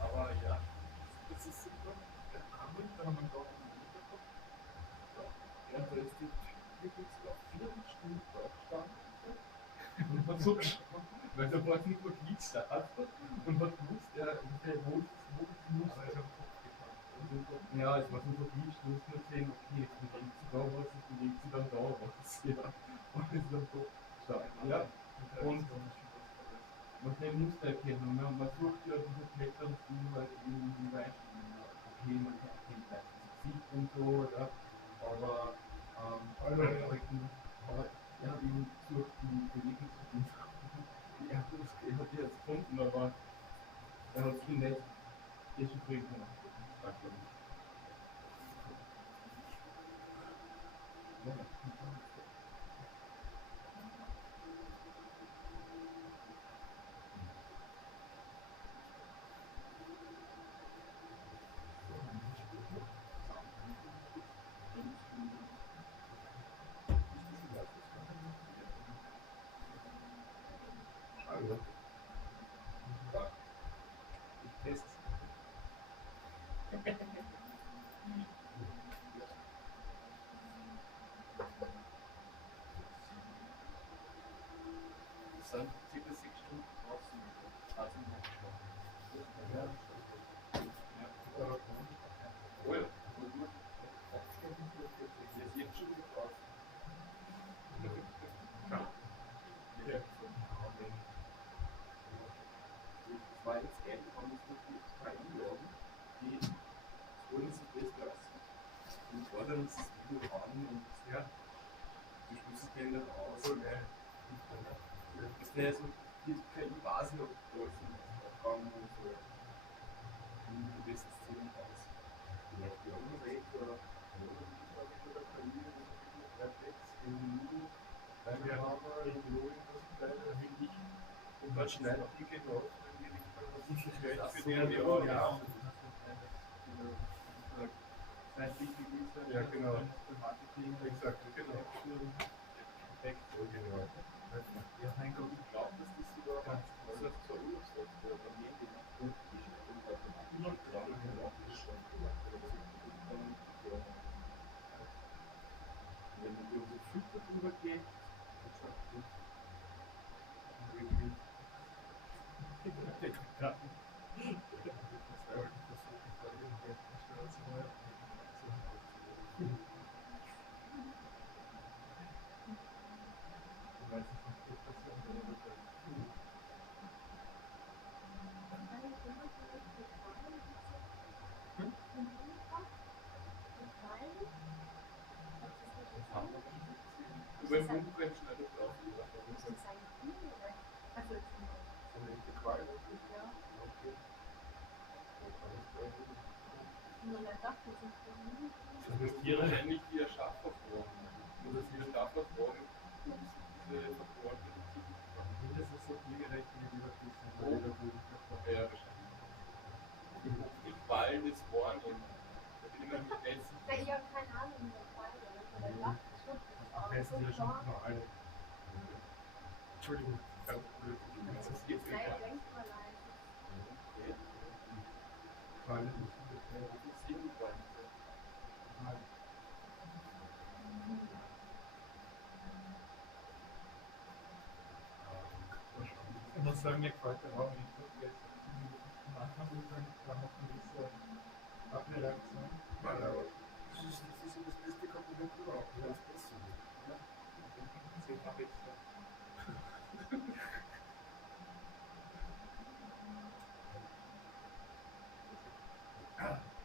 Aber ja, das ist super. Der Arme, da haben wir doch einen Hinterkopf. Ja, da ist die wirklich sogar 4 Stunden dort gestanden. Und hat so geschaut, weil da war nicht nur Gliedstart und hat gewusst, wo muss er. Ja, es war so verglietscht, du musst nur sehen, okay, jetzt bewegt sie da was, jetzt bewegt sie dann da was. Ja. Und es ist dann doch stark. Ja. Und was eine Mustererkennung, ne? Man sucht ja diese Pattern, die halt irgendwie reinstehen. Okay, man kennt das Gesicht und so, ja. Aber er hat eben durch die Bewegungsverdienst. Er hat die jetzt gefunden, aber er hat sie nicht dechiffriert gemacht. Sind circa 6 Stunden draußen, also im Hauptschlag. Ja. Oh ja, voll gut. Jetzt 7 Stunden draußen. Das war jetzt geil, wir haben uns durch die einladen, die wollen sich das lassen. Und fordern uns das Video an und ja, die schließen den dann aus. Das wäre so, die KI weiß nicht, ob da ist Aufgaben und so. Und du bist das Ziel aus. Ja, die haben recht, oder der KI perfekt in Minuten, weil wir haben die Logik, das kleine wenig und dann schneidet die genau in die Richtung, was ich vielleicht für den ja. Zeitlich ist ja genau. Marketing, exakt, genau. Genau. Ja, mein Gott, ich glaube, dass das sogar ganz zur Urlaubssoftware bei mir gemacht wird, die schon automatisch schon gemacht wird. Wenn man über so Filter drüber geht, dann sagt das wirklich. Wenn man schneller drauf ist, das ist Tiere eigentlich wie ein Schaf verfroren. Nur dass wir Schafverfroren diese verfroren sind. Das ist so tiergerecht wie die Überflüssen. Ja, wahrscheinlich. Die Quallen des Horn und Essen. Ich habe keine Ahnung, wie der Quallen oder der Lacht schon. Heißen die ja schon noch alle. Entschuldigung, ganz blöd. Das ist jetzt Nein, denk mal leise. Okay. Quallen ist 7 Quallen. Ich muss sagen, mir gefällt der Raum nicht, dass wir jetzt 10 Minuten machen, aber wir haben eine gewisse Abreaktion. Das ist das beste Kompliment überhaupt, das ist besser. Ja? Das mache ich so.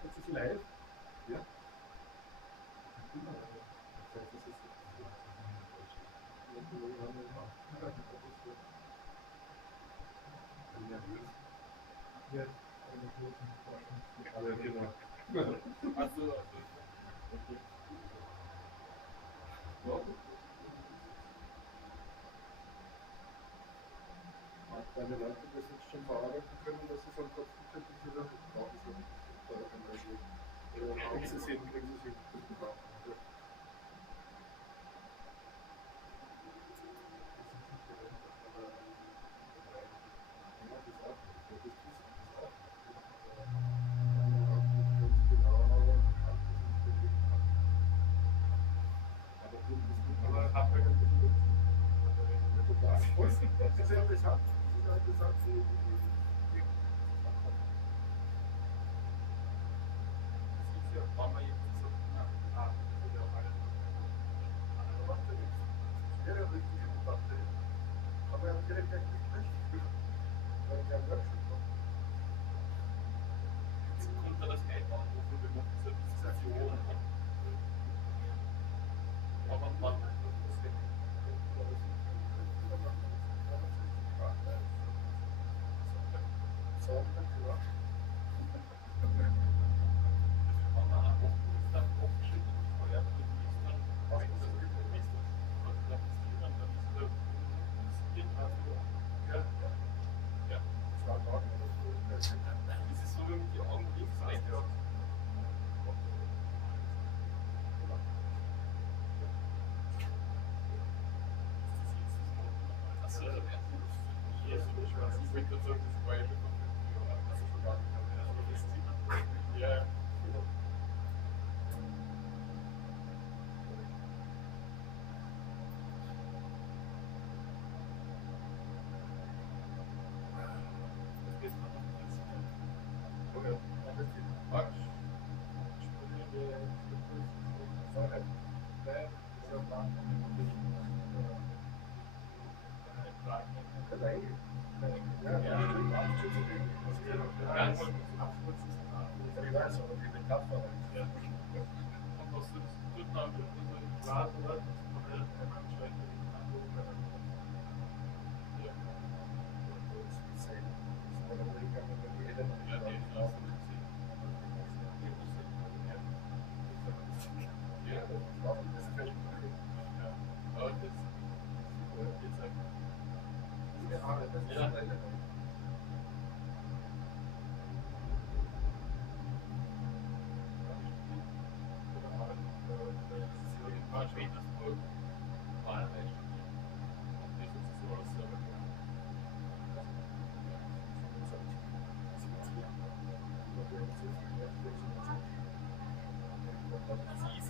Ist das live? Ja. Das heißt, das ist nervös. Ja, eine große Forschung. Ja, genau. Also. Okay. Ja. deine Leute das jetzt schon verarbeiten können, dass sie so einen Kopf bitte diese Sachen brauchen, so kriegen sie es hin. Das ist ja interessant. Wenn man jetzt so, das wird ja auch alles. Aber was denn jetzt? Das wäre ja richtige Debatte. Aber ja direkt eigentlich nicht. Weil ich ja einen Workshop mache. Jetzt kommt da das Einbauen, wofür wir machen diese Diskussion. Aber man muss ja Sonntag, ja.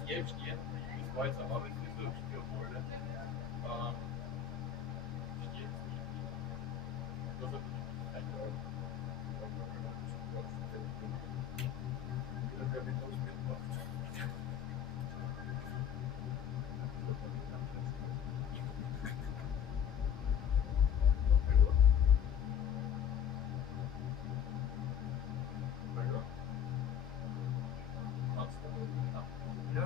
Stehen, das war jetzt aber nicht so Spielrolle. Stehen ist nicht. Das hat nicht eingeladen. Jeder, der mit uns mitmacht. Ja,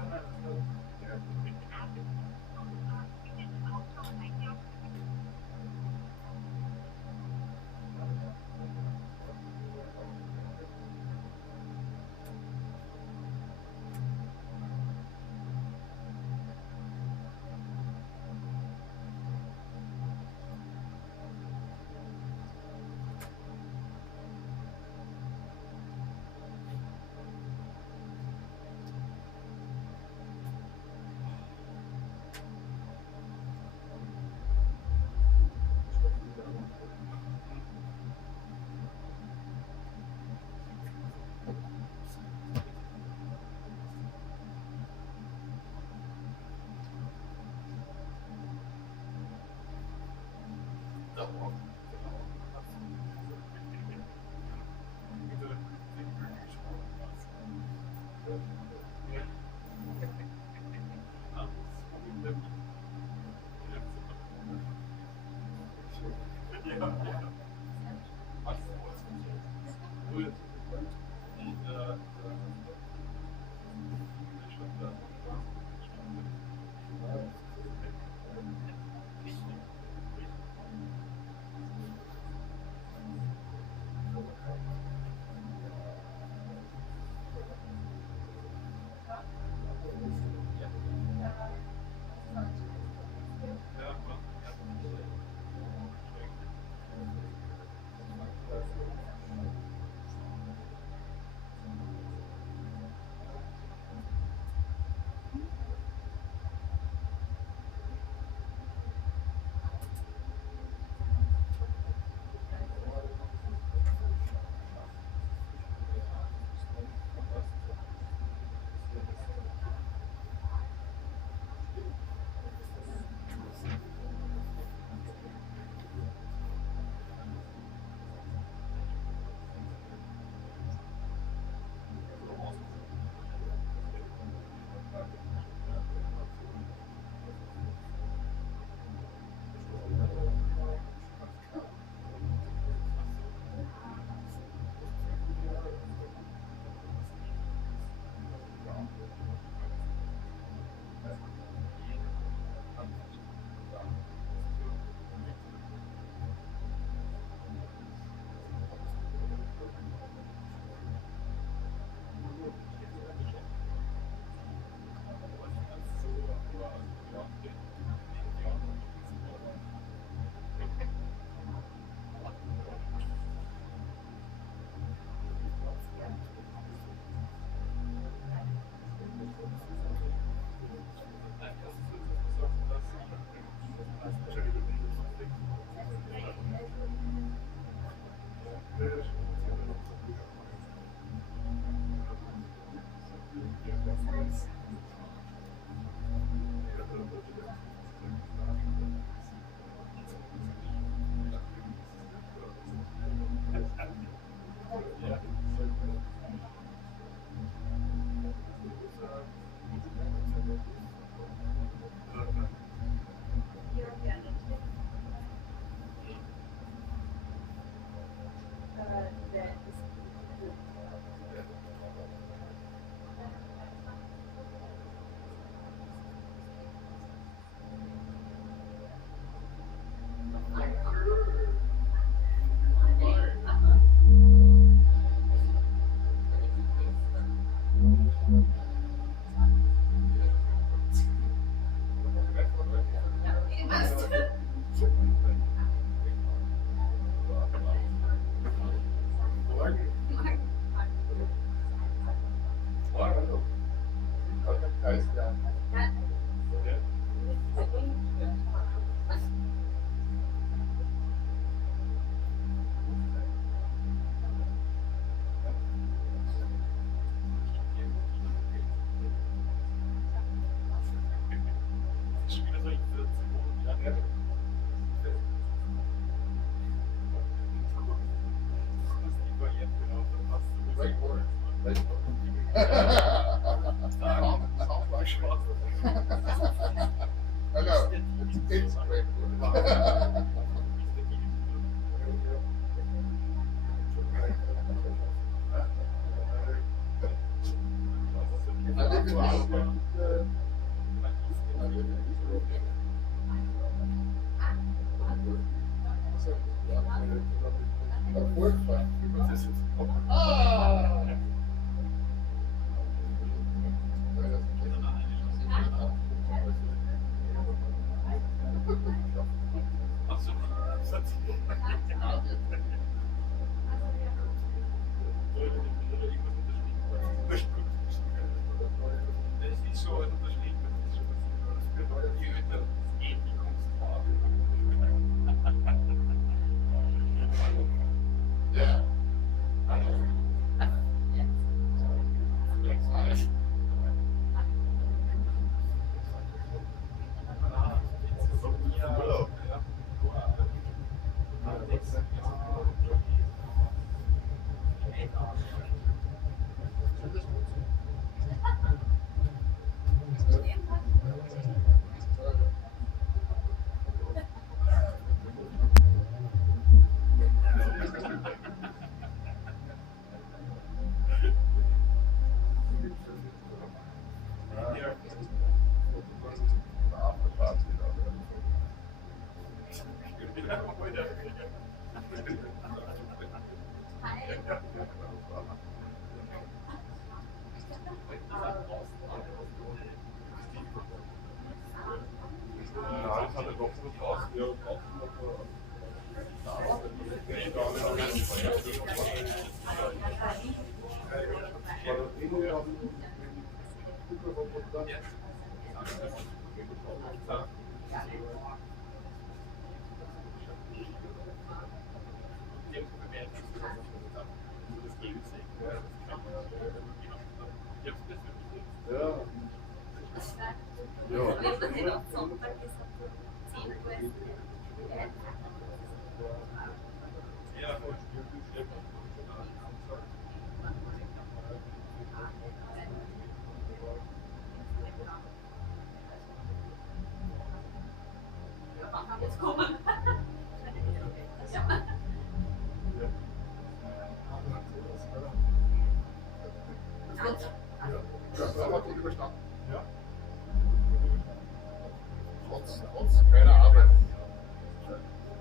Trotz keiner Arbeit.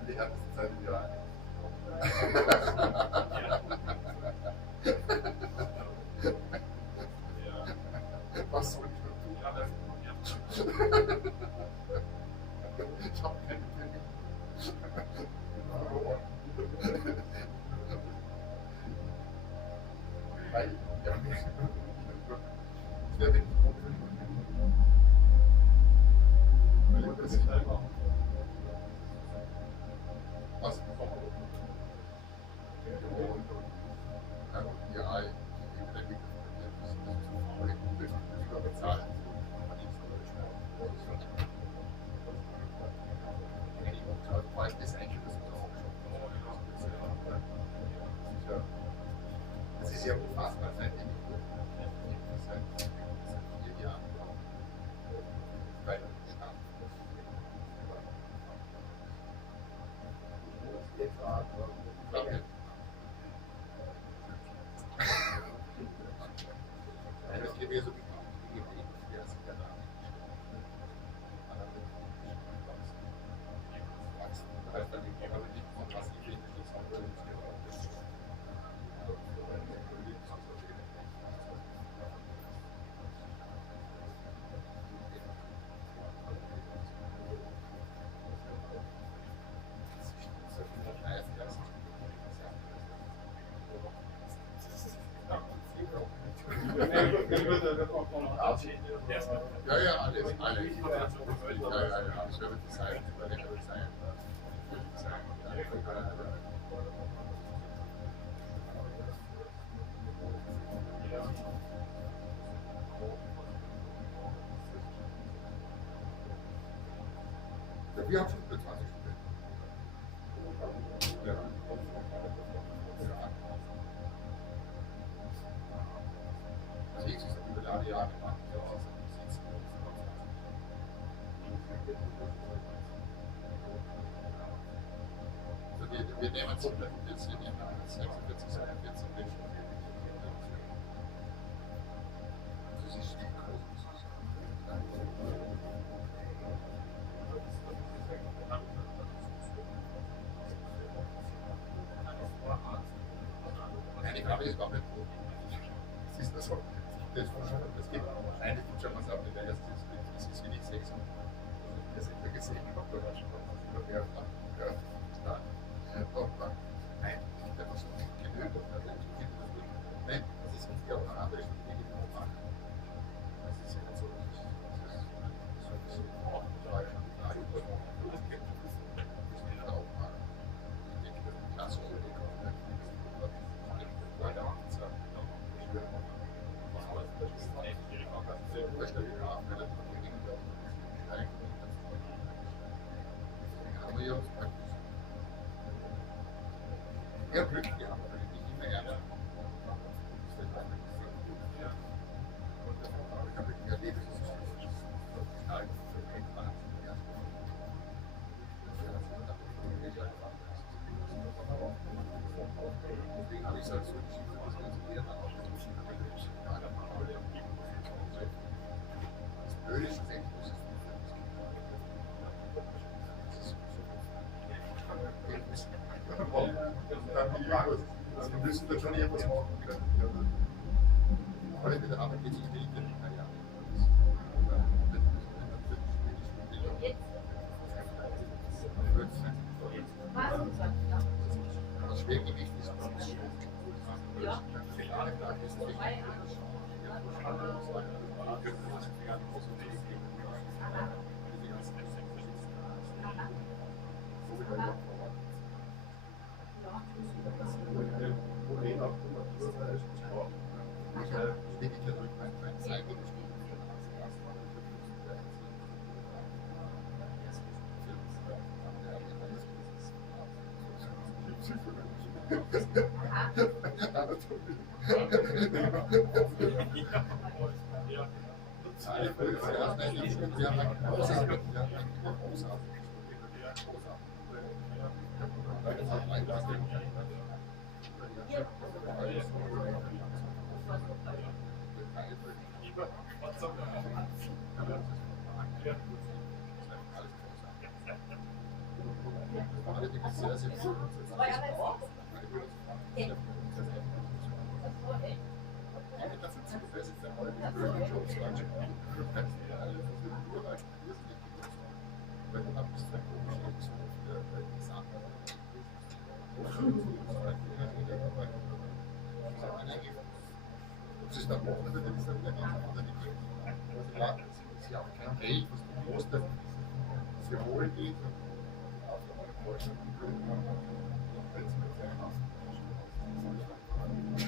Die härtesten Zeit im Jahr. Was soll ich da tun? Ich habe keine Termin. Nein, ja, nicht. Ich werde nicht kommen. Was? Ja, ich bezahlen. Das ist ja unfassbar, seitdem ich seit 4 Jahren bei Stand. Das geht mir so wie die Idee, der ist ja da. Das heißt, dann gibt es nicht von was ich finde, das auch ja, alles. Ja, das wird sein. Wir haben 25 Stunden. Ja. Das ist über die Jahre gemacht. Also wir nehmen zum Beispiel jetzt in 46, 47 Menschen. Das ist die eine Frage ist gar nicht gut. Es ist nur so, das gibt eine schon mal sagen, der erste ist, das ist wie nicht 6. Das ist der gesehen, ich habe da schon mal mehr gehört. Nein, ich habe das genügend. Nein, das ist nicht auch eine andere Studie, die wir machen. Das ist ja nicht so, das ist so ein bisschen auch Frage. Das ist auch mal. Ich denke, das ist klasse. Ja, Glück gehabt, weil ich nicht mehr ernst. Ich habe wirklich erlebt, das ist total deswegen habe ich es halt so entschieden, dass wir uns eher nach Hause ziehen. Das Blöde ist, dass ich muss wir müssen da schon irgendwas machen können. Aber mit der Arbeit geht es nicht mehr. Das Schwergewicht ist ja. Das ist dann Wochenende, das ist dann der das ist ja auch kein Geld, was du kostet, für wohl geht.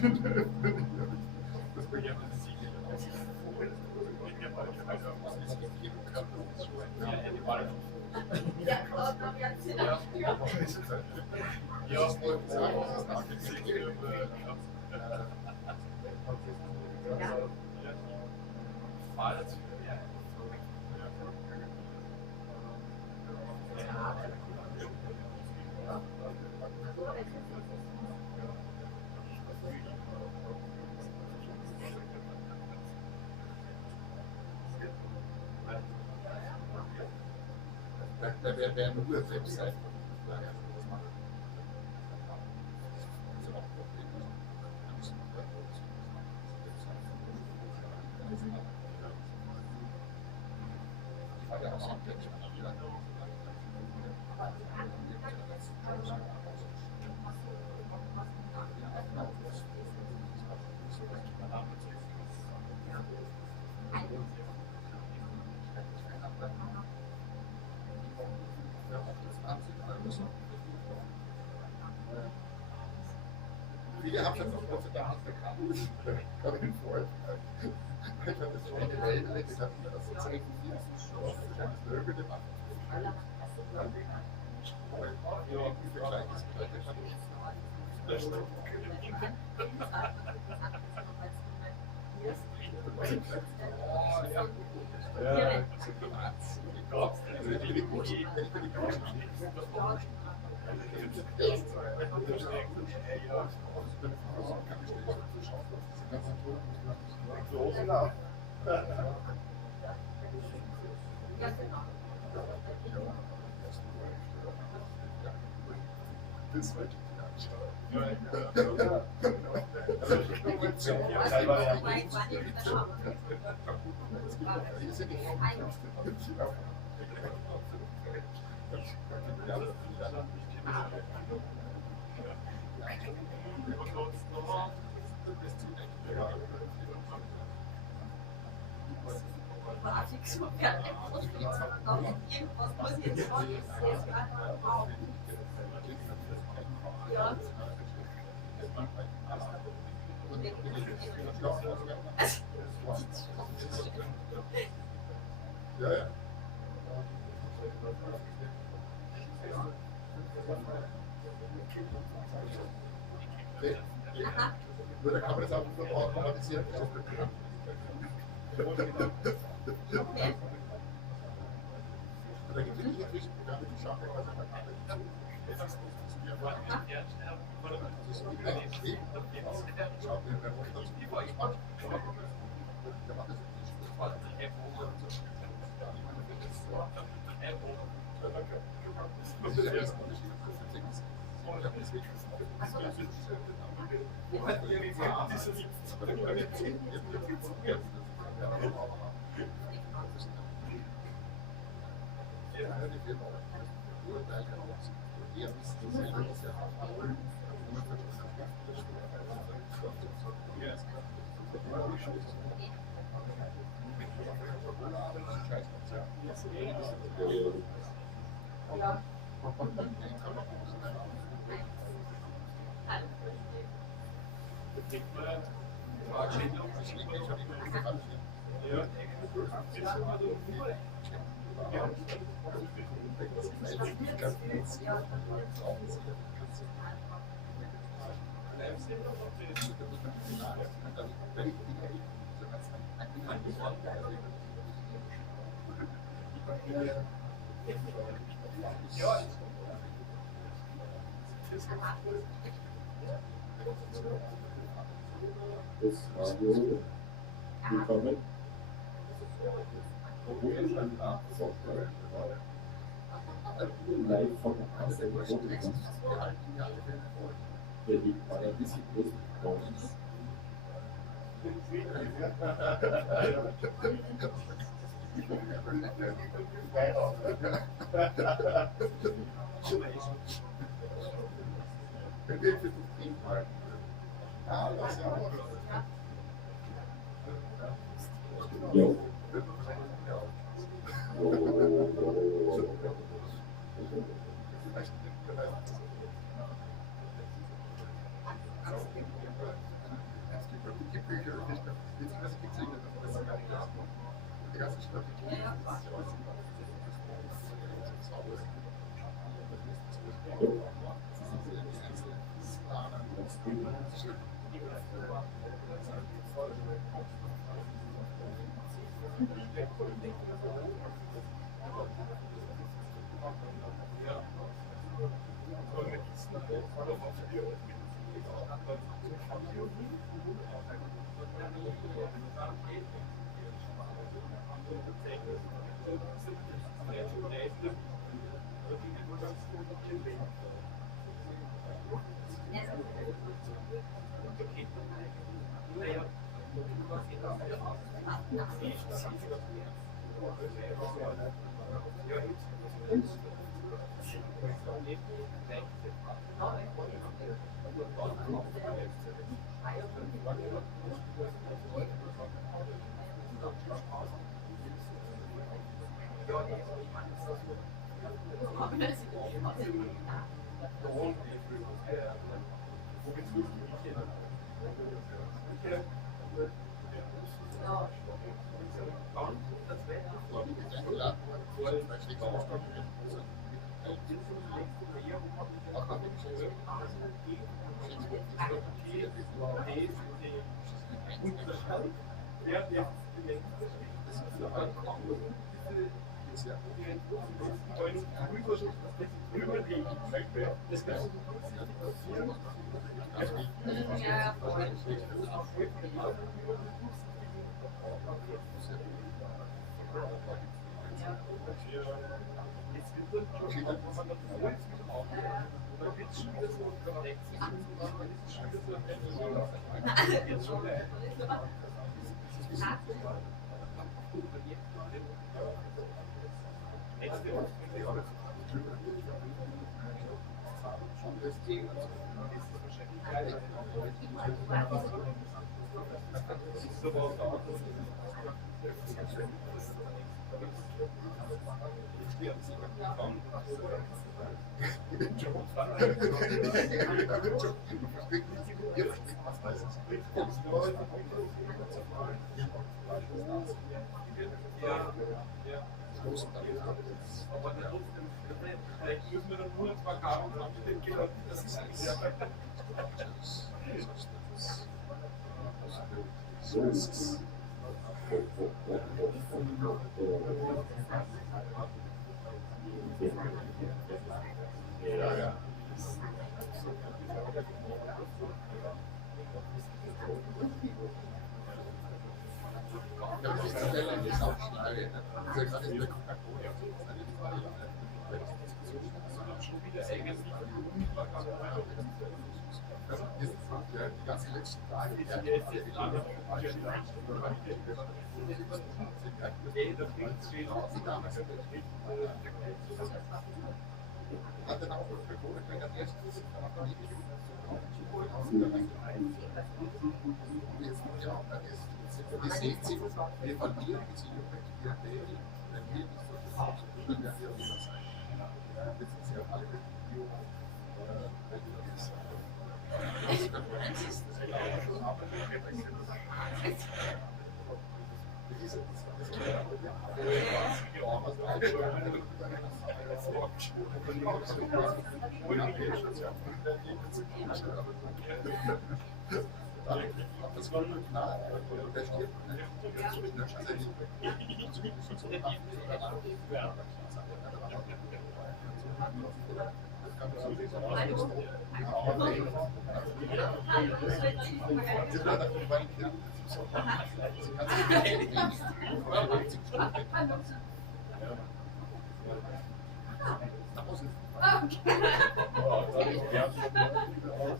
Das Projekt ist sicher. Ja, da werden sie dann spüren. Ja, das ist sagen, das ist nachgeschrieben. Da wäre nur eine Website. Viele haben schon noch Gott sei Dank bekannt, gerade in Feld. Ich hatte so eine Welt, ich habe das sozusagen wahrscheinlich Löwe gemacht. Ja, wie viel Gleiches bedeutet hat. Das wollte Irgendwas muss ich jetzt machen. Ja. Ja, ja. Nur da kann man das auch so automatisieren. Okay. Da gibt es natürlich Programme, die schaffen, was man kann. Das ist nicht ein Kleben. Schaut mir der Mutter zu, wie ich mache. Der macht das nicht. Das ist der erste Unterschied. Ich habe das wirklich. Wo hat ihr die Qualität? Das Radio willkommen. Live von Ars Electronica. Der liegt bei der Disziplin bei uns. Jo. Vielleicht müssen wir dann nur ein paar Kabel haben mit den Kindern. Das ist nicht sehr weit. Ja. Das ist eine Saufschneider. Das ist eine Coca-Cola. Schon wieder eigentlich Ja, die ganzen letzten Tage. Hat dann auch für Kohle am ersten die sehen sie, wir verlieren diese Jugend, wenn wir nicht so dann werden wir wieder sein. Jetzt sind sie auch alle das war nur klar, der stirbt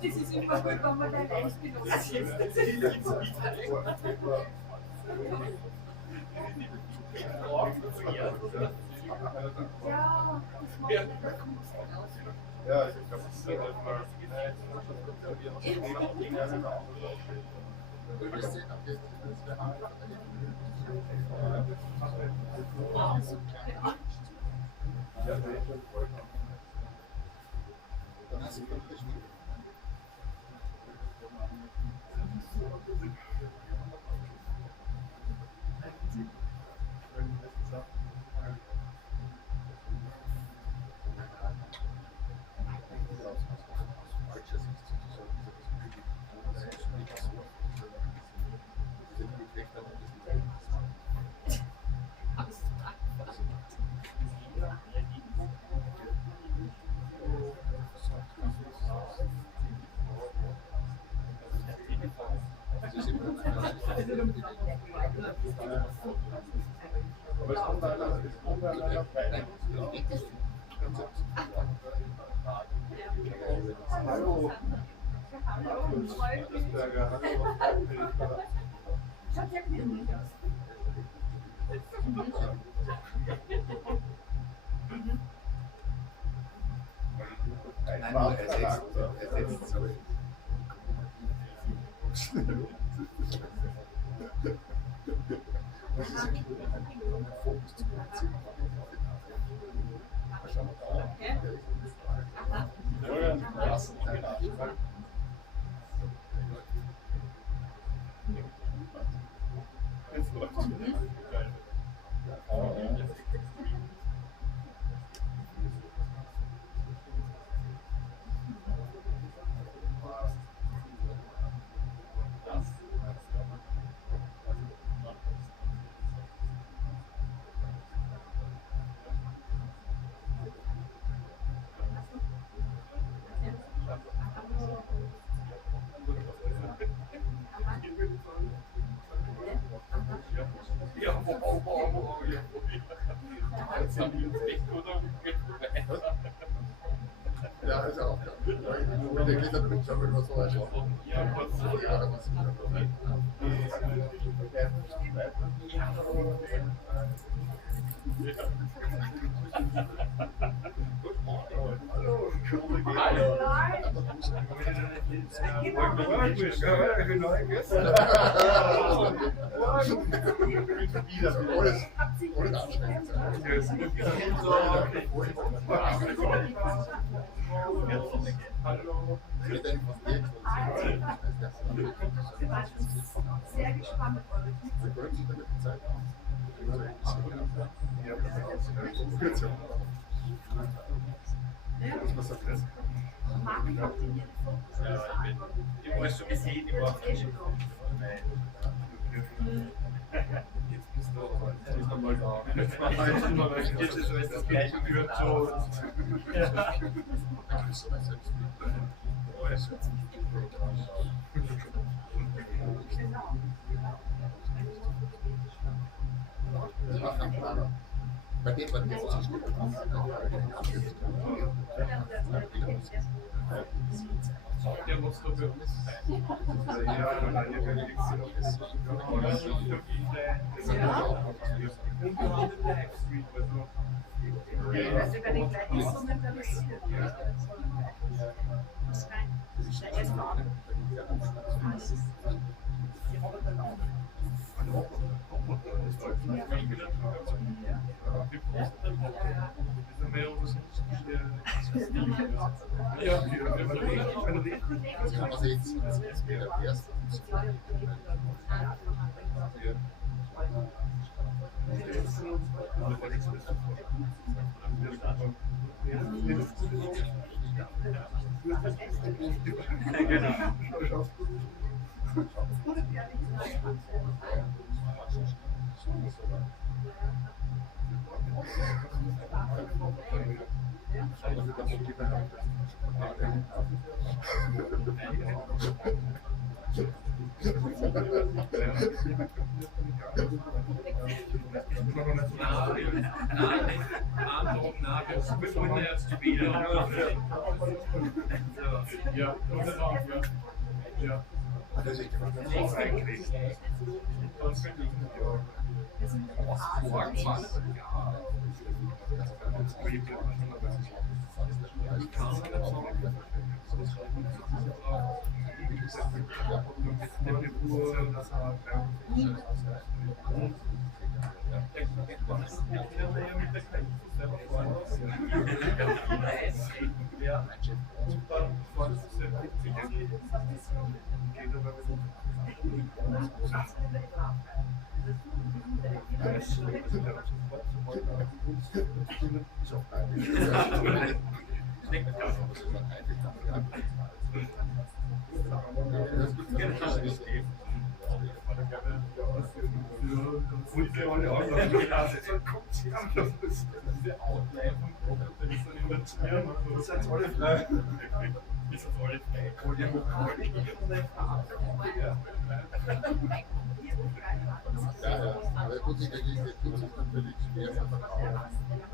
Das ist immer gut, wenn man dann eins benutzt. Ja, ja, ich glaube, das ist halt mal. Das ist immer Aber es kommt einer frei. Hallo. Schaut sehr gemütlich aus. Nein, ersetzt so. Das ist ein Fokus zu produzieren. Schauen wir da. Jetzt läuft es. Ja, ist auch. Der geht dann mit schon immer so ein Schlafen. Ja, das ist Sehr gespannt auf eure Ich weiß schon gesehen, ich war jetzt bist du mal da. Jetzt ist alles das Gleiche und gehört so. Bei dem, was jetzt so steht, Der muss nur bei uns. Das über den gleichen instrumentalisiert. Das rein. Der erste Abend. Diese alle Aussagen gelassen. Guckt sie an, das ist diese Outline von Produkt, das ist dann in der Tür. Das sind alle frei. Das sind alle frei. Ja, aber er tut sich natürlich schwer verkaufen.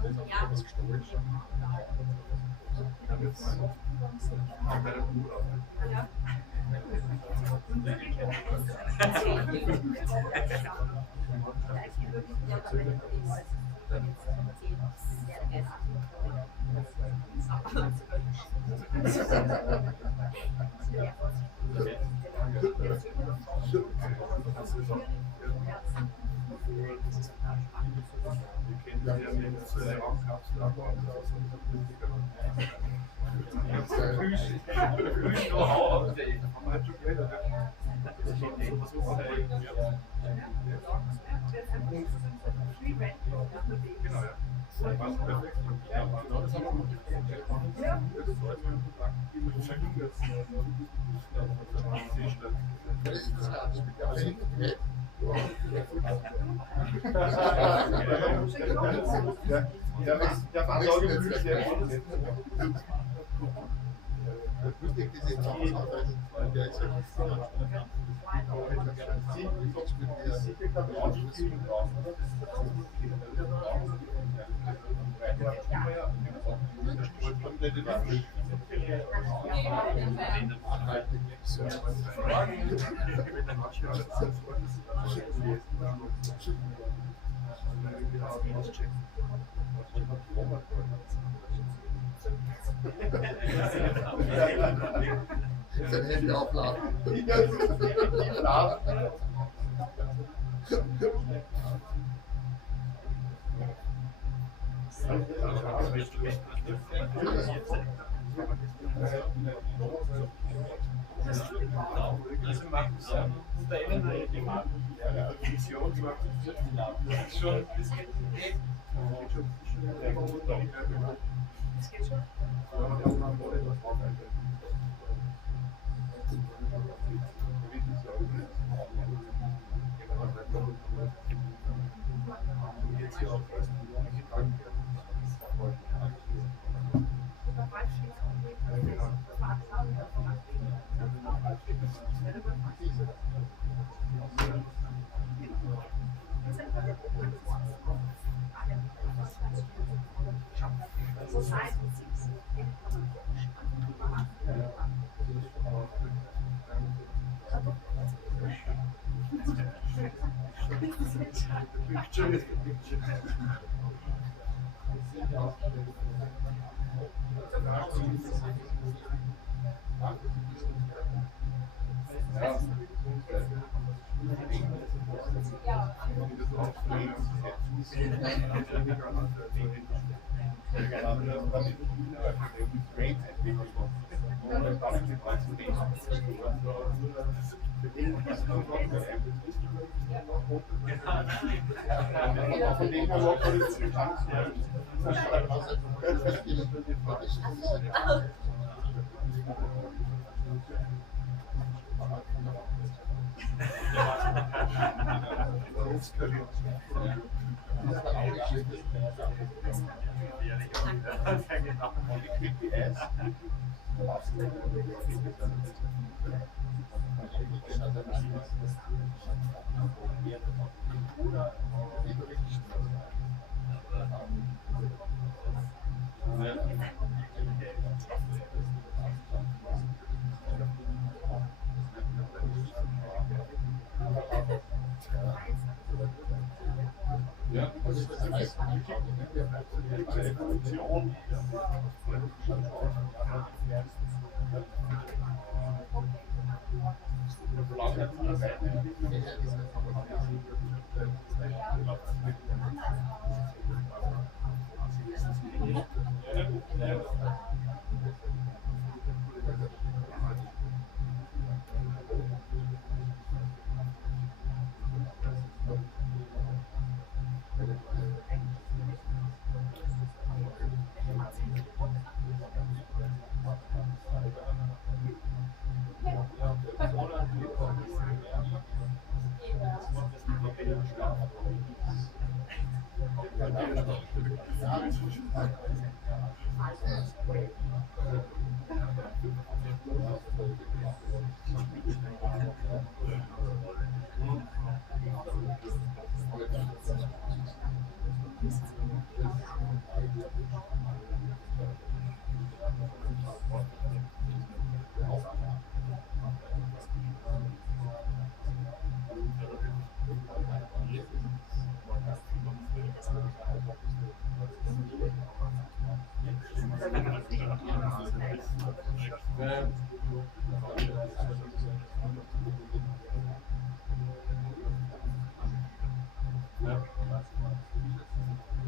Das ist auch was gestohlen. Sein Handy aufladen. Also macht es unter einer Demand, die Vision zu akzeptieren. Das ist schon, das geht nicht. Das geht schon.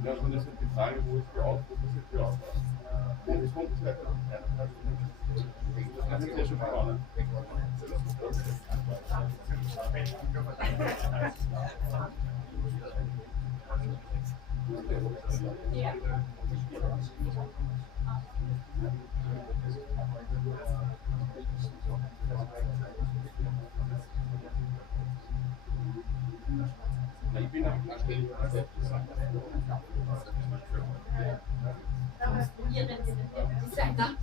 Ja, und das ist die Frage, wo ist die Ausdruck, was ist die Ausdruck? Das kommt das weiter. Das ist ja schon spannend. Ja. Ich bin am Stehen. Designer.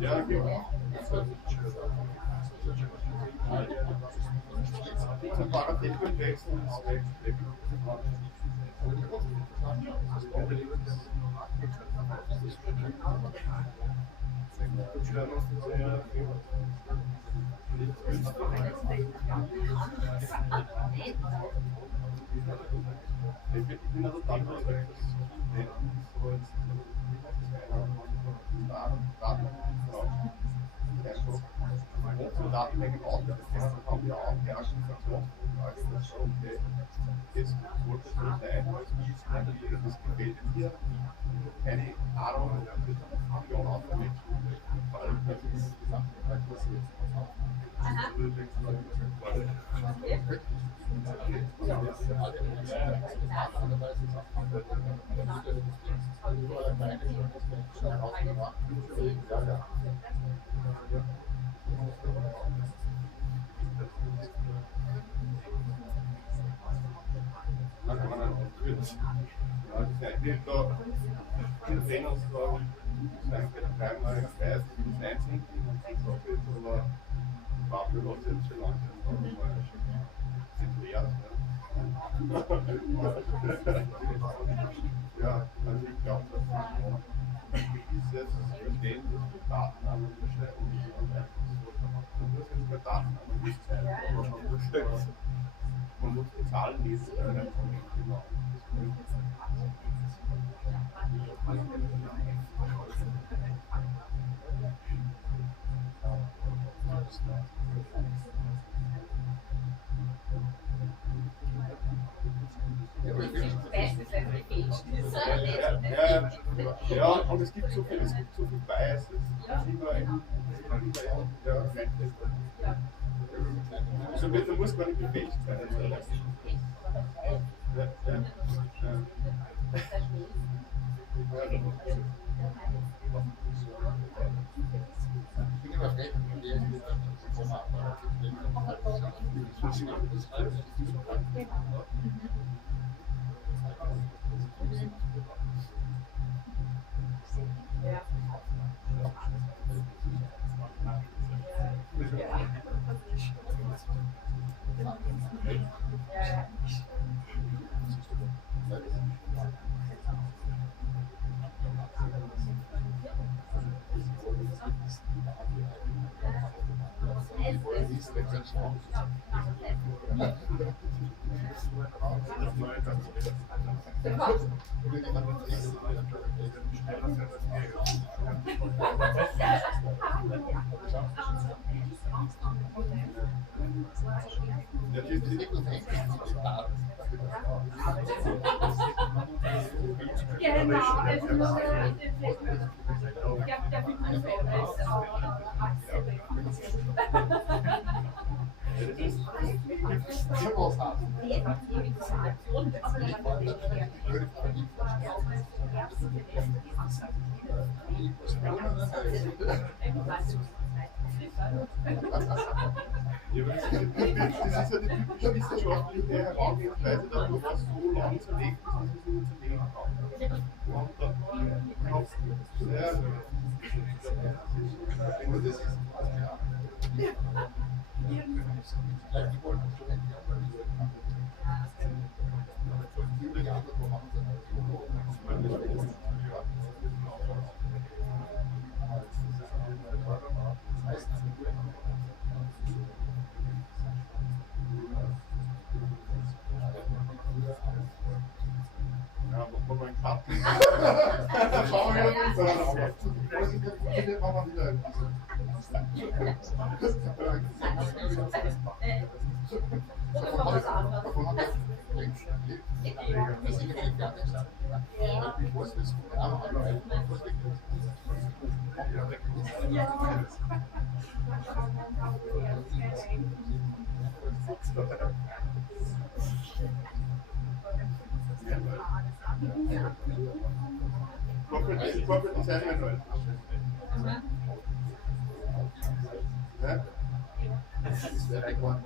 Ja, genau. Zum Paradigmenwechsel ist weg. Ich bin also dankbar, dass Datenmengen ausgesetzt haben wir auch die Argumentationsgrundlage, dass schon okay, jetzt wollte es so sein, das gefällt mir, keine Ahnung, Million ausgewählt, vor allem, dass es gesagt hat, was jetzt ja, also ich glaube, dass dieses Verstehen des Datenanalyse und das ist bei Datenanalyse man muss die Zahlen lesen. Ja, und es gibt so viel Bias. Also da muss man nicht befähigt sein. Ich bin immer recht, der ist mit Genau, also nur der Das ist ja die typische wissenschaftliche Herangehensweise, dass man was so lang zerlegt, bis man es nur zerlegen kann. Und das ist ja, wo man Cut. Da schauen wir uns dann auf. Bitte machen wir wieder ein bisschen. Corporate Design Leute. Ja? Das ist der Rekord.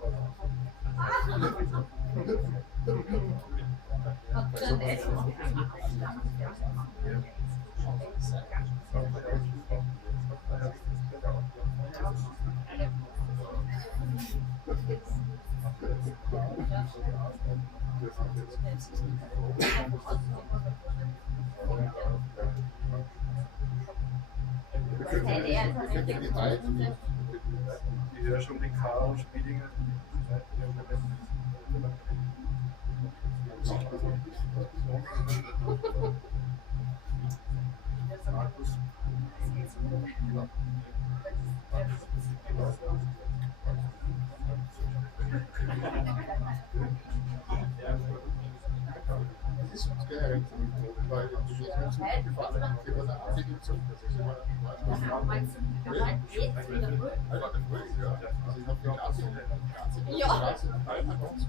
Die ja schon den Karl Spielinger. Markus. Das ist uns generell weil die Lösungen gefallen haben, für eine Artikel zu. Das ist immer also ich habe die ganze Teil bei uns.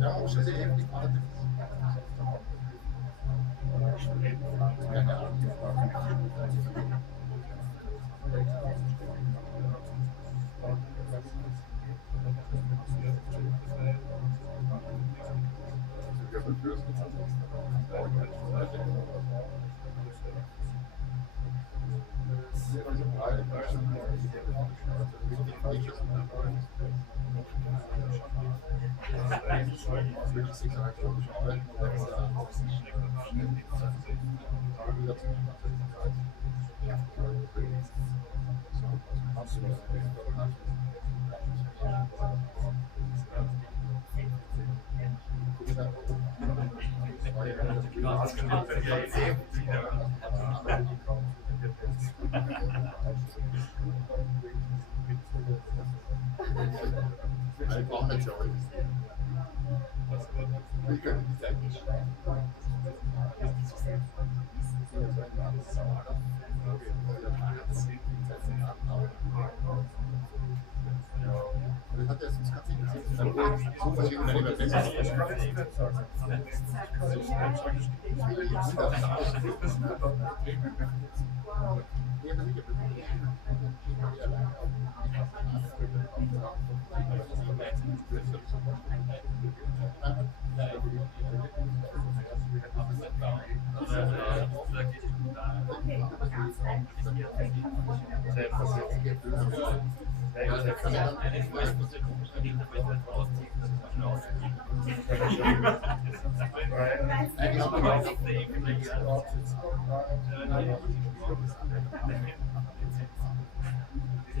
Ja, das ist eben die Frage. Ich brauche nicht so. Ich kann nicht eigentlich das hat ja sonst ganz interessant.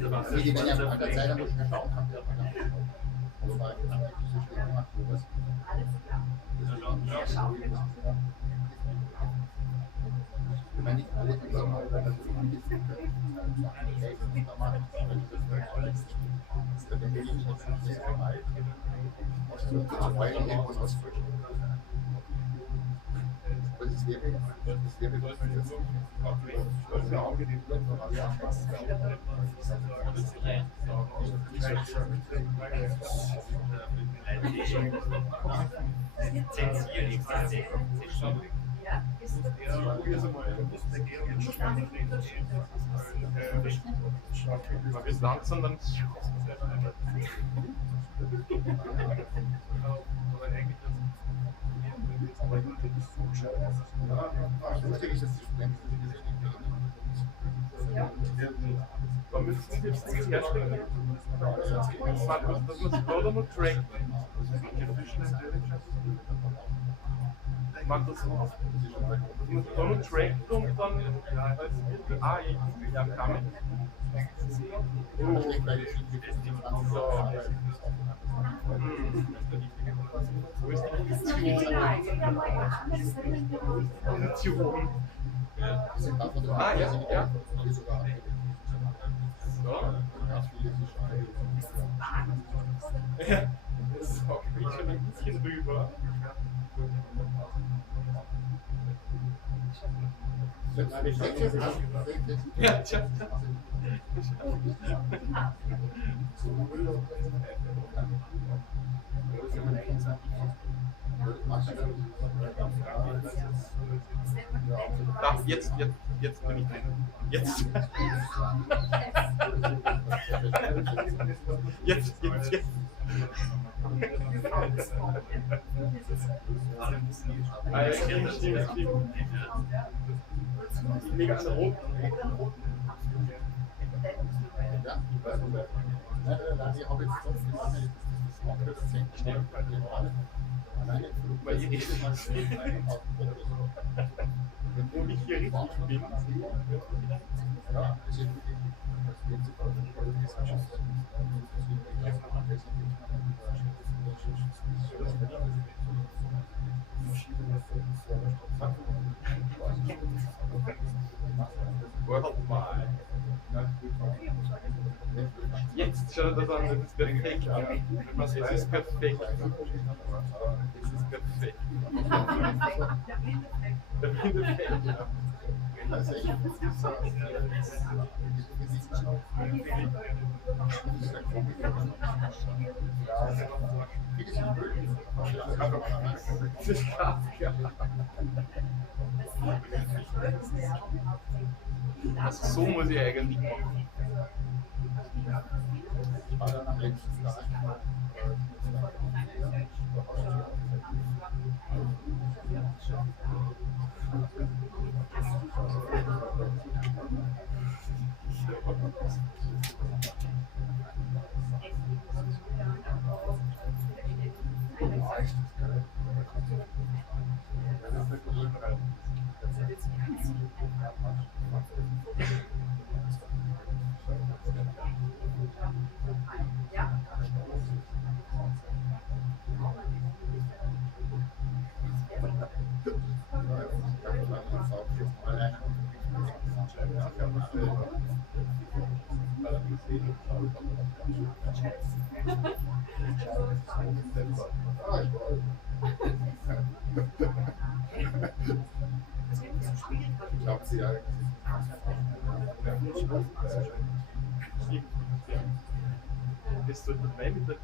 So verschiedene die wenn ja an der Zeit muss man schauen kann, der aber diese Stelle gemacht wird. Ich meine, nicht alle, die sagen, weil das so ein bisschen da machen, das denke ich, das ist sehr weit. Weil irgendwas ausfrischen. Das wäre was sehr angenehm, bis langsam dann. Lustig ist, dass die Studenten Da müssen wir jetzt nicht herstellen. Dass man sich da noch trackt. Man das so. Dass man sich da noch trackt und dann als die AI herkommen. Wo ist die Position? Ah, ja, ja. So. Ja, das geht schon ein bisschen rüber. Ja, tja. Da, jetzt bin ich drin. Jetzt. Jetzt. Ich lege an Rot. Ja, ich habe jetzt sonst gesagt, Weil ihr redet mal wo ich hier richtig bin. Ja, das ist Jetzt schaut das an, das ist perfekt. Es ist perfekt. Es ist perfekt. Der Blindeffekt, ja. Das ist krass, ja. Also so muss ich eigentlich machen. Ich war dann am letzten Tag ich habe sie ja Bist du dabei mit der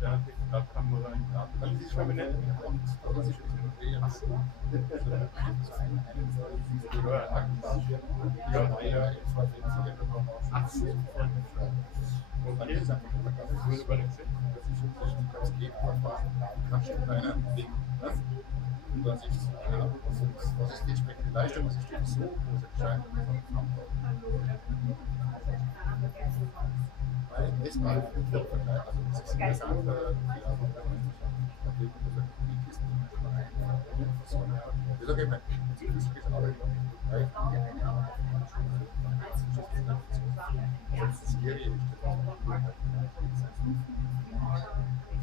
Kamera in der das ist schon nicht und das ist was ist die entsprechende Leistung, was ist die so große Entscheidung weil das mal also das ist interessant, ich sage immer, die Physik ist Arbeit, weil das ist scary.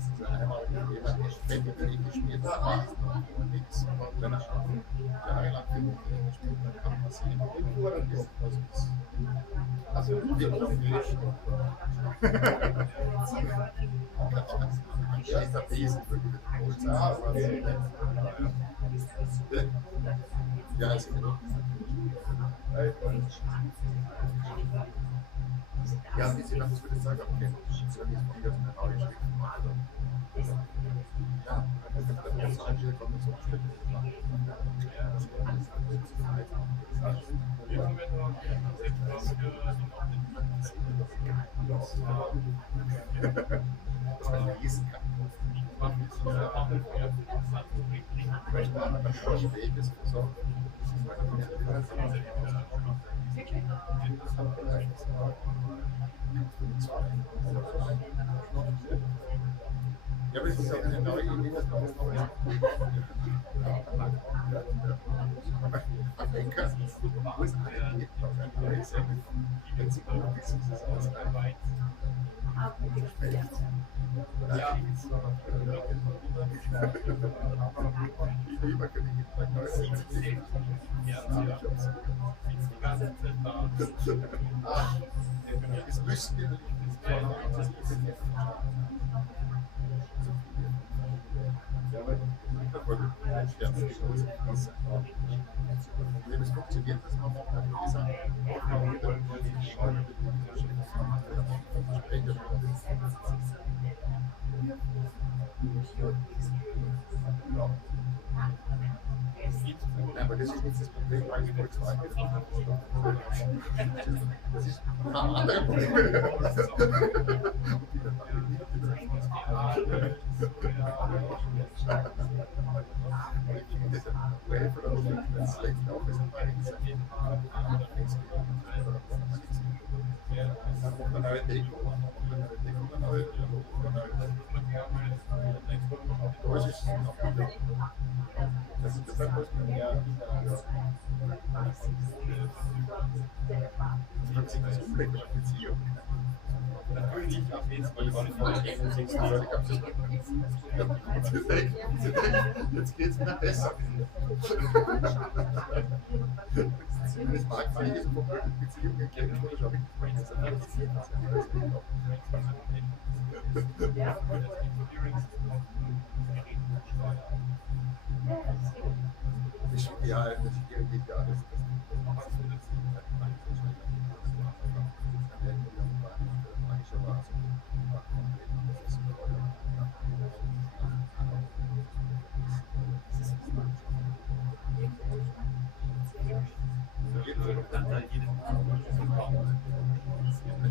Also einmal jemand wenn der Weg gespielt hat, nichts, aber wenn er jahrelang gespielt hat, kann man sehen, was ist. Also Entwicklung nicht. Ja, ist der Wesen wirklich. Ja, ist genau. Ja, wie Sie das würde ich sagen, okay, das ist ja nicht von der Frage geschrieben. Ja, das ist ein Schritt von der Zukunft. Dass man lesen kann. Ich möchte einmal ganz schräg ist, so. Ja, aber es ist auch eine neue Idee, dass man das noch ist. Man denkt, dass es wo es eine gibt, auf ein neues Segment. Jetzt ist es ausreichend. Ja, ich lieber könnte ich jeden Tag neue es müssen wir nicht das ist ja, aber es funktioniert, dass man auch die Sachen aber das ist nicht das Problem, weil ich Volkswagen das ist ein anderes Problem. Das ist das Umdenken der Beziehung. Natürlich, auf jeden Fall, ich war jetzt geht es mir besser. Wenn es marktfähig ist, wo Beziehungen kennen, wo ich auch ja, das ist irgendwie ja, das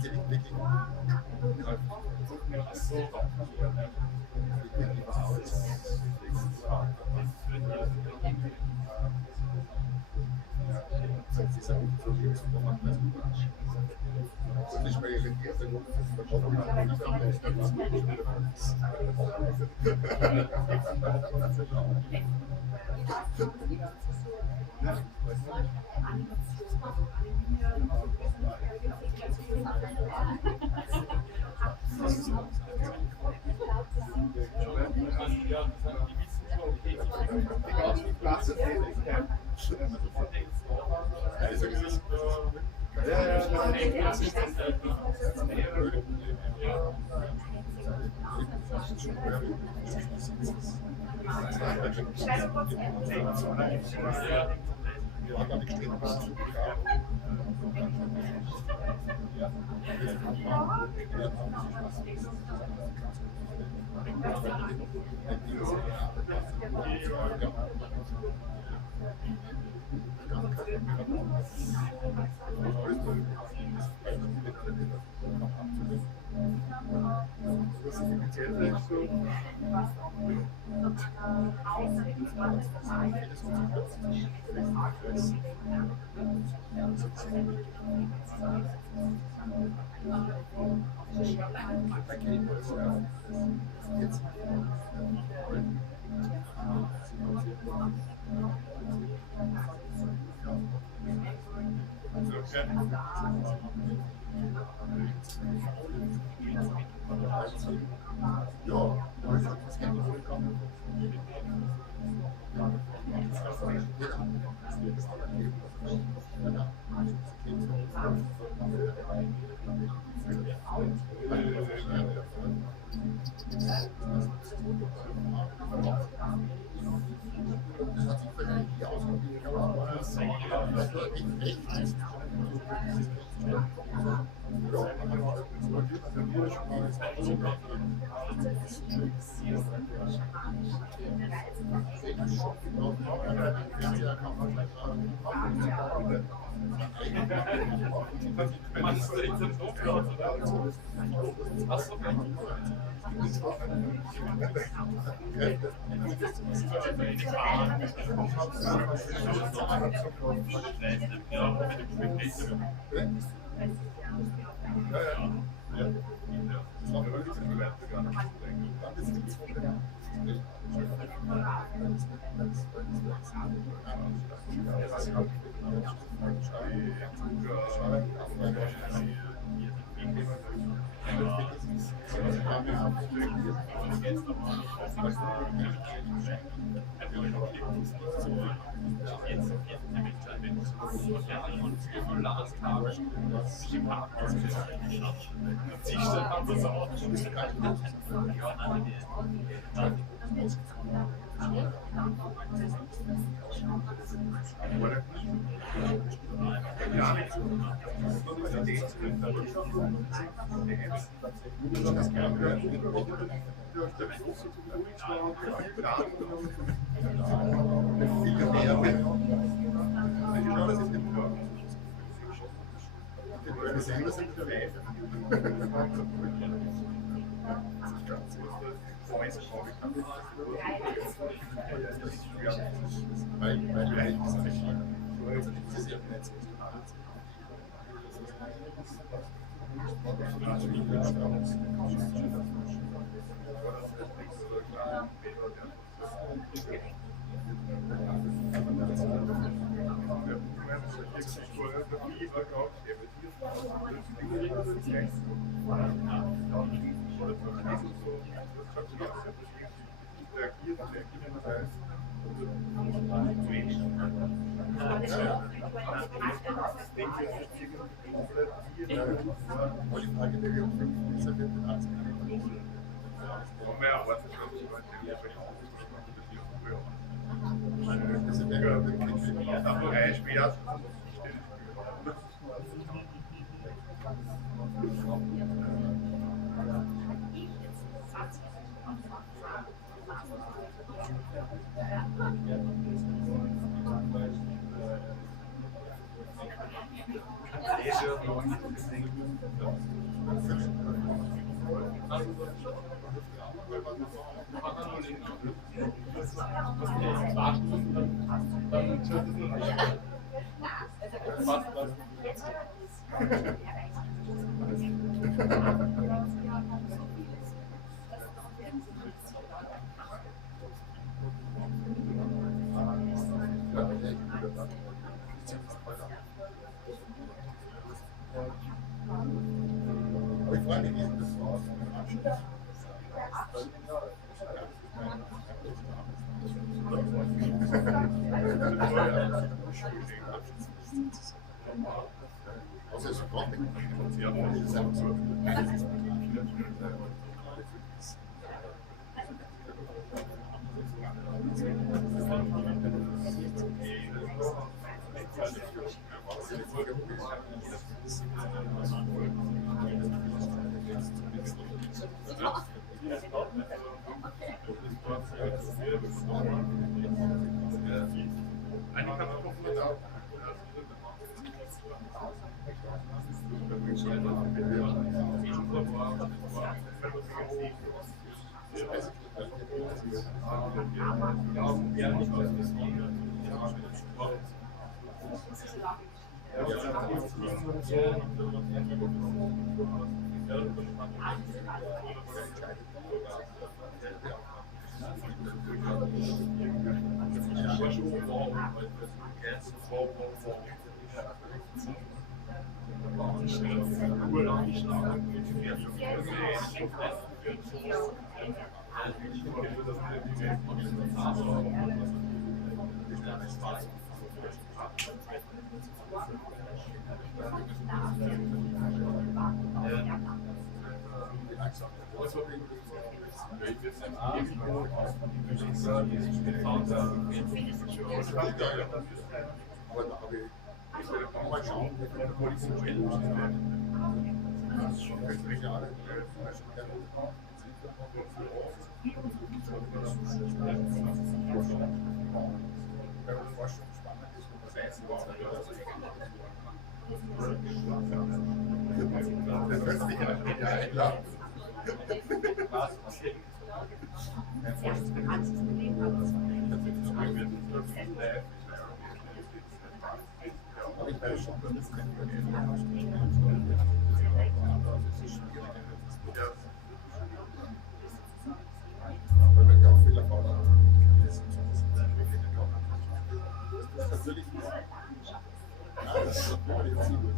sie nicht wirklich die ganzen Klassentätigkeiten. Aber ich freue mich, wie das war. Was ist das? Das ist einfach so. Aber da habe ich mal schauen, wie der Koalition das ist schon 30 Jahre. Bei uns Forschung spannend ist, wo man weiß, das wird sich ja einladen. Ein Forschungsgebiet. Aber ich weiß schon, dass das kein Problem ist. Weil wir auch viel Erfahrung haben. Das ist natürlich nicht. Ja, das ist natürlich ein Ziel.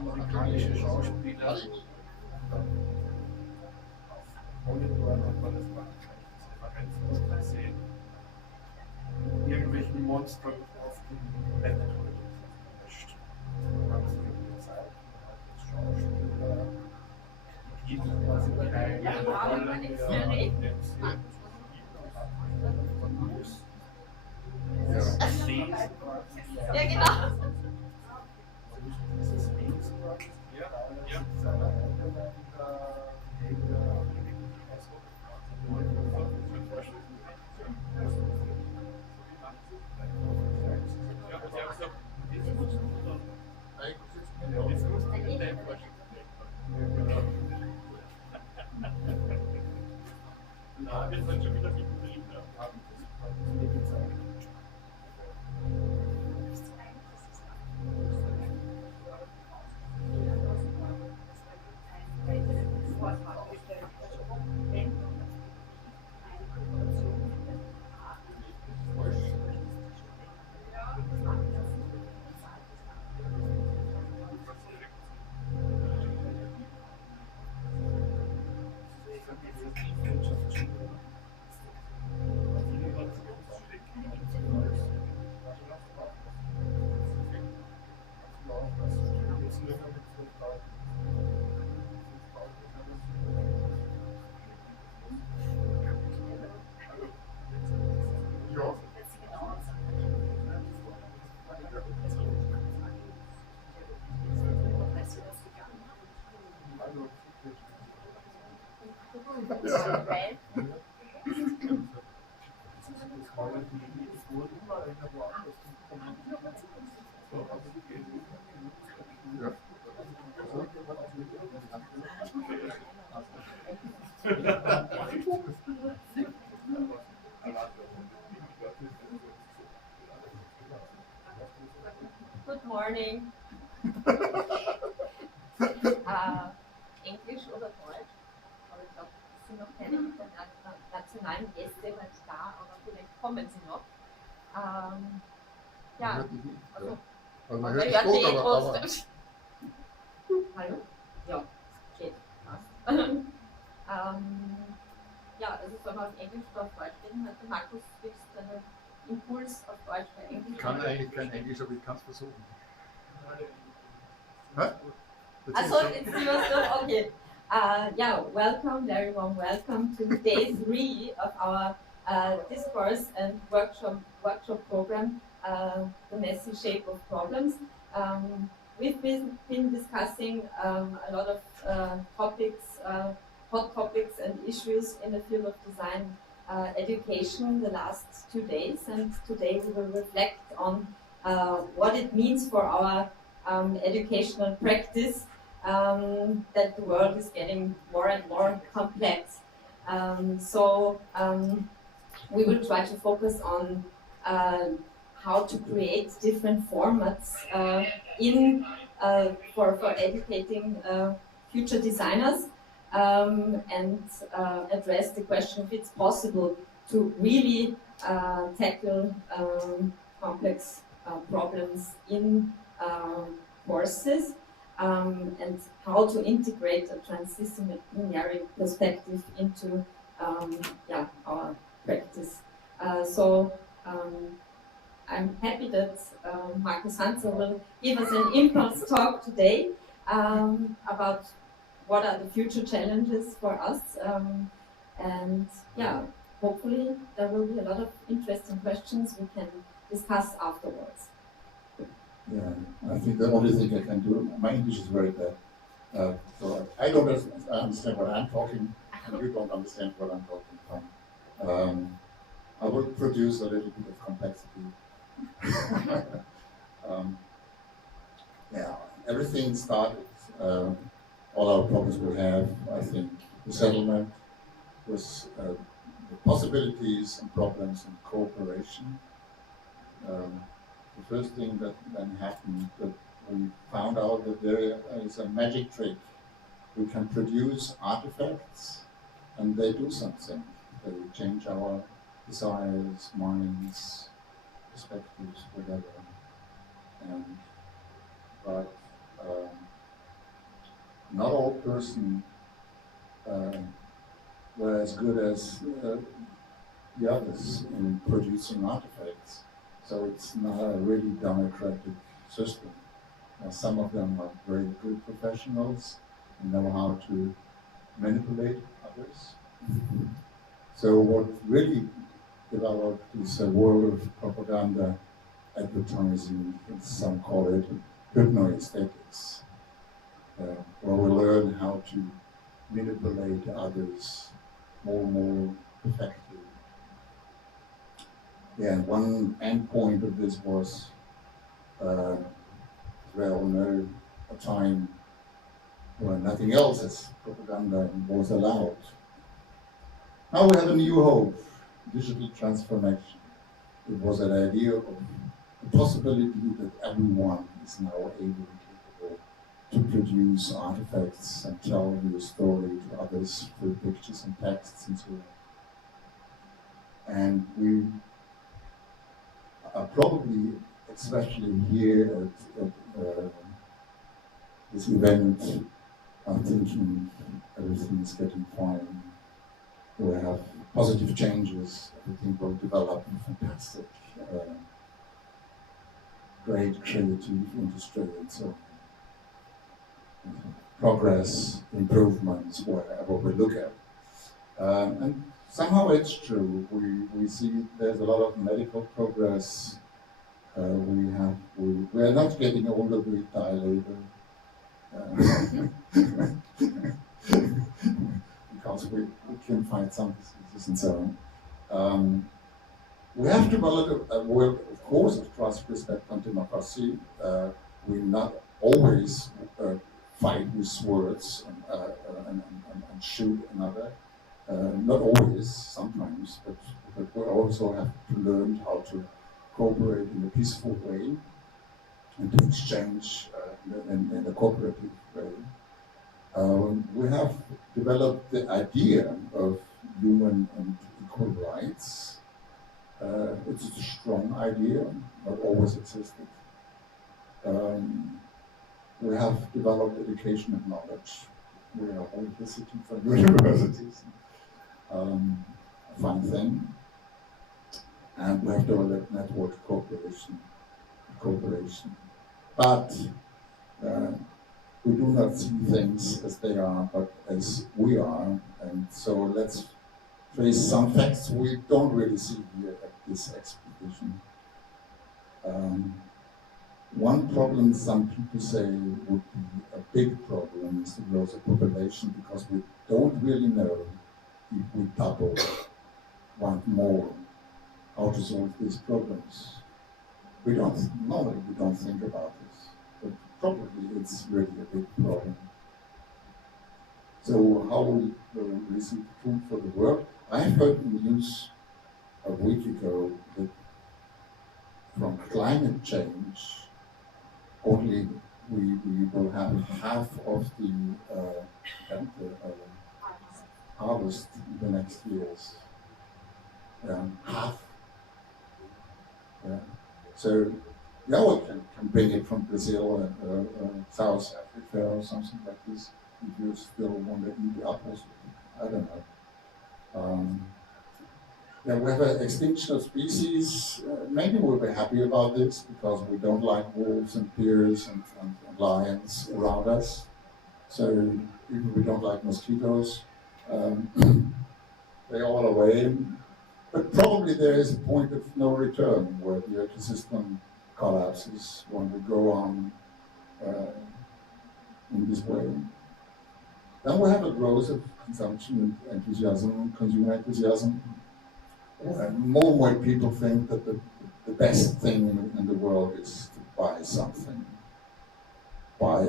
Amerikanische Schauspieler. Monitoren hat man das gesehen. Irgendwelchen Monster auf dem Bett gelöscht. Haben sie gezeigt, als Schauspieler. Die gibt quasi keine Rolle mehr. Ja, genau. Wir sind schon wieder mittendrin. Good morning. Englisch oder Deutsch? Aber ich glaube, es sind noch keine internationalen Gäste heute da, aber vielleicht kommen sie noch. Ja, also, man hört hört eh es gut, aber trotzdem. Hallo? Ja, geht. Ja, also sollen wir auf Englisch oder auf Deutsch reden? Heute Markus, willst du deinen Impuls auf Deutsch oder Englisch? ich kann eigentlich kein Englisch, aber ich kann es versuchen. Hä? Also, it's yours, okay. Yeah, welcome, very warm welcome to day 3 of our discourse and workshop program, The Messy Shape of Problems. We've been discussing a lot of topics, hot topics and issues in the field of design education the last 2 days, and today we will reflect on what it means for our educational practice, that the world is getting more and more complex. We will try to focus on how to create different formats for educating future designers, and address the question if it's possible to really tackle complex problems in courses, and how to integrate a transdisciplinary perspective into our practice. I'm happy that Markus Hanzer will give us an impulse talk today about what are the future challenges for us. And yeah, hopefully there will be a lot of interesting questions we can discuss afterwards. Yeah, I think the only thing I can do, my English is very bad. So I don't understand what I'm talking, and you don't understand what I'm talking from. I will produce a little bit of complexity. Yeah, everything started, all our problems we have, I think, the settlement was the possibilities and problems and cooperation. The first thing that then happened, that we found out that there is a magic trick. We can produce artifacts and they do something. They change our desires, minds, perspectives, whatever. But not all persons were as good as the others in producing artifacts. So it's not a really democratic system. Some of them are very good professionals and know how to manipulate others. So what really developed is a world of propaganda, advertising, and some call it hypnoaesthetics, where we learn how to manipulate others more and more effectively. Yeah, and one endpoint of this was, as we all know, a time when nothing else as propaganda was allowed. Now we have a new hope, digital transformation. It was an idea of the possibility that everyone is now able and capable to produce artifacts and tell your story to others through pictures and texts and so on. And we are probably, especially here at this event, are thinking everything is getting fine. We have positive changes, everything will develop fantastic, great creative industry and so on. Progress, improvements, wherever we look at. And somehow it's true. We see there's a lot of medical progress. We are not getting older, we die later. Because we can find some diseases and so on. We have to develop a world, of course, of trust, respect, and democracy. We not always fight with words and shoot another. Not always, sometimes, but we also have to learn how to cooperate in a peaceful way and to exchange in a cooperative way. We have developed the idea of human and equal rights. It's a strong idea, not always existed. We have developed education and knowledge. We are all visiting from universities. A fun thing. And we have developed network cooperation. But we do not see things as they are, but as we are. And so let's face some facts we don't really see here at this expedition. One problem some people say would be a big problem is the growth of population, because we don't really know if we double, want more, how to solve these problems. Normally we don't think about this, but probably it's really a big problem. So how we will receive food for the world? I heard in the news a week ago that from climate change, only we will have half of the harvest in the next years. Half. So, yeah, we can bring it from Brazil and South Africa or something like this, if you still want to eat apples. I don't know. Then we have an extinction of species. Maybe we'll be happy about this because we don't like wolves and bears and lions around us. So even we don't like mosquitoes, they're all away. But probably there is a point of no return where the ecosystem collapses when we go on in this way. Then we have a growth of consumption enthusiasm, consumer enthusiasm. More and more people think that the best thing in the world is to buy something, buy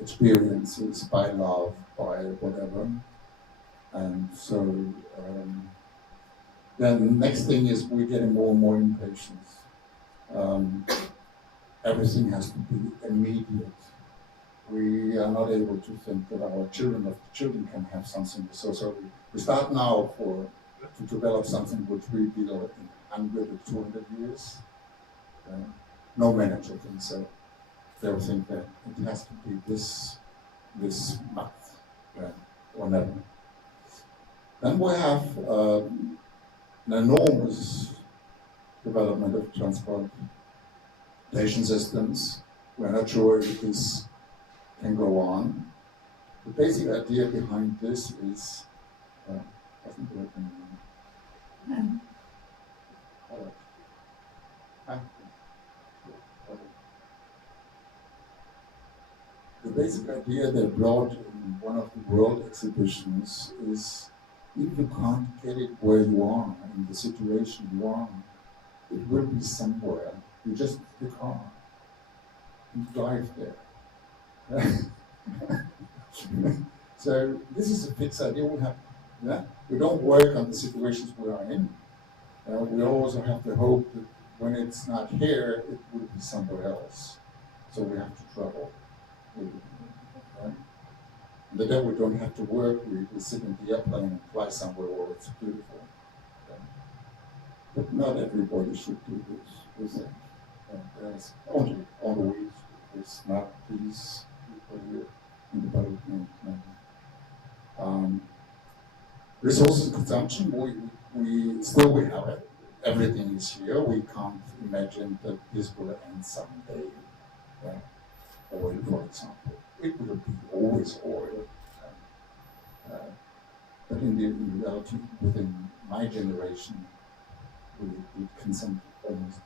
experiences, buy love, buy whatever. And so then the next thing is we're getting more and more impatient. Everything has to be immediate. We are not able to think that our children can have something. So we start now to develop something which we build in 100 or 200 years. No manager thinks so. They will think that it has to be this month or never. Then we have an enormous development of transportation systems. We're not sure if this can go on. The basic idea behind this is doesn't work anymore. The basic idea they brought in one of the world exhibitions is if you can't get it where you are, in the situation you are, it will be somewhere. You just pick the car and drive there. So this is a fixed idea we have. Yeah? We don't work on the situations we are in. We also have the hope that when it's not here, it will be somewhere else. So we have to travel. Right? The day we don't have to work, we sit in the airplane and fly somewhere where it's beautiful. Okay? But not everybody should do this, we think. There's only it's not these people here in the development. Resources consumption, we still have it. Everything is here. We can't imagine that this will end someday. Yeah? Oil, for example. It will be always oil. But in reality, within my generation, we consume almost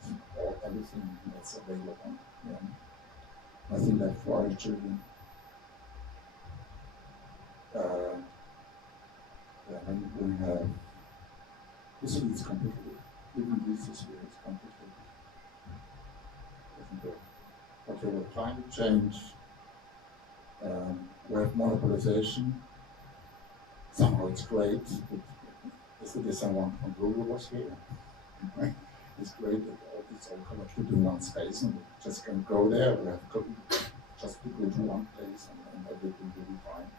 everything that's available. Yeah. Nothing left for our children. And we have, this is complicated. Even this is here, it's complicated. Okay, with climate change, we have monopolization. Somehow it's great. Yesterday someone from Google was here. It's great that it's all collected in one space and we just can go there. We have just to go to one place and everything will be fine.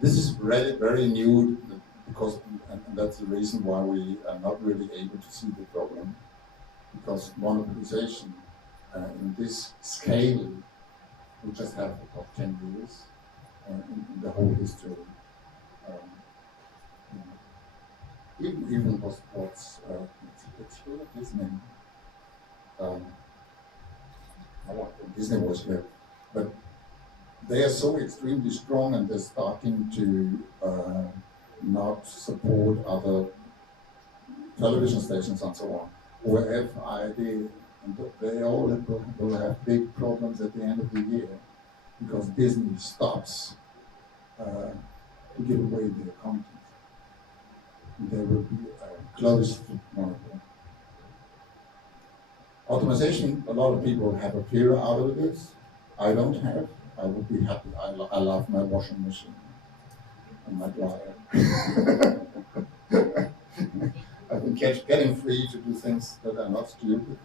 This is really very new because, and that's the reason why we are not really able to see the problem. Because monopolization in this scale, we just have about 10 years in the whole history. Even what's it's here at Disney. Disney was here, but they are so extremely strong and they're starting to not support other television stations and so on. Or FID, and they all will have big problems at the end of the year because Disney stops to give away their content. There will be a closed monopoly. Automation, a lot of people have a fear out of this. I don't have. I would be happy. I love my washing machine and my dryer. I've been getting free to do things that are not stupid.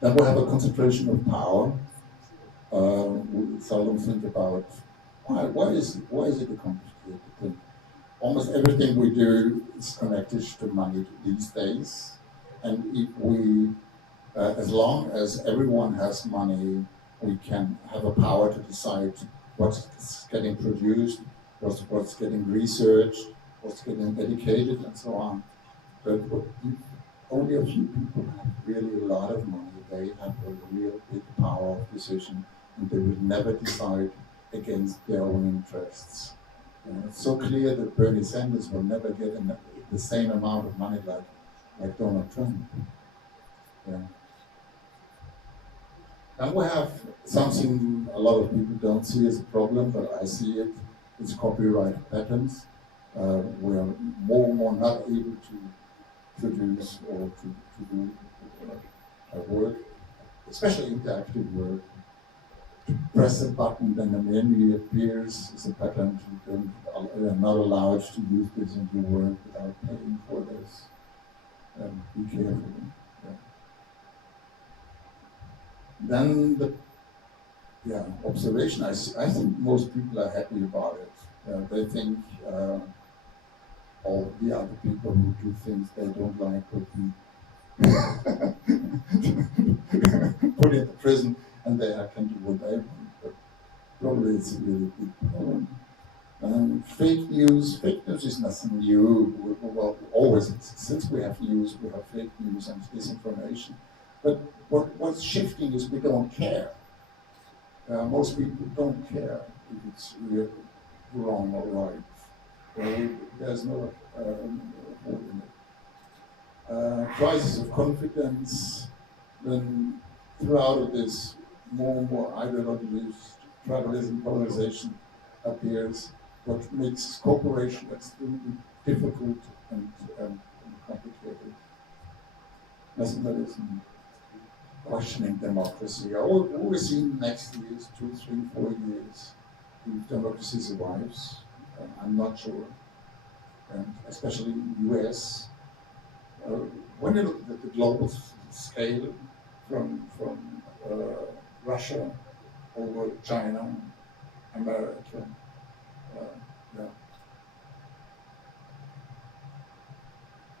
Then we have a concentration of power. We seldom think about why is it a complicated thing? Almost everything we do is connected to money these days. And if we, as long as everyone has money, we can have a power to decide what's getting produced, what's getting researched, was getting educated and so on. But if only a few people have really a lot of money, they have a real big power of decision, and they will never decide against their own interests. It's so clear that Bernie Sanders will never get the same amount of money like Donald Trump. Yeah. And we have something a lot of people don't see as a problem, but I see it. It's copyright patents. We are more and more not able to produce or to do work, especially interactive work. To press a button, then a menu appears as a patent. You are not allowed to use this in your work without paying for this. Be careful. Yeah. Then the observation. I think most people are happy about it. They think all the other people who do things they don't like will be put in prison, and they can do what they want. But probably it's a really big problem. Fake news is nothing new. Well, always, since we have news, we have fake news and disinformation. But what's shifting is we don't care. Most people don't care if it's really wrong or right. There's no hope in it. Crisis of confidence. Then throughout this, more and more ideologist, tribalism, polarization appears, what makes cooperation extremely difficult and complicated. Nationalism, questioning democracy. All we see in the next years, 2, 3, 4 years, if democracy survives. I'm not sure. And especially in the US. When you look at the global scale, from Russia over China, America,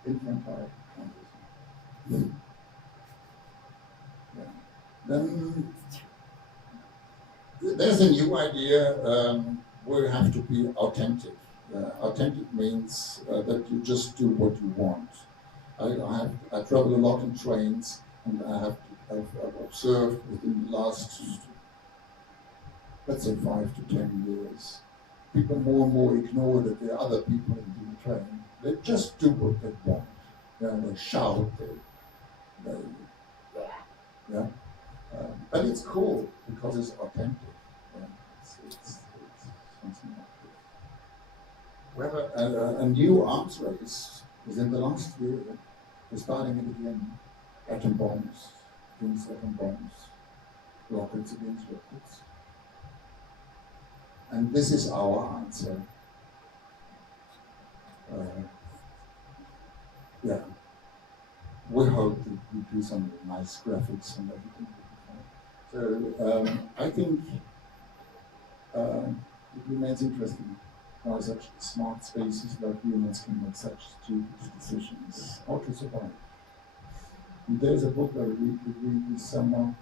infantile countries. Then there's a new idea where you have to be authentic. Authentic means that you just do what you want. I travel a lot in trains, and I've observed within the last, let's say, 5 to 10 years, people more and more ignore that there are other people in the train. They just do what they want. They shout, but it's cool because it's authentic. It's something like this. We have a new arms race within the last year. We're starting it again. Atom bombs, against atom bombs, rockets against rockets. And this is our answer. We hope that we do some nice graphics and everything. So I think it remains interesting how such smart spaces like humans can make such stupid decisions. How to survive. And there's a book I read this summer.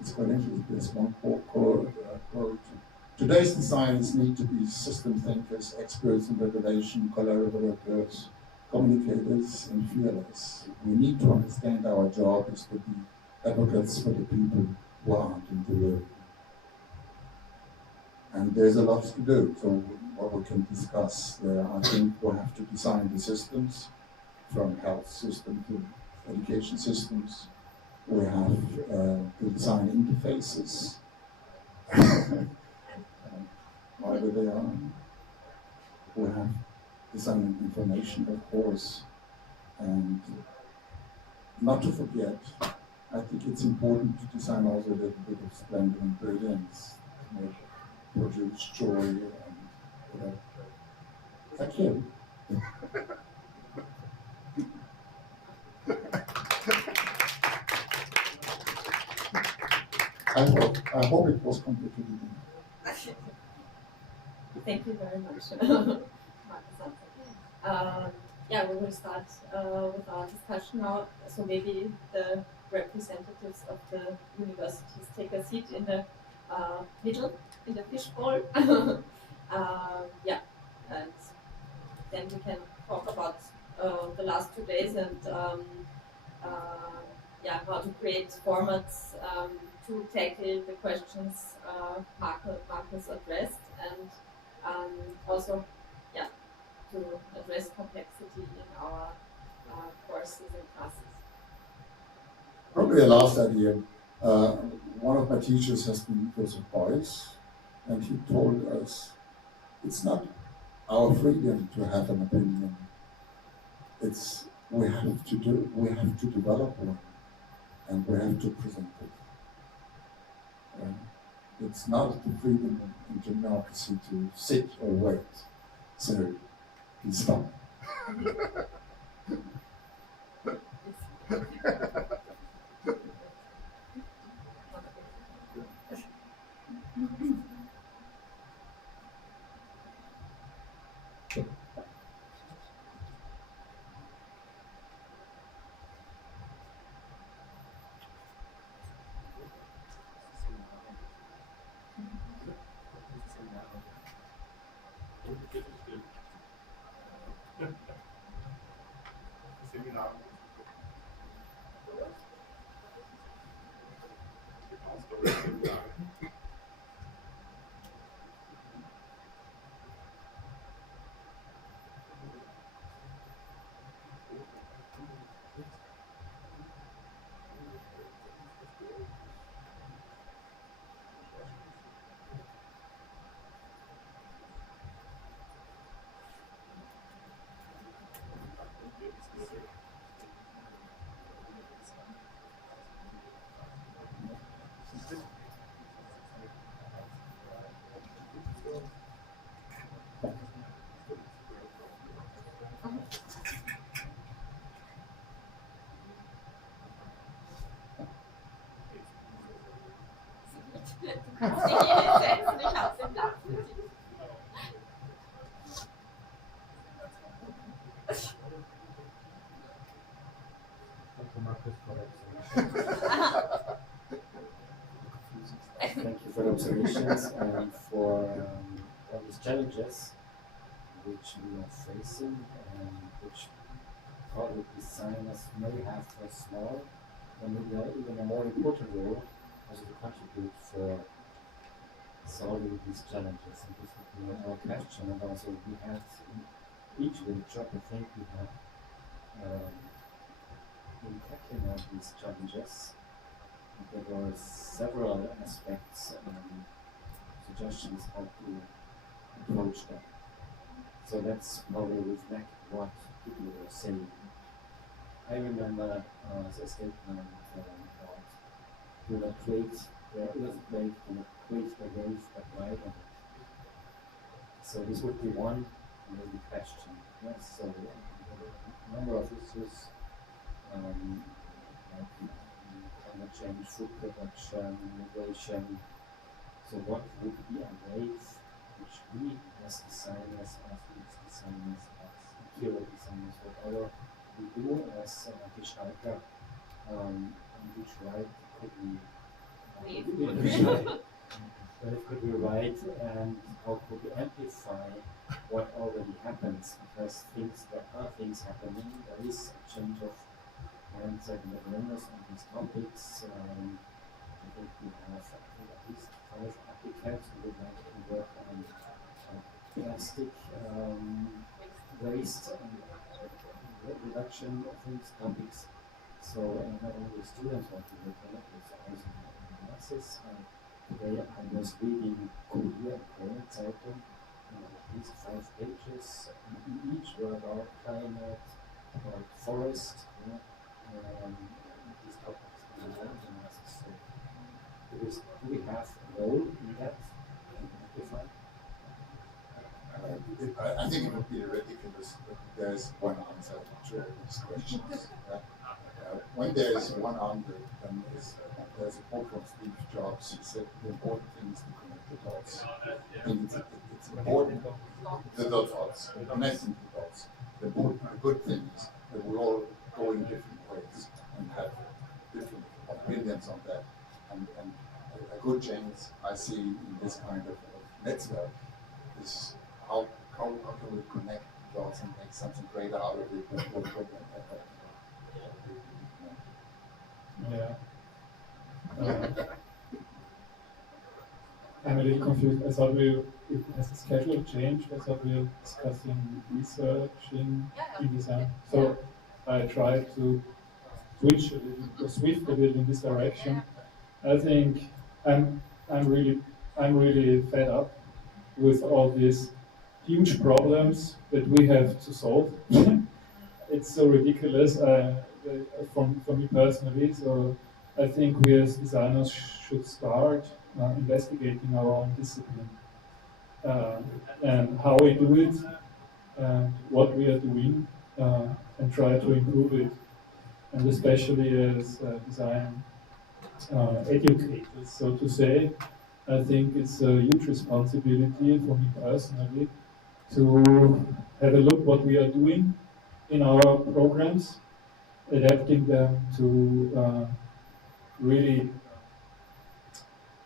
It's quite interesting. There's one quote. Today's designers need to be system thinkers, experts in regulation, collaborators, communicators, and fearless. We need to understand our job is to be advocates for the people who aren't in the room. And there's a lot to do, so what we can discuss there. I think we'll have to design the systems, from health system to education systems. We have to design interfaces, whatever they are. We have design information, of course, and not to forget, I think it's important to design also a little bit of splendor and brilliance, to produce joy and whatever. Thank you. I hope it was complicated. Thank you very much, Markus. We will start with our discussion now. So maybe the representatives of the universities take a seat in the middle, in the fishbowl. And then we can talk about the last 2 days and yeah, how to create formats to tackle the questions Marcus addressed, and also, yeah, to address complexity in our courses and classes. Probably a last idea. One of my teachers has been Professor Beuys, and he told us it's not our freedom to have an opinion. It's we have to develop one, and we have to present it. It's not the freedom in democracy to sit or wait. So please stop. Seminar. Du kannst dich hier setzen, ich hab's im Lachen. Thank you for the observations and for all these challenges which we are facing and which probably designers may have a small or maybe even a more important role also to contribute for solving these challenges. And this would be our question. And also we had in each workshop, I think we have in tackling all these challenges, there were several aspects and suggestions how to approach them. So let's probably reflect what people were saying. I remember the statement about do not create the earthquake, do not create the wave, but ride on it. So this would be one maybe question. Yes, so a number of issues like climate change, food production, migration. So what would be a wave which we as designers, as interior designers, whatever we do as Gestalter, on which ride could we write and how could we amplify what already happens, because there are things happening, there is a change of mindset and awareness on these topics. I think we have at least 5 applicants who would like to work on plastic waste and reduction of these topics. So not only students want to work on it, it's also masses. Today I was reading Kugelkopf Zeitung, at least 5 pages, and each were about climate, about forest, these topics in the masses. So do we have a role in that? I think it would be ridiculous that there's one answer to all these questions. When there is one answer, then there's a quote from Steve Jobs. He said the important thing is to connect the dots. I think it's important, the dots, connecting the dots. The good thing is that we all go in different ways and have different opinions on that. And a good chance I see in this kind of network is how can we connect thoughts and make something great out of it. Yeah. I'm a little confused. I thought it has a schedule changed. I thought we were discussing research in design. So I tried to switch a little, swift a little in this direction. I think I'm really fed up with all these huge problems that we have to solve. It's so ridiculous for me personally. So I think we as designers should start investigating our own discipline and how we do it and what we are doing and try to improve it. And especially as design educators, so to say, I think it's a huge responsibility for me personally to have a look what we are doing in our programs, adapting them to really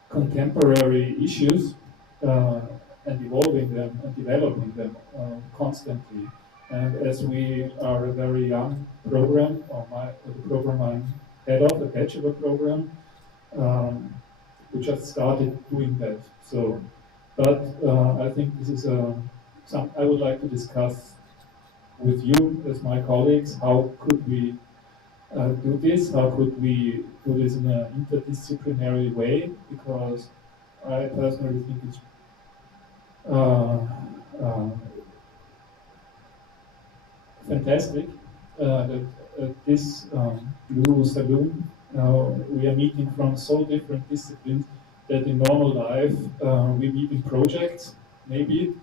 contemporary issues and evolving them and developing them constantly. And as we are a very young program, or the program I'm head of, a bachelor program, we just started doing that. So, but I think this is something I would like to discuss with you as my colleagues. How could we do this? How could we do this in an interdisciplinary way? Because I personally think it's fantastic that at this Blue Saloon we are meeting from so different disciplines that in normal life we meet in projects, maybe,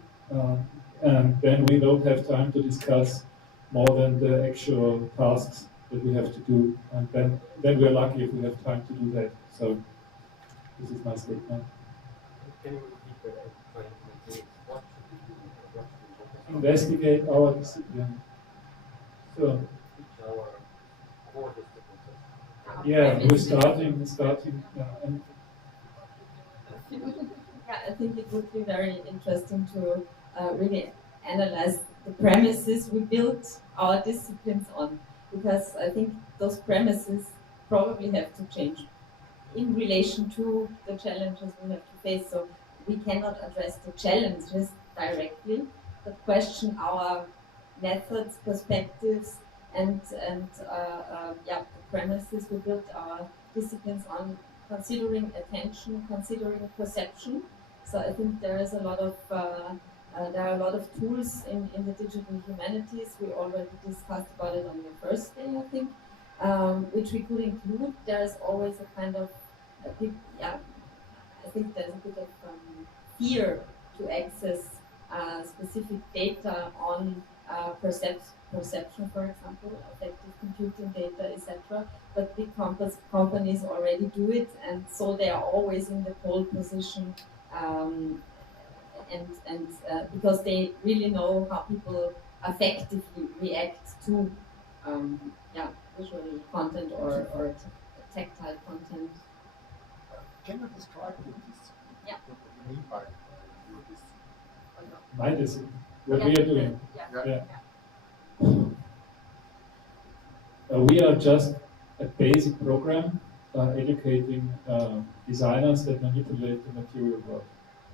and then we don't have time to discuss more than the actual tasks that we have to do, and then we are lucky if we have time to do that. So this is my statement. Can you repeat that? What should we do? What should we Investigate our discipline. So Which our core disciplines? yeah, we're starting, and Yeah, I think it would be very interesting to really analyze the premises we built our disciplines on, because I think those premises probably have to change in relation to the challenges we have to face. So we cannot address the challenges directly, but question our methods, perspectives, and the premises we built our disciplines on, considering attention, considering perception. So I think there is a lot of there are a lot of tools in the digital humanities. We already discussed about it on the first day, I think, which we could include. There is always a kind of I think there's a bit of fear to access specific data on perception, for example, affective computing data, etc. But big companies already do it, and so they are always in the pole position, and because they really know how people affectively react to visual content or tactile content. Can you describe what you mean by your discipline? my discipline, what we are doing. Yeah. We are just a basic program educating designers that manipulate the material world,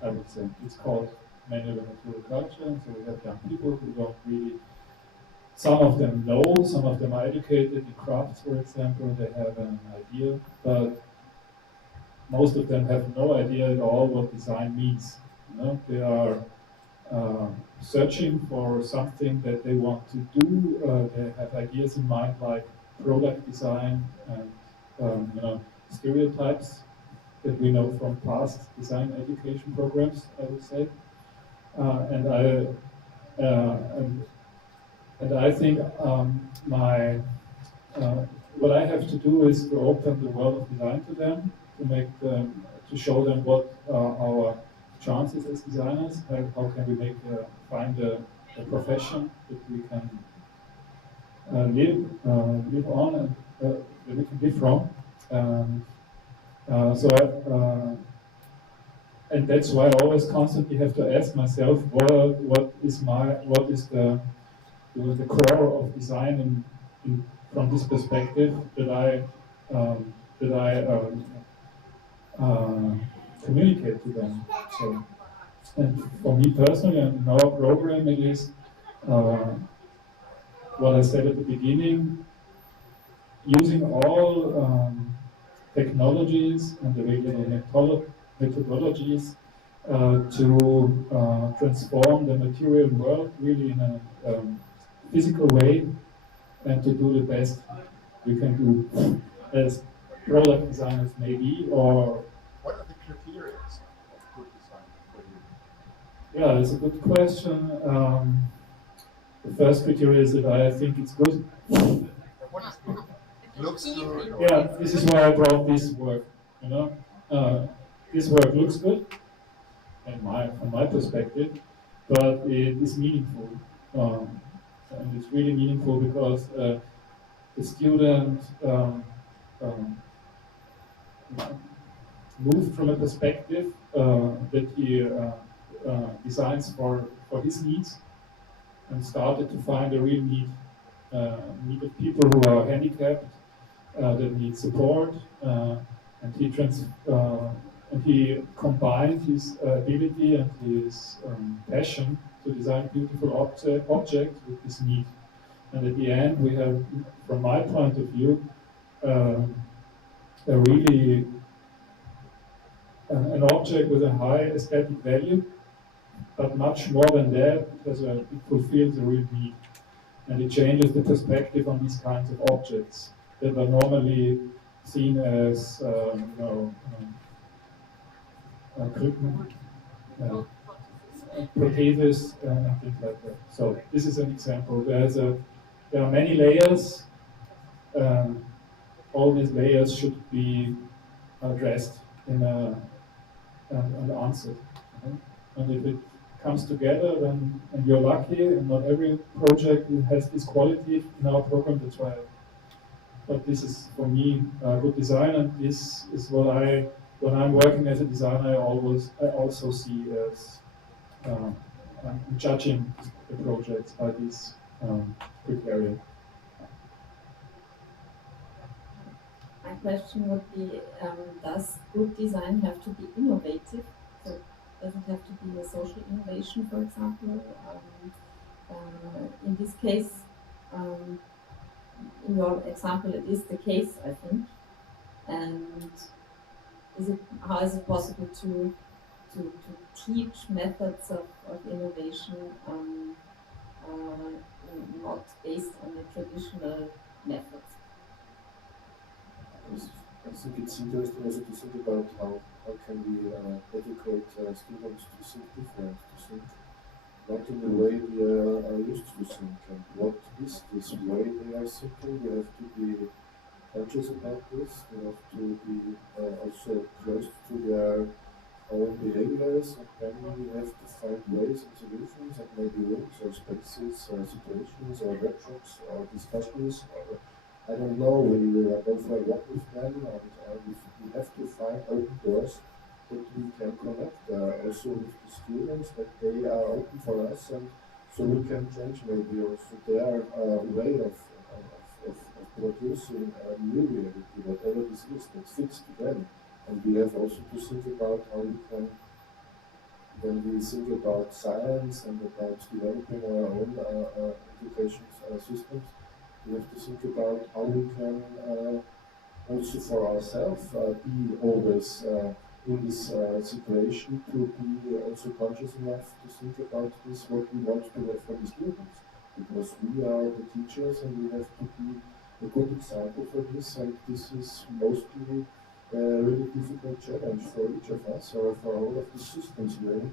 I would say. It's called manual and material culture, so we have young people who don't really, some of them know, some of them are educated in crafts, for example, they have an idea, but most of them have no idea at all what design means. You know? They are searching for something that they want to do. They have ideas in mind like product design and stereotypes that we know from past design education programs, I would say. And I think what I have to do is to open the world of design to them, to show them what are our chances as designers, how can we find a profession that we can live on and that we can live from. and that's why I always constantly have to ask myself, what is the core of design from this perspective that I communicate to them. So, and for me personally, and in our program, it is what I said at the beginning, using all technologies and available methodologies to transform the material world really in a physical way, and to do the best we can do as product designers maybe, or... What are the criteria of good design for you? Yeah, it's a good question. The first criteria is that I think it's good. What is good? Looks good? Or Yeah, this is why I brought this work, you know. This work looks good, from my perspective, but it is meaningful. And it's really meaningful because the student moved from a perspective that he designs for his needs, and started to find a real need of people who are handicapped, that need support, and he combined his ability and his passion to design beautiful objects with this need. And at the end, we have, from my point of view, an object with a high aesthetic value, but much more than that, because it fulfills a real need. And it changes the perspective on these kinds of objects that are normally seen as, prothesis and things like that. So this is an example. There are many layers. All these layers should be addressed and answered. And if it comes together, then and you're lucky, and not every project has this quality in our program. That's why. But this is for me good design, and this is what when I'm working as a designer, I also see as I'm judging the projects by these criteria. My question would be, does good design have to be innovative? So does it have to be a social innovation, for example? In this case, in your example, it is the case, I think. And how is it possible to teach methods of innovation not based on the traditional methods? I think it's interesting also to think about how can we educate students to think different, to think not in the way we are used to think, and what is this way they are thinking. We have to be conscious about this. We have to be also close to their own behaviors, and then we have to find ways and solutions, and maybe rooms or spaces or situations or workshops or discussions, or I don't know, we go for a walk with them, and we have to find open doors that we can connect also with the students, that they are open for us, and so we can change maybe also their way of producing a new reality, whatever this is, that fits to them. And we have also to think about how we can, when we think about science and about developing our own education systems, we have to think about how we can also for ourselves be always in this situation, to be also conscious enough to think about this, what we want to have for the students. Because we are the teachers, and we have to be a good example for this, and this is mostly a really difficult challenge for each of us, or for all of the systems really,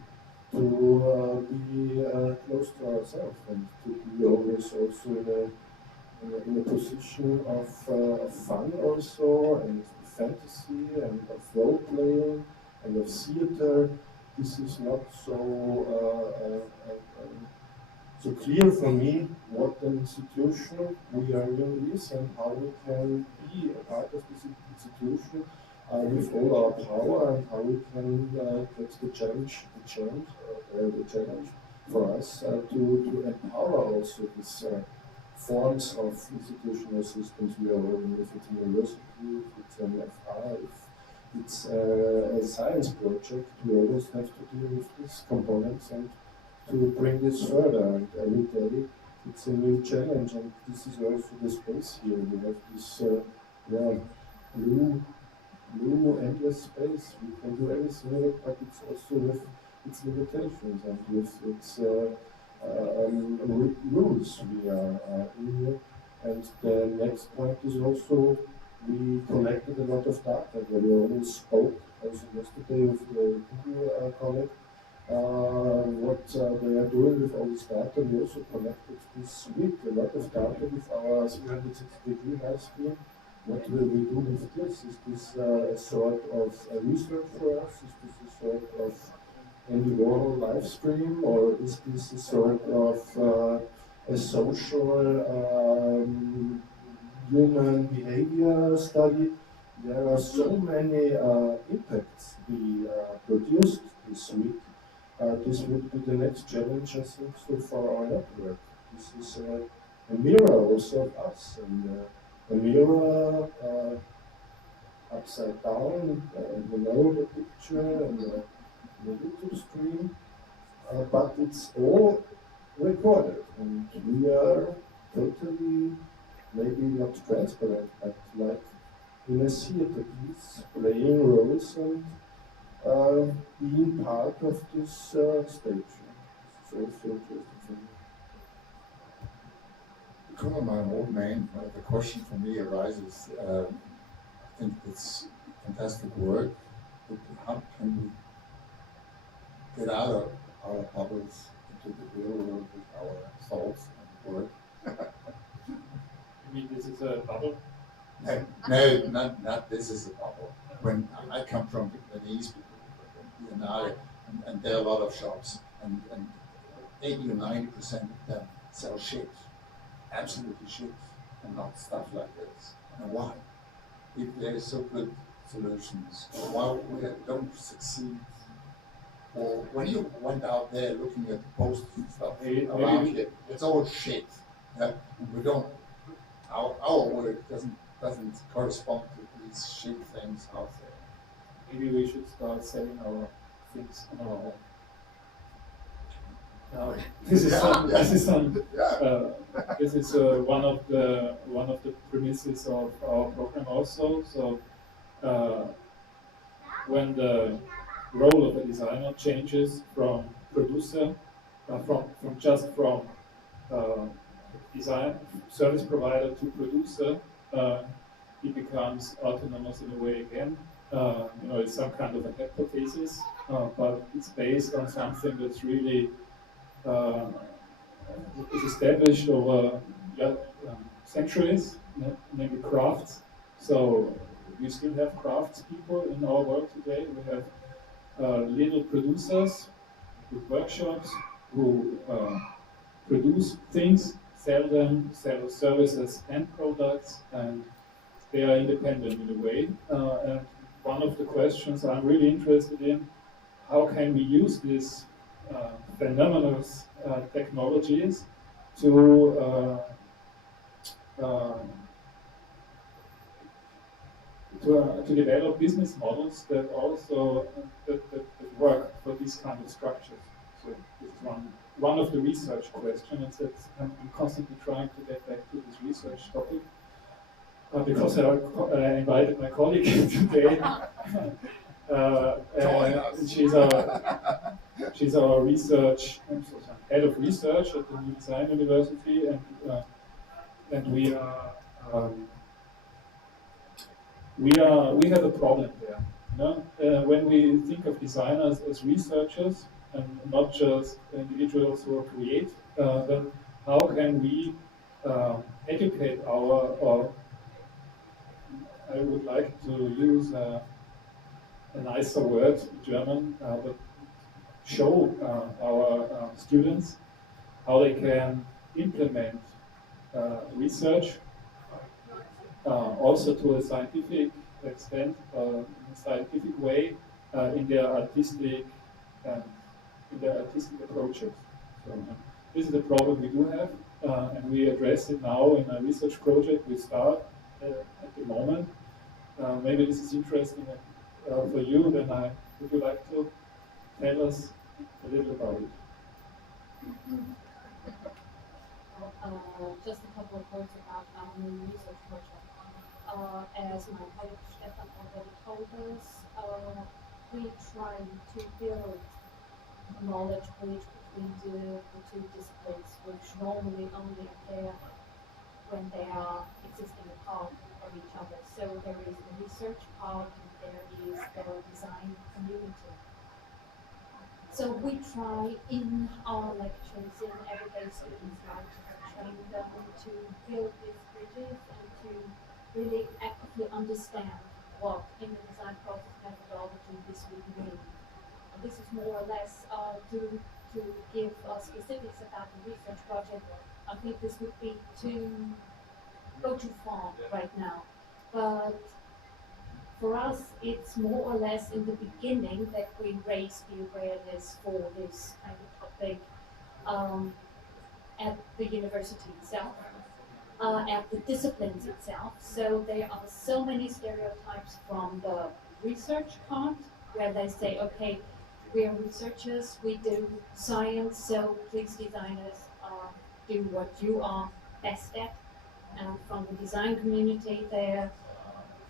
to be close to ourselves, and to be always also in a position of fun also, and fantasy, and of role playing, and of theater. This is not so clear for me what an institution we are in is, and how we can be a part of this institution with all our power and how we can get the challenge for us to empower also these forms of institutional systems we are in. If it's a university, if it's an FR, if it's a science project, we always have to deal with these components and to bring this further. And every day it's a new challenge, and this is also the space here. We have this blue endless space. We can do everything with it, but it's also with its limitations and with its rules we are in here. And the next point is also we collected a lot of data. We already spoke also yesterday with the Google colleague what they are doing with all this data. We also collected this week a lot of data with our 360-degree live stream. What will we do with this? Is this a sort of a research for us? Is this a sort of Andy Warhol live stream, or is this a sort of a social human behavior study? There are so many impacts we produced this week. This would be the next challenge, I think, so for our network. This is a mirror also of us, and a mirror upside down, below the picture and the YouTube screen, but it's all recorded, and we are totally, maybe not transparent, but like in a theater piece, playing roles and being part of this stage. It's also interesting for me. Because I'm an old man, the question for me arises, I think it's fantastic work, but how can we get out of our bubbles into the real world with our thoughts and work? You mean this is a bubble? No, not this is a bubble. When I come from the East, and there are a lot of shops, and 80 or 90% of them sell shit, absolutely shit, and not stuff like this. And why? If there are so good solutions, why we don't succeed? Or when you went out there looking at the post stuff around here, it's all shit. And we don't. Our work doesn't correspond to these shit things out there. Maybe we should start selling our things on our own. This is one of the premises of our program also. So when the role of a designer changes from producer, from design service provider to producer, he becomes autonomous in a way again. It's some kind of a hypothesis, but it's based on something that's really is established over centuries, maybe crafts. So we still have crafts people in our world today. We have little producers with workshops who produce things, sell them, sell services and products, and they are independent in a way. And one of the questions I'm really interested in, how can we use these phenomenal technologies to develop business models that also that work for these kind of structures. So it's one of the research questions that I'm constantly trying to get back to this research topic. Because I invited my colleague today. She's our research head of research at the New Design University, and we have a problem there. When we think of designers as researchers and not just individuals who create, then how can we educate our I would like to use a nicer word in German, but show our students how they can implement research also to a scientific extent in a scientific way in their artistic approaches. So this is a problem we do have, and we address it now in a research project we start at the moment. Maybe this is interesting for you. Then would you like to tell us a little about it? Just a couple of words about our new research project. As my colleague Stefan already told us, we try to build a knowledge bridge between the two disciplines, which normally only appear when they are existing apart from each other. So there is the research part and there is the design community. So we try in our lectures, in everyday students' lives, to train them to build these bridges and to really actively understand what in the design process methodology this would mean. And this is more or less to give specifics about the research project. I think this would be go too far right now. But for us, it's more or less in the beginning that we raise the awareness for this kind of topic at the university itself, at the disciplines itself. So there are so many stereotypes from the research part, where they say, okay, we are researchers, we do science, so please designers do what you are best at. And from the design community there,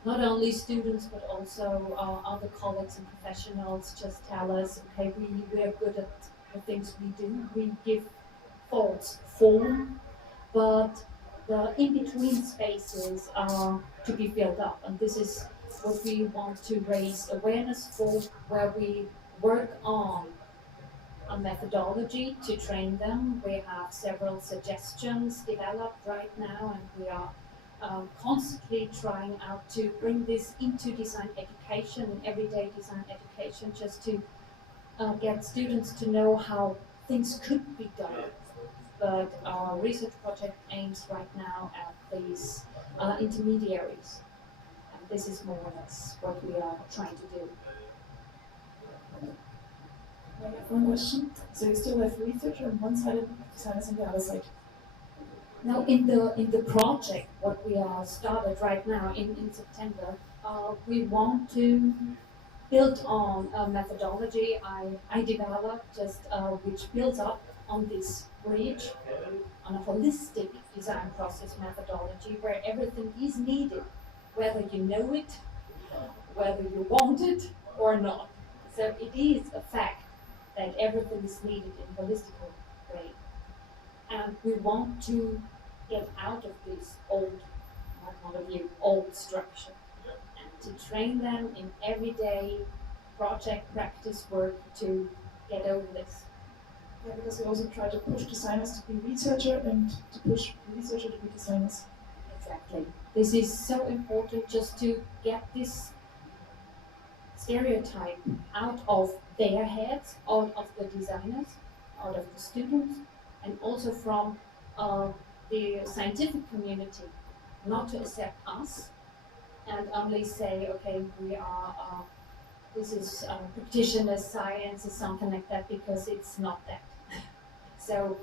not only students, but also other colleagues and professionals just tell us, okay, we are good at the things we do. We give thoughts form, but the in-between spaces are to be filled up. And this is what we want to raise awareness for, where we work on a methodology to train them. We have several suggestions developed right now, and we are constantly trying out to bring this into design education and everyday design education, just to get students to know how things could be done. But our research project aims right now at these intermediaries. And this is more or less what we are trying to do. I have one question. So you still have research on one side and designers on the other side? Now, in the project, what we are started right now in September, we want to build on a methodology I developed, just which builds up on this bridge, on a holistic design process methodology where everything is needed, whether you know it, whether you want it or not. So it is a fact that everything is needed in a holistic way. And we want to get out of this old, my point of view, old structure, and to train them in everyday project practice work to get over this. Yeah, because we also try to push designers to be researcher and to push researcher to be designers. Exactly. This is so important, just to get this stereotype out of their heads, out of the designers, out of the students, and also from the scientific community, not to accept us and only say, okay, we are, this is practitioner science or something like that, because it's not that. So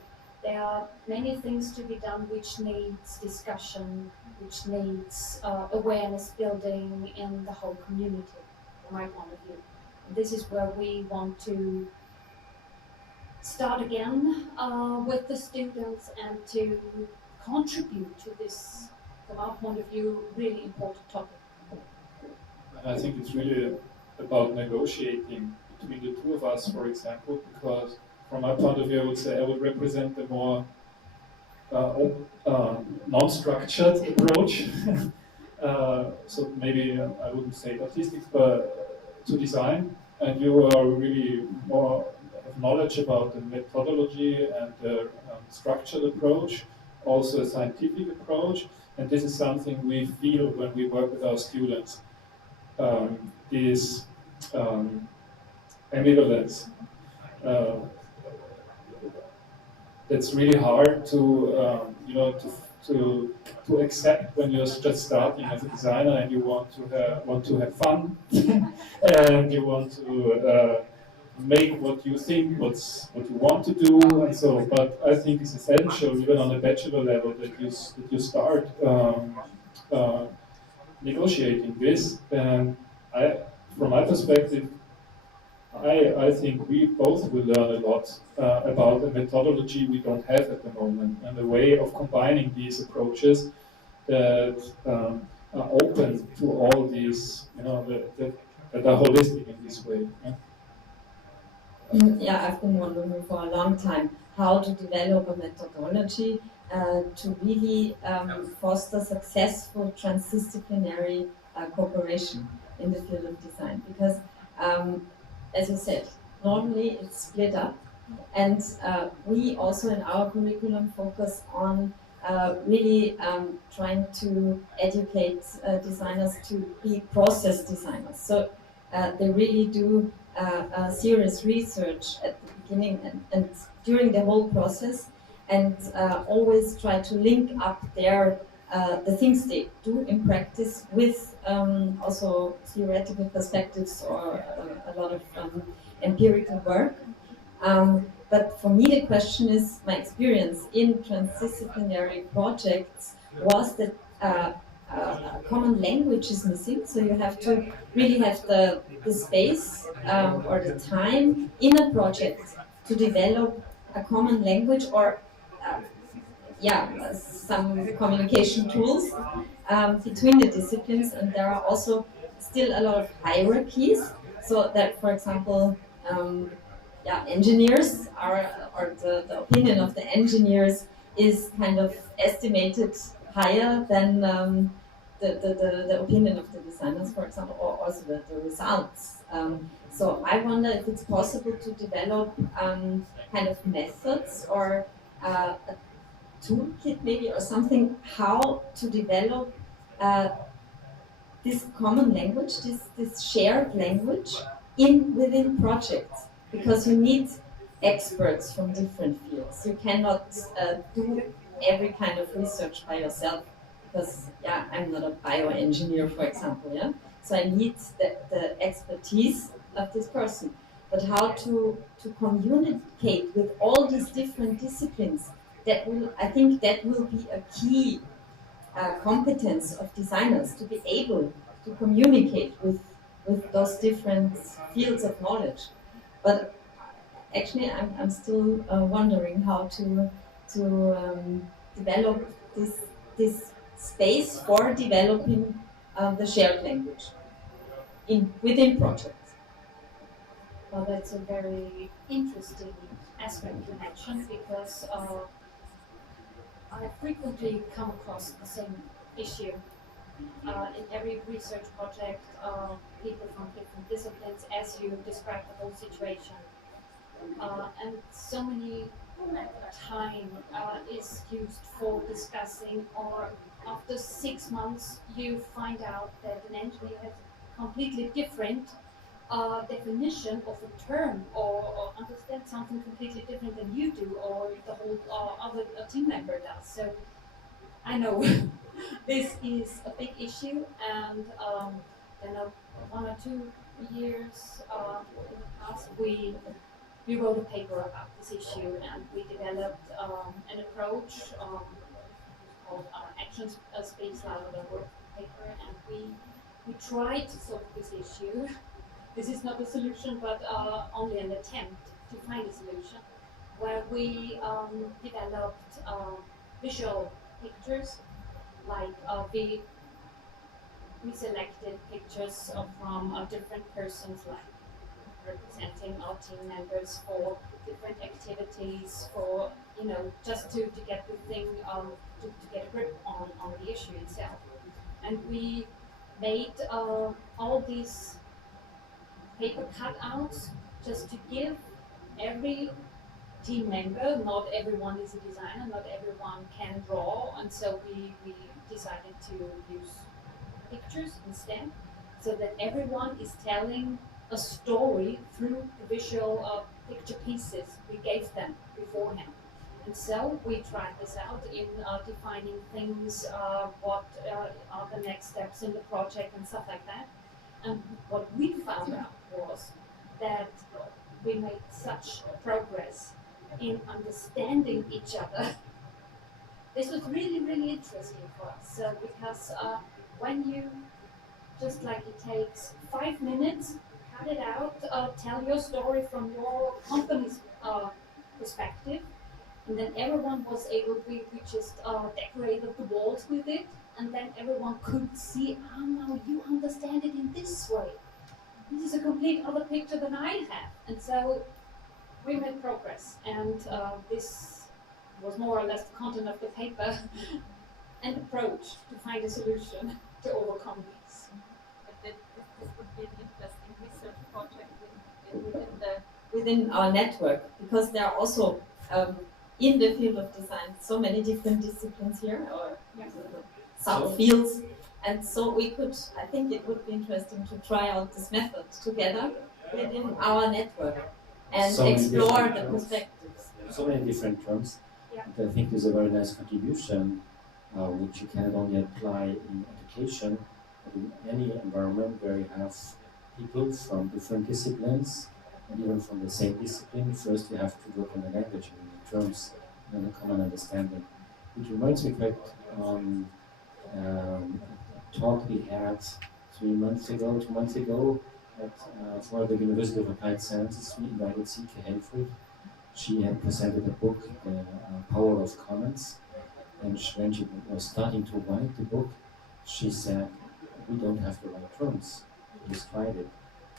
there are many things to be done which needs discussion, which needs awareness building in the whole community, from my point of view. And this is where we want to start again with the students and to contribute to this, from our point of view, really important topic. I think it's really about negotiating between the two of us, for example, because from my point of view, I would say I would represent the more non-structured approach. So maybe I wouldn't say artistic, but to design, and you are really more have knowledge about the methodology and the structured approach, also a scientific approach, and this is something we feel when we work with our students. This ambivalence. It's really hard to to accept when you're just starting as a designer and you want to have fun and you want to make what you think, what you want to do, and so. But I think it's essential, even on a bachelor level, that you start negotiating this. And from my perspective, I think we both will learn a lot about a methodology we don't have at the moment, and a way of combining these approaches that are open to all these, that are holistic in this way. Yeah? Yeah, I've been wondering for a long time how to develop a methodology to really foster successful transdisciplinary cooperation in the field of design. Because, as you said, normally it's split up, and we also in our curriculum focus on really trying to educate designers to be process designers. So they really do serious research at the beginning and during the whole process, and always try to link up the things they do in practice with also theoretical perspectives or a lot of empirical work. But for me the question is, my experience in transdisciplinary projects was that a common language is missing, so you have to really have the space or the time in a project to develop a common language or some communication tools between the disciplines. And there are also still a lot of hierarchies, so that, for example, engineers or the opinion of the engineers is kind of estimated higher than the opinion of the designers, for example, or also the results. So I wonder if it's possible to develop kind of methods or a toolkit maybe or something, how to develop this common language, this shared language within projects, because you need experts from different fields. You cannot do every kind of research by yourself, because I'm not a bioengineer, for example, so I need the expertise of this person. But how to communicate with all these different disciplines, I think that will be a key competence of designers, to be able to communicate with those different fields of knowledge. But actually I'm still wondering how to develop this space for developing the shared language within projects. Well, that's a very interesting aspect you mentioned, because I frequently come across the same issue. In every research project, people from different disciplines, as you described the whole situation. And so many time is used for discussing, or after 6 months you find out that an engineer has a completely different definition of a term, or understand something completely different than you do, or the whole other team member does. So I know this is a big issue, and then 1 or 2 years in the past we wrote a paper about this issue, and we developed an approach called action-space work paper, and we tried to solve this issue. This is not a solution, but only an attempt to find a solution, where we developed visual pictures, like we selected pictures from different persons, like representing our team members for different activities, for just to get the thing, to get a grip on the issue itself. And we made all these paper cutouts just to give every team member, not everyone is a designer, not everyone can draw, and so we decided to use pictures instead, so that everyone is telling a story through the visual picture pieces we gave them beforehand. And so we tried this out in defining things, what are the next steps in the project and stuff like that. And what we found out was that we made such progress in understanding each other. This was really, really interesting for us. Because when you, just like it takes 5 minutes, cut it out, tell your story from your company's perspective, and then everyone was able, we just decorated the walls with it, and then everyone could see, now you understand it in this way. This is a complete other picture than I have. And so we made progress, and this was more or less the content of the paper and approach to find a solution to overcome this. This would be an interesting research project within our network, because there are also in the field of design so many different disciplines here, or subfields, and so we could, I think it would be interesting to try out this method together within our network and explore the perspectives. So many different terms. Yeah. And I think is a very nice contribution, which you cannot only apply in education, but in any environment where you have people from different disciplines, and even from the same discipline. First you have to work on the language and the terms and a common understanding. Which reminds me quite a talk we had 2 months ago at for the University of Applied Sciences. We invited C.K. Helfrich. She had presented a book, The Power of Comments, and when she was starting to write the book, she said, we don't have the right terms. We just tried it.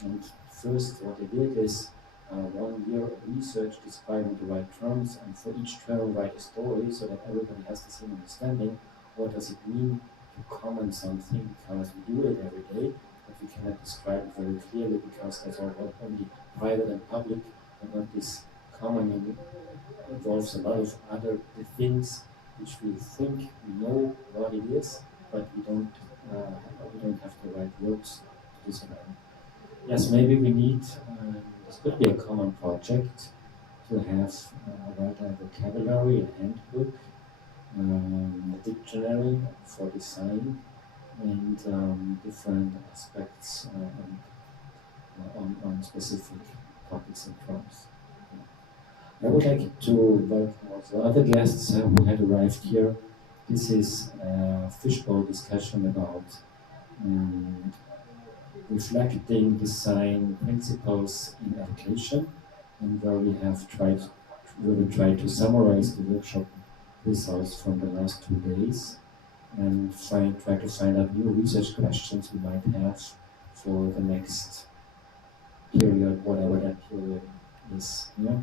And first what I did is 1 year of research describing the right terms, and for each term write a story so that everybody has the same understanding. What does it mean to comment something? Because we do it every day, but we cannot describe it very clearly because that's all only private and public, and not this commenting involves a lot of other things which we think we know what it is, but we don't have the right words to describe. Yes, maybe we need, this could be a common project, to have a right vocabulary, a handbook, a dictionary for design, and different aspects on specific topics and terms. I would like to welcome also other guests who had arrived here. This is a fishbowl discussion about reflecting design principles in education, and where we will try to summarize the workshop results from the last 2 days and try to find out new research questions we might have for the next period, whatever that period is. Yeah?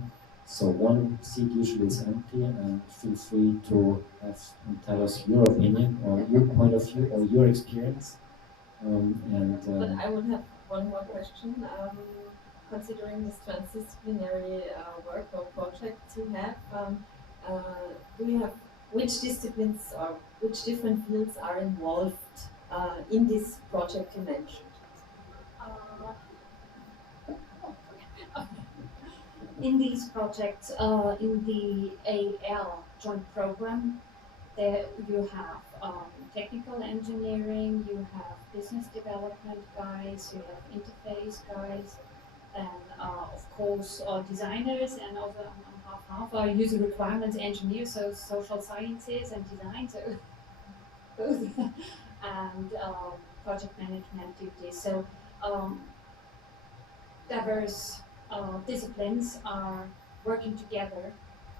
So one seat usually is empty, and feel free to tell us your opinion or your point of view or your experience. But I would have one more question. Considering this transdisciplinary work or projects you have, do you have which disciplines or which different fields are involved in this project you mentioned? In these projects, in the AL joint program, there you have technical engineering, you have business development guys, you have interface guys, and of course designers, and also half are user requirements engineers, so social sciences and design, so both, and project management duties. So diverse disciplines are working together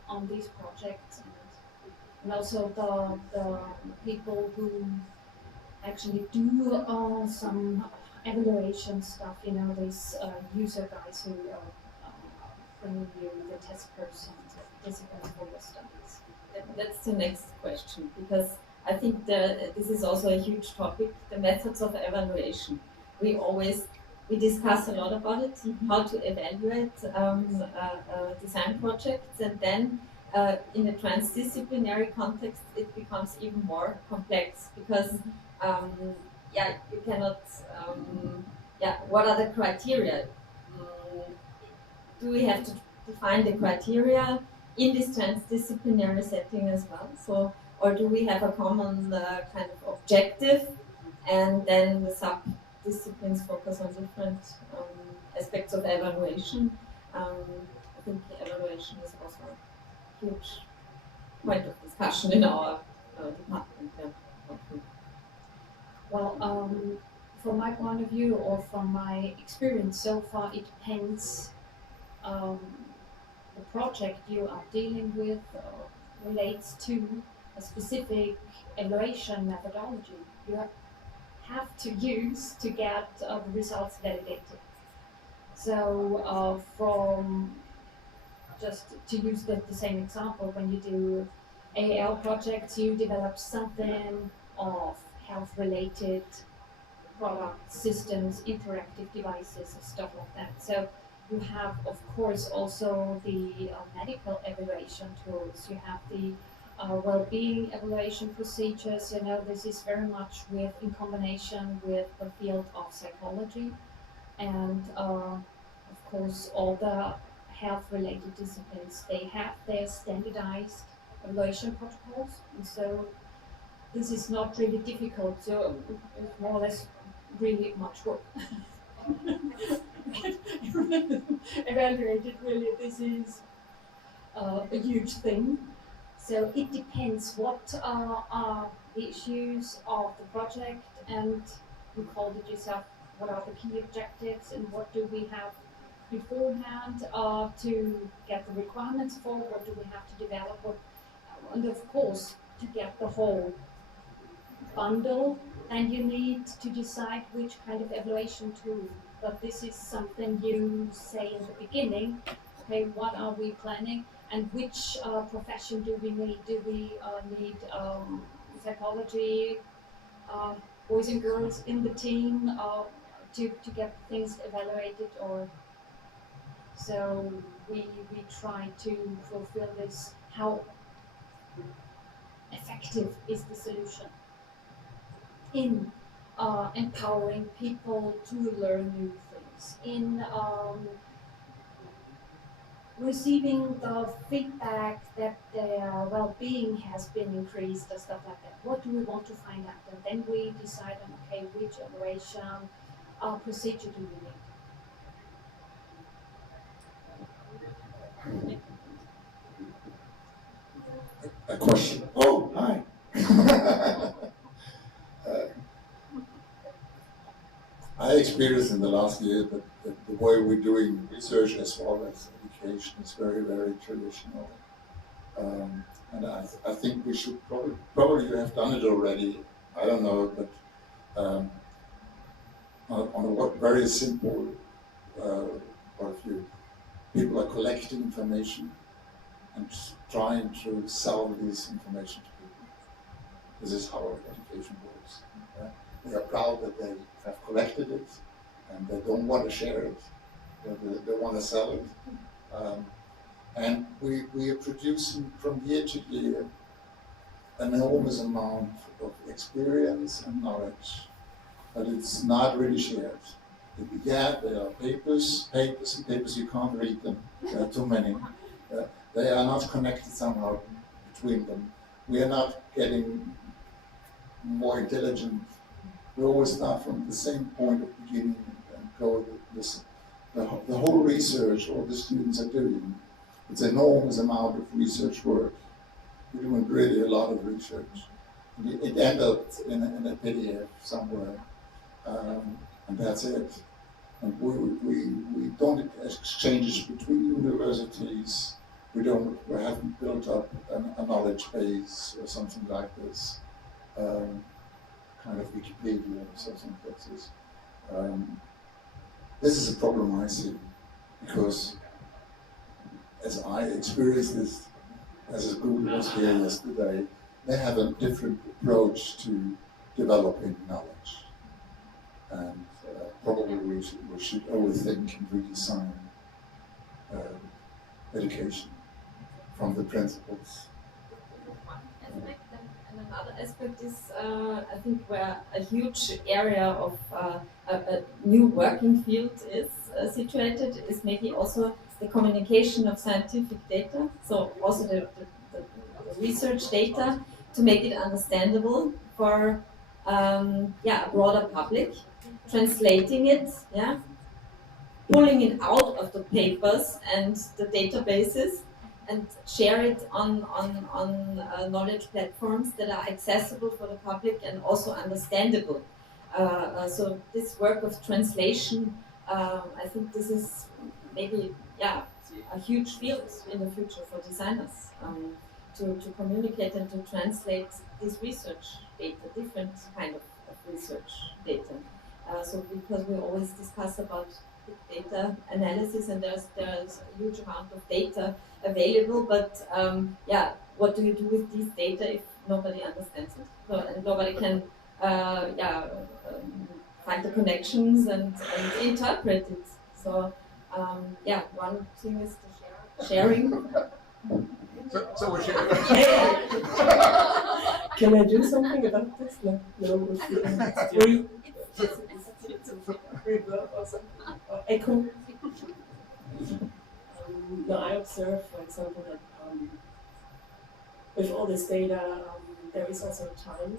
on these projects, and also the people who actually do some evaluation stuff, these user guys who bring you the test person disciplines for your studies. That's the next question, because I think this is also a huge topic, the methods of evaluation. We discuss a lot about it, how to evaluate design projects, and then in a transdisciplinary context it becomes even more complex, because you cannot, what are the criteria? Do we have to define the criteria in this transdisciplinary setting as well? So, or do we have a common kind of objective, and then the sub-disciplines focus on different aspects of evaluation? I think evaluation is also a huge point of discussion in our department. Yeah. Well, from my point of view, or from my experience so far, it depends. The project you are dealing with relates to a specific evaluation methodology you have to use to get the results validated. So from, just to use the same example, when you do AL projects, you develop something of health-related products, systems, interactive devices, and stuff like that. So you have, of course, also the medical evaluation tools. You have the well-being evaluation procedures. You know, this is very much in combination with the field of psychology, and of course, all the health-related disciplines. They have their standardized evaluation protocols, and so this is not really difficult. So it's more or less really much work. Evaluated, really, this is a huge thing. So it depends what are the issues of the project, and you called it yourself, what are the key objectives, and what do we have beforehand to get the requirements for, what do we have to develop, and of course, to get the whole bundle, and you need to decide which kind of evaluation tool. But this is something you say in the beginning, okay, what are we planning, and which profession do we need? Do we need psychology, boys and girls in the team to get things evaluated? Or so we try to fulfill this. How effective is the solution in empowering people to learn new things, in receiving the feedback that their well-being has been increased, or stuff like that? What do we want to find out? And then we decide on, okay, which evaluation procedure do we need? A question. Oh, hi. I experienced in the last year that the way we're doing research as well as education is very, very traditional. And I think we should probably you have done it already, I don't know, but on a very simple point of view, people are collecting information and trying to sell this information to people. This is how education works. They are proud that they have collected it, and they don't want to share it. They want to sell it. And we are producing from year to year an enormous amount of experience and knowledge, but it's not really shared. There are papers, you can't read them. There are too many. They are not connected somehow between them. We are not getting more intelligent. We always start from the same point of beginning and go this. The whole research all the students are doing, it's an enormous amount of research work. We're doing really a lot of research. It ended up in a PDF somewhere, and that's it. And we don't exchange between universities. We haven't built up a knowledge base or something like this, kind of Wikipedia or something like this. This is a problem I see, because as I experienced this, as Google was here yesterday, they have a different approach to developing knowledge. And probably we should overthink and redesign education from the principles. And another aspect is, I think, where a huge area of a new working field is situated, is maybe also the communication of scientific data, so also the research data, to make it understandable for a broader public, translating it, pulling it out of the papers and the databases, and share it on knowledge platforms that are accessible for the public and also understandable. So this work of translation, I think this is maybe a huge field in the future for designers, to communicate and to translate this research data, different kind of research data. So because we always discuss about big data analysis, and there's a huge amount of data available, but what do you do with these data if nobody understands it? So, and nobody can find the connections and interpret it. So one thing is the sharing. So we're sharing. Can I do something about this? No, reverb or something, or echo. No, I observe, for example, that with all this data, there is also time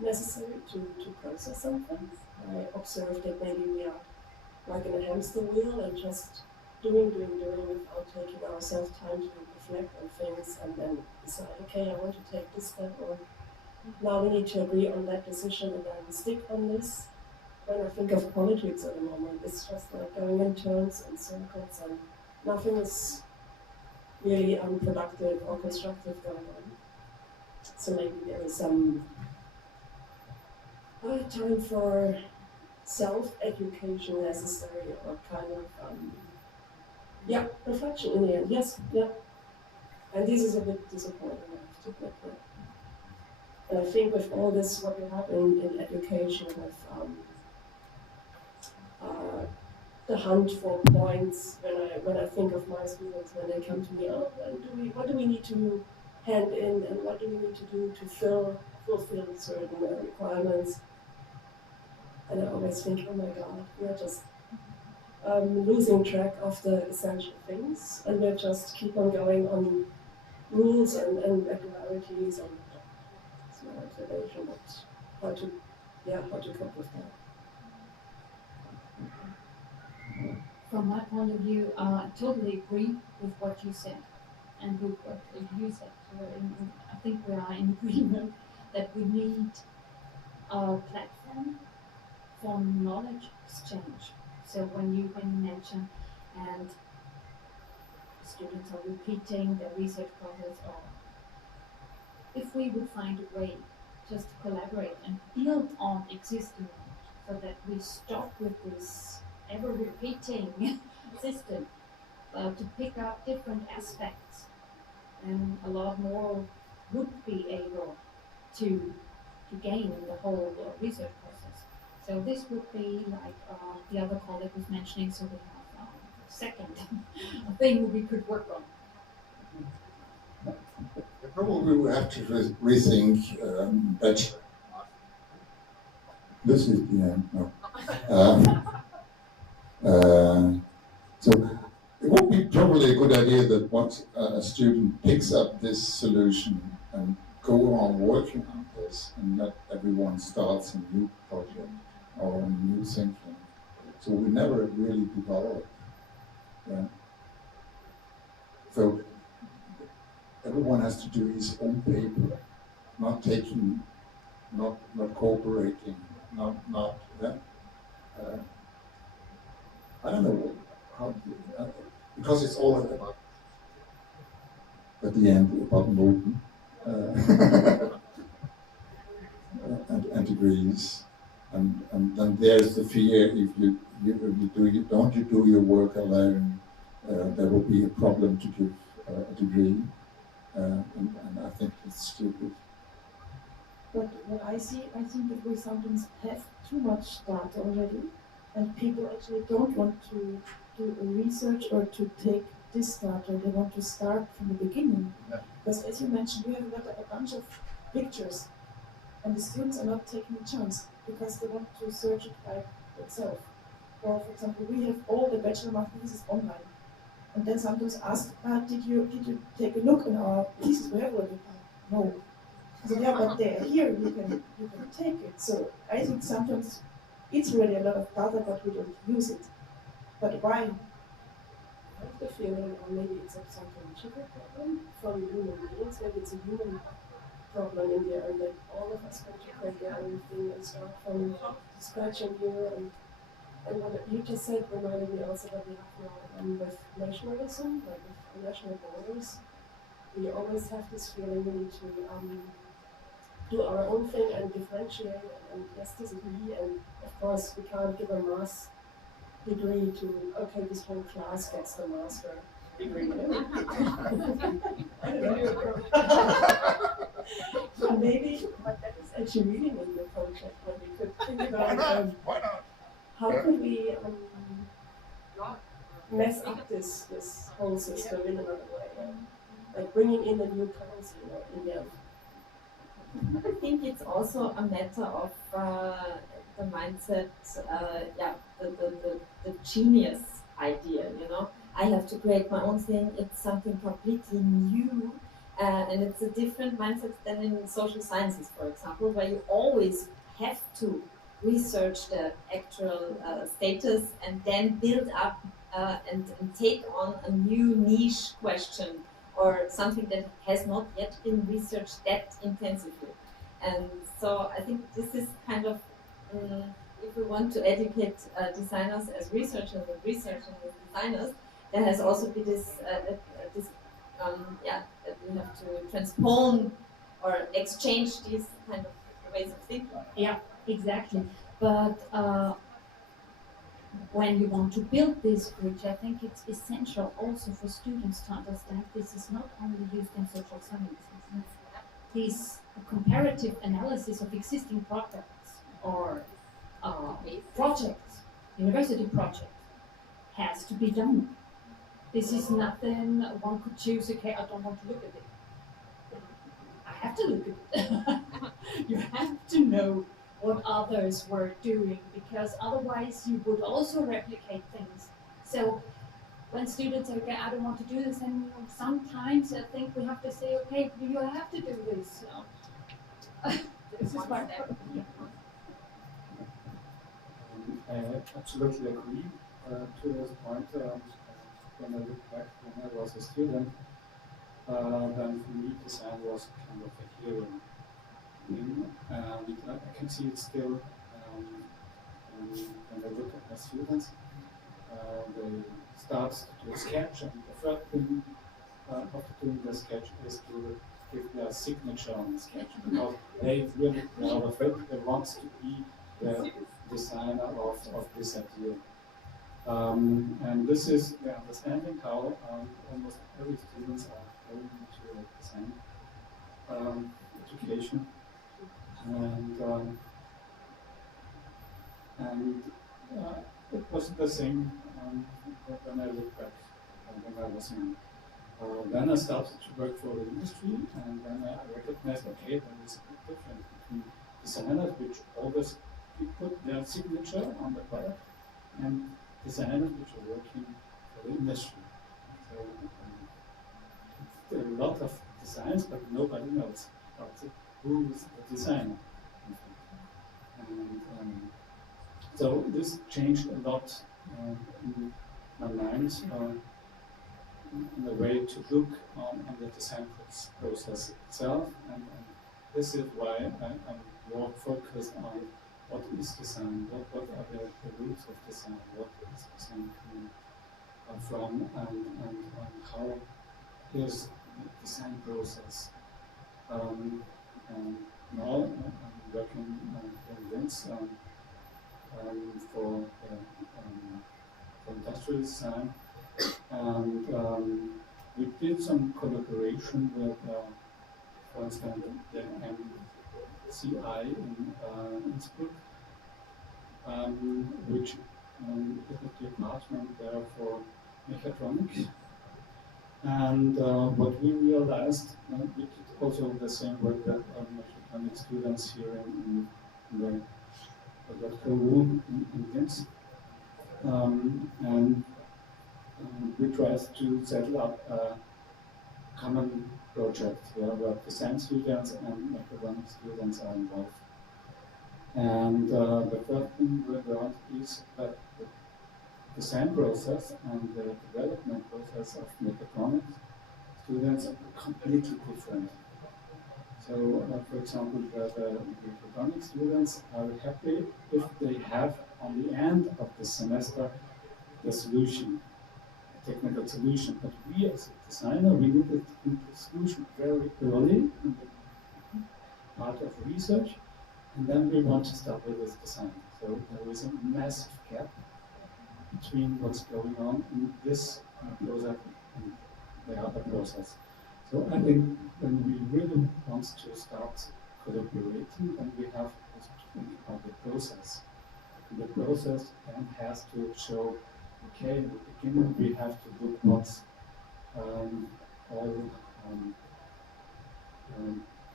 necessary to process something. I observe that maybe we are like in a hamster wheel and just doing without taking ourselves time to reflect on things and then decide, okay, I want to take this step, or now we need to agree on that decision and then stick on this. When I think of politics at the moment, it's just like going in turns and circles, and nothing is really unproductive or constructive going on. So maybe there is some time for self-education necessary, or kind of reflection in the end. Yes, yeah. And this is a bit disappointing, I have to admit that. And I think with all this, what we have in education, with the hunt for points, when I think of my students, when they come to me, what do we need to hand in, and what do we need to do to fulfill certain requirements? And I always think, oh my God, we are just losing track of the essential things, and we just keep on going on rules and regularities, and it's my observation, but how to cope with that. From my point of view, I totally agree with what you said, and with what you said. I think we are in agreement that we need a platform for knowledge exchange. So when you mention, and students are repeating the research process, or if we would find a way just to collaborate and build on existing knowledge, so that we stop with this ever-repeating system, to pick up different aspects, and a lot more would be able to gain in the whole research process. So this would be like the other colleague was mentioning, so we have a second thing we could work on. Probably we have to rethink that. This is the end. No. So it would be probably a good idea that once a student picks up this solution and go on working on this, and not everyone starts a new project or a new thinking. So we never really develop. Yeah. So everyone has to do his own paper, not cooperating, I don't know how, because it's all about, at the end, about Noten and degrees, and then there's the fear if you don't do your work alone, there will be a problem to give a degree, and I think it's stupid. But what I think that we sometimes have too much data already, and people actually don't want to do a research or to take this data. They want to start from the beginning. Yeah. Because as you mentioned, we have got a bunch of pictures, and the students are not taking a chance because they want to search it by themselves. Or for example, we have all the bachelor master theses online, And then sometimes ask, did you take a look at our pieces? We have already no. I said, yeah, but they're here. You can take it. So I think sometimes it's really a lot of data, but we don't use it. But why? I have the feeling, or maybe it's a psychological problem from human beings. Maybe it's a human problem in the end that all of us want to create everything and start from scratch and new. And what you just said reminded me also that we have now with nationalism, like with national borders, we always have this feeling we need to do our own thing and differentiate. And yes, this is me. And of course, we can't give a mass degree to, okay, this whole class gets the master degree. I don't know. So maybe, but that is actually really maybe a project where we could think about Why not? how could we mess up this whole system in another way, like bringing in a new currency, in the end. I think it's also a matter of the mindset, the genius idea, I have to create my own thing, it's something completely new, and it's a different mindset than in social sciences, for example, where you always have to research the actual status and then build up and take on a new niche question or something that has not yet been researched that intensively. And so I think this is kind of, if we want to educate designers as researchers and researchers as designers, there has also been this, that we have to transpose or exchange these kind of ways of thinking. Yeah, exactly. But when you want to build this bridge, I think it's essential also for students to understand this is not only used in social sciences. This comparative analysis of existing products or projects, university projects, has to be done. This is nothing one could choose, okay, I don't want to look at it. I have to look at it. You have to know what others were doing, because otherwise you would also replicate things. So when students say, okay, I don't want to do this, and sometimes I think we have to say, okay, you have to do this. This is part of it. I absolutely agree to this point. When I look back when I was a student, then for me design was kind of a hero. And I can see it still when I look at my students. They start to do a sketch, and the first thing after doing the sketch is to give their signature on the sketch, because they really proud of it. They want to be the designer of this idea. And this is the understanding how almost every student are going into design education. And it was the same when I look back when I was young. Then I started to work for the industry, and then I recognized, okay, there is a big difference between designers, which always put their signature on the product, and designers which are working for the industry. So there are a lot of designs, but nobody knows who is the designer. And so this changed a lot in my mind, in the way to look on the design process itself, and this is why I'm more focused on what is design, what are the roots of design, what is design coming from, and how is the design process. And now I'm working in Linz for industrial design, and we did some collaboration with, for instance, the MCI in Innsbruck, which is a department there for mechatronics. And what we realized, we did also the same work that mechatronics students here in the room in Linz. And we try to set up a common project where design students and mechatronics students are involved. And the first thing we learned is that the design process and the development process of mechatronics students are completely different. So, for example, the mechatronics students are happy if they have on the end of the semester the solution, a technical solution. But we as a designer, we need the solution very early in the part of research, and then we want to start with this design. So there is a massive gap between what's going on in this process and the other process. So I think when we really want to start collaborating, then we have to think about the process. And the process then has to show, okay, in the beginning we have to look what's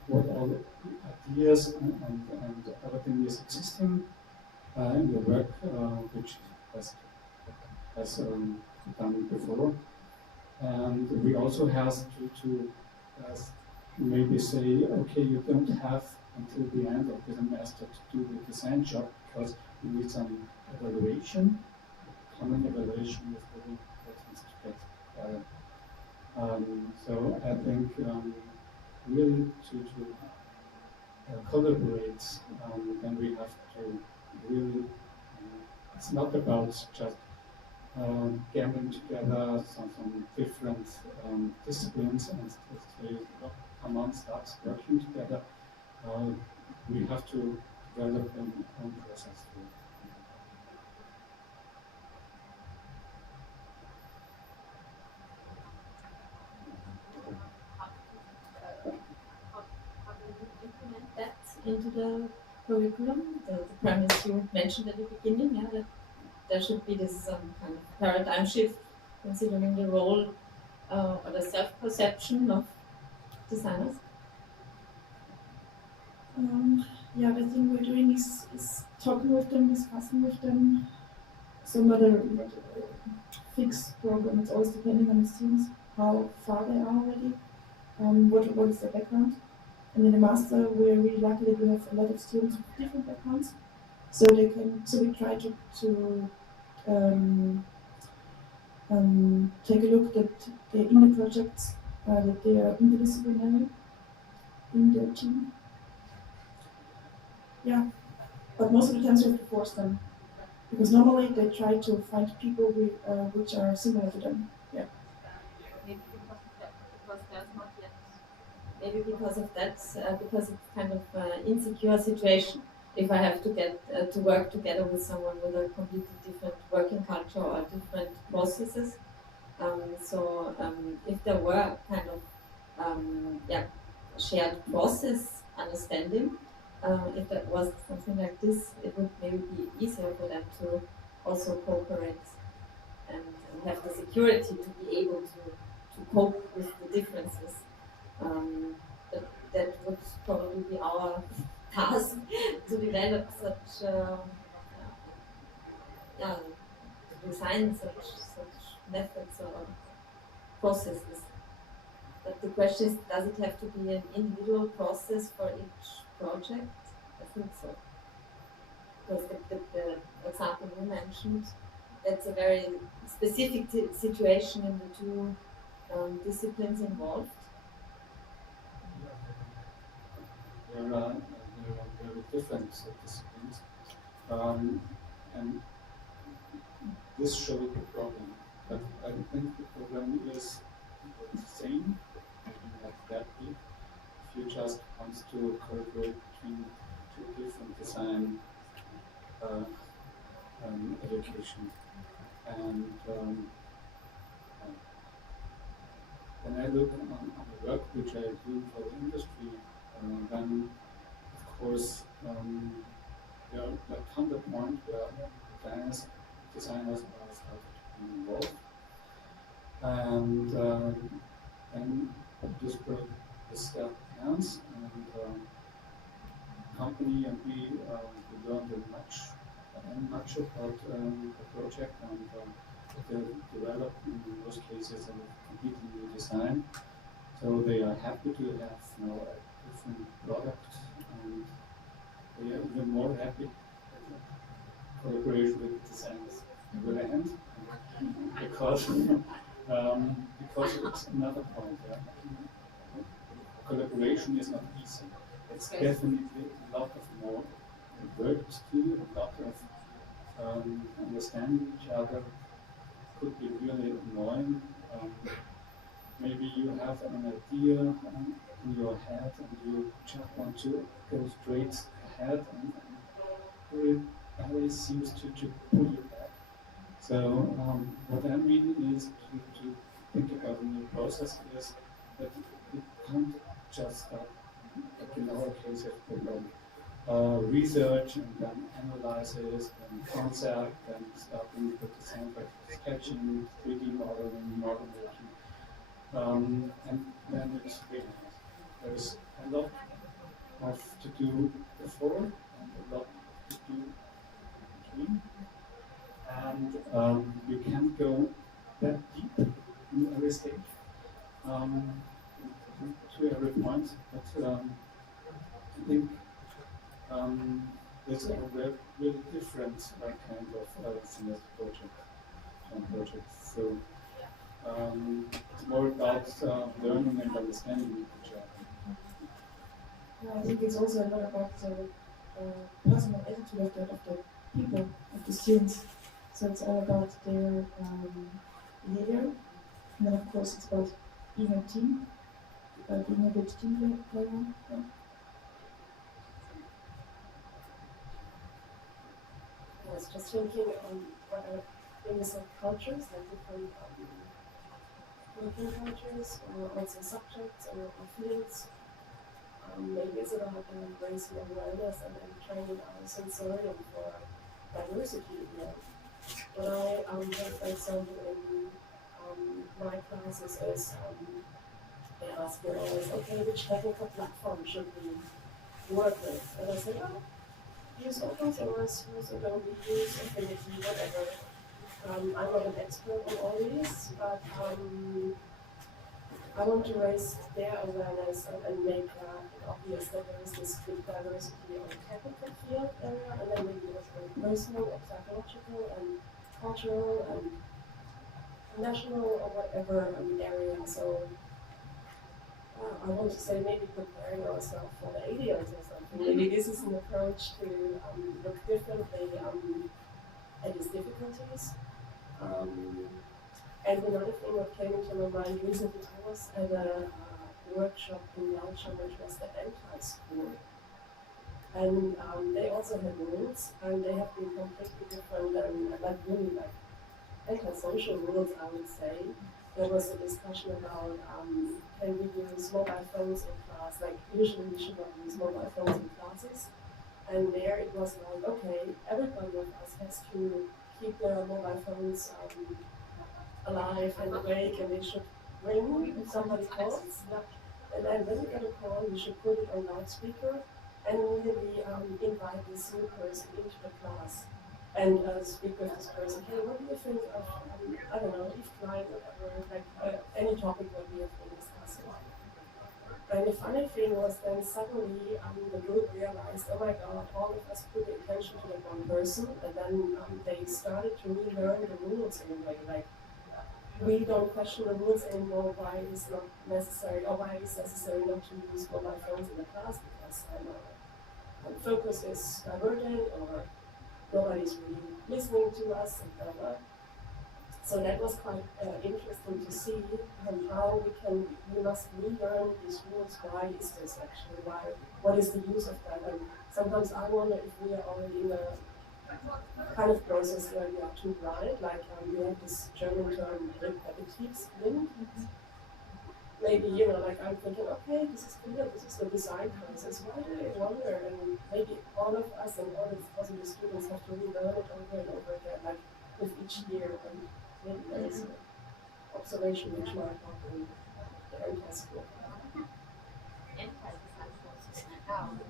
what all the ideas and everything is existing in the work which has done before. And we also have to maybe say, okay, you don't have until the end of the semester to do the design job because you need some evaluation. Common evaluation is very important to get. So I think really to collaborate, then we have to really, it's not about just gathering together some different disciplines and say, come on, start working together. We have to develop an own process for it. Into the curriculum, the premise you mentioned at the beginning, yeah, that there should be this kind of paradigm shift considering the role or the self-perception of designers? Yeah, the thing we're doing is talking with them, discussing with them. So not a fixed program, it's always depending on the students, how far they are already, what is their background. And in the master, we're really lucky that we have a lot of students with different backgrounds, so we try to take a look that they're in the projects, that they are interdisciplinary in their team. Yeah, but most of the times we have to force them, because normally they try to find people which are similar to them. Yeah. Maybe because of that, because it's kind of an insecure situation. If I have to get to work together with someone with a completely different working culture or different processes, if there were kind of shared process understanding, if that was something like this, it would maybe be easier for them to also cooperate and have the security to be able to cope with the differences. But that would probably be our task to develop such, to design such methods or processes. But the question is, does it have to be an individual process for each project? I think so. Because the example you mentioned, that's a very specific situation in the two disciplines involved. There are very different disciplines, and this shows the problem. But I think the problem is the same, maybe not that big. If you just want to collaborate between two different design education, and when I look on the work which I do for the industry, then of course there comes a point where designers are started to be involved, and then this step ends, and company and we learned much about the project, and develop in most cases a completely new design. So they are happy to have now a different product, and they are even more happy that collaboration with designers will end, because it's another point. Yeah. Collaboration is not easy. It's definitely a lot of more work to do, a lot of understanding each other. Could be really annoying. Maybe you have an idea in your head and you just want to go straight ahead, and everybody seems to pull you back. So what I'm reading is to think about a new process is that it can't just start, like in our case, research and then analysis and concept and starting with design by sketching, 3D modeling, model making, and then it's really nice. There's a lot of to do before and a lot to do between, and you can't go that deep in every stage to every point, but I think there's a really different kind of semester project. So it's more about learning and understanding each other. Yeah, I think it's also a lot about the personal attitude of the people, of the students. So it's all about their behavior, and then of course it's about being a team, being a good team player. Yeah. I was just thinking what are things of cultures, like different working cultures, or also subjects or fields. Maybe it's about raising awareness and training our sensorium for diversity. Yeah. What I have, for example, in my classes is they ask me always, okay, which technical platform should we work with? And I say, oh, use open source, use Adobe, use Affinity, whatever. I'm not an expert on all these, but I want to raise their awareness and make it obvious that there is this good diversity on the technical field area, and then maybe also personal, or psychological, and cultural, and national, or whatever area. So I want to say maybe preparing ourselves for the aliens or something. Maybe this is an approach to look differently at these difficulties. And another thing that came into my mind recently, I was at a workshop in Belgium, which was the anti-school. And they also had rules, and they have been completely different and like really like anti-social rules, I would say. There was a discussion about can we use mobile phones in class? Like usually we should not use mobile phones in classes. And there it was like, okay, everybody of us has to keep their mobile phones alive and awake, and they should ring if somebody calls. And then when you get a call, you should put it on loudspeaker and immediately invite this new person into the class and speak with this person. Hey, what do you think of, I don't know, if client, whatever, like any topic that we have been discussing. And the funny thing was then suddenly the group realized, oh my God, all of us put attention to that one person, and then they started to relearn the rules in a way, like we don't question the rules anymore, why it's not necessary, or why it's necessary not to use mobile phones in the class, because focus is diverted, or nobody's really listening to us, and blah, blah. So that was quite interesting to see how we must relearn these rules. Why is this actually? What is the use of that? And sometimes I wonder if we are already in a kind of process where we are too blind, like we have this German term, Betriebsblind. Maybe, like I'm thinking, okay, this is clear, this is the design process. Why do I wonder? And maybe all of us and all the students have to relearn it over and over again, like with each year. And maybe there is an observation which might happen in the entire school.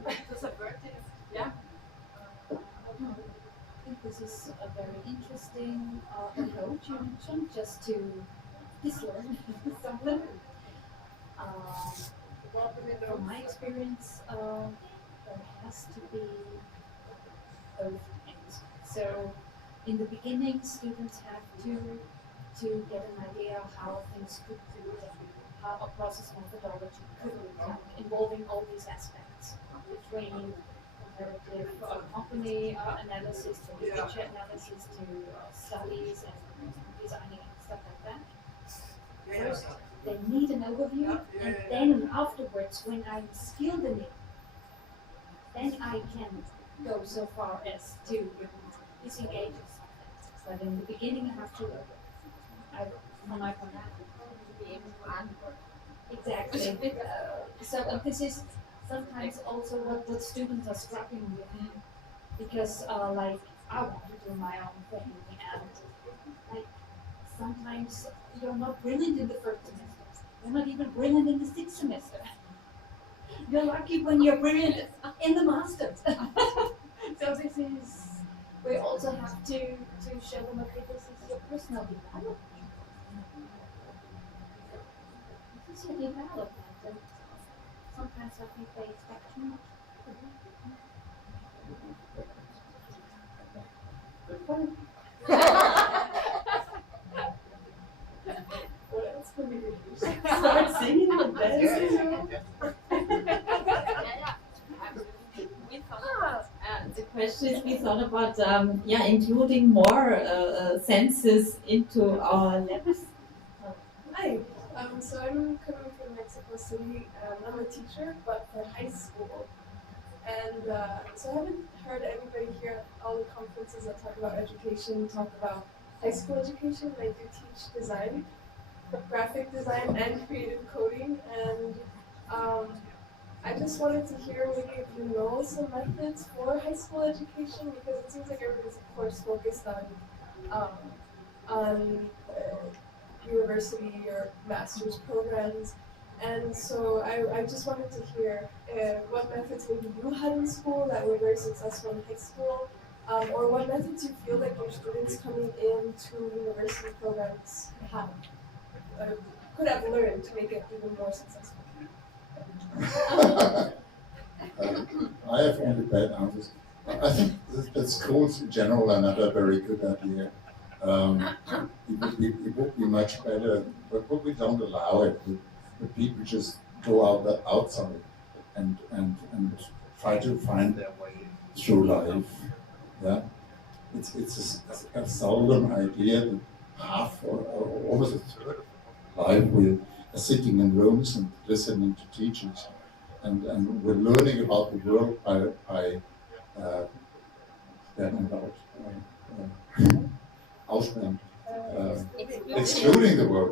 Das ist ein Word, ja. this is a very interesting approach you mentioned, just to dislearn something. From my experience, there has to be both things. So, in the beginning, students have to get an idea of how things could do, how a process methodology could look like, involving all these aspects between comparative company analysis to literature analysis to studies and designing and stuff like that. First, they need an overview, and then afterwards, when I'm skilled in it, then I can go so far as to disengage with something. But in the beginning, I have to, from my point of view, be able to answer. Exactly. So this is sometimes also what students are struggling with, because like I want to do my own thing, and like sometimes you're not brilliant in the first semester. You're not even brilliant in the sixth semester. You're lucky when you're brilliant in the masters. So this is, we also have to show them, okay, this is your personal development. This is your development, and sometimes I think they expect too much. Good point. What else can we do? Start singing and dancing? The question is, we thought about including more senses into our labs. Hi, so I'm coming from Mexico City. I'm a teacher, but for high school. And so I haven't heard anybody here at all the conferences that talk about education, talk about high school education. I do teach design, graphic design and creative coding. And I just wanted to hear maybe if you know some methods for high school education, because it seems like everybody's of course focused on university or master's programs. And so I just wanted to hear what methods maybe you had in school that were very successful in high school, or what methods you feel like your students coming into university programs could have learned to make it even more successful. I have only bad answers. I think that schools in general are not a very good idea. It would be much better, but we don't allow it. But people just go outside and try to find their way through life. Yeah, it's a solemn idea that half or almost a third of life we are sitting in rooms and listening to teachers, and we're learning about the world by excluding the world.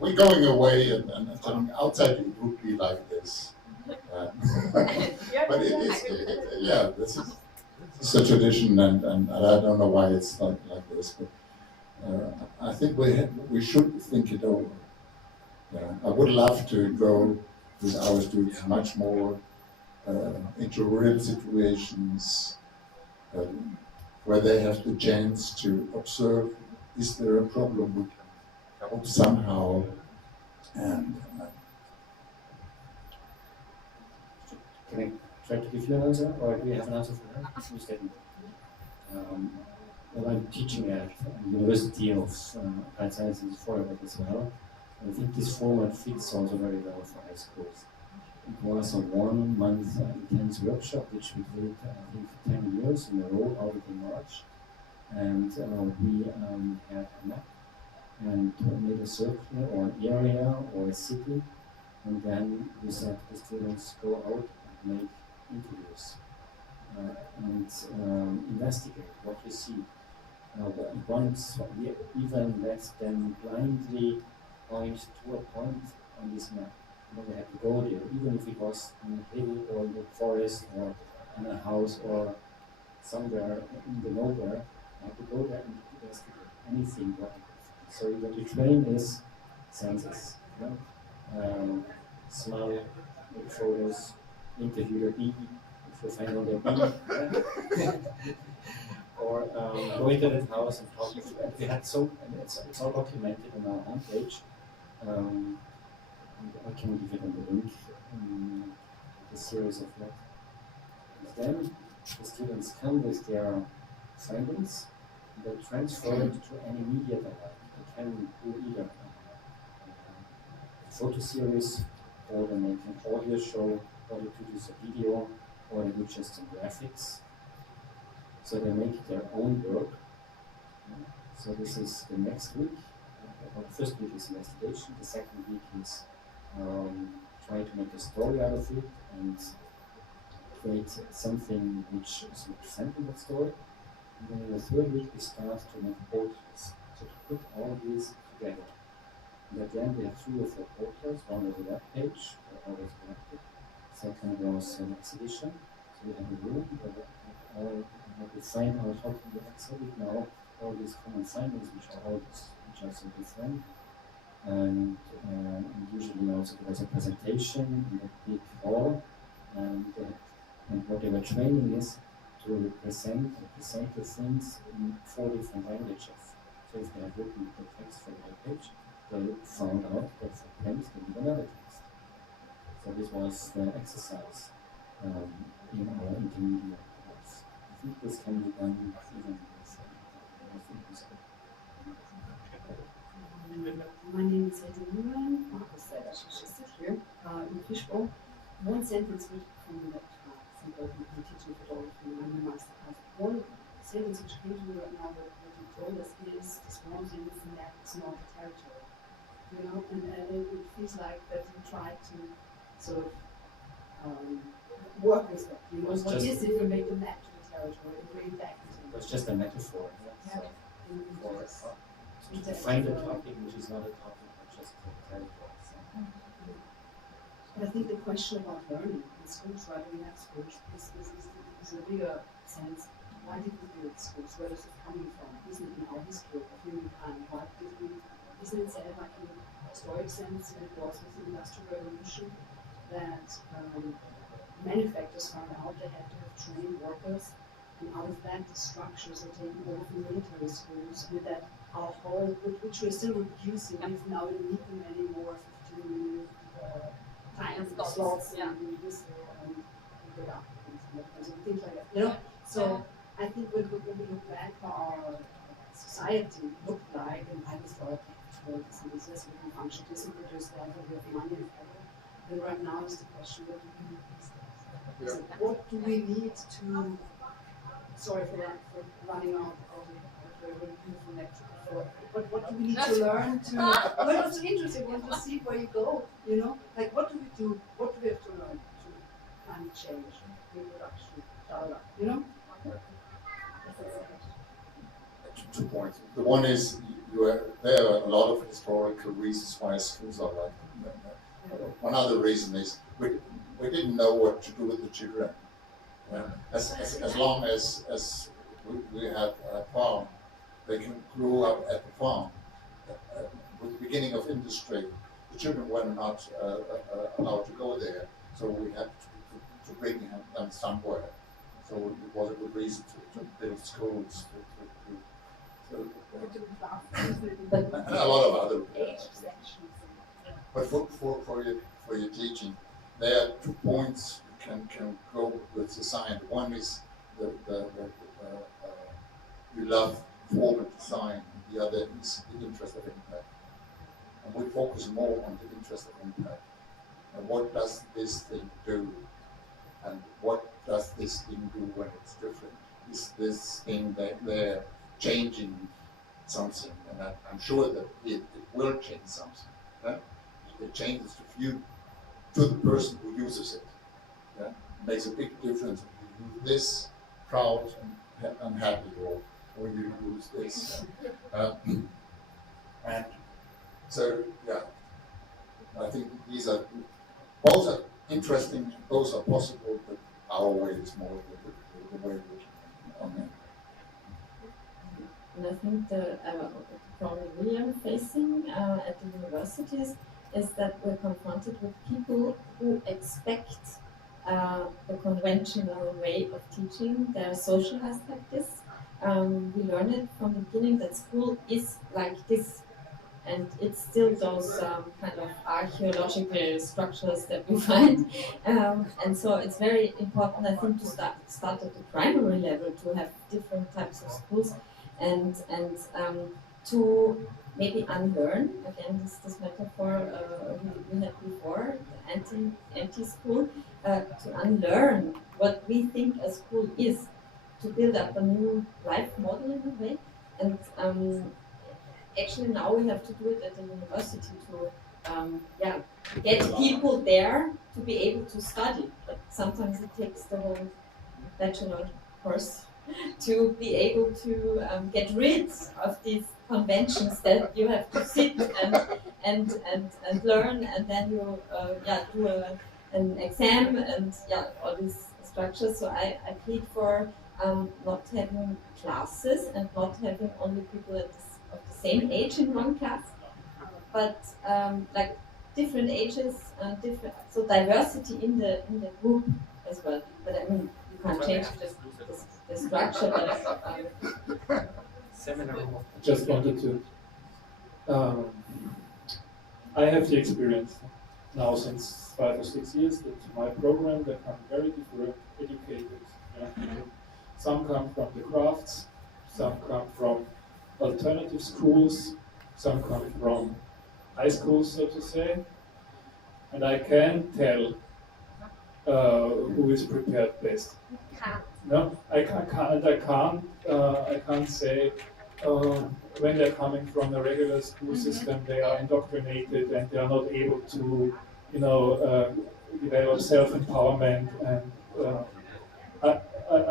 We're going away and coming outside. It would be like this. But this is a tradition, and I don't know why it's like this. But I think we should think it over. I would love to go with our students much more into real situations where they have the chance to observe: is there a problem we can help somehow? And can I try to give you an answer, or do you have an answer for her? Well, I'm teaching at the University of Applied Sciences in Vorarlberg as well. I think this format fits also very well for high schools. It was a 1 month intense workshop which we did, I think, 10 years in a row out of March. And we had a map and made a circle or an area or a city. And then we said to the students, go out and make interviews and investigate what you see. Once we even let them blindly point to a point on this map. They had to go there, even if it was in a hill or in the forest or in a house or somewhere in the nowhere. I had to go there and investigate anything. So what you train is senses. Smell, make photos, interview the bee, if to find all their beef. Or go into that house and talk to them. We had and it's all documented on our homepage. I can give it on the link, the series of that. And then the students come with their findings, and they transfer it to any media they like. They can do either a photo series, or they make an audio show, or they produce a video, or they do just some graphics. So they make their own work. So this is the next week. The first week is investigation. The second week is trying to make a story out of it and create something which is representing that story. And then in the third week we start to make portraits. So to put all these together. And at the end we have 3 or 4 portraits. One was a web page, always connected. Second was an exhibition. So we have a room where we find out how to exhibit now all these common findings which are so different. And usually also there was a presentation in a big hall, and what they were training is to present the things in 4 different languages. So if they have written the text for the page, they found out that for print they need another text. So this was the exercise in our intermediate course. I think this can be done even with My name is Sensibilität. Markus is here in Fishbowl. One sentence which from that simple teaching photography and the masterclass. One sentence which came to me right now what you told us is this one sentence and that it's not a territory. You know, and it feels like that you try to sort of work with that. You know, what is it to make the map to the territory and bring it back to it? It's just a metaphor. Yeah. To find a topic which is not a topic, but just a territory. But I think the question about learning in schools, why do we have schools, is a bigger sense. Why did we build schools? Where is it coming from? Isn't it in our history of humankind? Why did we? Isn't it said like in a historic sense it was with the Industrial Revolution that manufacturers found out they had to have trained workers, and out of that the structures are taken over from military schools, with that our whole, which we're still reproducing, if now we don't need them anymore, 15 time slots and this and things like that. You know? So I think when we look back how our society looked like, and I just thought, well, this is we can function, this and produce that, and we have money and everything. Then right now is the question, what do we need these days? Yeah. What do we need to, sorry for that, for running out of the beautiful lecture. But what do we need to learn to? Well, it's interesting. I want to see where you go. You know, like what do we do? What do we have to learn to climate change, reproduction, dialogue? You know. 2 points. The one is there are a lot of historical reasons why schools are like that. One other reason is we didn't know what to do with the children. As long as we have a farm, they can grow up at the farm. With the beginning of industry, the children were not allowed to go there, so we had to bring them somewhere. So it was a good reason to build schools. And a lot of other. But for your teaching, there are 2 points you can go with the science. One is you love formal design, and the other is the interest of impact. And we focus more on the interest of impact. And what does this thing do? And what does this thing do when it's different? Is this thing that they're changing something? And I'm sure that it will change something. Yeah? It changes to the person who uses it. Yeah? It makes a big difference if you use this proud and happy, or you use this. And so, yeah, I think these are both are interesting, both are possible, but our way is more the way we're on it. And I think the problem we are facing at the universities is that we're confronted with people who expect the conventional way of teaching. They are socialized like this. We learned it from the beginning that school is like this, and it's still those kind of archaeological structures that we find. And so it's very important, I think, to start at the primary level, to have different types of schools, and to maybe unlearn, again, this metaphor we had before, the anti-school, to unlearn what we think a school is, to build up a new life model in a way. And actually now we have to do it at the university to get people there to be able to study. But sometimes it takes the whole bachelor course to be able to get rid of these conventions that you have to sit and learn, and then you do an exam and all these structures. So I plead for not having classes and not having only people of the same age in one class, but like different ages and different, so diversity in the group as well. But I mean, you can't change the structure. But Just wanted to. I have the experience now since 5 or 6 years that my program they come very different, educated. Some come from the crafts, some come from alternative schools, some come from high schools, so to say, and I can tell who is prepared best. No, I can't say when they're coming from the regular school system, they are indoctrinated and they are not able to, develop self-empowerment. And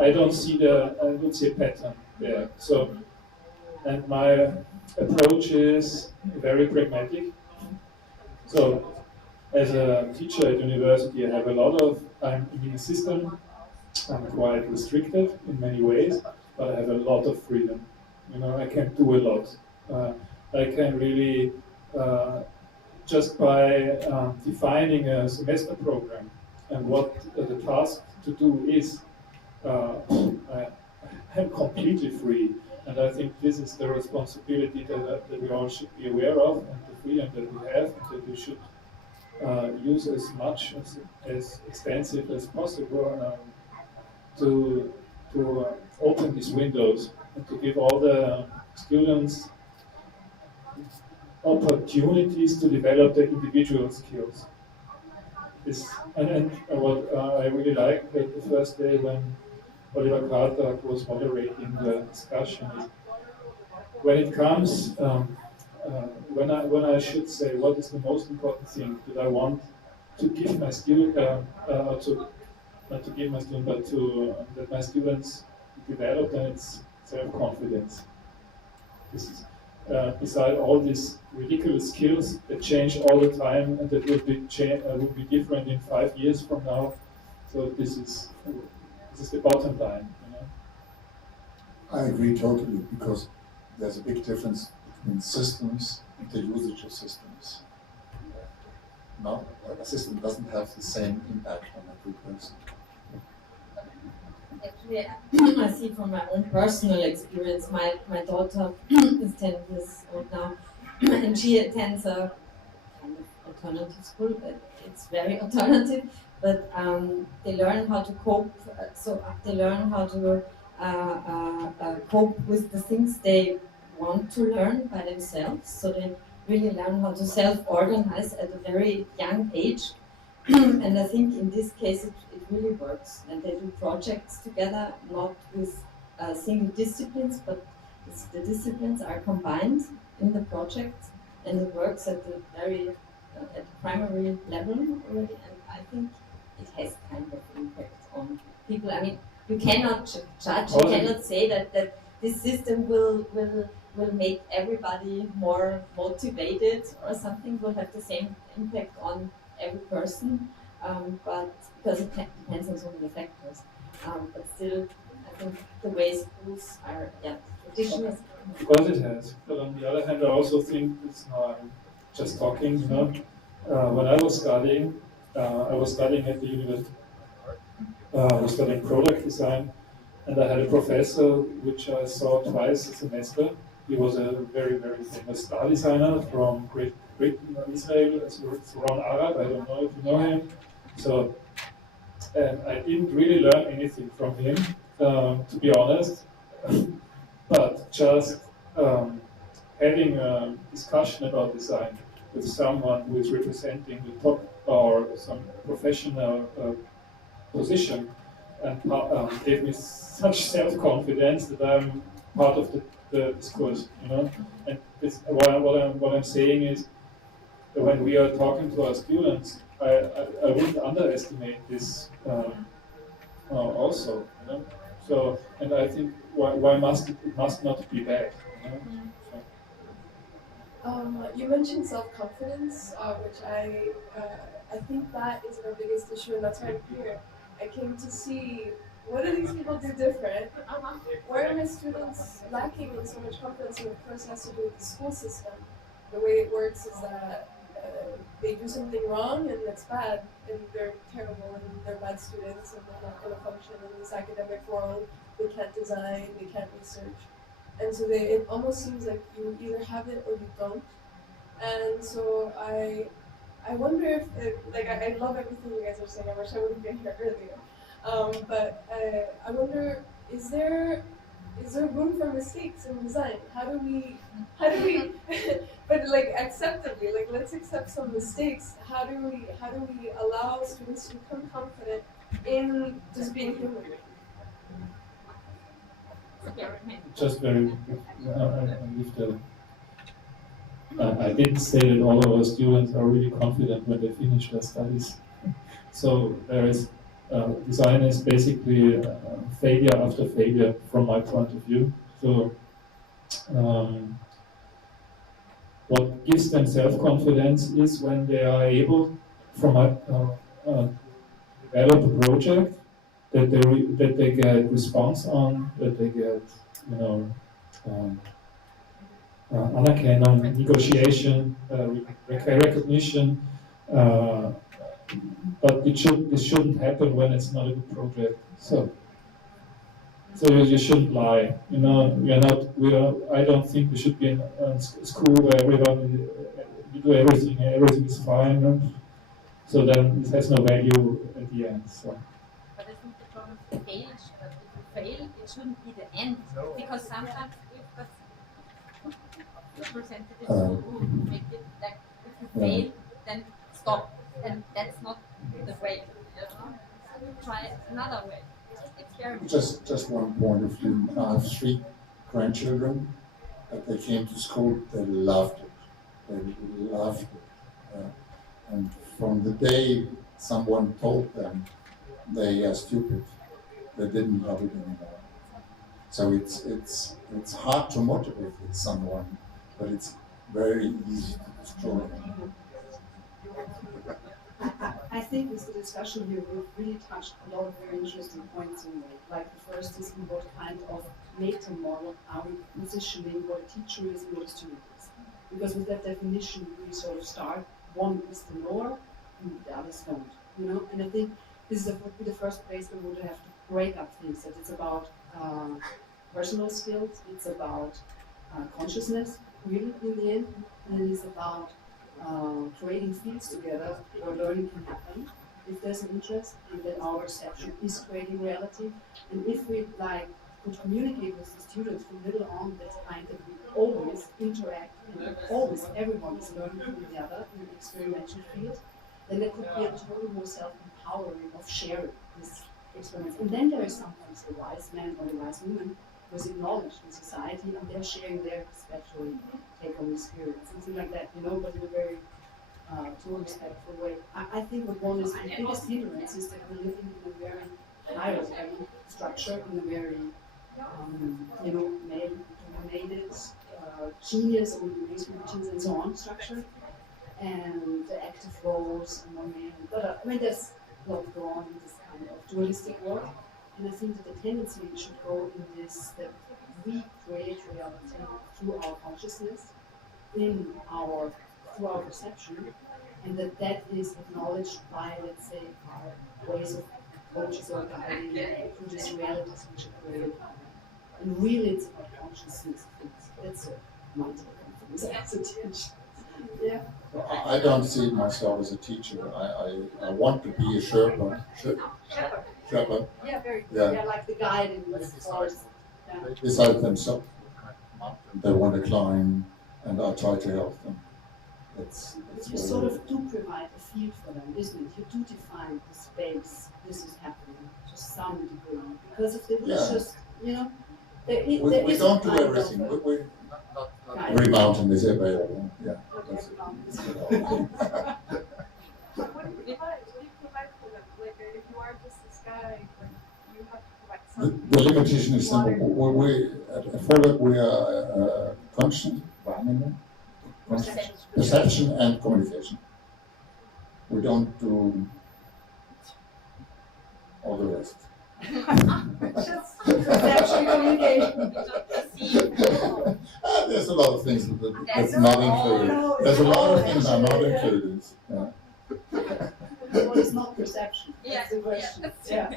I don't see a pattern there. So, and my approach is very pragmatic. So, as a teacher at university, I have a lot of time in the system. I'm quite restricted in many ways, but I have a lot of freedom. I can do a lot. I can really, just by defining a semester program and what the task to do is, I'm completely free. And I think this is the responsibility that we all should be aware of, and the freedom that we have, and that we should use as much as extensive as possible to open these windows and to give all the students opportunities to develop their individual skills. And what I really liked the first day when Oliver Carter was moderating the discussion is when it comes, when I should say what is the most important thing that I want to give my student, not to give my student, but to that my students develop, then it's self-confidence. This is beside all these ridiculous skills that change all the time and that will be different in 5 years from now. So this is the bottom line. I agree totally, because there's a big difference between systems and the usage of systems. No, a system doesn't have the same impact on every person. Actually, I see from my own personal experience, my daughter is 10 years old now, and she attends a kind of alternative school, but it's very alternative, but they learn how to cope, so they learn how to cope with the things they want to learn by themselves, so they really learn how to self-organize at a very young age. And I think in this case it really works, and they do projects together, not with single disciplines, but the disciplines are combined in the project, and it works at the very at the primary level already, and I think it has kind of impact on people. I mean, you cannot judge, you cannot say that this system will make everybody more motivated or something, will have the same impact on every person, but because it depends on so many factors. But still, I think the way schools are, traditional. Of course it has, but on the other hand, I also think it's now I'm just talking. When I was studying at the University we studied product design, and I had a professor which I saw twice a semester. He was a very, very famous star designer from Great Britain and Israel. It's Ron Arad, I don't know if you know him. So I didn't really learn anything from him, to be honest, but just having a discussion about design with someone who is representing the top or some professional position and gave me such self-confidence that I'm part of the discourse, you know. And this, what I'm saying is that when we are talking to our students, I wouldn't underestimate this also, you know. So, and I think why must it must not be bad, you know? So. You mentioned self-confidence, which I think that is our biggest issue, and that's why I'm here. I came to see what do these people do different. Where are my students lacking in so much confidence? And of course, it has to do with the school system. The way it works is that they do something wrong and it's bad, and they're terrible, and they're bad students, and they're not going to function in this academic world. They can't design, they can't research. And so it almost seems like you either have it or you don't. And so I wonder if, I love everything you guys are saying. I wish I would have been here earlier. But I wonder, is there room for mistakes in design? How do we, but like acceptably, like let's accept some mistakes. How do we allow students to become confident in just being human? Just very, I didn't say that all of our students are really confident when they finish their studies. So there is, design is basically failure after failure from my point of view. So what gives them self-confidence is when they are able, from develop a project that they get response on, that they get, you know, Anerkennung, negotiation, recognition, but this shouldn't happen when it's not a good project. So you shouldn't lie. You know, I don't think we should be in a school where everybody you do everything is fine. So then it has no value at the end. So. But I think the problem is fail. But if you fail, it shouldn't be the end, because sometimes we've got representatives who make it like if you fail, then stop, and that's not the way. You know? So try another way. Experiment. Just one point of view. I have 3 grandchildren. That they came to school, they loved it. They loved it. And from the day someone told them they are stupid, they didn't love it anymore. So it's hard to motivate someone, but it's very easy to destroy. I think with the discussion here, we've really touched a lot of very interesting points in it. Like the first is in what kind of meta model are we positioning what a teacher is and what a student is. Because with that definition, we sort of start, one is the knower, and the others don't. You know, and I think this would be the first place where we would have to break up things. That it's about personal skills, it's about consciousness, really, in the end, and it's about creating fields together where learning can happen, if there's an interest, and that our perception is creating reality. And if we could communicate with the students from middle on that kind of we always interact and always everyone is learning from the other in the experimental field, then there could be a total more self-empowering of sharing this experience. And then there is sometimes the wise man or the wise woman who is acknowledged in society and they're sharing their special take-home experience, something like that, you know, but in a very total respectful way. I think what one is the biggest hindrance is that we're living in a very hierarchical structure, in a very male-dominated, genius or routines and so on structure, and the active roles among men. But I mean, there's a lot go on in this kind of dualistic world, and I think that the tendency should go in this that we create reality through our consciousness, through our perception, and that is acknowledged by, let's say, our ways of approaches or guiding through these realities which are created. And really it's about consciousness. That's my take on things as a teacher. Yeah. I don't see myself as a teacher. I want to be a Sherpa. Sherpa. Yeah, very good. Yeah. Yeah, like the guide in this course. Yeah. Beside themselves. They want to climb, and I try to help them. That's You sort of do provide a field for them, isn't it? You do define the space this is happening to some degree. Because if they would just, you know, we don't do everything. Not every mountain is available. Yeah. Not every mountain is What do you provide for them? Like, if you are just this guy, you have to provide something. The limitation is simple. We at erfordert we are function, perception and communication. We don't do all the rest. just perception communication. There's a lot of things that's not included. There's a lot of things are not included. Yeah. What is not perception? Yeah. That's the question. Yeah.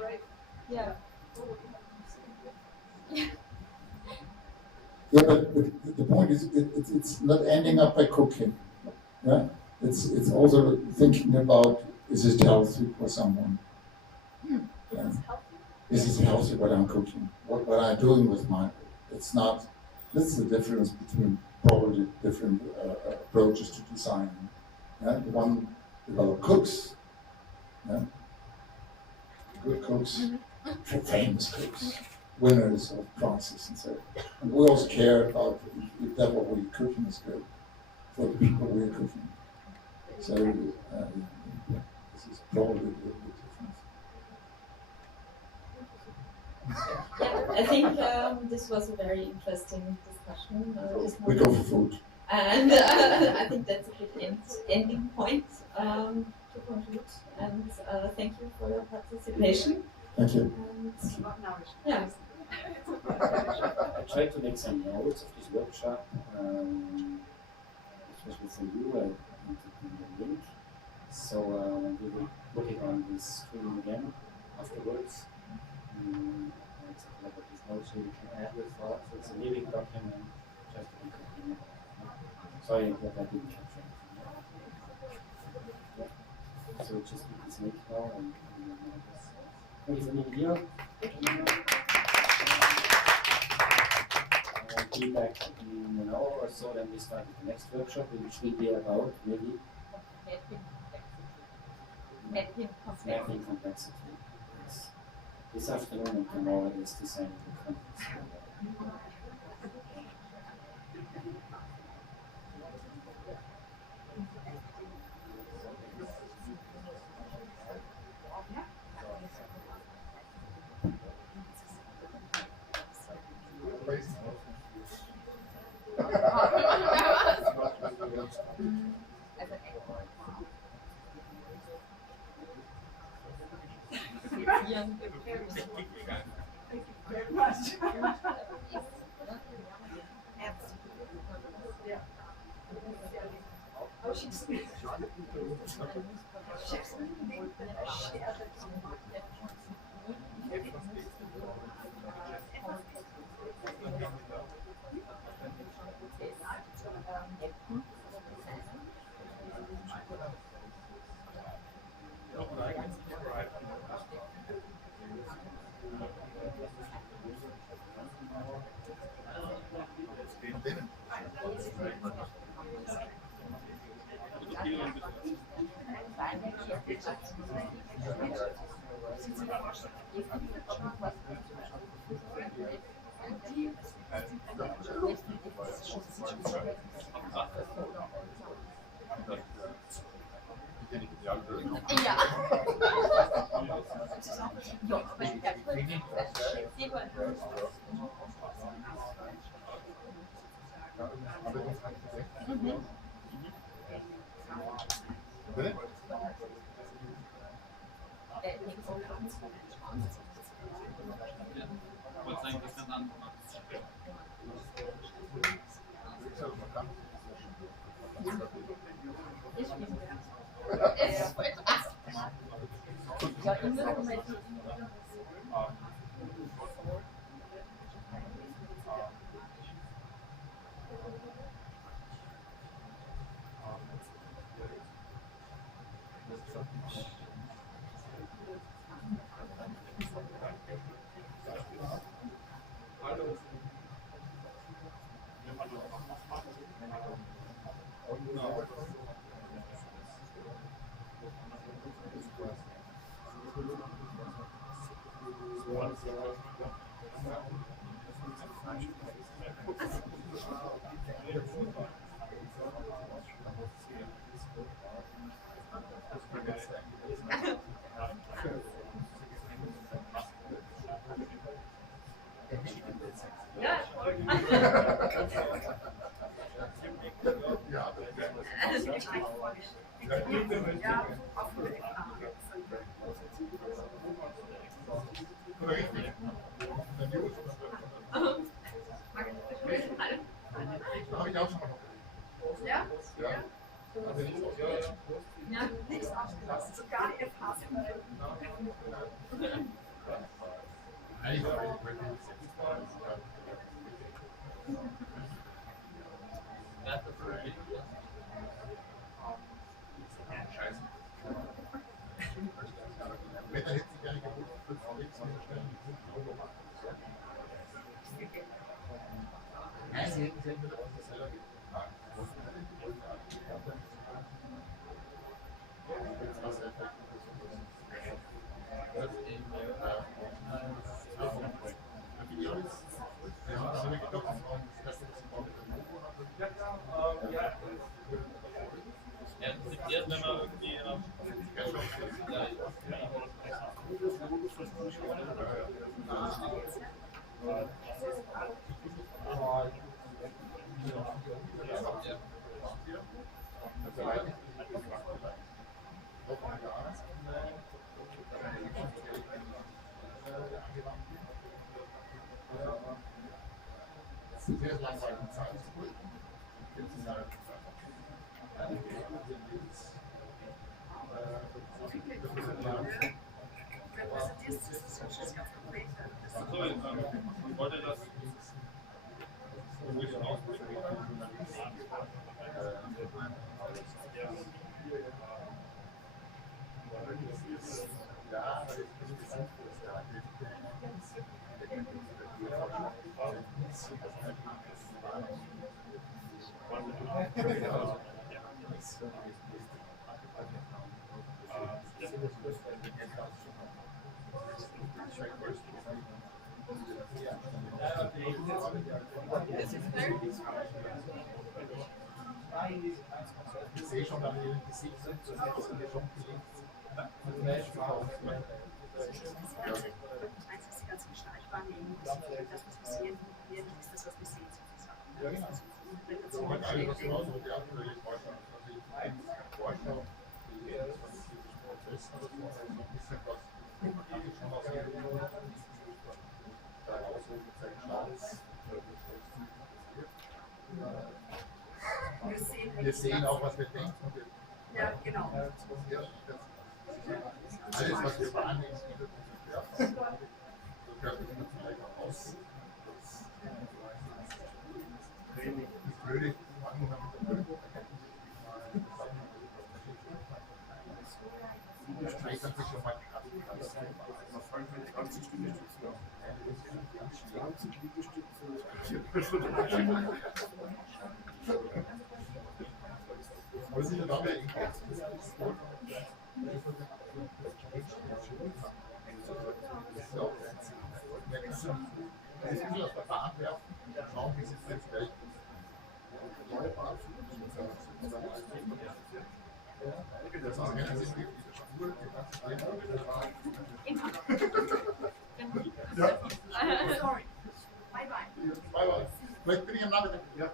Right. Yeah. Yeah, but the point is, it's not ending up by cooking. Yeah, it's also thinking about, is it healthy for someone? Yeah. Is it healthy what I'm cooking? What I'm doing with mine? It's not. This is the difference between probably different approaches to design. Yeah, the one developed cooks. Yeah, good cooks, famous cooks. Winners of prizes and so on. And we also care about if that what we're cooking is good for the people we're cooking. So this is probably the difference. Yeah, I think this was a very interesting discussion. We go for food. And I think that's a good ending point to conclude. And thank you for your participation. Thank you. Yeah. I tried to make some notes of this workshop, especially for you. I put in the link. So we will put it on the screen again afterwards. It's a lot of these notes so you can add your thoughts. It's a living document, just to be continued. Sorry that I didn't capture it. Yeah. So just put this link now and thank you for being here. I'll be back in an hour or so, then we start the next workshop, which will be about maybe mapping complexity. Yes. This afternoon and tomorrow is designing the complex. Very much. Yeah. Oh, she's Habe ich auch schon mal noch. Ja? Ja. Also nicht so, Ja, nichts ausgelassen, sogar die FH. Eigentlich habe ich Scheiße. Wetter hätte sich gerne gewusst, 5 Stellen die Punkt machen. Nein, sie hätten selber das selber gefragt. Wenn man irgendwie Sehr langweiligen Zeit. Ich wollte das ausprobieren. Ich sehe schon an ihrem Gesicht, dass es mir schon gelingt. Die ganze Gestaltwahrnehmung, das, was wir sehen, ist das, was wir sehen, sozusagen. Ja, genau. So, man kann das genauso die aktuelle Vorstellung. Also ich meine, Vorstellung, die Prozess, aber so ein bisschen was, schon aus ihrem daraus gezeigt Schwarz. Wir sehen auch, was wir denken. Ja, genau. Alles, was wir wahrnehmen, spiegelt unsere Körper. So Körper sind vielleicht auch aus. Die blöde Spannung haben mit der Blöde. Das steigert sich schon mal krass. Man fangen mit 20 Liegestützen an. 20 Liegestützen. Aber es ist ja dabei irgendwas. Das ist aus der Bahn werfen und schauen, wie sie es jetzt gleich neue Bahn das ist eine Spur, ja. Sorry. Bye bye. Bye bye. Vielleicht bin ich am Nachmittag. Ja.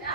Ja.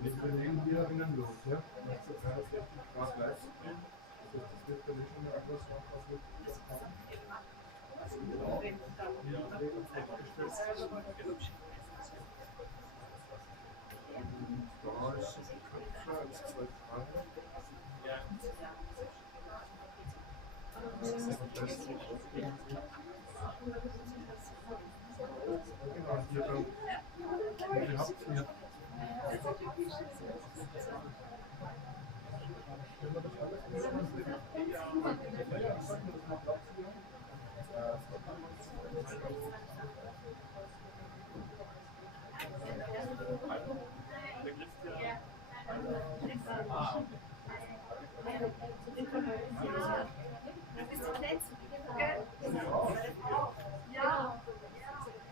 Wir legen hier innen los, ja? Das ist 60 Grad Leistung. Das wird dann schon etwas was wir haben. Da ist es kürzer als 2 Tage. Genau, hier dann. Ihr habt hier.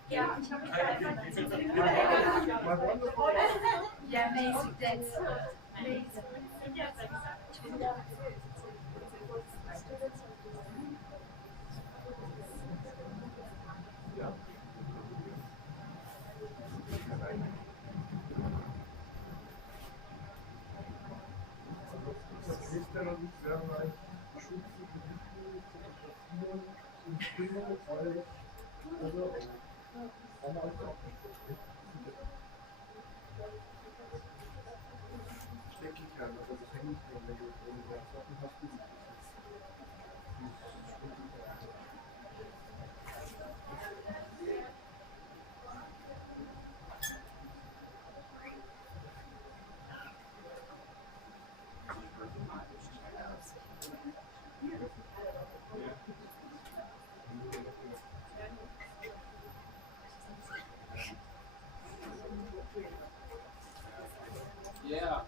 Ja, ich habe mich einfach ja, amazing, that's amazing. Christian und ich werden ein Schutz zu fotografieren und Stimmung, weil also stecke ich an, also das hängt nicht mehr an der Mikrofon, weil Sachen hast du nicht. Yeah.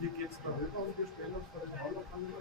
Hier geht's darüber und wir stellen uns vor den Hologramm.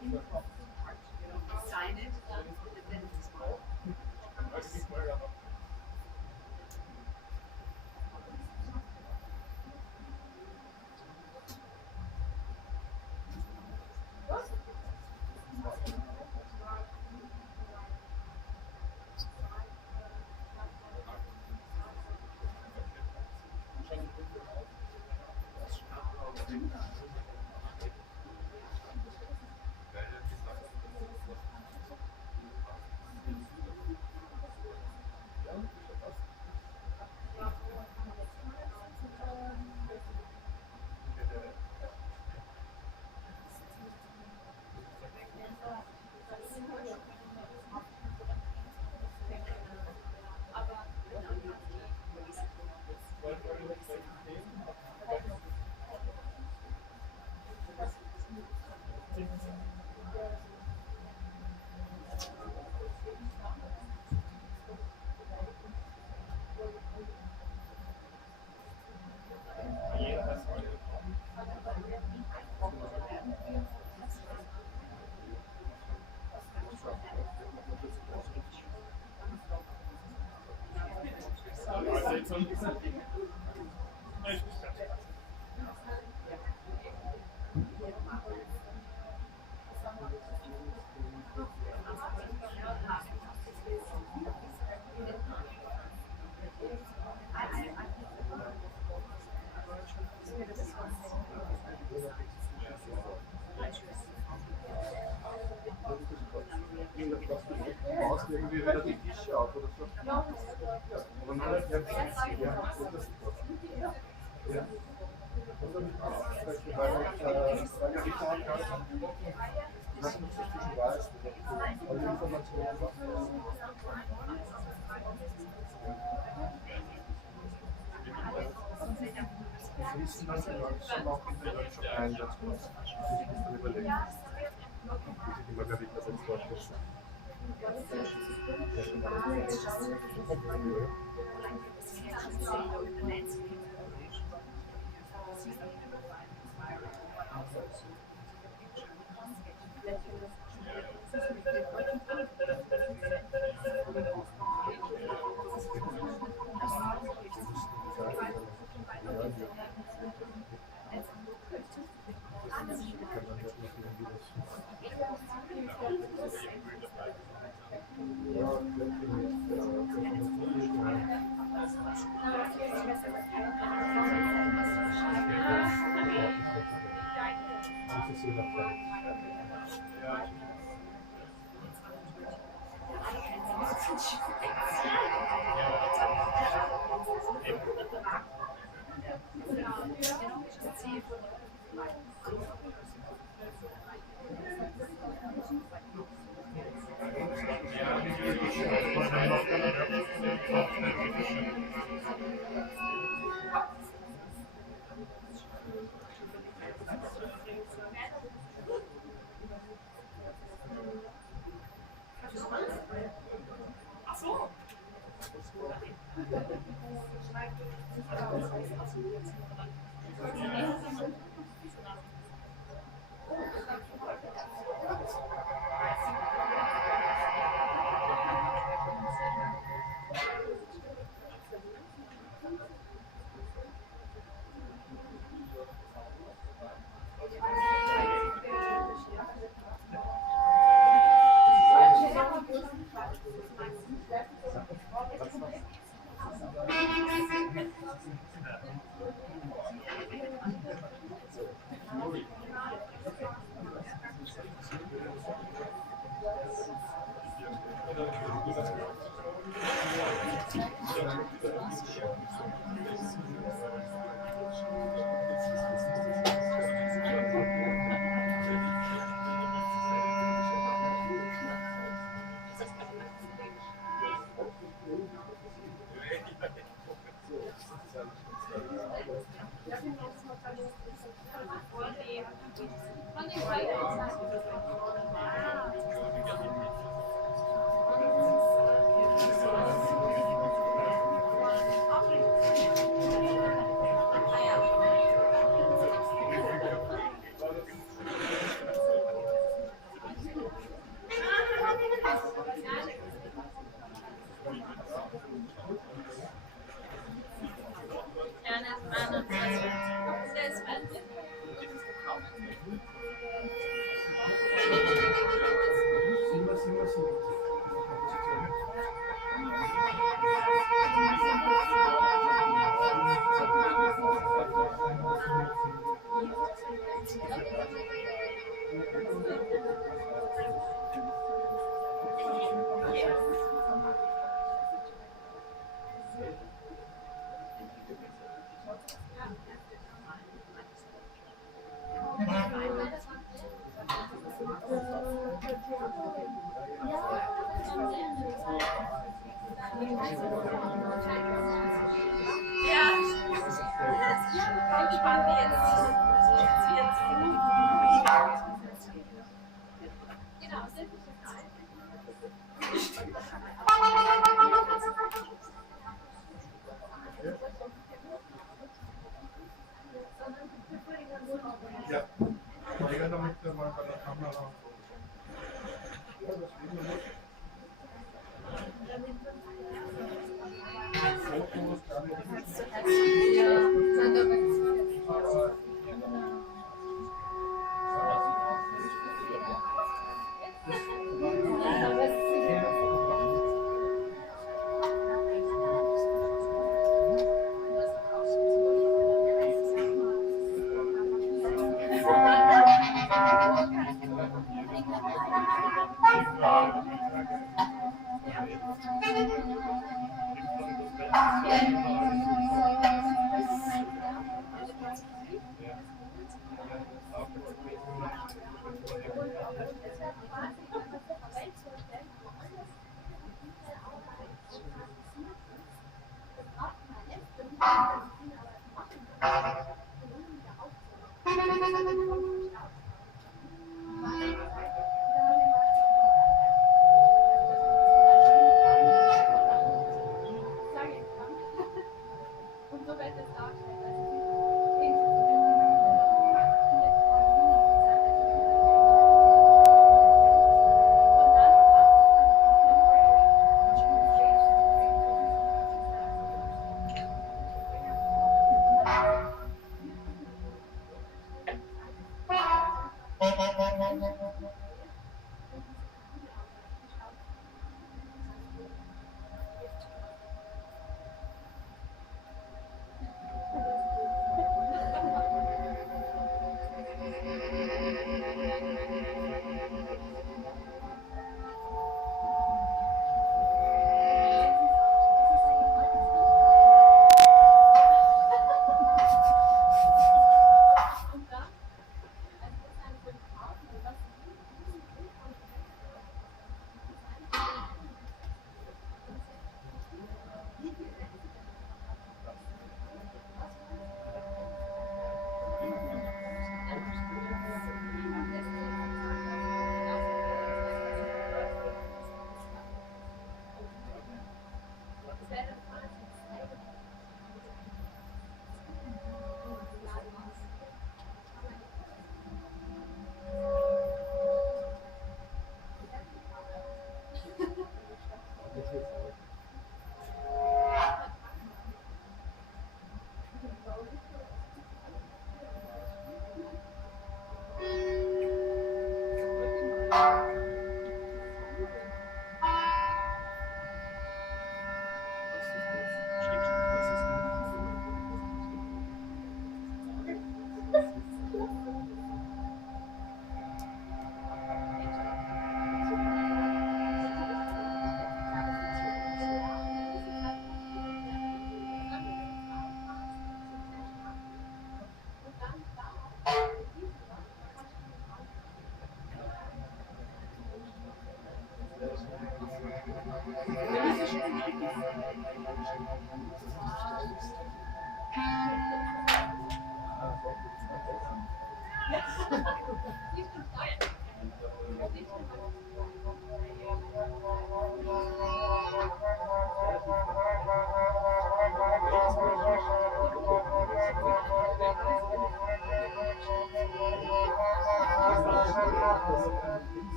sign it, and then it's fine. Irgendwie wieder die Fische auf oder so. Ja. Aber nur nicht jetzt. Ja. Oder mit Aussprechen, weil ja die Frage was man zwischen weiß, alle Informationen wir wissen, dass die Leute auch in den Workshop einsetzen müssen. Ich muss dann überlegen, wie sich immer der Richter jetzt vorstellt.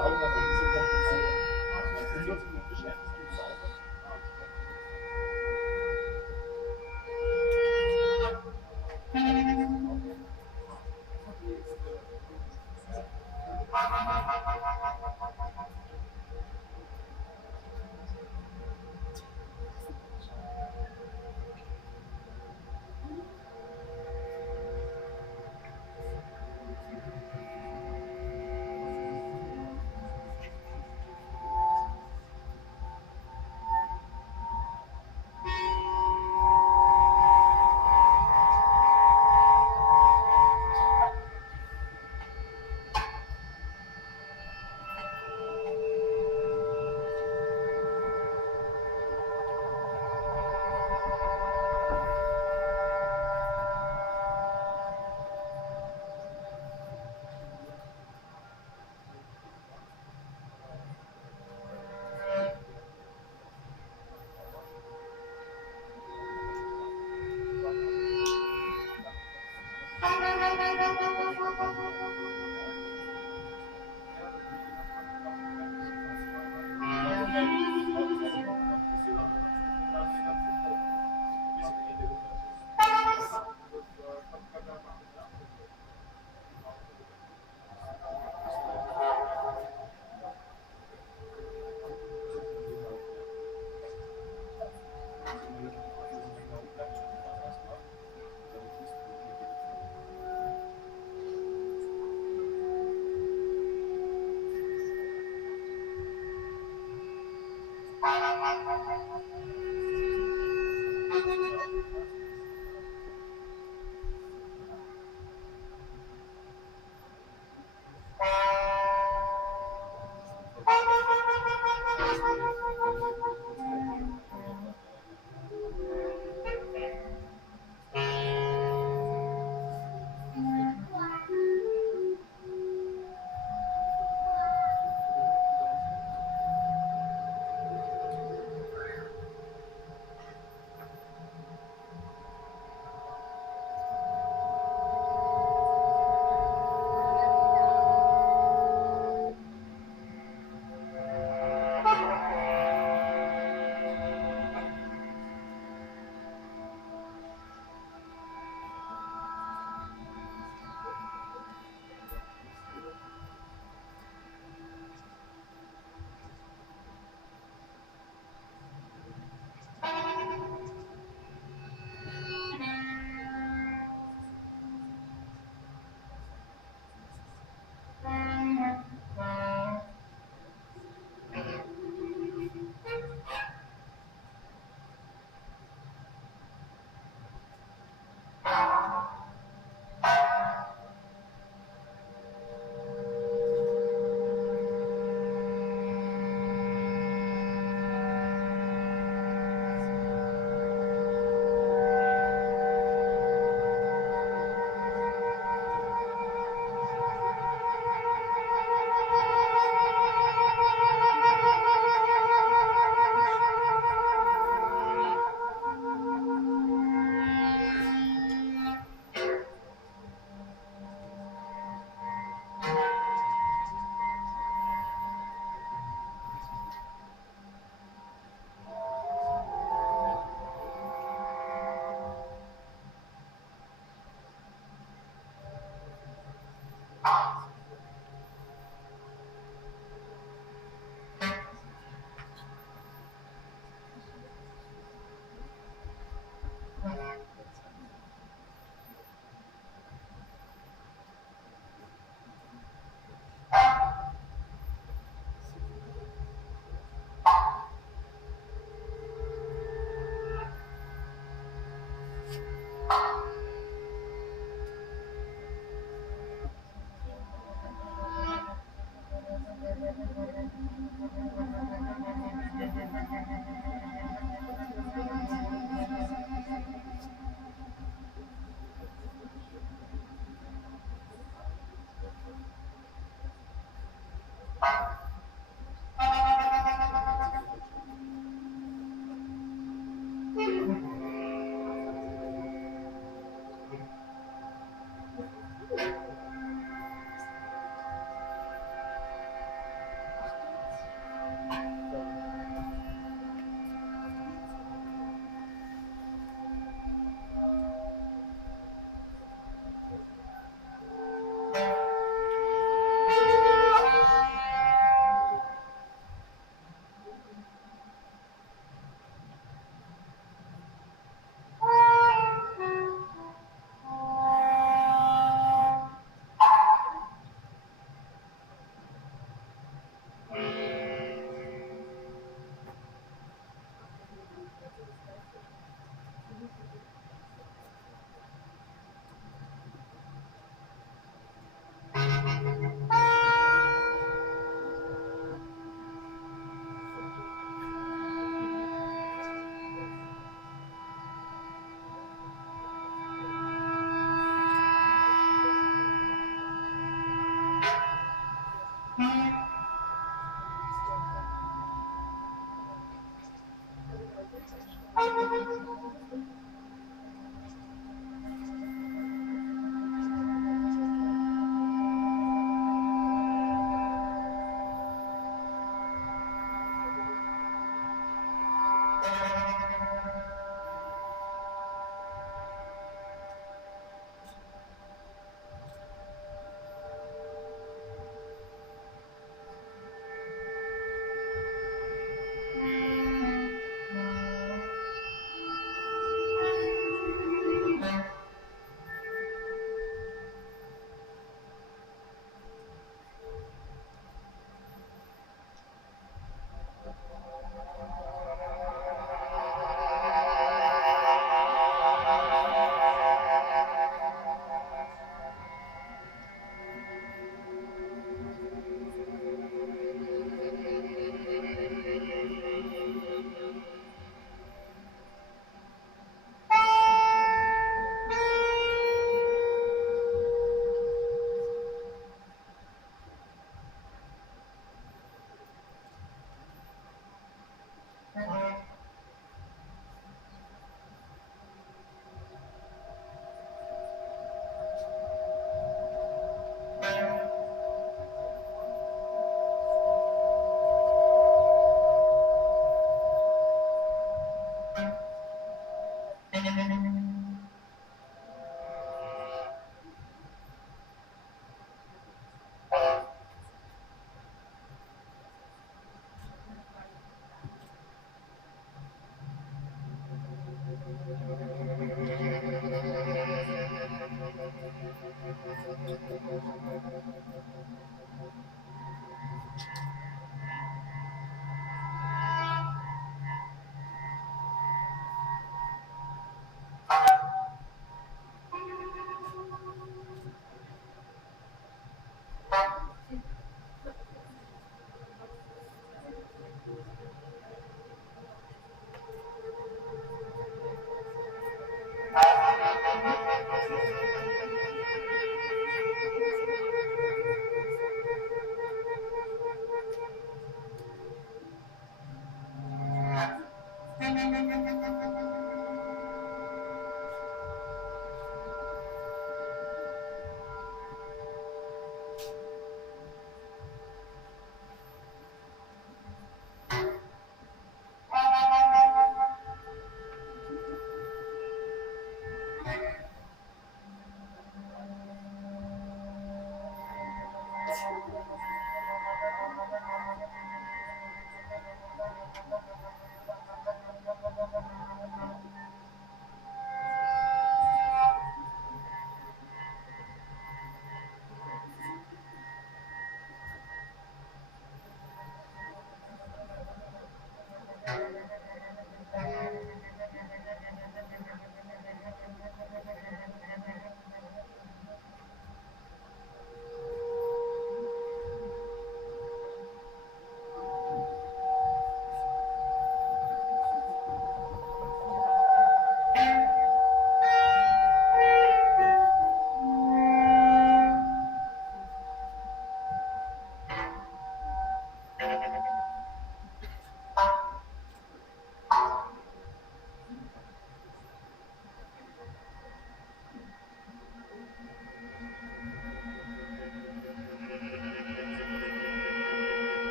Sauberanalyse kompliziert. Und jetzt beschäftigst du sauber.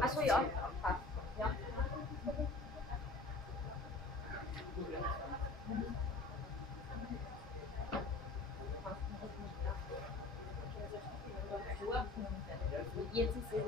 Achso, ja. Passt. Ja. Jetzt ist es.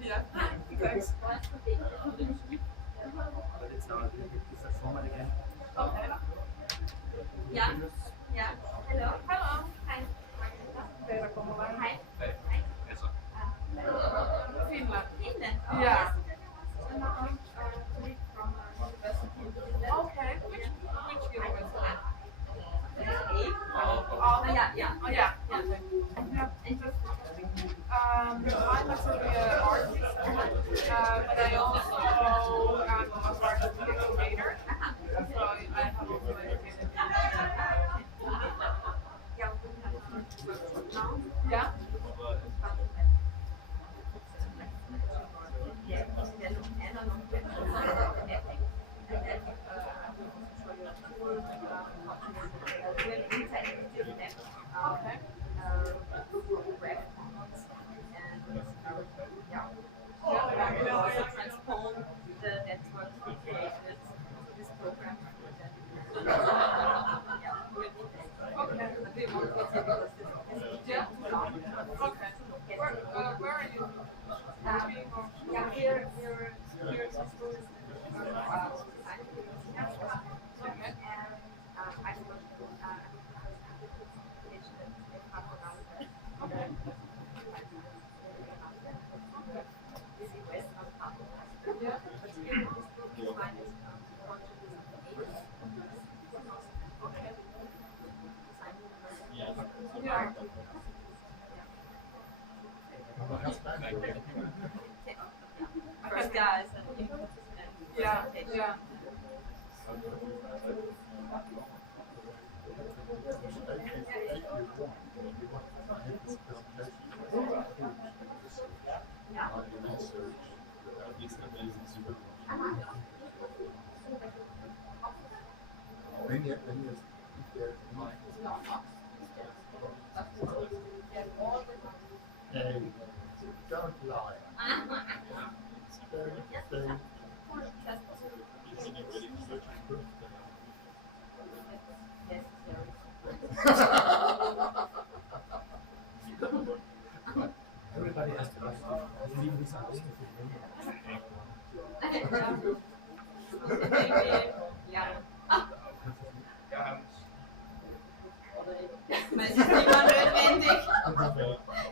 Yeah. Thanks. Okay. Yeah. Yeah. Hello. Hello. Hi. Hi. Finland. Finland. Oh, yeah. Okay. Which university? Oh, yeah, yeah. Oh, yeah. I'm actually an artist, but I also am a part of the creator. So I have also educated First guys. Yeah, yeah. Don't lie. Everybody has to leave this house to Ja. Es ist immer notwendig.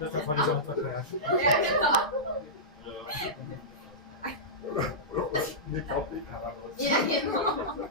Das darf man nicht auch verkaufen. Ja, genau. Mir glaubt die Kamera raus. Ja, genau.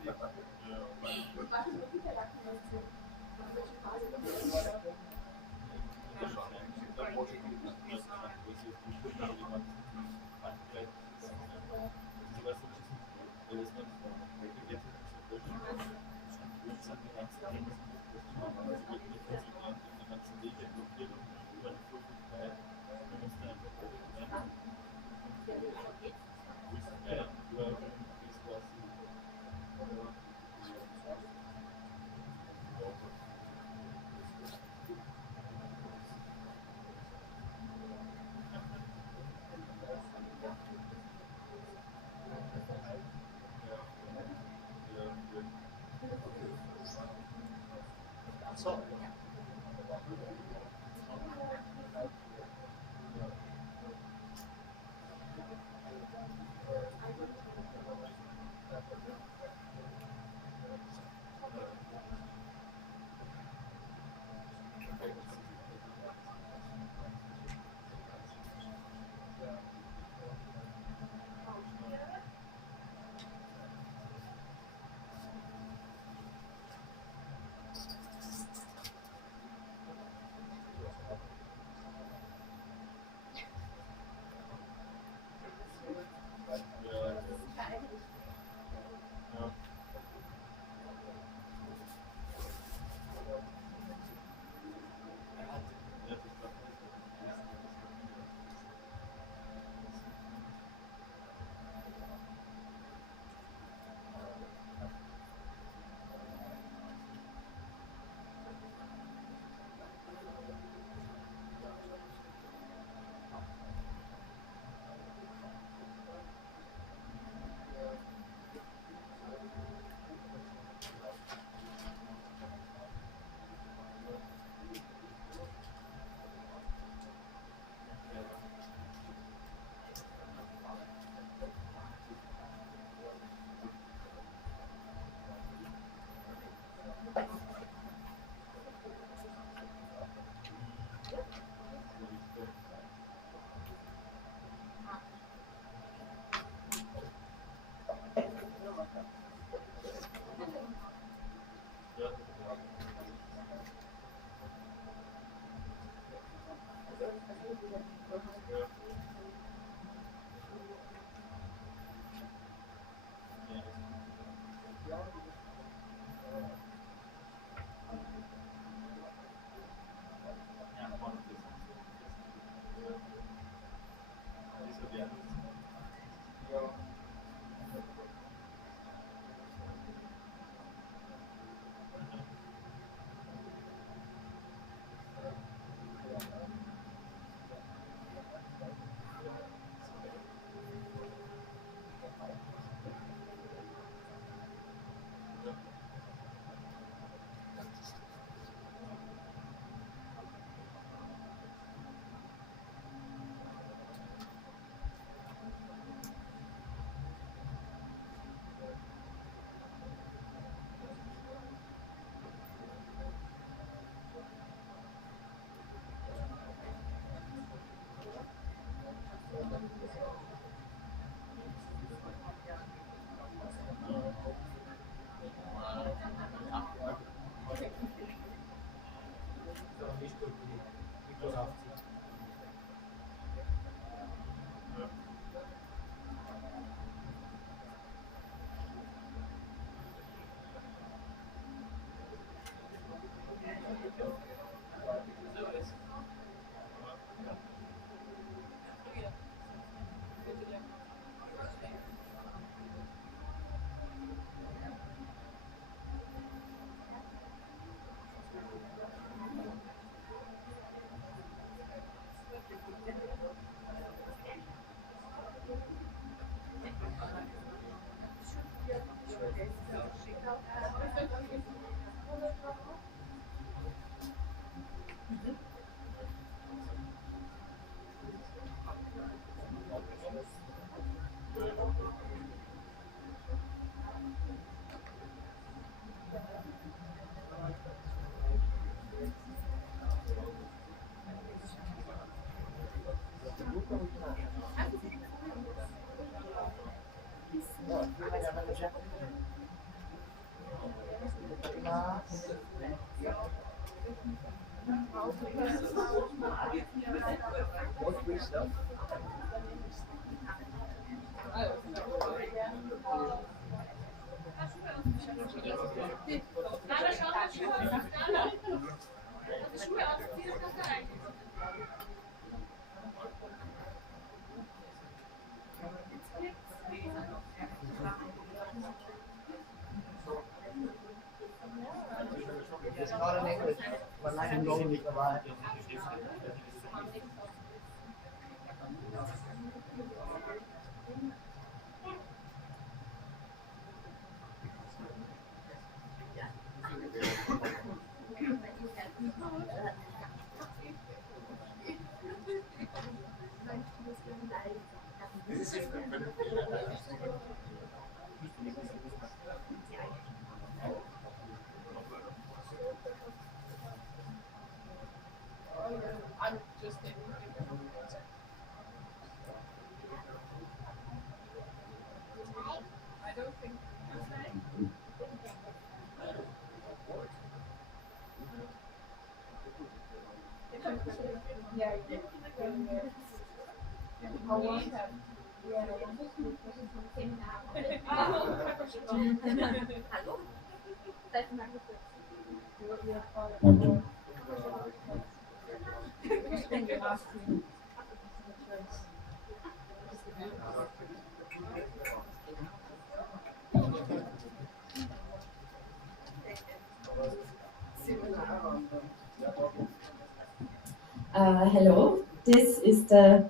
Hello, this is the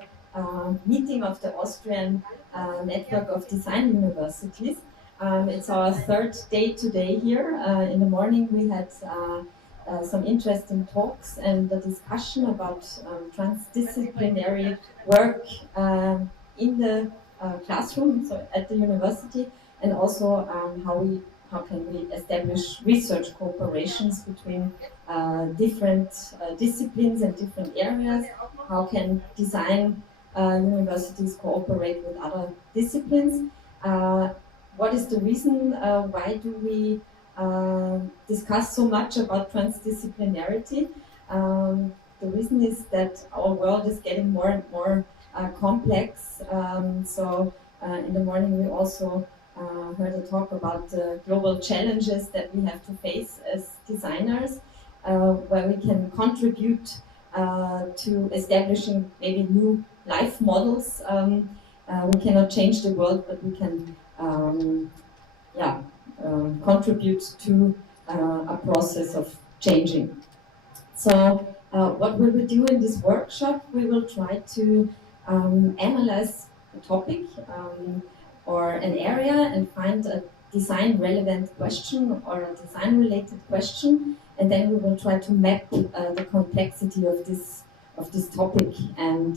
meeting of the Austrian network of design universities. It's our third day today here. In the morning we had some interesting talks and a discussion about transdisciplinary work in the classroom, so at the university, and also how can we establish research cooperations between different disciplines and different areas. How can design universities cooperate with other disciplines? What is the reason why do we discuss so much about transdisciplinarity? The reason is that our world is getting more and more complex. In the morning we also heard a talk about the global challenges that we have to face as designers, where we can contribute to establishing maybe new life models. We cannot change the world, but we can contribute to a process of changing. So what will we do in this workshop? We will try to analyze a topic or an area and find a design relevant question or a design related question, and then we will try to map the complexity of this topic and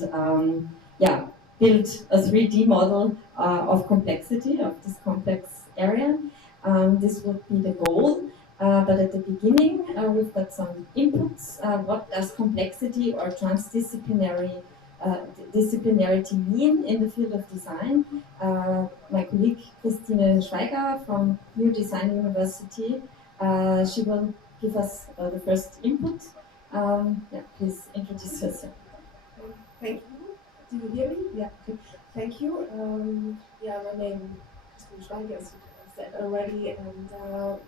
build a 3D model of complexity of this complex area. This would be the goal, but at the beginning we've got some inputs. What does complexity or transdisciplinary disciplinarity mean in the field of design? My colleague Christine Schweiger from New Design University, she will give us the first input. Please introduce yourself. Thank you. Do you hear me? Yeah. Okay. Thank you. My name is Christine Schweiger, as you said already, and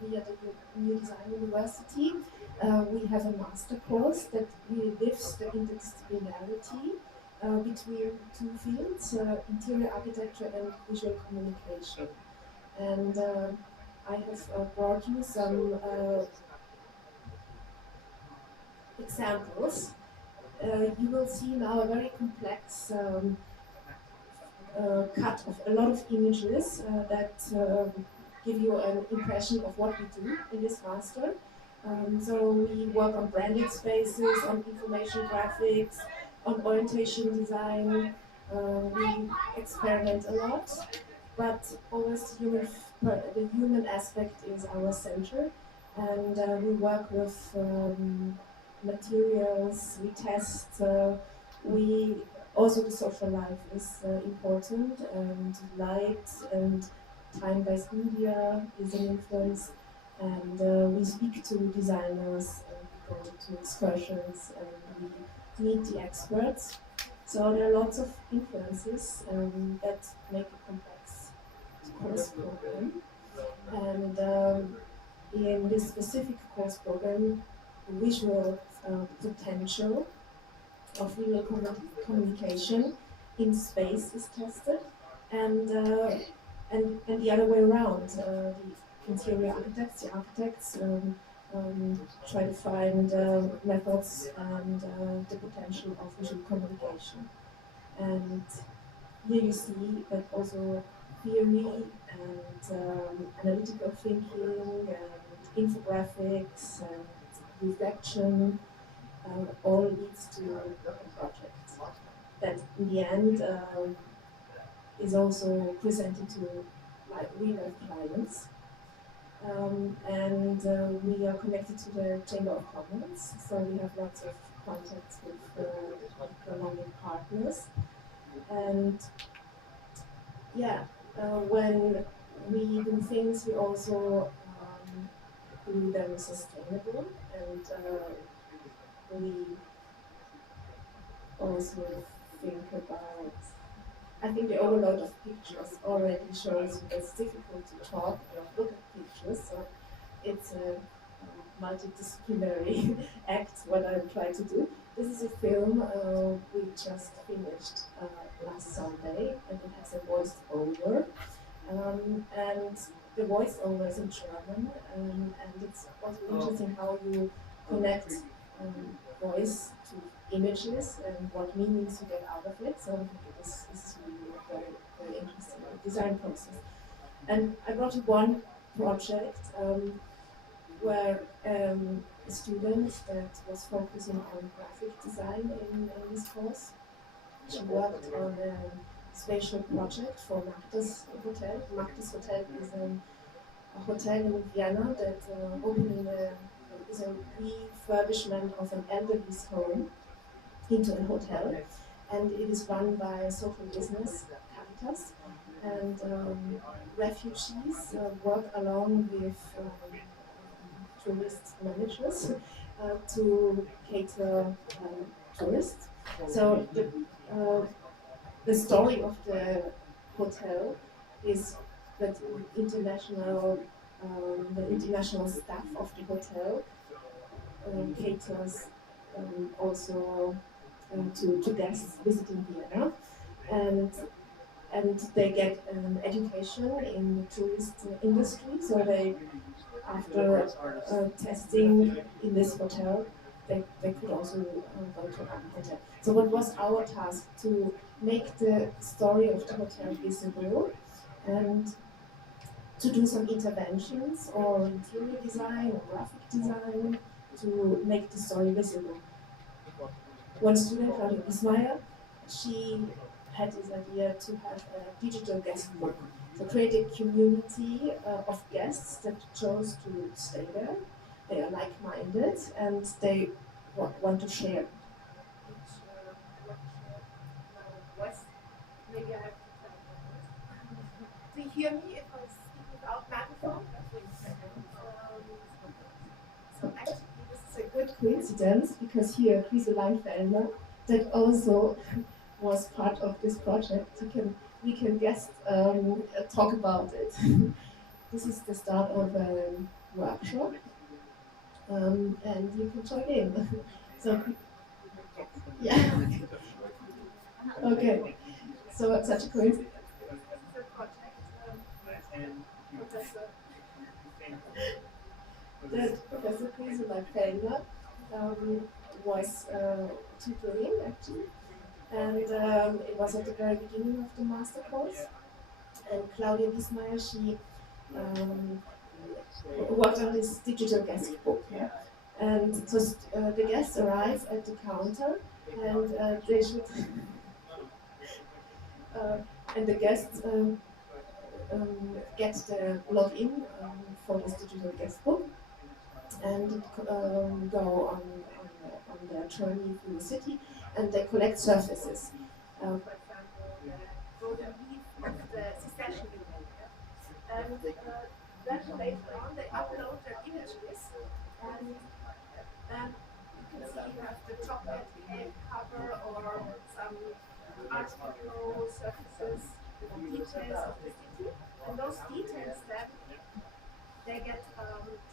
we at the New Design University we have a master course that really lives the interdisciplinarity between two fields, interior architecture and visual communication. And I have brought you some examples. You will see now a very complex cut of a lot of images that give you an impression of what we do in this master. So we work on branded spaces, on information graphics, on orientation design. We experiment a lot, but always the human aspect is our center. And we work with materials, we test, we also the social life is important, and light and time-based media is an influence, and we speak to designers, and we go to excursions, and we meet the experts. So there are lots of influences that make a complex course program. And in this specific course program, the visual potential of real communication in space is tested, and the other way around. The interior architects, the architects try to find methods and the potential of visual communication. And here you see that also theory and analytical thinking and infographics and reflection all leads to a project that in the end is also presented to real-life clients. And we are connected to the Chamber of Commerce, so we have lots of contacts with economic partners. And yeah, when we do things, we also do them sustainable, and we also think about, I think the overload of pictures already shows that it's difficult to talk and look at pictures, so it's a multidisciplinary act what I try to do. This is a film we just finished last Sunday, and it has a voice-over. And the voice-over is in German, and it's also interesting how you connect voice to images and what meanings you get out of it. So I think this is really a very, very interesting design process. And I brought you one project where a student that was focusing on graphic design in this course. She worked on a spatial project for Magda's Hotel. Magda's Hotel is a hotel in Vienna that opened is a refurbishment of an elderly's home into a hotel, and it is run by a social business, Caritas, and refugees work along with tourist managers to cater tourists. So the story of the hotel is that the international staff of the hotel caters also to guests visiting Vienna, and they get an education in the tourist industry. So they, after testing in this hotel, they could also go to another hotel. So what was our task? To make the story of the hotel visible and to do some interventions or interior design or graphic design to make the story visible. One student, Claudia Bismayer, she had this idea to have a digital guest book. So create a community of guests that chose to stay there. They are like-minded and they want to share. Maybe I have to do you hear me if I speak without microphone? So actually, this is a good coincidence because here, Chris Leinfelder, that also was part of this project. We can guest talk about it. This is the start of a workshop, and you can join in. So, yeah. Okay. So such a coincidence. That Professor Chris Leinfelder was tutoring actually, and it was at the very beginning of the master course. And Claudia Bismayer, she worked on this digital guest book. Yeah? And so the guests arrive at the counter, and they should, and the guests get the login for this digital guest book, and go on their journey through the city, and they collect surfaces. For example, the golden leaf of the secession movement. And then later on they upload their images, and then you can see you have the chocolate cake cover or some artificial surfaces with details of the city, and those details then they get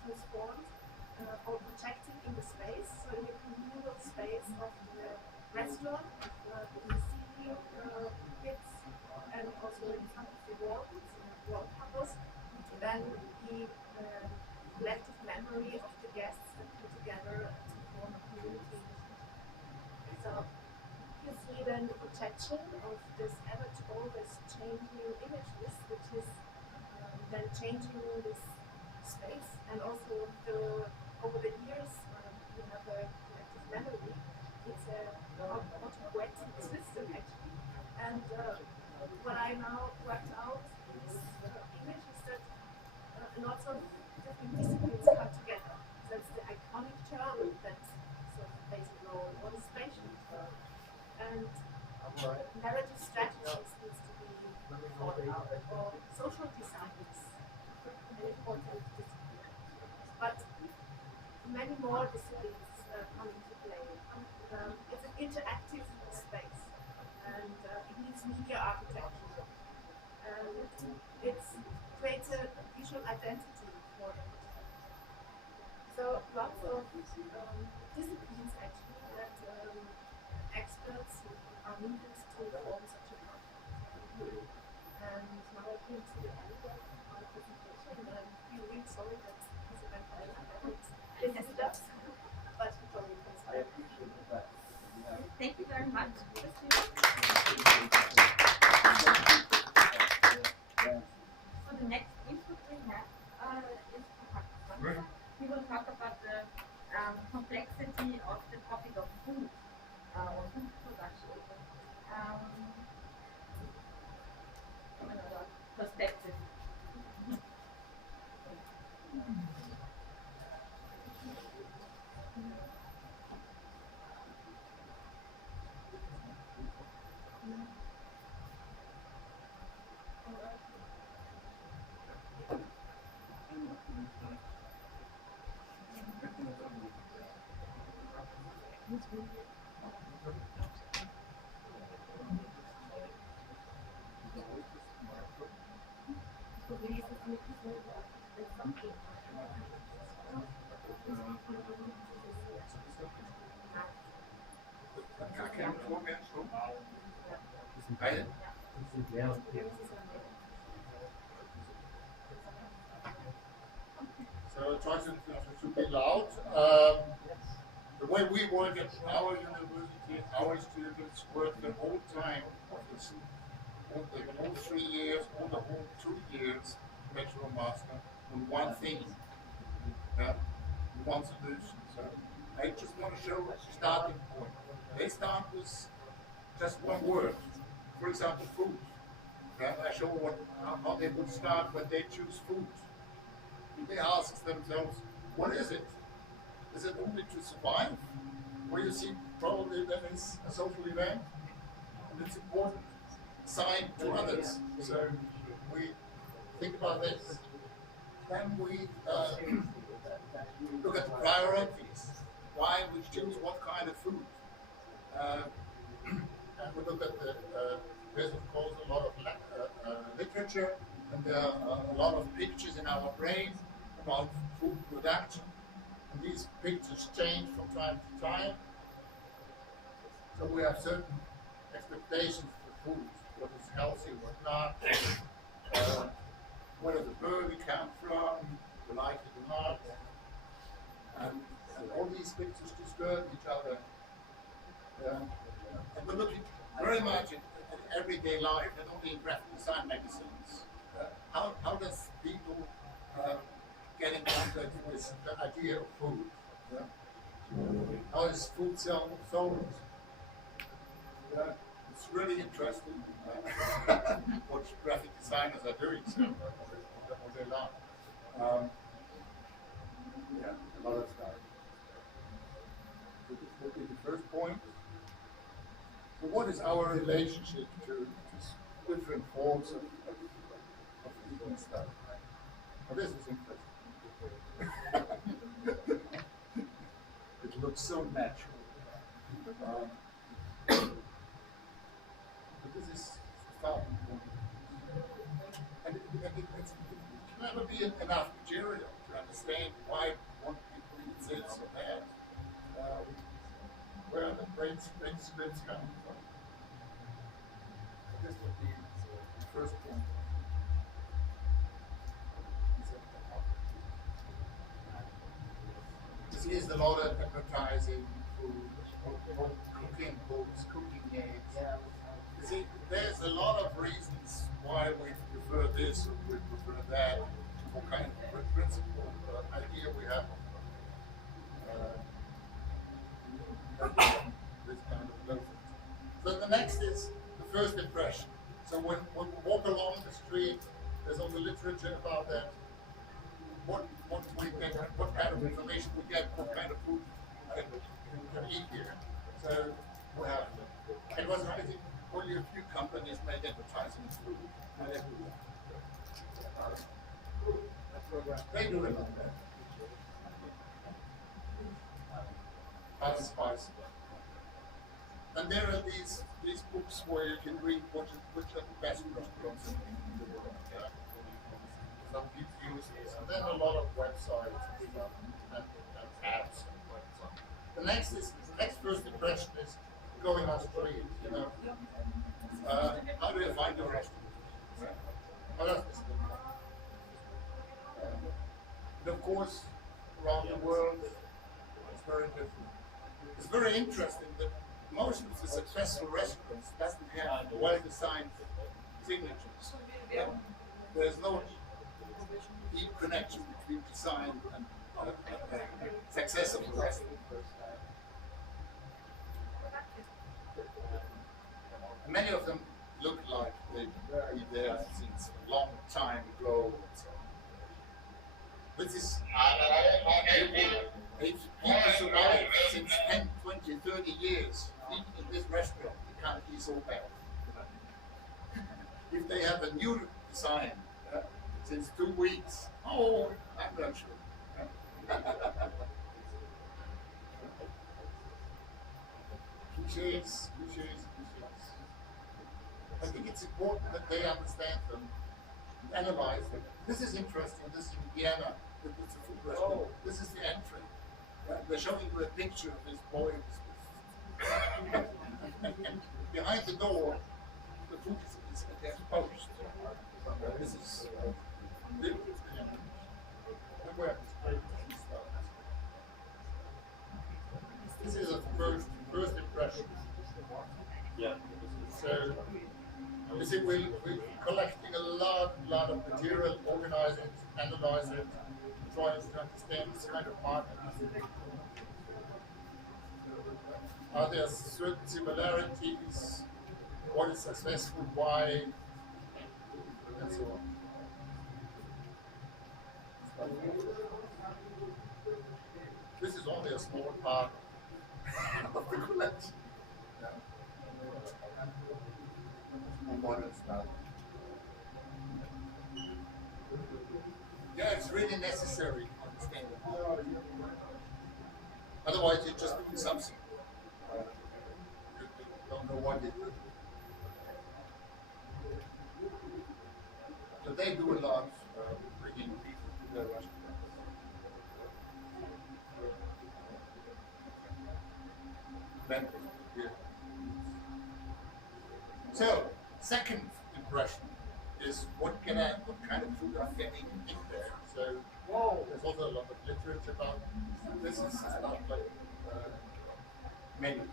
transformed or projected in the space, so in the communal space of the restaurant, in the ceiling bits, and also in some of the wall covers. Then the collective memory of the guests and put together to form a community. So you see then the projection of this ever always changing images, which is then changing this space, and also over the years you have a collective memory. It's a autopoietic system actually, and what I now worked out is images that lots of different disciplines come together. So it's the iconic term that sort of plays a role, or the spatial term, and narrative strategies needs to be thought out, or social design is an important discipline. But many more disciplines come into play. It's an interactive space, and it needs media architecture, and it creates a visual identity for it. So lots of disciplines actually that experts are needed to form such a project. And now I came to the end of my presentation, and I'm really sorry that this event hasn't visited us, but probably Thank you very much. So the next input we have is perhaps we will talk about the complexity of the topic of food or food production. From another perspective. So try to be loud. The way we work at our university, our students work the whole time of this, all 3 years, all the whole 2 years, bachelor master, on one thing, one solution. So I just want to show a starting point. They start with just one word, for example, food. I show how they would start when they choose food. They ask themselves, what is it? Is it only to survive? Or you see probably that is a social event, and it's important sign to others. So we think about this. Then we look at the priorities. Why we choose what kind of food. And we look at there's of course a lot of literature, and there are a lot of pictures in our brain about food production. And these pictures change from time to time. So we have certain expectations for food, what is healthy, what not, where does the bird come from, you like it or not. And all these pictures disturb each other. And we're looking very much at everyday life, and only in graphic design magazines. How does people idea of food. Yeah? How is food sold? Yeah? It's really interesting what graphic designers are doing, so, what they learn. Yeah, a lot of stuff. So this will be the first point. So what is our relationship to different forms of eating stuff? Well, this is interesting. It looks so natural. But this is fun. And it can never be enough material to understand why one people eat this or that. Where the brain scripts coming from. This would be the first point. You see, is a lot of advertising, food, cooking books, cooking aids. You see, there's a lot of reasons why we prefer this or we prefer that, what kind of principle, idea we have. This kind of look. So the next is the first impression. So when we walk along the street, there's all the literature about that. What we get, what kind of information we get, what kind of food we can eat here. So we have, it was I think only a few companies made advertising food. They do it like that. Ars eSPACE. And there are these books where you can read which are the best restaurants in the world. Yeah? Some people use this, and then a lot of websites and stuff, and apps and whatnot. The next first impression is going on the street. You know, how do you find your restaurant? How does this look? And of course, around the world, it's very different. It's very interesting that most of the successful restaurants doesn't have well-designed signatures. There's no deep connection between design and success of the restaurant. And many of them look like they've been there since a long time ago. And so on. This is if people survive since 10, 20, 30 years eating in this restaurant, it can't be so bad. If they have a new design since 2 weeks, oh, I'm not sure. Cliches. I think it's important that they understand them, and analyze them. This is interesting. This is in Vienna. It's a food restaurant. This is the entry. They're showing you a picture of this boy. And behind the door, the food is exposed. This is this is a first impression. Yeah. So you see, we're collecting a lot of material, organize it, analyze it, trying to understand this kind of market. Are there certain similarities? What is successful? Why? And so on. This is only a small part of the collection. Yeah, it's really necessary to understand it. Otherwise, you're just doing something. You don't know what it is. So they do a lot bringing people to their restaurants. So, second impression is what kind of food I'm getting in there. So, there's also a lot of literature about this is stuff like menus.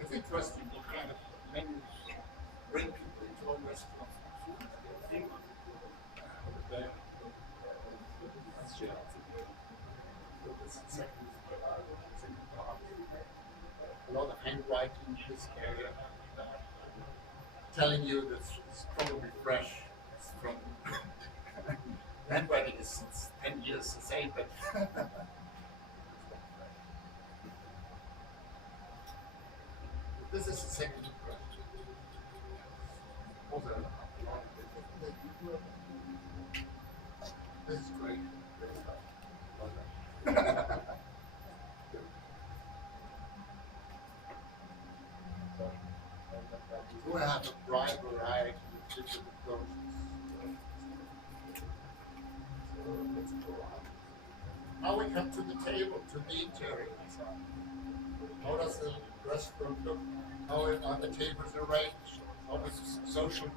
It's interesting what kind of menus bring people into our restaurants. A lot of handwriting in this area, telling you that it's probably fresh. It's from handwriting is since 10 years the same, but this is the second question. This is great. We have a broad variety of different approaches. Let's go on. Now we come to the table, to the interior design. How does the restaurant look? How are the tables arranged? How is the social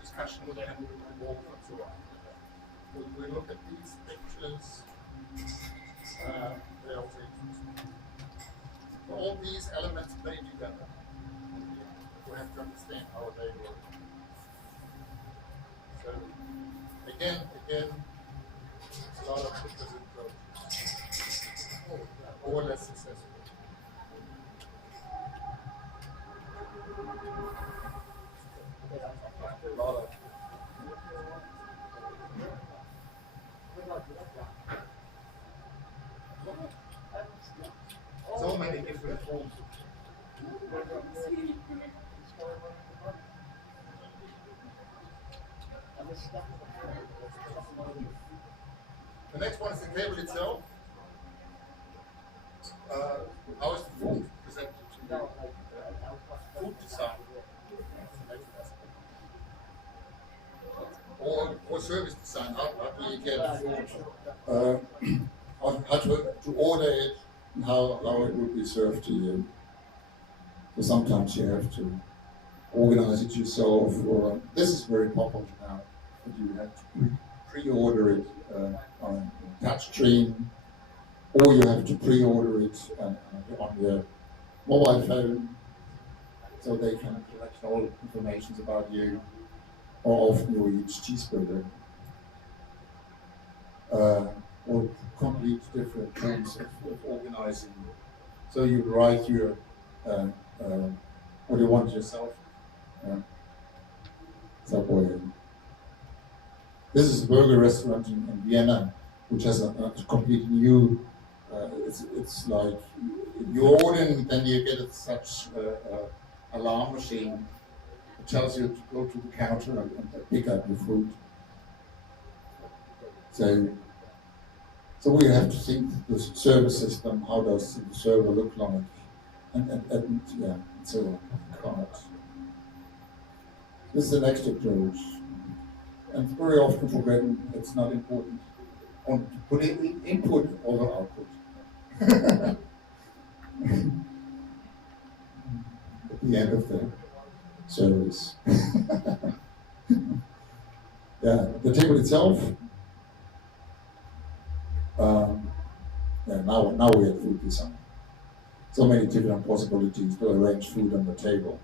discussion with them involved and so on? We look at these pictures. They're also interesting. All these elements play together. We have to understand how they work. So, again, it's a lot of different approaches. More or less successful. A lot of so many different forms. The next one is the table itself. How is the food presented to you? Food design. Or service design. How do you get food? How to order it, and how it would be served to you. So sometimes you have to organize it yourself, or this is very popular now, but you have to pre-order it on a touch screen, or you have to pre-order it on your mobile phone, so they can collect all information about you, or often you eat cheeseburger, or complete different forms of organizing. So you write your what you want yourself. Subway. This is a burger restaurant in Vienna, which has a completely new. It's like you order, and then you get such alarm machine. It tells you to go to the counter and pick up your food. So we have to think the service system. How does the server look like? And so on. Cards. This is the next approach, and very often forgotten. It's not important to put in input over output. At the end of the service. The table itself. Now we have food design. So many different possibilities to arrange food on the table.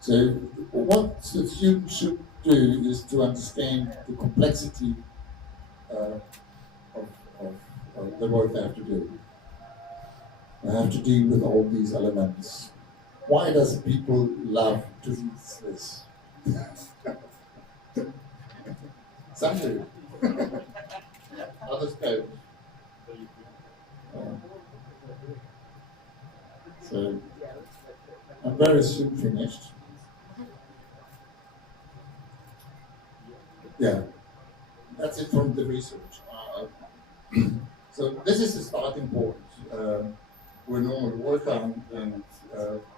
So what the student should do is to understand the complexity of the work they have to do. They have to deal with all these elements. Why does people love to eat this? Some do. Others don't. So I'm very soon finished. Yeah, that's it from the research. So this is the starting point. We normally work on, and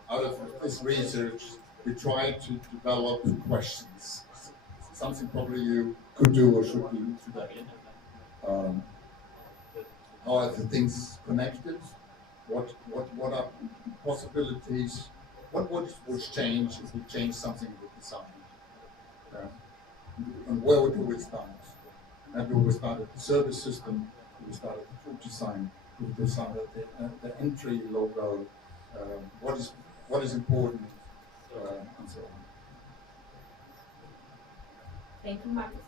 out of this research, we try to develop questions. Something probably you could do or should do today. How are the things connected? What are possibilities? What would change if we change something with design? And where do we start? And do we start at the service system? Do we start at the food design? Do we start at the entry logo? What is important? And so Thank you, Markus.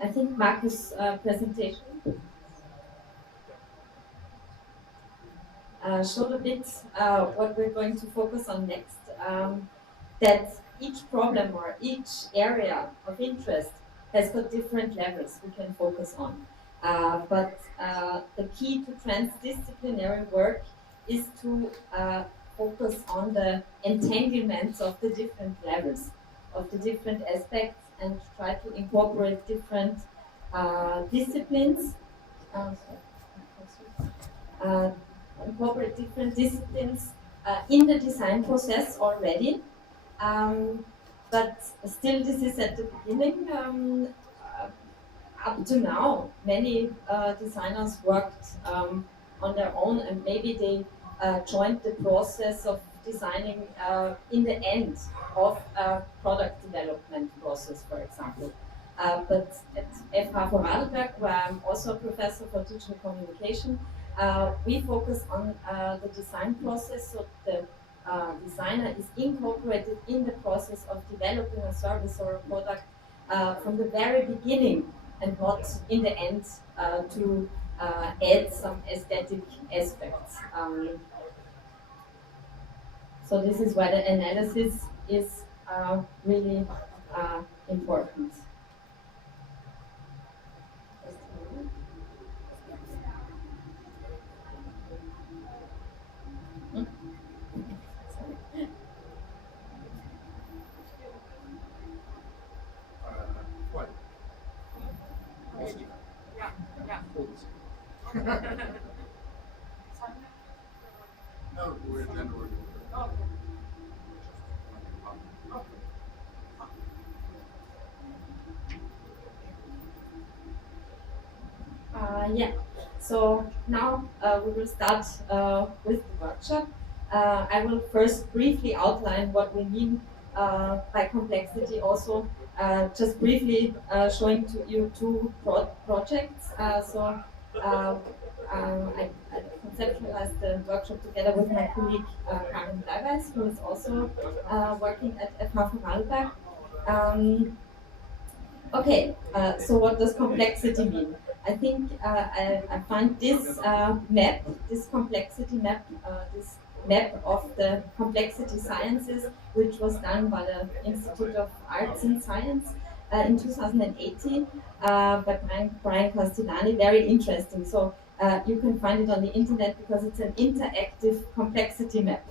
I think Markus' presentation showed a bit what we're going to focus on next. That each problem or each area of interest has got different levels we can focus on. But the key to transdisciplinary work is to focus on the entanglements of the different levels, of the different aspects, and try to incorporate different disciplines. Incorporate different disciplines in the design process already. But still, this is at the beginning. Up to now, many designers worked on their own, and maybe they joined the process of designing in the end of a product development process, for example. But at FH Vorarlberg, where I'm also a professor for digital communication, we focus on the design process, so the designer is incorporated in the process of developing a service or a product from the very beginning, and not in the end to add some aesthetic aspects. So this is why the analysis is really important. No, we're generally. Yeah, so now we will start with the workshop. I will first briefly outline what we mean by complexity, also just briefly showing to you two projects. I conceptualized the workshop together with my colleague Karin Bleiweis, who is also working at FH Vorarlberg. Okay, so what does complexity mean? I think I find this map, this complexity map, this map of the complexity sciences, which was done by the Institute of Arts and Science in 2018 by Brian Castellani, very interesting. So you can find it on the internet because it's an interactive complexity map.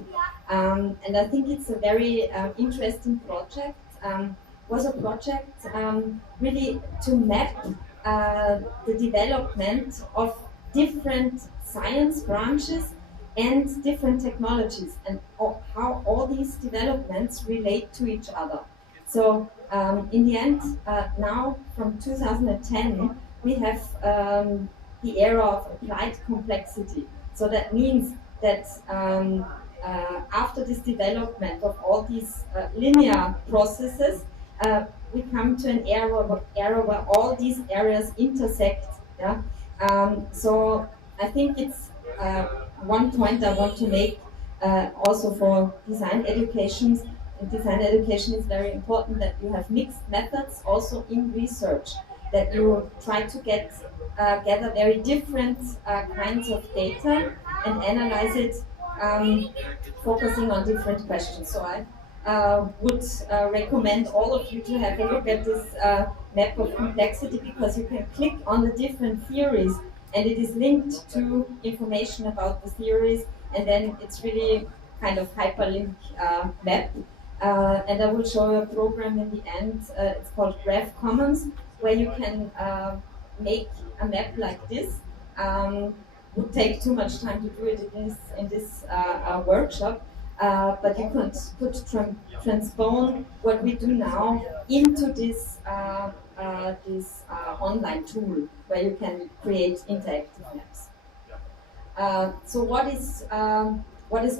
And I think it's a very interesting project. Was a project really to map the development of different science branches and different technologies, and how all these developments relate to each other. So in the end, now from 2010, we have the era of applied complexity. So that means that after this development of all these linear processes, we come to an era where all these areas intersect. Yeah? So I think it's one point I want to make also for design education. In design education, it's very important that you have mixed methods also in research, that you try to gather very different kinds of data and analyze it, focusing on different questions. So I would recommend all of you to have a look at this map of complexity, because you can click on the different theories and it is linked to information about the theories, and then it's really kind of hyperlink map. And I will show you a program in the end, it's called Graph Commons, where you can make a map like this. Would take too much time to do it in this workshop, but you could transpose what we do now into this online tool where you can create interactive maps. So what is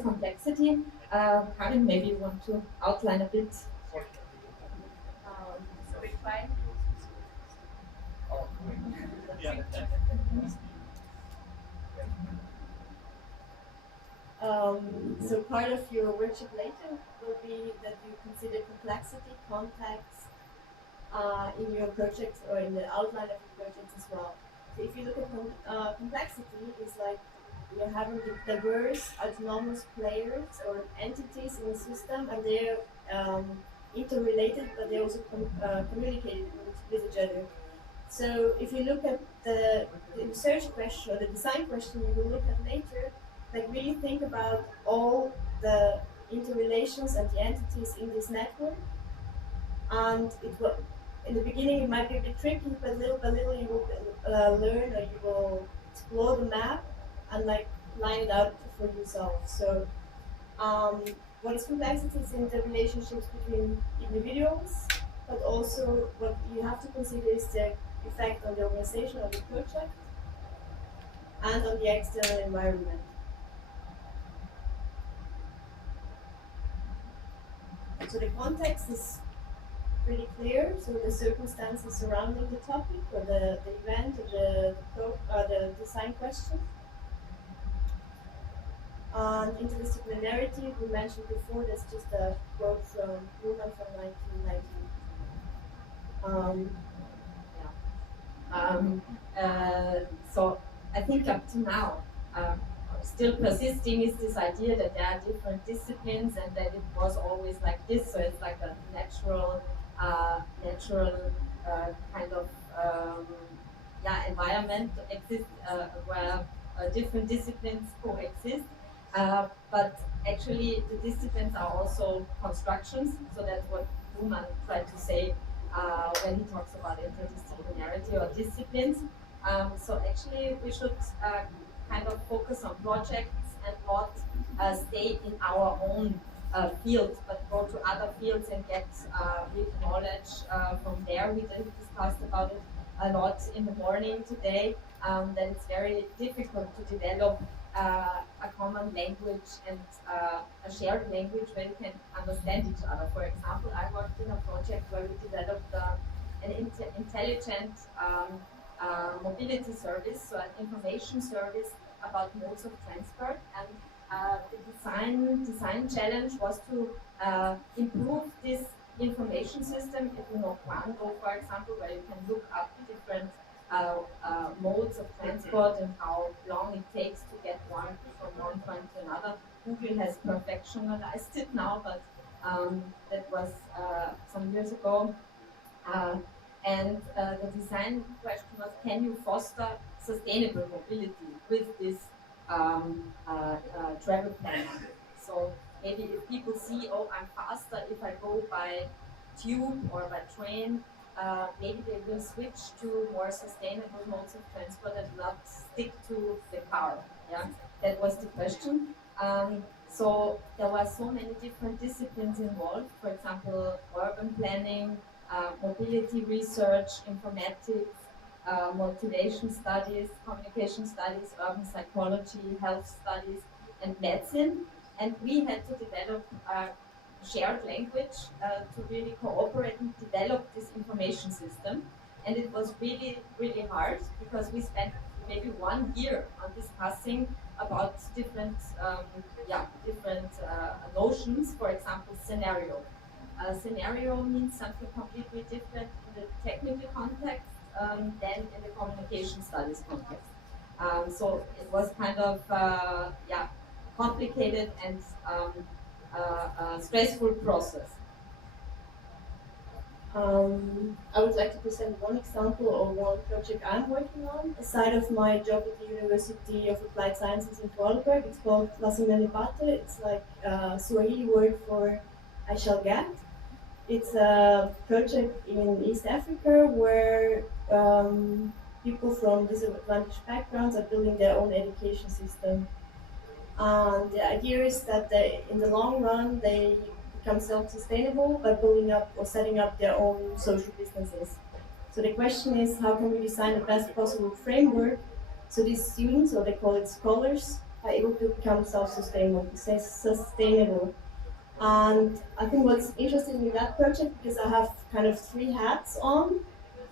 complexity? Karin, maybe you want to outline a bit. So part of your workshop later will be that you consider complexity, context in your projects or in the outline of your projects as well. So if you look at complexity, it's like you're having diverse autonomous players or entities in the system, and they're interrelated, but they also communicate with each other. So if you look at the research question or the design question you will look at later, like really think about all the interrelations and the entities in this network. And it will, in the beginning it might be a bit tricky, but little by little you will learn, or you will explore the map and like line it out for yourself. So what is complexity is in the relationships between individuals, but also what you have to consider is the effect on the organization of the project and on the external environment. So the context is pretty clear, so the circumstances surrounding the topic or the event or the design question. And interdisciplinarity, we mentioned before, that's just a quote from Luhmann from 1990. So I think up to now, still persisting is this idea that there are different disciplines and that it was always like this. So it's like a natural kind of environment exists where different disciplines coexist. But actually, the disciplines are also constructions. So that's what Luhmann tried to say when he talks about interdisciplinarity or disciplines. So actually, we should kind of focus on projects and not stay in our own field, but go to other fields and get real knowledge from there. We discussed about it a lot in the morning today, that it's very difficult to develop a common language and a shared language where you can understand each other. For example, I worked in a project where we developed an intelligent mobility service, so an information service about modes of transport, and the design challenge was to improve this information system. If you know Quango, for example, where you can look up different modes of transport and how long it takes to get from one point to another. Google has perfectionized it now, but that was some years ago. And the design question was, can you foster sustainable mobility with this travel planning? So maybe if people see, oh, I'm faster if I go by tube or by train, maybe they will switch to more sustainable modes of transport and not stick to the car. Yeah, that was the question. So there were so many different disciplines involved. For example, urban planning, mobility research, informatics, motivation studies, communication studies, urban psychology, health studies, and medicine. And we had to develop a shared language to really cooperate and develop this information system. And it was really, really hard because we spent maybe 1 year on discussing about different notions. For example, scenario. Scenario means something completely different in the technical context than in the communication studies context. So it was kind of complicated and stressful process. I would like to present one example of one project I'm working on. Aside of my job at the University of Applied Sciences in Vorarlberg, it's called Designer-Debatte. It's like Swahili word for I shall get. It's a project in East Africa where people from disadvantaged backgrounds are building their own education system. And the idea is that in the long run, they become self-sustainable by building up or setting up their own social businesses. So the question is, how can we design the best possible framework so these students, or they call it scholars, are able to become self-sustainable, sustainable. And I think what's interesting in that project, because I have kind of 3 hats on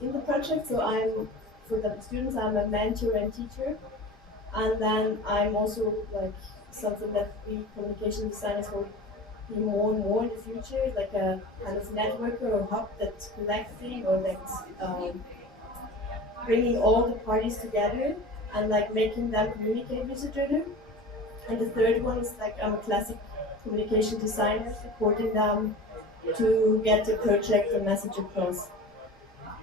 in the project. So for the students, I'm a mentor and teacher. And then I'm also like something that we communication designers will be more and more in the future, like a kind of networker or hub that's collecting or that's bringing all the parties together and like making them communicate with each other. And the third one is like I'm a classic communication designer, supporting them to get the project and message across.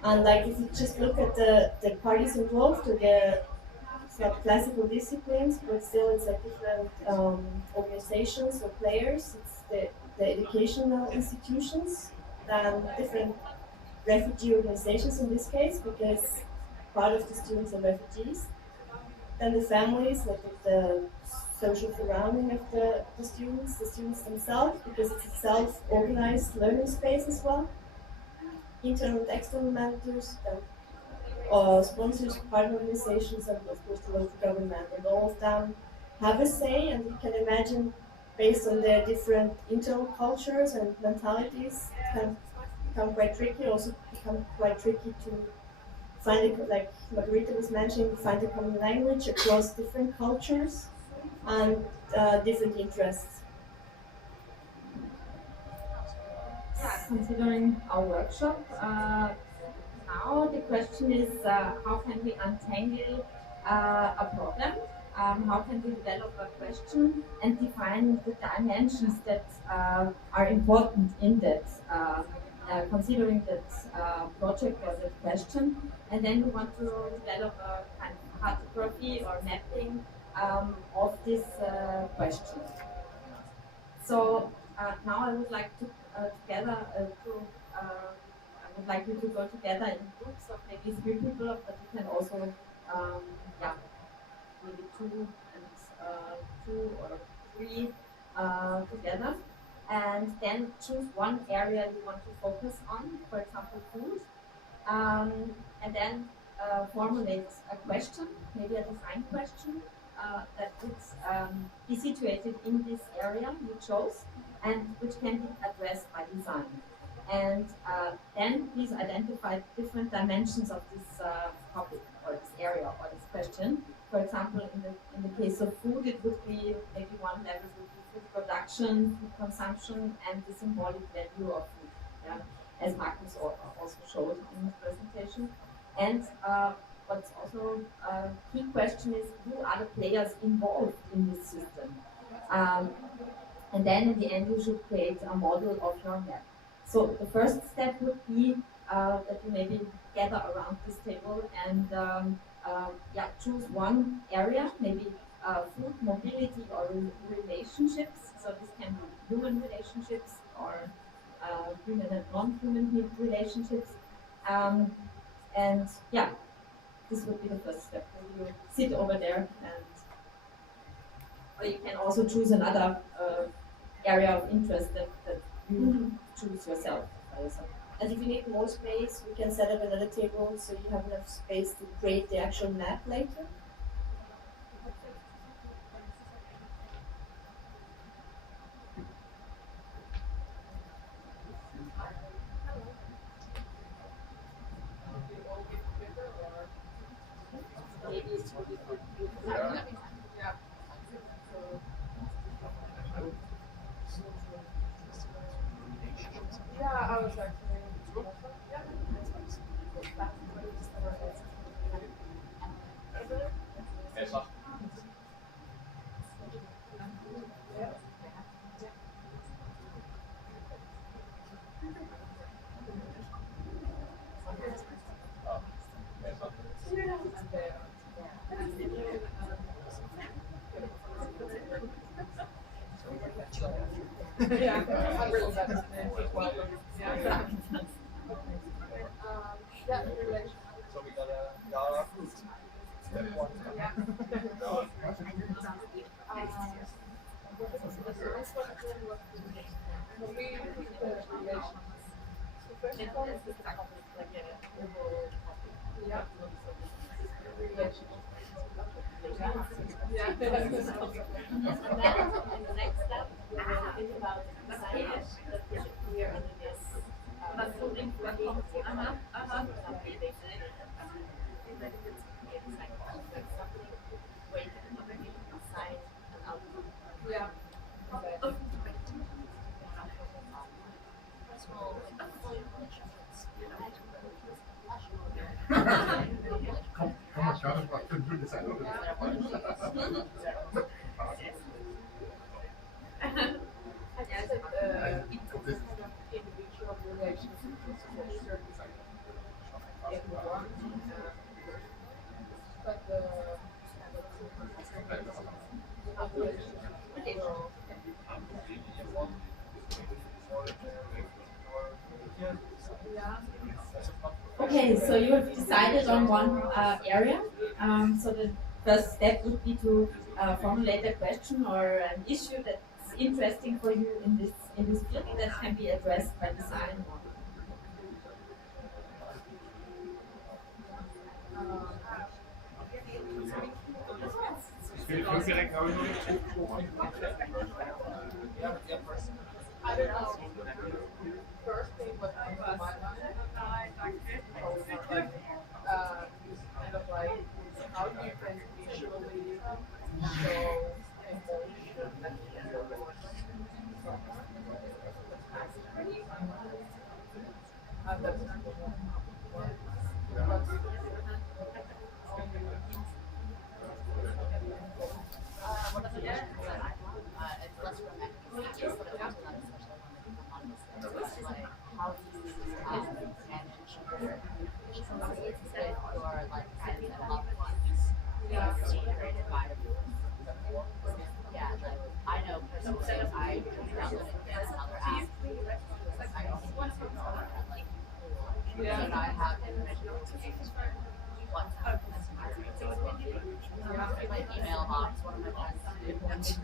And like if you just look at the parties involved, it's not classical disciplines, but still it's like different organizations or players. It's the educational institutions, then different refugee organizations in this case, because part of the students are refugees. Then the families, like the social surrounding of the students themselves, because it's a self-organized learning space as well. Internal and external mentors, sponsors, partner organizations, and of course the local government. And all of them have a say, and you can imagine, based on their different internal cultures and mentalities, it can become quite tricky, also become quite tricky to find, like Margarita was mentioning, find a common language across different cultures and different interests. Considering our workshop, now the question is how can we untangle a problem, how can we develop a question and define the dimensions that are important in that, considering that project or that question, and then we want to develop a kind of cartography or mapping of this question. So now I would like to I would like you to go together in groups of maybe 3 people, but you can also, maybe 2 or 3 together, and then choose one area you want to focus on, for example, food, and then formulate a question, maybe a design question that would be situated in this area you chose, and which can be addressed by design. And then please identify different dimensions of this topic or this area or this question. For example, in the case of food, it would be maybe one level would be food production, food consumption, and the symbolic value of food, as Marcus also showed in his presentation. And what's also a key question is, who are the players involved in this system? And then in the end, you should create a model of your map. So the first step would be that you maybe gather around this table and choose one area, maybe food, mobility, or relationships. So this can be human relationships or human and non-human relationships. And yeah, this would be the first step. Maybe you sit over there, or you can also choose another area of interest that you choose yourself by yourself. And if you need more space, we can set up another table so you have enough space to create the actual map later. I was actually. Yeah, I'm really bad at it. Well, yeah. Relation. So we got a food. Step 1. Yeah. The first one was mobility relations. So first of all, it's like a whole topic. Yeah. Relations. Yeah. And then in the next step, we will think about designers that we should clear under this. Okay, so you have decided on one area. So the first step would be to formulate a question or an issue that's interesting for you in this field that can be addressed by design. I don't know. First thing what I was kind of like how you can visually show emotion and that's number one. I know personally, I downloaded another app. I only want to like, so now I have information WhatsApp, my email box, one of my friends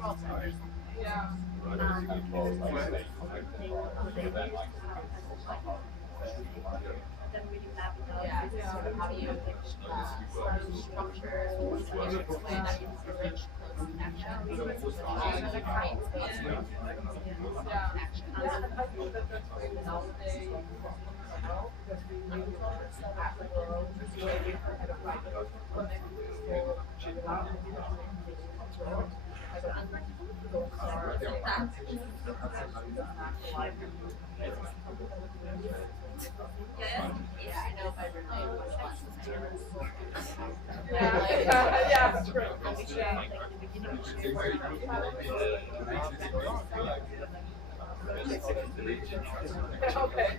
calls how do you structure yeah, I know if I relate which ones. Yeah, that's great. Okay.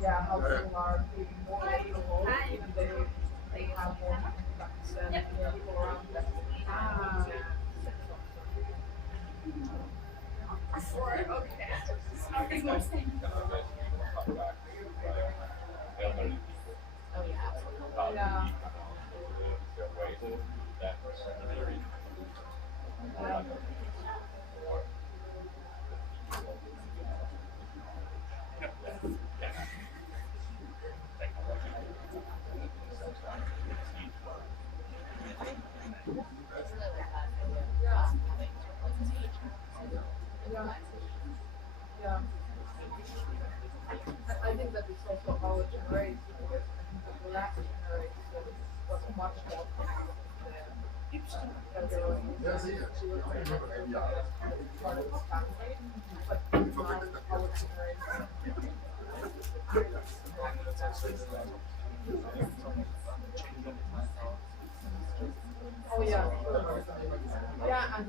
Yeah, how people are being more capable, they have more contacts and people around them. Yeah. that it's also how it generates, because I think the last generation was much more Oh yeah, yeah,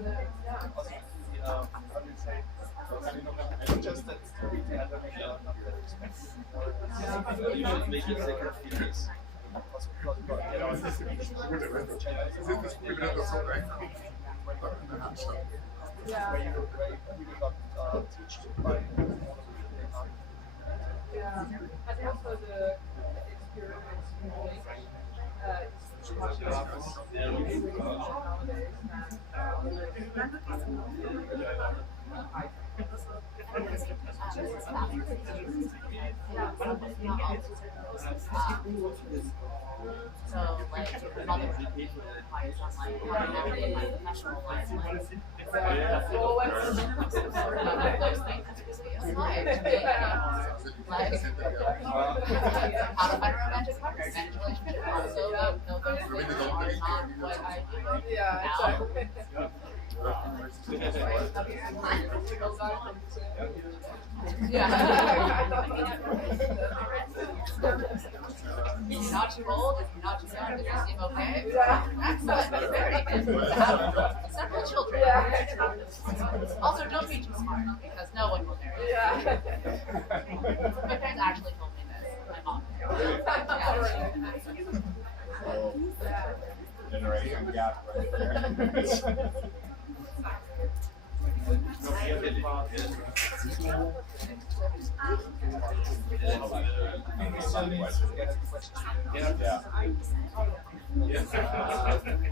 and just that retail yeah, and also the experience in it's much less nowadays So, like, other people advice on, like, how to navigate my professional life. Those things really apply to me anymore. Like, how to find a romantic partner, manage a relationship. Also, those things are not what I do now. If you're not too old, if you're not too young, does it seem okay? Excellent, very good. Have several children. Also, don't be too smart, because no one will marry you. My parents actually told me this. My mom. Generation gap right there.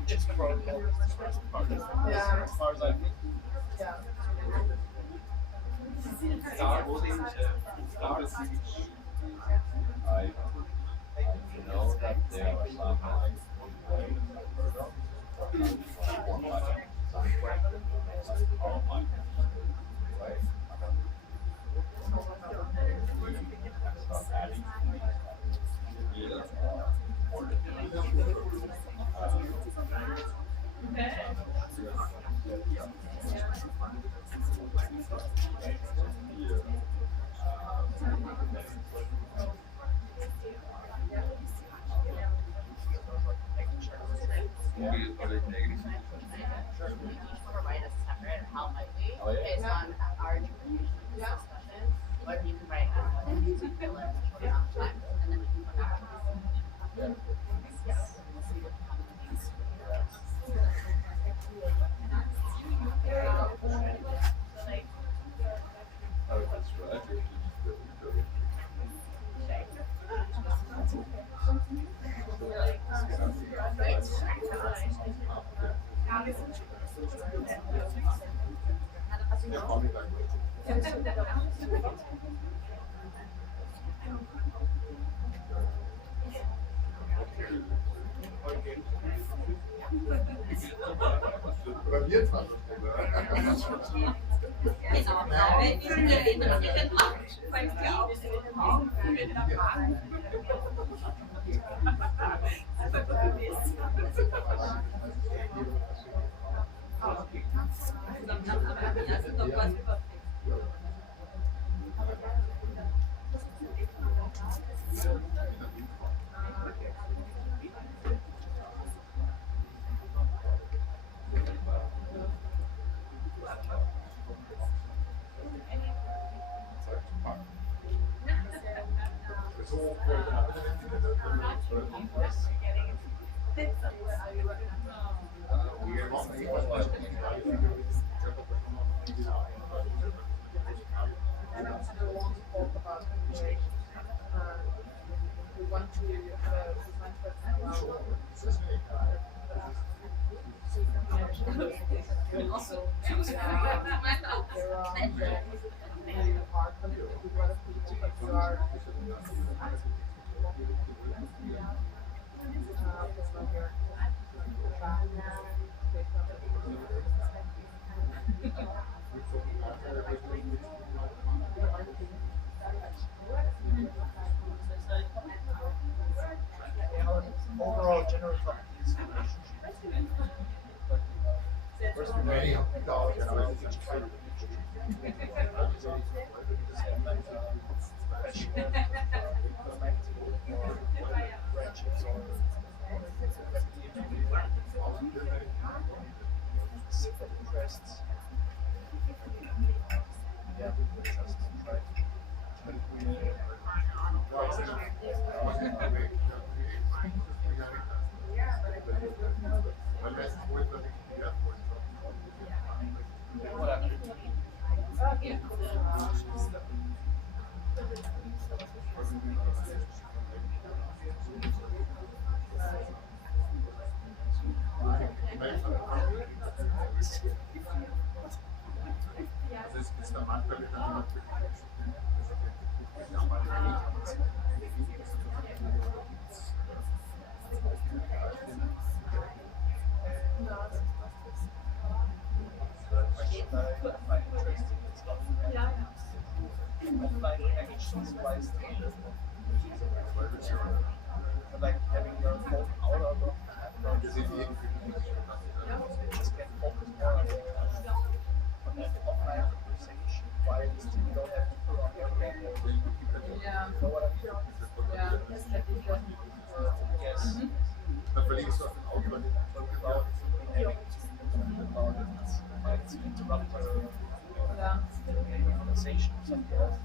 Just protocol. As far as I think. I know that there are some Write a separate how might we based on our discussion, or you can write and you can fill in a short amount of time, and then we can come back. Yes. Bei mir zwar noch. Like having your phone out of the app, just get focused more on the offline conversation, while you still don't have to put on your camera. Yeah. You know what I mean? Yeah. Yes. Dann verlege ich es auf den Auto, weil Without having to think about it, might interrupt conversation or something else.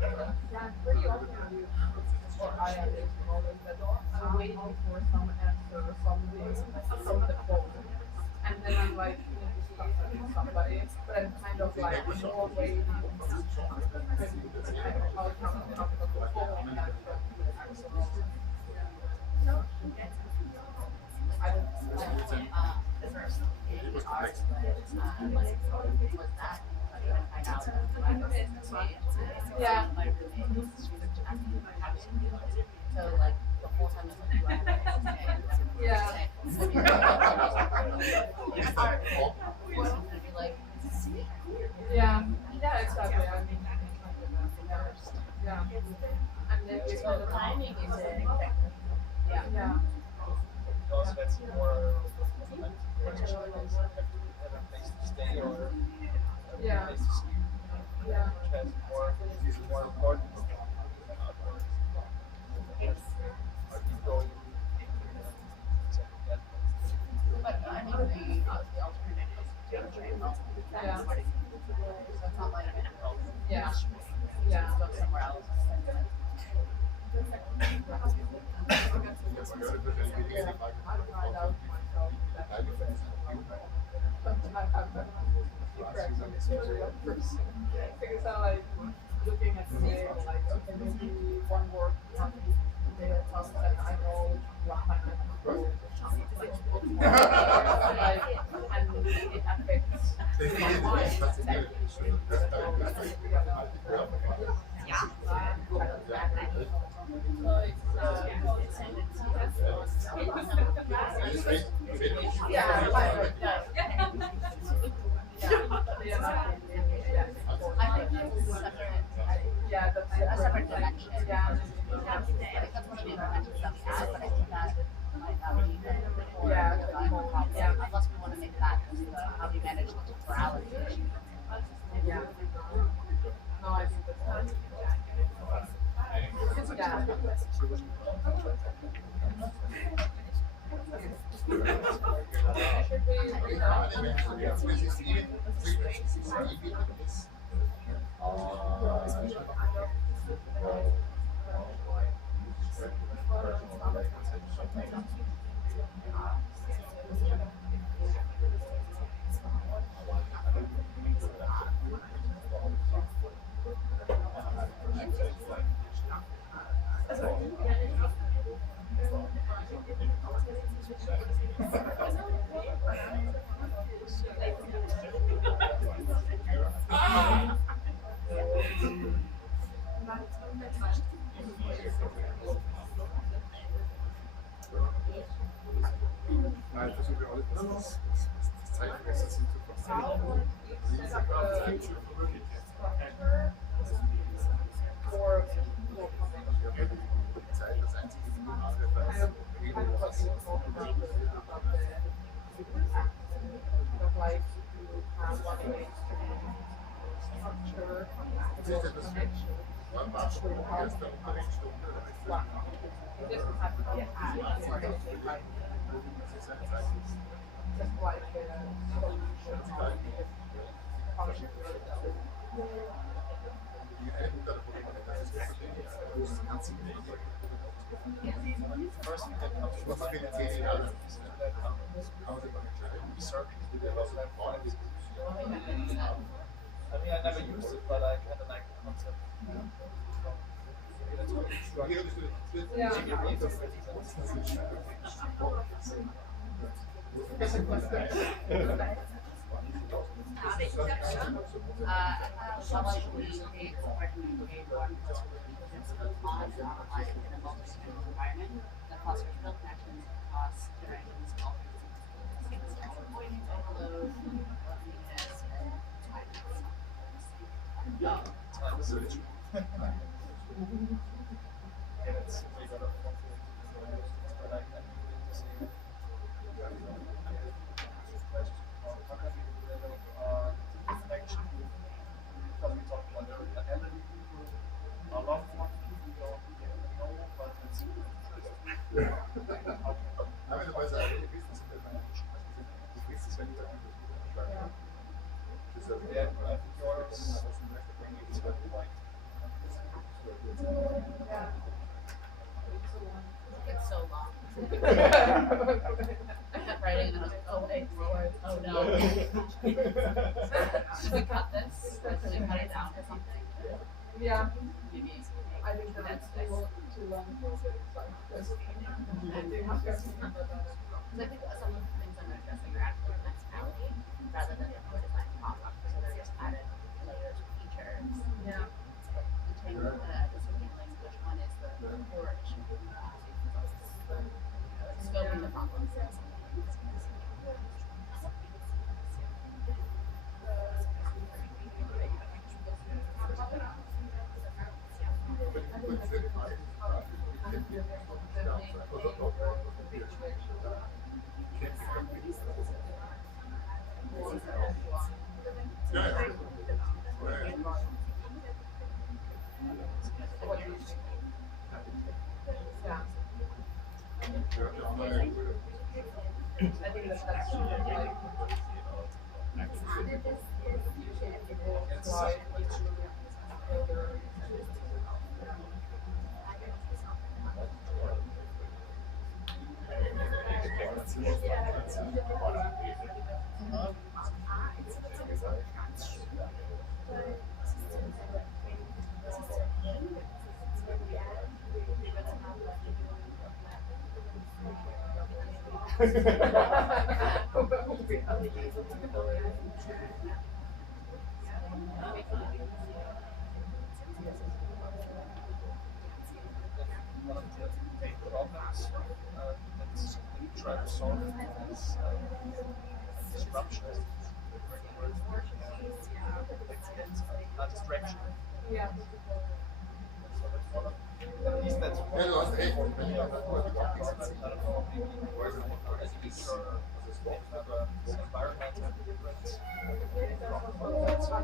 Yeah, pretty often or I at least notice that I'm waiting for some answer from the phone. And then I'm like discussing with somebody, but I'm kind of like more waiting. I'll come up with the phone and answer. Yeah. So like the whole time it's like yeah. Yeah. Yeah, exactly. I mean, yeah. And then it's kind of timing is yeah. Yeah. Because that's more question is have a place to stay or yeah. a place to sleep. Yeah. Which has more important. But I mean the alternative is to train off. Yeah. So it's not like yeah. Yeah. Go somewhere else. Because I like looking at the name, like okay, maybe one word they tell me that I know what kind of like, and it affects my mind. Yeah, that's a separate direction. Yeah. I think that's one of the interventions that we have, but I think that might not be unless we want to make that how we manage the temporality issue. Yeah. No, I think that's fine. Nein, ich versuche alles, das Zeitmesser sind zu verzeichnen. Zeit, das einzige Minimale, Like ist etwas, wann machst du die erste Unterrichtsstunde? First thing that comes to mind is research development policies. I mean, I never used it, but I kind of like the concept. That fosters real connections across generations, cultures, It's so long. I kept writing and I was like, oh wait, Lord, oh no. Should we cut this? Should we cut it down or something? Yeah. Maybe. I think that's too long. Because I think some of the things I'm addressing are actually functionality rather than the design pop-up. So they're just added layers of features. Yeah. The thing with the handling, which one is the core issue? Scoping the problem. I think that's Problems that we try to solve is disruption, distraction. Yeah. So that's one of, at least that's one of the things that I don't know, maybe as a teacher, have an environment and different. Now, that's our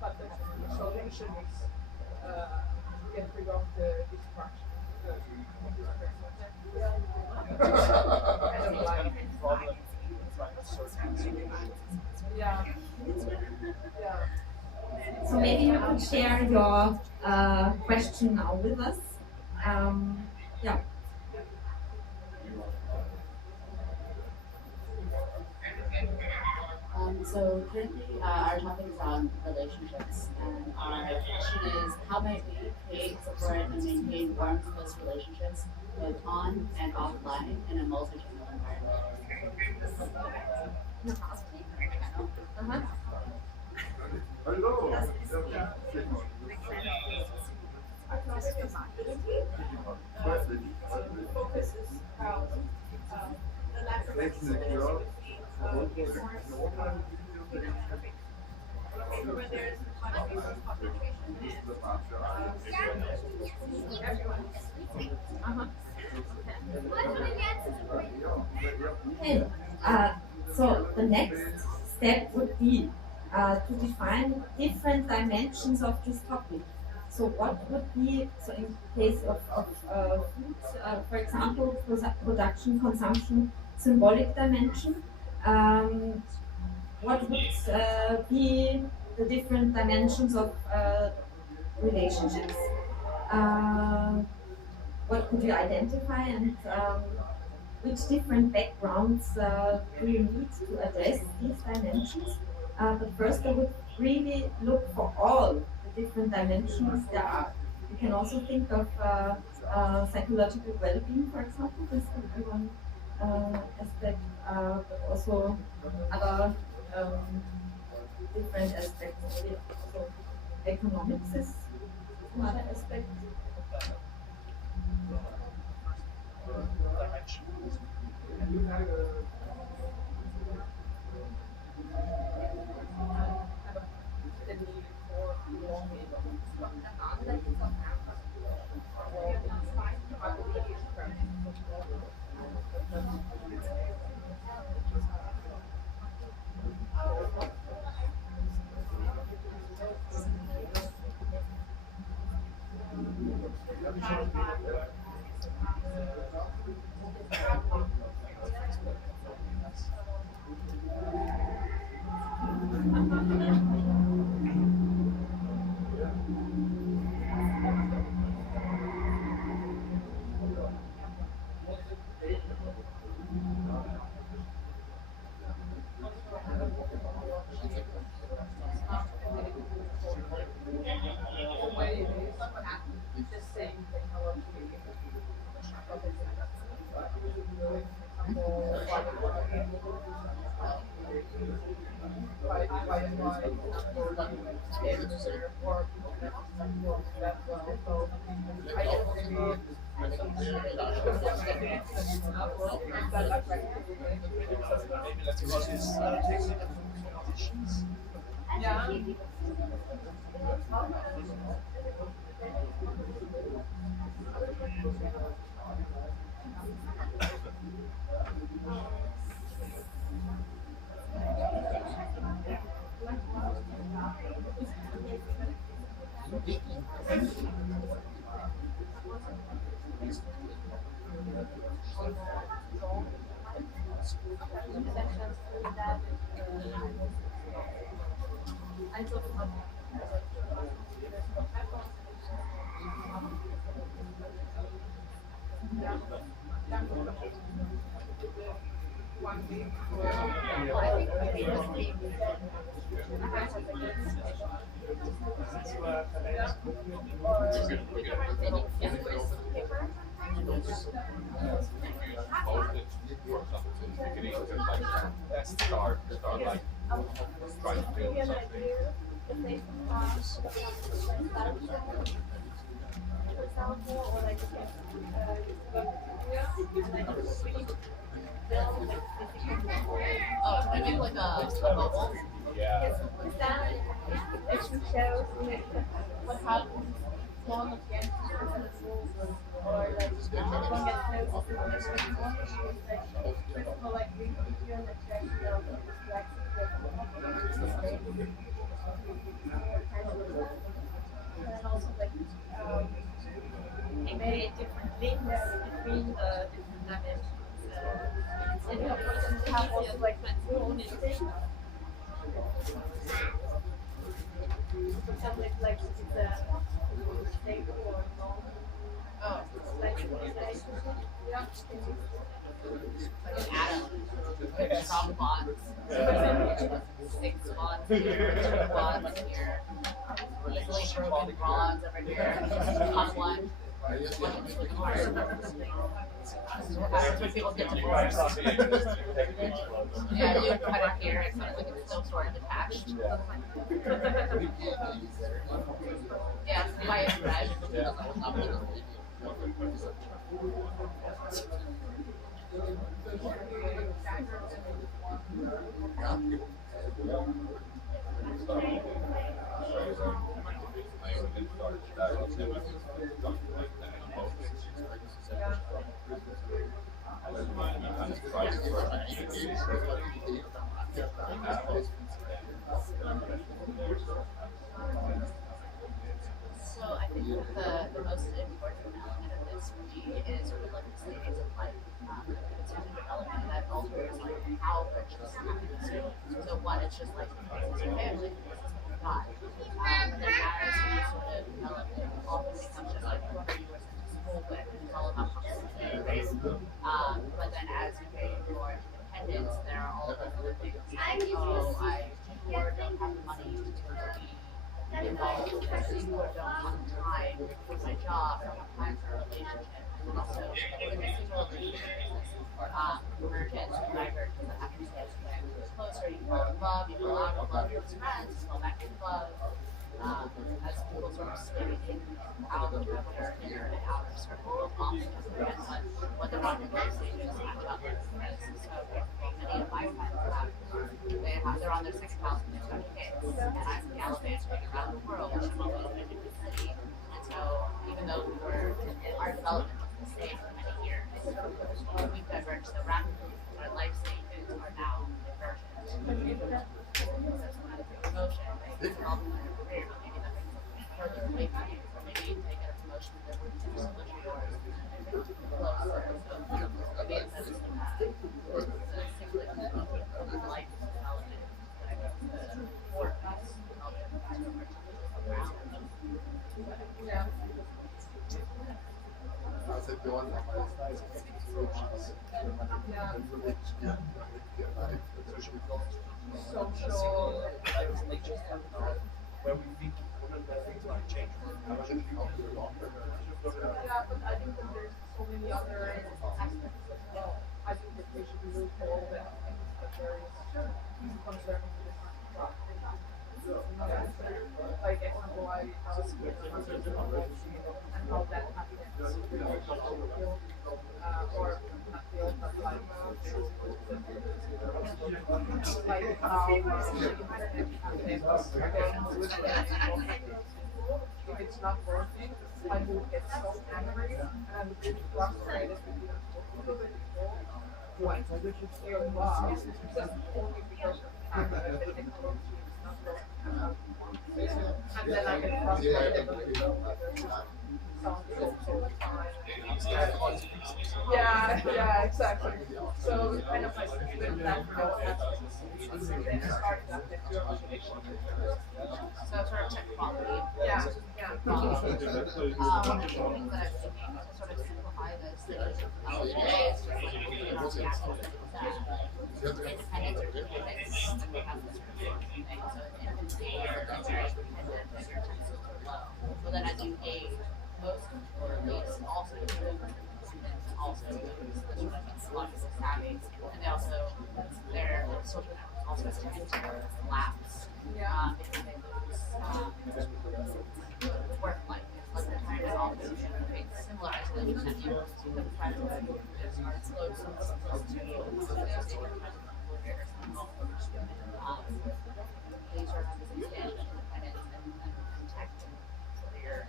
but the solution is get rid of the distraction. It's kind of a problem trying to solve solutions. Yeah. Yeah. So maybe you could share your question now with us. Yeah. So currently our topic is on relationships, and our question is how might we create, support, and maintain warm, close relationships both on and offline in a multi-channel environment? Okay. So the next step would be to define different dimensions of this topic. So what would be, so in case of food, for example, production, consumption, symbolic dimension, what would be the different dimensions of relationships? What could you identify, and which different backgrounds do you need to address these dimensions? But first I would really look for all the different dimensions there are. You can also think of psychological well-being, for example. This could be one aspect, but also other different aspects. So economics is another aspect. Oh, can I make like a bubble? Yeah. It shows what happens long at the end or like one gets noticed in this way. First of all, like we feel the trajectory of and then also like maybe different links between the different dimensions. And you have also like own instinct. For example, like the state or non. Oh, like yeah. Like an atom. Strong bonds. 6 bonds here, 2 bonds here. Easily broken bonds over here. On one. That's when people get divorced. Yeah, you cut it here, it sounds like it's still sort of attached. Yeah, by a thread. the most important element of this for me is sort of like the stages of life. It's a development that also is like how rich this happens. So one, it's just like it's your family, it's God. And then as you sort of develop, it often becomes just like whoever you were sent to school with, and it's all about responsibility. But then as you gain more independence, there are all those other things like, oh, I or don't have the money to be involved or don't have time for my job, or don't have time for a relationship. And also, in a single relationship, emergent divergence that happens as you get closer, you fall in love, you fall out of love, you're friends, you fall back in love. As people sort of spin out of their inner and outer circle, often just depends on what the rocket stage is about their friends. So many of my friends they're on their 6th house and they've got kids, and I'm gallivanting around the world. She's always been in the city, and so even though our development was the same for many years, we've diverged so rapidly. Our life stages are now divergent. Promotion, it's all in their career, but maybe that brings them further away from you, or maybe they get a promotion that would be similar to yours, and they're closer. So maybe instead of the cyclic of life development, I guess the four piece development around. Yeah. Also wir wollen auch mal Social where we think one of the things might change for our yeah, but I think that there's so many other aspects as well. I think that we should remove all the things that there is concerning the like example, I was and how that happens or not feel, but like how if it's not working, I will get so angry and frustrated with what? Just only because of the fact that the technology is not working. And then I get frustrated with yeah, exactly. So kind of like with that then start that with your motivation. So sort of check quality. Yeah. One of the things that I'm thinking to sort of simplify this is just independence or dependence, and we have this thing. So in infancy, you're very independent, but your chances are low. But then as you age, most employees also also use the sort of psychological savvy, and they also their social networks also tend to lapse because they lose work life. Like they're trying to also create similar isolation that you can try to slow some to they sort of have this expansion of independence and protection so that you're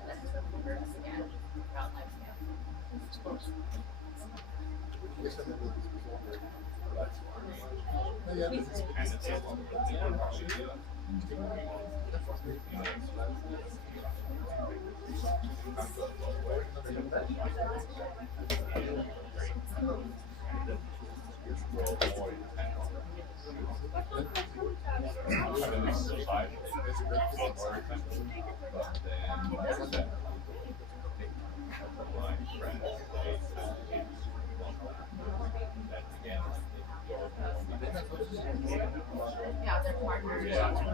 again throughout lifespan. Yeah, their partners and families.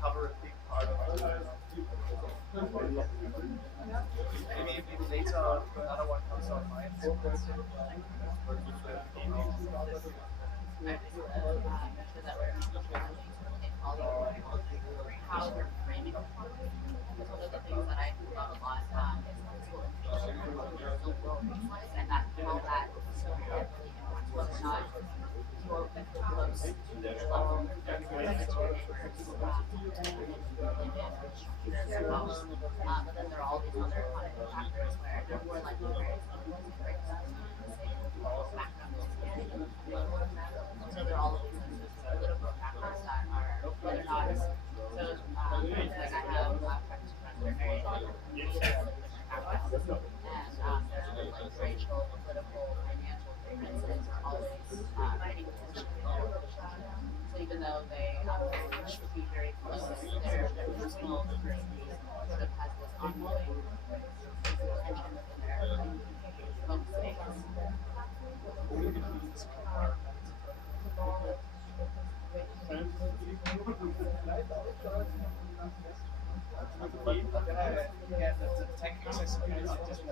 Cover a big part of the maybe later another one comes online. How they're framing the problem. Because one of the things that I love a lot is physical information, and that how that so heavily impacts whether or not you're close to your level, next to your neighbors, their house. But then there are all these other kind of factors where we're like very great background. So there are all of these political factors that are whether or not so like I have friends that are very and their like racial, political, financial differences are always fighting against each other. So even though they should be very close, their personal diversity sort of has this ongoing tension within their home space. The tech accessibility just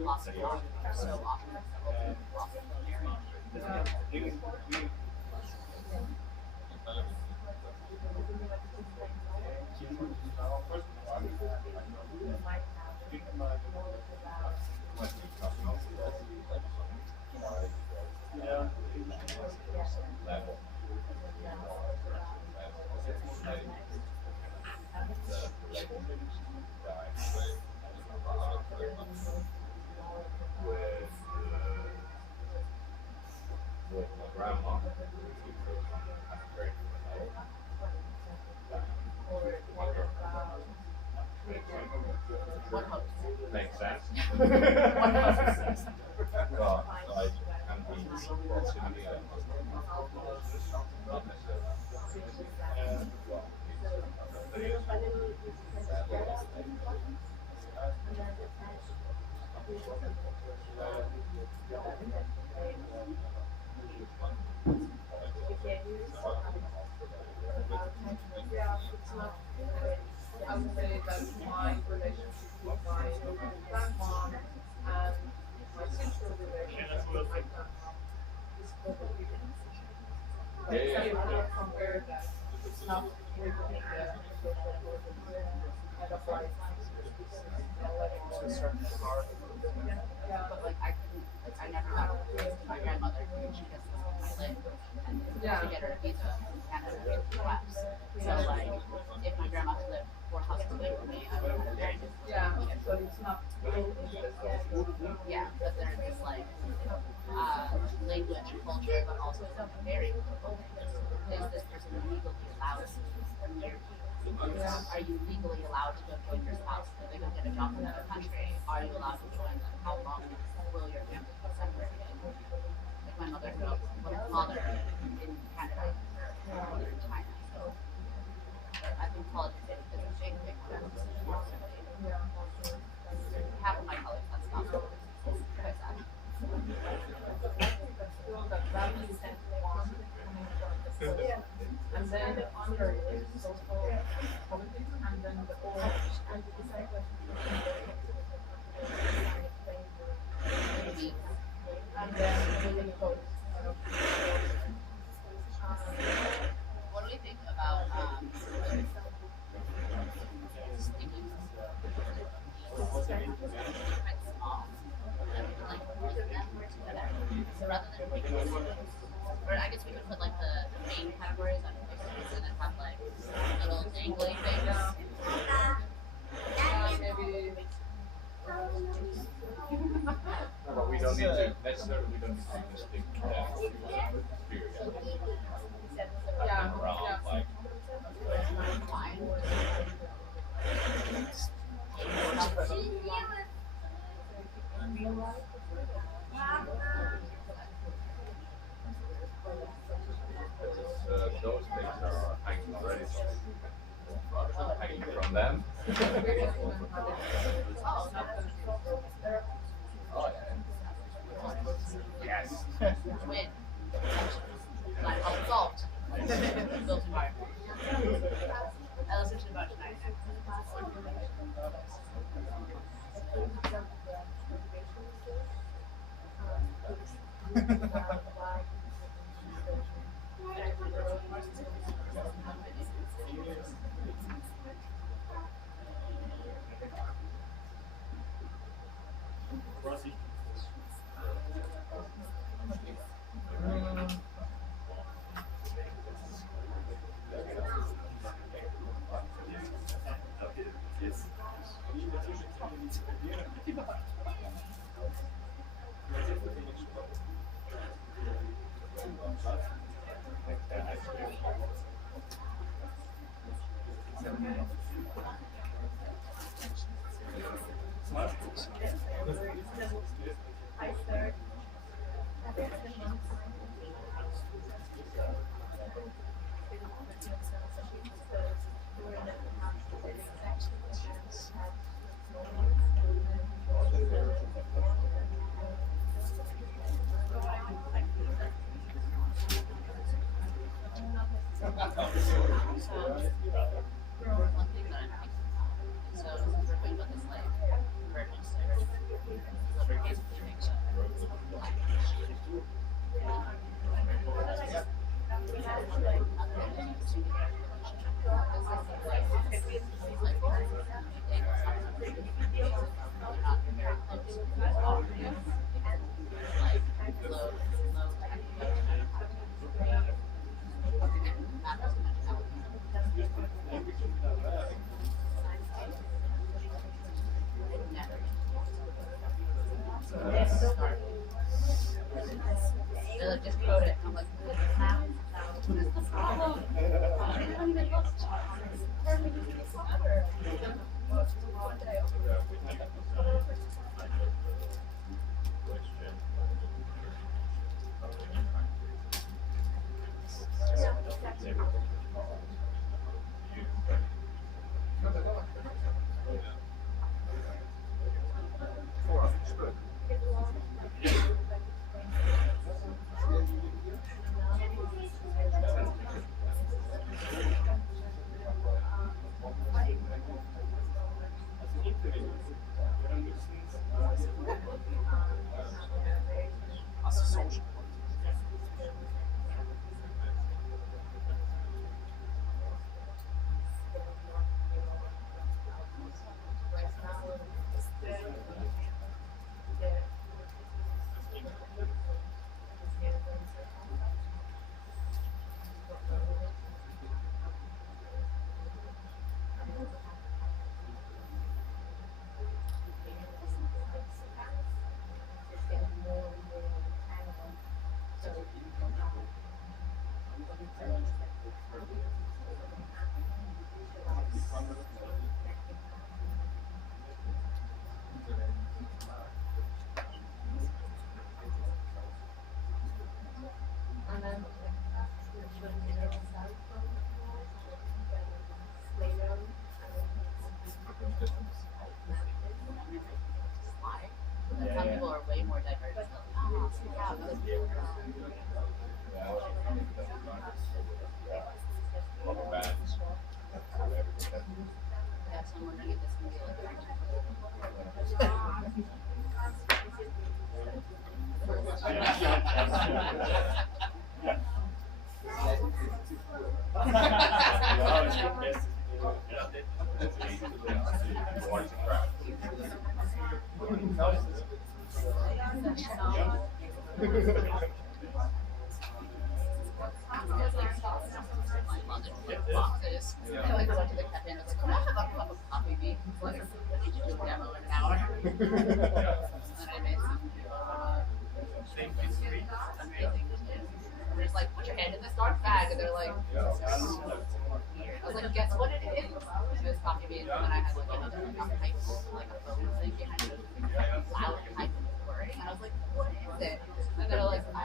lots of talk so often. With my grandma, makes sense. But like, and the proximity of not necessarily. I would say that my relationship with my grandma and my sister's relationship with my grandma is totally different. But you cannot compare that. It's not within the social work and apply To a certain part. Yeah. But like I never got my grandmother, she gets my leg to get her visa from Canada to the US. So like if my grandma could live 4 houses away from me, I would have a very different relationship. So it's not Yeah, but they're just like language, culture, but also very political. Is this person legally allowed to live near you? Are you legally allowed to go join your spouse if they go get a job in another country? Are you allowed to join them? How long will your family be separated? Like my mother grew up with her father in Canada and her mother in China. So I think politics is a big one. Half of my colleagues, that's not so it's quite sad. And then under it is social politics, and then the old and then really goes. What do we think about so rather than picking or I guess we could put like the main categories on pictures and then have like little dangly things. Maybe. No, but we don't need to necessarily. We don't need to stick to that period. Around like. Those things are hanging already, so hanging from them. Oh yeah. Yes. Win. Like help solved. Built environment. I listened to a bunch tonight. Just code it. I'm like, what is the problem? I don't even look. Some people are way more diverse. Yeah, so I'm wondering if this can be boxes. I like went to the cafe and I was like, can I have a cup of coffee beans? Like, I need to do a demo in an hour. And I made some amazing dishes. And they're just like, put your hand in this dark bag. And they're like, I was like, guess what it is? It was coffee beans. And then I had like another type, like a phone thing behind it. Loud type of wording. And I was like, what is it? And they're like, what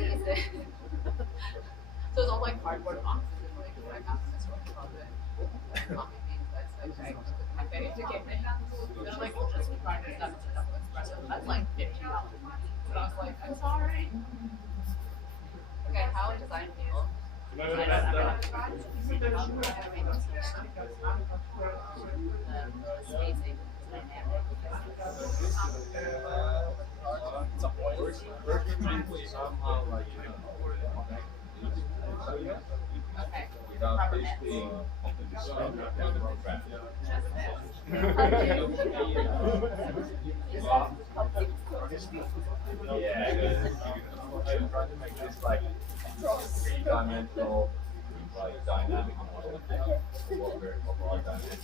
is it? So it's all like cardboard boxes and like I got this one from it. Coffee beans, that's okay. My favorite to get me. They're like, we'll just find this stuff to double espresso. That's like $50. But I was like, I'm sorry. Okay, how design people. Three-dimensional, like dynamic model. Overall dynamic.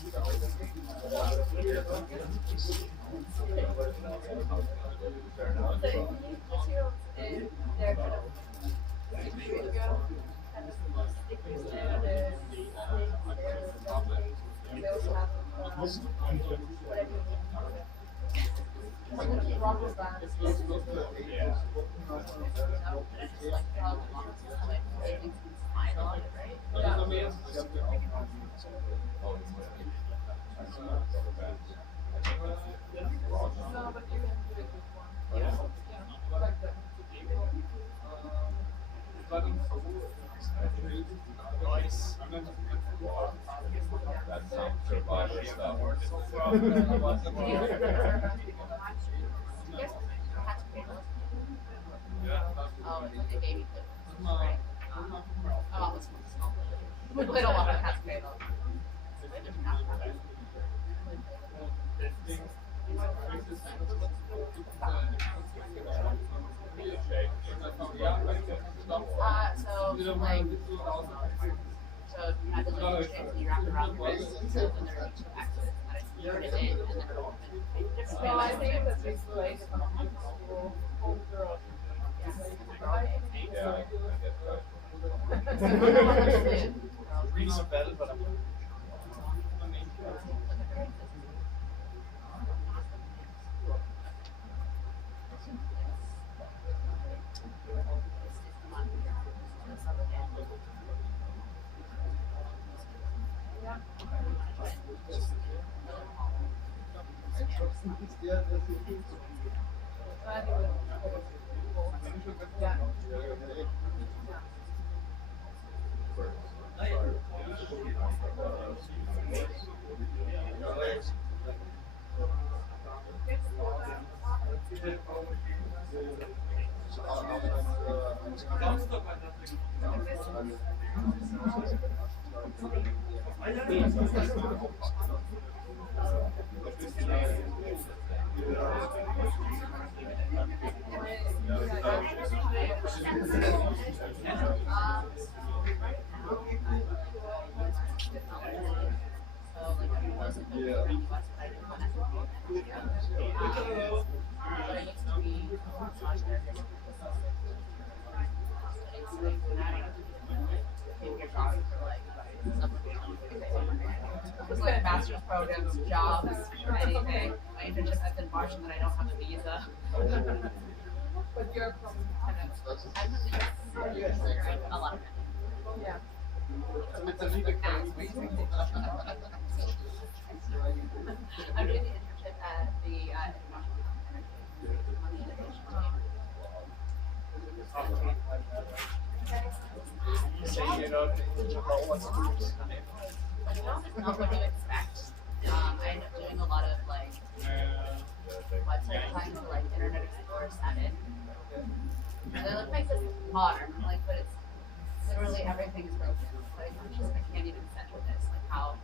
That's some survival stuff. don't want to catch cradle. So like, so you have the little chips and you wrap it around the wrist, and so when there are two axes, and it's turn it in, and then it's So I think that this place is school girl. Yeah, Rings a bell, but I'm like master's programs, jobs, anything. My internship has been Martian that I don't have a visa. But you're from I'm from the US. A lot of it. Yeah. I'm doing the internship at the International not what you expect. I end up doing a lot of like website design for like Internet Explorer 7. And they're like, make this modern. I'm like, but it's literally everything's broken. Like, I can't even center this. Like how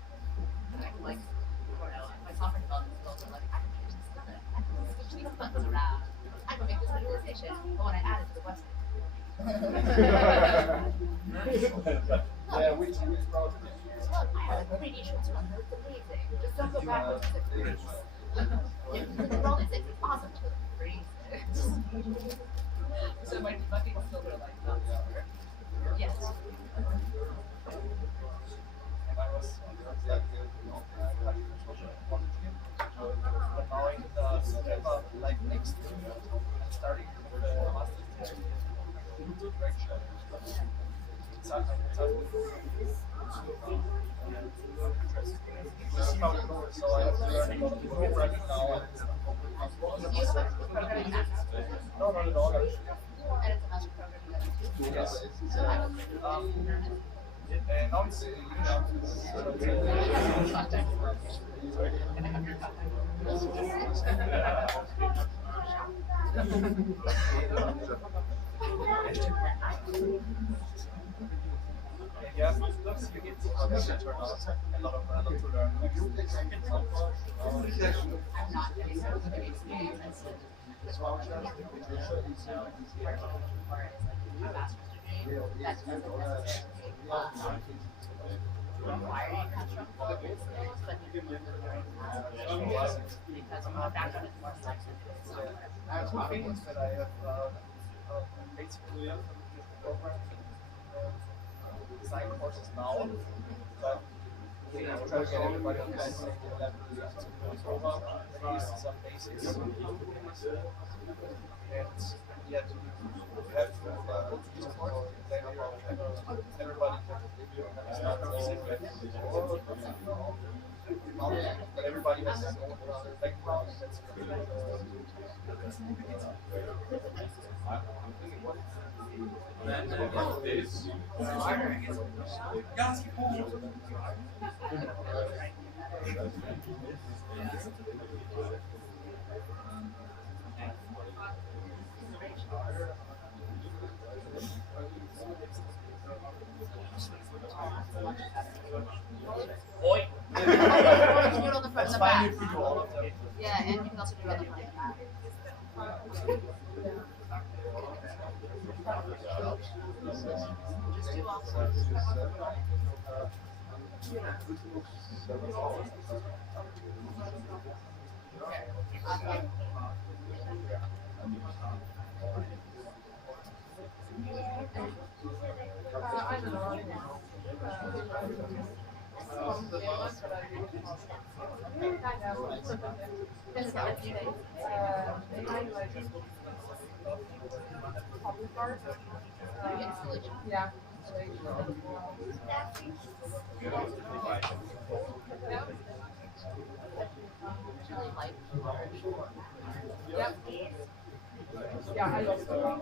I can like, I don't know, my software development skills are like, I can change this stuff. I can switch these buttons around. I can make this visualization. But when I add it to the website. yeah, which project? I have a pretty sure it's amazing. Just don't go backwards. If the roll is it's awesome to freeze. So my debugging skills are like that. Yes. And I was on the but now in September, like next year, I'm starting the master's in direction. So I have to learn about the programming now. No, not at all. And it's a master program. Yes. Now it's yeah, plus you get how does it turn out? A lot to learn. I'm not getting those good experiences. That's what I'm doing. A master's degree, that's not necessarily requiring cultural skills, but you can learn because my background is more selective. I have two things that I have basically program design courses now, but we try to get everybody on the same level to program, at least some basics. And yeah, to have to complain about everybody can start but everybody has his own background, and that's Yeah. you can do all of them. Yeah, and you can also do other fun back. Just do all I don't know. Public art. Yeah. Yep. Yeah, I love that.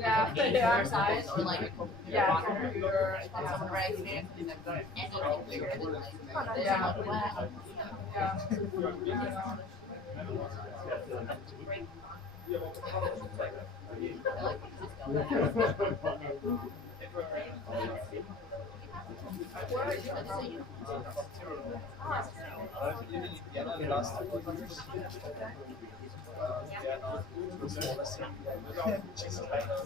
Yeah, yeah. Size or like Yeah, computer. someone writing it and then anything bigger than like Yeah. Where are you? In Vienna the last 2 years. Vienna, smaller city, which is kind of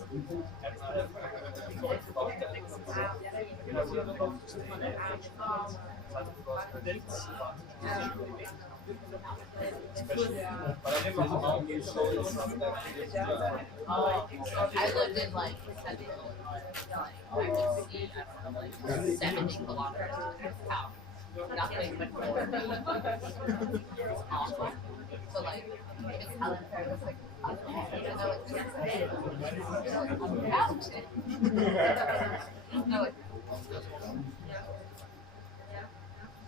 I would have loved to stay in Linz. Especially, but I never found it so it's not that I lived in like Central, I would see, I don't know, like 70 kilometers to this town. Nothing but more. It's awful. So like, it's Helen Fair, it's like, okay, even though it's I'm out. No,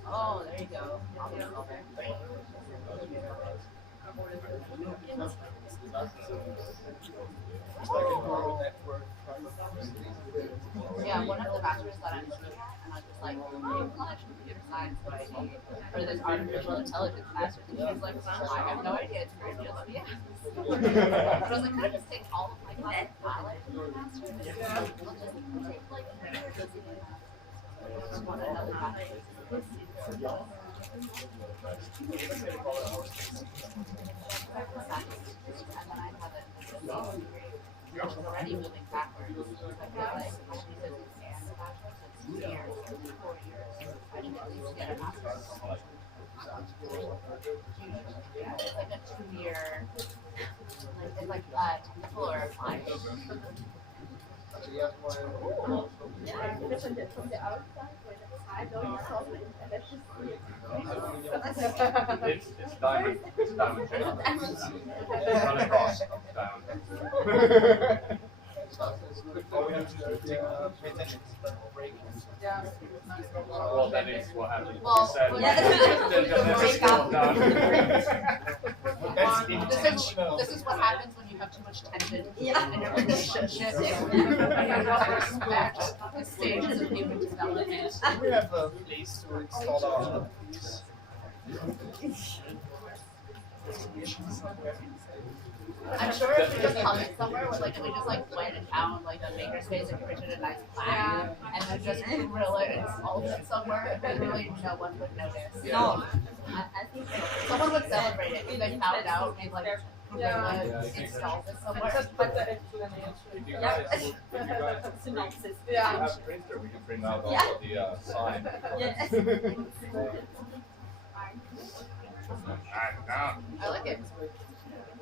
oh, there you go. Yeah, one of the bachelors that I'm doing, and I was just like, hey, college computer science, but I need for this artificial intelligence master's, and she was like, I have no idea, it's very real. Yeah. But I was like, can I just take all of my classes valid in the master's? Yeah. We'll just take like, just want another bachelor's. And then I have it. It's already moving backwards. I feel like she says it's and a bachelor's, it's 2 years, 4 years. I should at least get a master's. Yeah, it's like a 2-year, like it's like technical or applied. Yeah, from the outside, I don't know, that's just It's diamond. It's diamond shape. Run across. Diamond. Yeah. Well, that is what happened. Well, You said. break up. That's intentional. This is what happens when you have too much tension in your relationship. We Respect the stages of human development. have a place to install our piece. I'm sure if we just hung it somewhere, with like if we just like went and found like a makerspace and printed a nice plaque, and then just grill it and salt it somewhere, then really no one would notice. No, I think Someone would celebrate it if they found out and like Yeah. installed it somewhere. Just put the explanation. yeah, synopsis. If you Yeah. have a printer, we can print out Yeah. also the sign. Yes. I like it.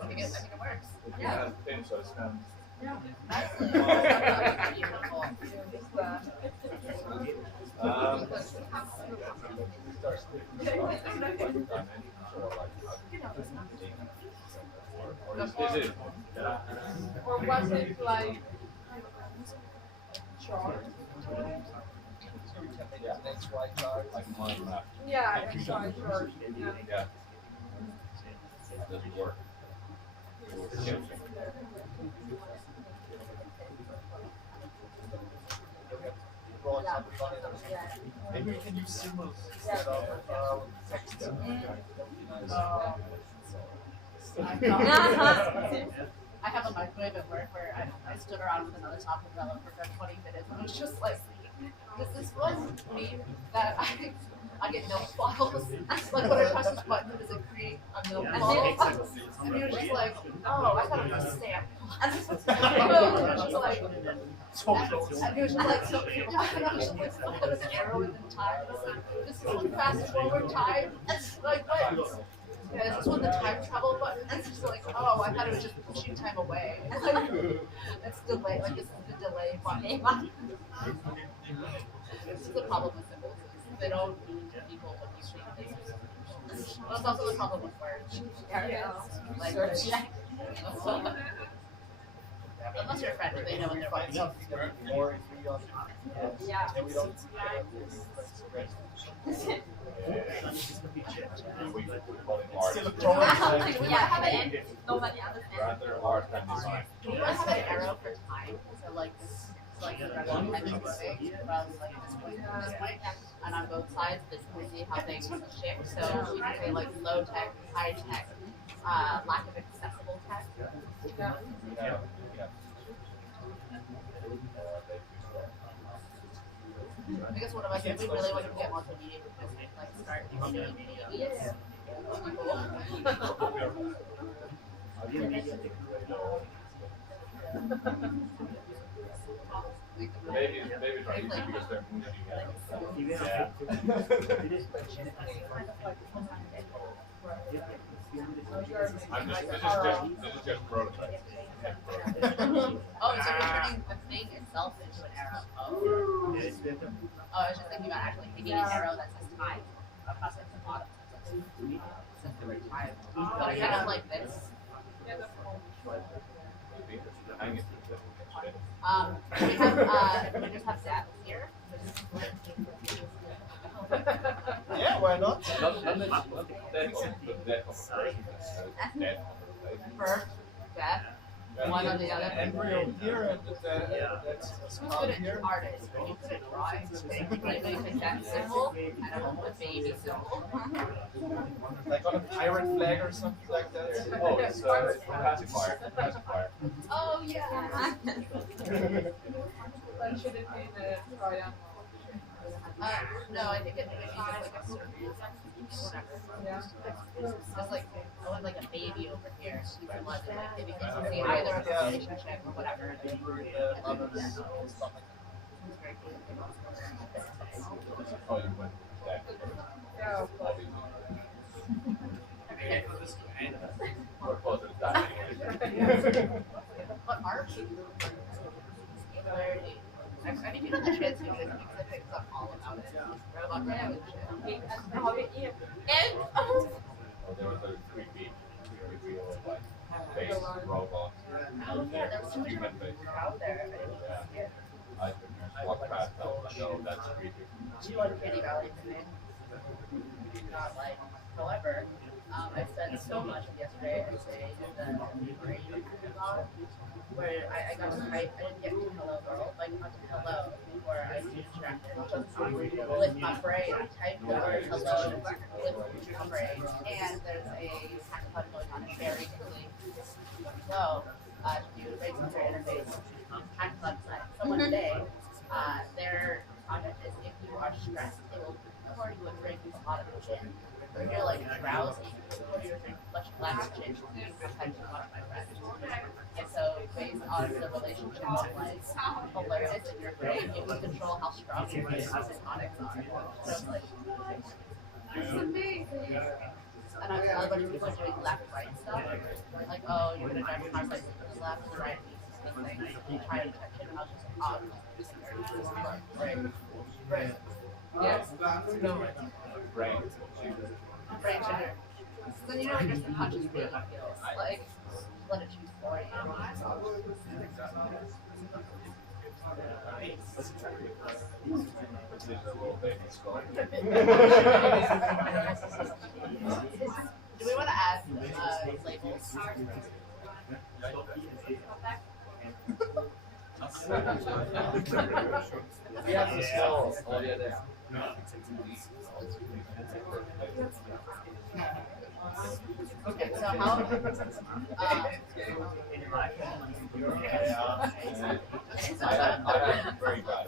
I think it works. Yeah. It's thin, so it's Nicely. Beautiful. Or is it? Or was it like chart? Yeah. Like mind map. Yeah, I can try chart. Yeah. Yeah. It doesn't work. Maybe we can use symbols instead of text. I have a microwave at work where I stood around with another software developer for 20 minutes and was just like, this one meme that I get milk bottles. Like when I press this button, does it create a milk bottle? And he was just like, oh, I thought it was a stamp. And he was just like, and he was just like, so, and I was just like, so put an arrow in time. This is the fast forward time. Like, what? Yeah, this is when the time travel button is just like, oh, I thought it was just pushing time away. It's delay, like this is the delay button. This is the problem with symbols. They don't mean to people what you think they do. But it's also the problem with words. Like, unless you're a friend, they know what they're writing. Yeah. Nobody understands. Do you guys have an arrow for time? So like this, like one time is moving from like this point to this point, and on both sides, this is see how things shift. So you can say like low tech, high tech, lack of accessible tech. I guess one of us, if we really want to get multimedia, because we like start doing media. Maybe try easy because they're mushy. This is just prototype. Oh, so you're turning the thing itself into an arrow. Oh, I was just thinking about actually taking an arrow that says time across like the bottom. Says the word time. But kind of like this. We just have Zach here. Yeah, why not? Not that but that of a person. Birth, death, one or the other. Embryo here and that's Who's good at artists? Are you good at drawing? Like make a death symbol and a baby symbol. Like on a pirate flag or something like that. Oh, it's pacifier. Oh yeah. Then should it be the triangle? No, I think it would be just like a circle. Whatever. Yeah. Just like I want like a baby over here. You can let it like maybe can see either of a relationship or whatever. Oh, you went that. Yeah, of course. We're closer to that anyway. But art singularity. I mean, you know the chance to do this because I picked up all about it. Robot revolution. And Oh, there was a creepy like face robot. oh yeah, there was too much of a crowd there. Yeah. I walked past that. No, that's creepy. Do you like Kitty Valley today? Not like. However, I spent so much of yesterday saying the brain blog, where I got to type. I didn't get to hello girl, but I got to hello before I was distracted. With my brain, I typed the word hello with my brain, and there's a hackathon going on very quickly. So, to do a basic user interface hackathon site. So one day, their project is if you are stressed, it will pour you a drink with a lot of gin. Or you're like drowsy, or you're much less gin, I typed in one of my friends. And so, based on the relationship of like alertness in your brain, it will control how strong your tonics are. So it's like, That's amazing. and I was letting people doing left-right stuff. Like, oh, you're gonna drive your car like to the left and the right pieces, things. You try to touch it, and I was just like, oh, this is right. Yes. No. Brain. Brain trigger. So you know what your subconscious brain feels like. Let it choose for you. Do we want to add labels? We have to smell all the other. Okay, so how? I'm very bad.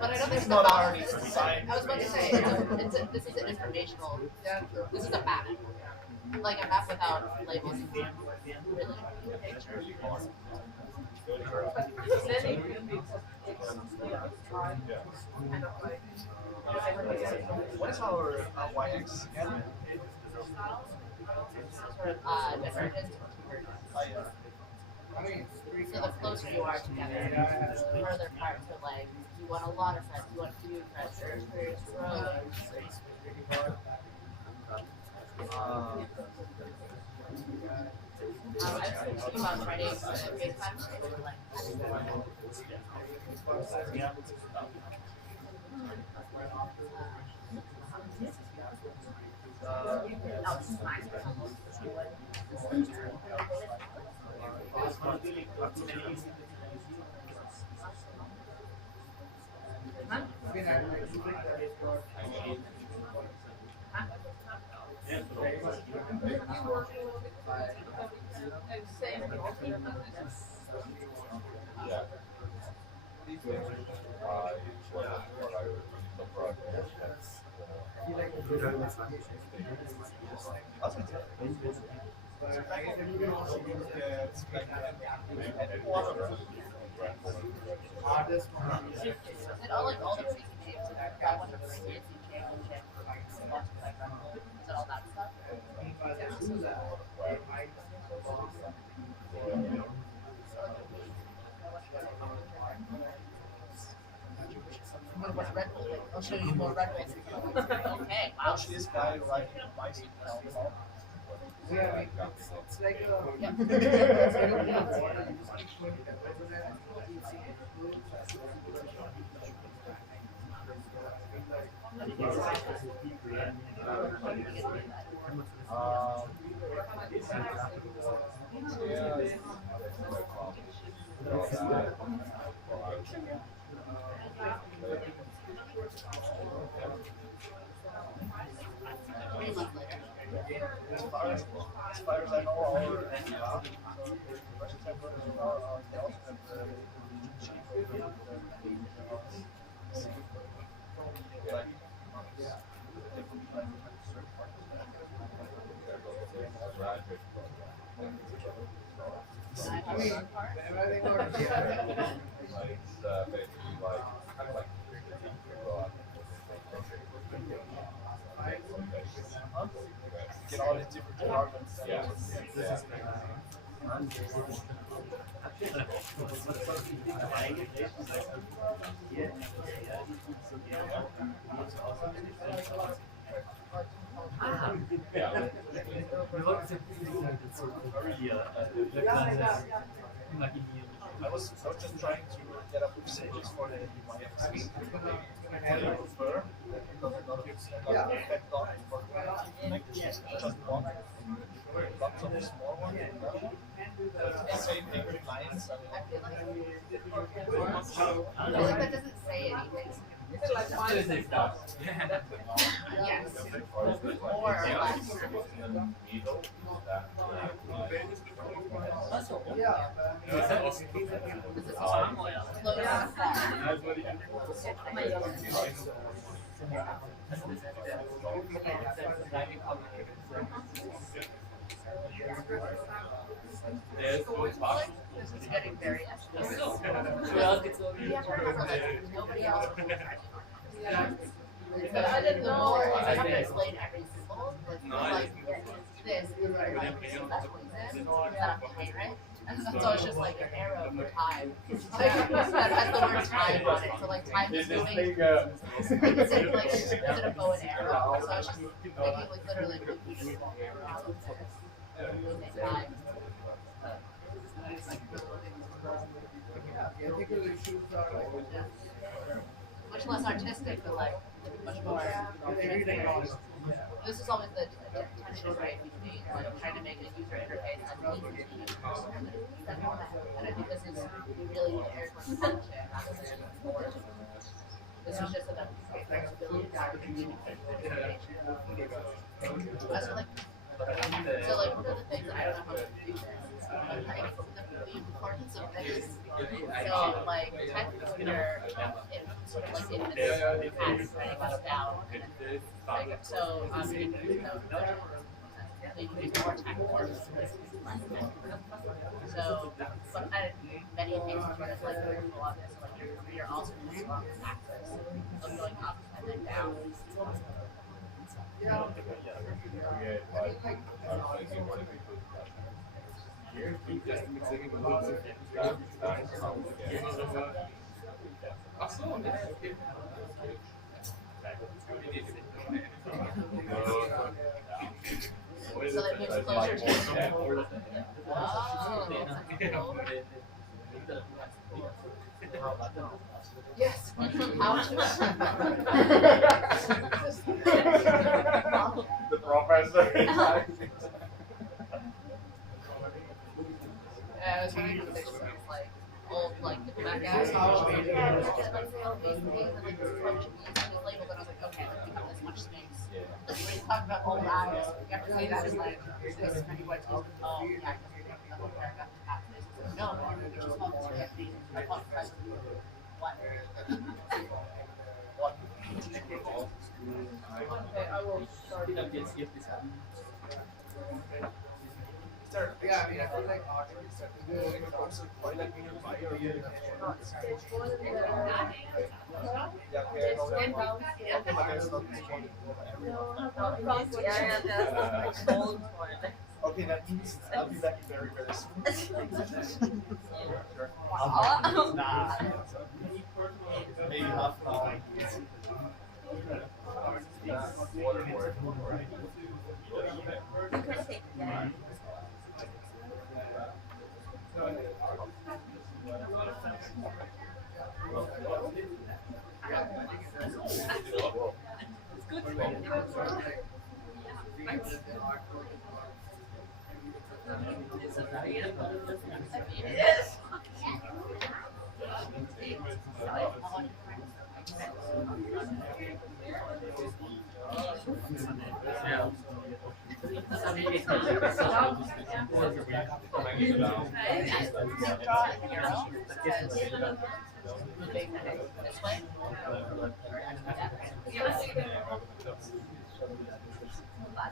But I don't think It's not about hard, this. it's fine. I was about to say, this is an informational. This is a map. Like a map without labels. Really. What is our y-axis again? Divergence. So the closer you are together, the further apart. So like, you want a lot of friends, you want few friends, or experience growing. I was thinking about trying to FaceTime for like. Did all the crazy names that I went to the crazy championship, did all that stuff? What's Red Bull? I'll show you more Red Bulls. Okay, wow. Watch this guy riding a bicycle down the mountain. Yeah, it's like As far as I know, our Russian temperatures are health and get all the different departments. I was just trying to get up percentages for the y-axis. Prefer not effect on it, but just one. Lots of small ones. Same thing with lines. I feel like that doesn't say anything. Yes. More or less. This is getting very estimated. You have to remember that nobody else will the more I have to explain every symbol, like this, that's what he said, that I'm right? And so it's just like an arrow for time. That has the word time on it. So like time is moving. Is it a bow and arrow? So I was just thinking like literally moving an arrow out of there. Moving time. Much less artistic, but like much more. this is always the tension, right, between like trying to make a user interface as easy to use and I think this is really the area for function rather than force. This is just about flexibility to communicate information. So like, what are the things that I don't know how to do this? Like, the importance of this. So like, technically, you're sort of like in this task, writing this down. Like, so you can use those. You can use more technical. So, but many cases where it's like you're on this, like you're also just on this axis of going up and then down. So that moves closer to the yes. The professor. I was trying to picture some like old like diplomat guys. And like say all these things and like this function is labeled, and I was like, okay, like we have this much space. Like when you talk about old eyes, you have to say that as like this many white space. Oh yeah, the whole paragraph is half this. No, we just want to get these. I want to what? Okay, I will start. Yeah, I mean, I feel like Austria is certainly also quite like being a buyer of your okay, that means I'll be back very, very soon. Nah. Maybe half an hour.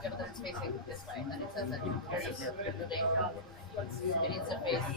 Yeah, but it's facing this way, and it says that you're moving. It needs to face.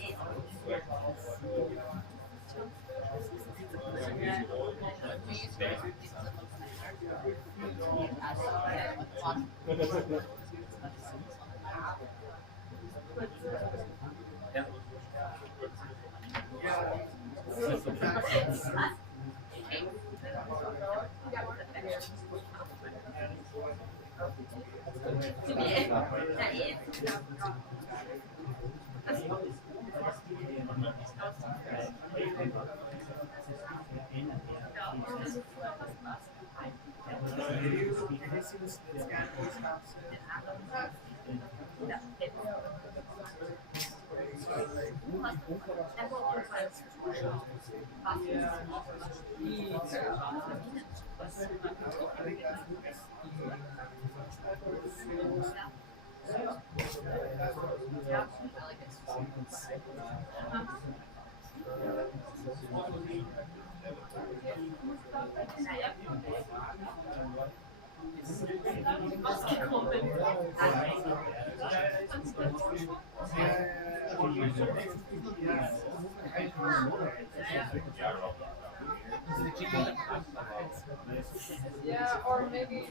Yeah, or maybe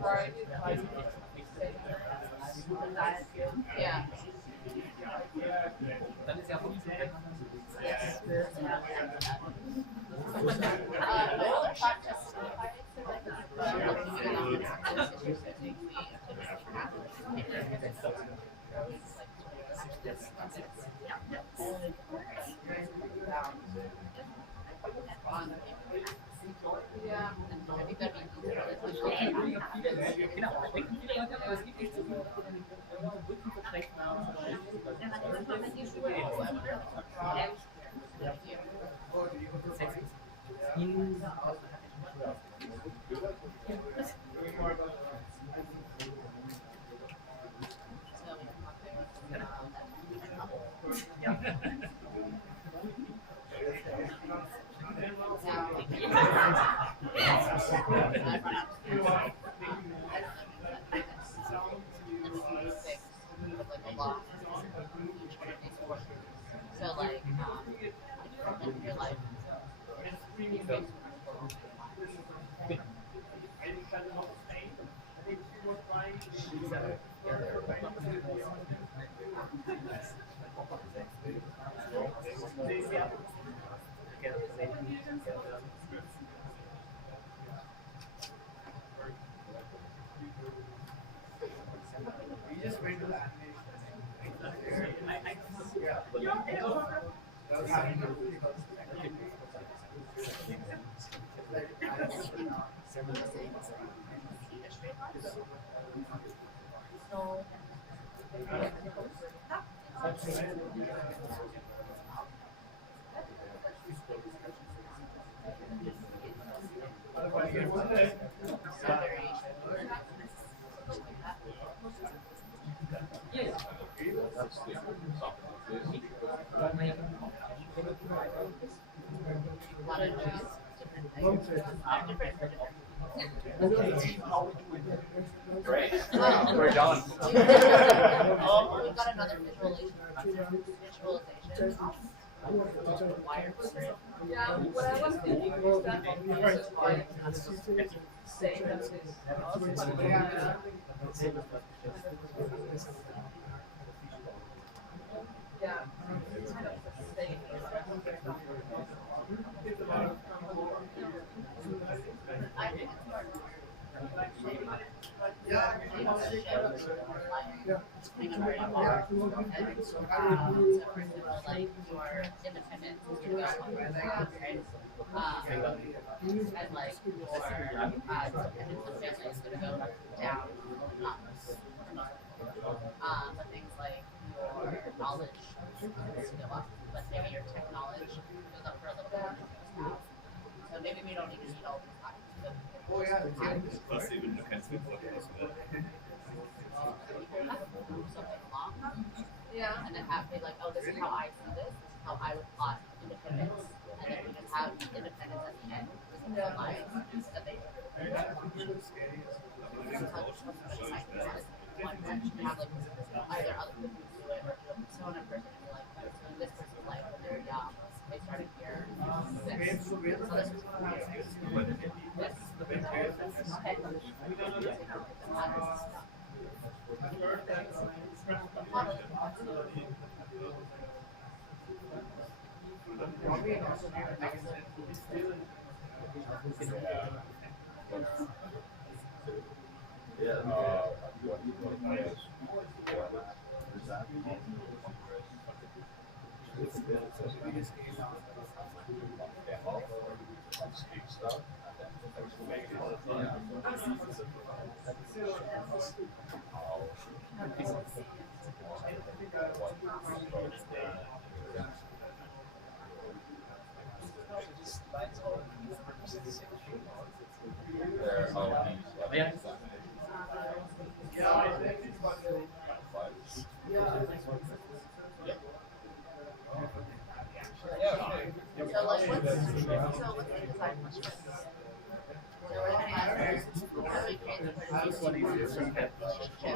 right, like yeah. Yeah. I think that'd be easier. denken viele Leute, genau, das denken viele Leute, aber es gibt nicht so viele Leute, die mit dem Rücken verstreckt haben. So like, in your life, Great. Oh. We're done. Oh, we've got another visualization. Yeah, what I was thinking is that this is like saying that this yeah, it's kind of saying I think it's part of like your independence, your right? And like your independence with family is going to go down a lot. But things like your knowledge is going to go up, but maybe your tech knowledge goes up for a little bit. So maybe we don't even need all the time. Oh ja, was eben, du kannst mit yeah, and then have me like, oh, this is how I see this is how I would plot independence, and then we can have independence at the end. This is the lines that they one that should have like either other people do it or do a persona person and be like, so this person's like when they're young, they started here. This. So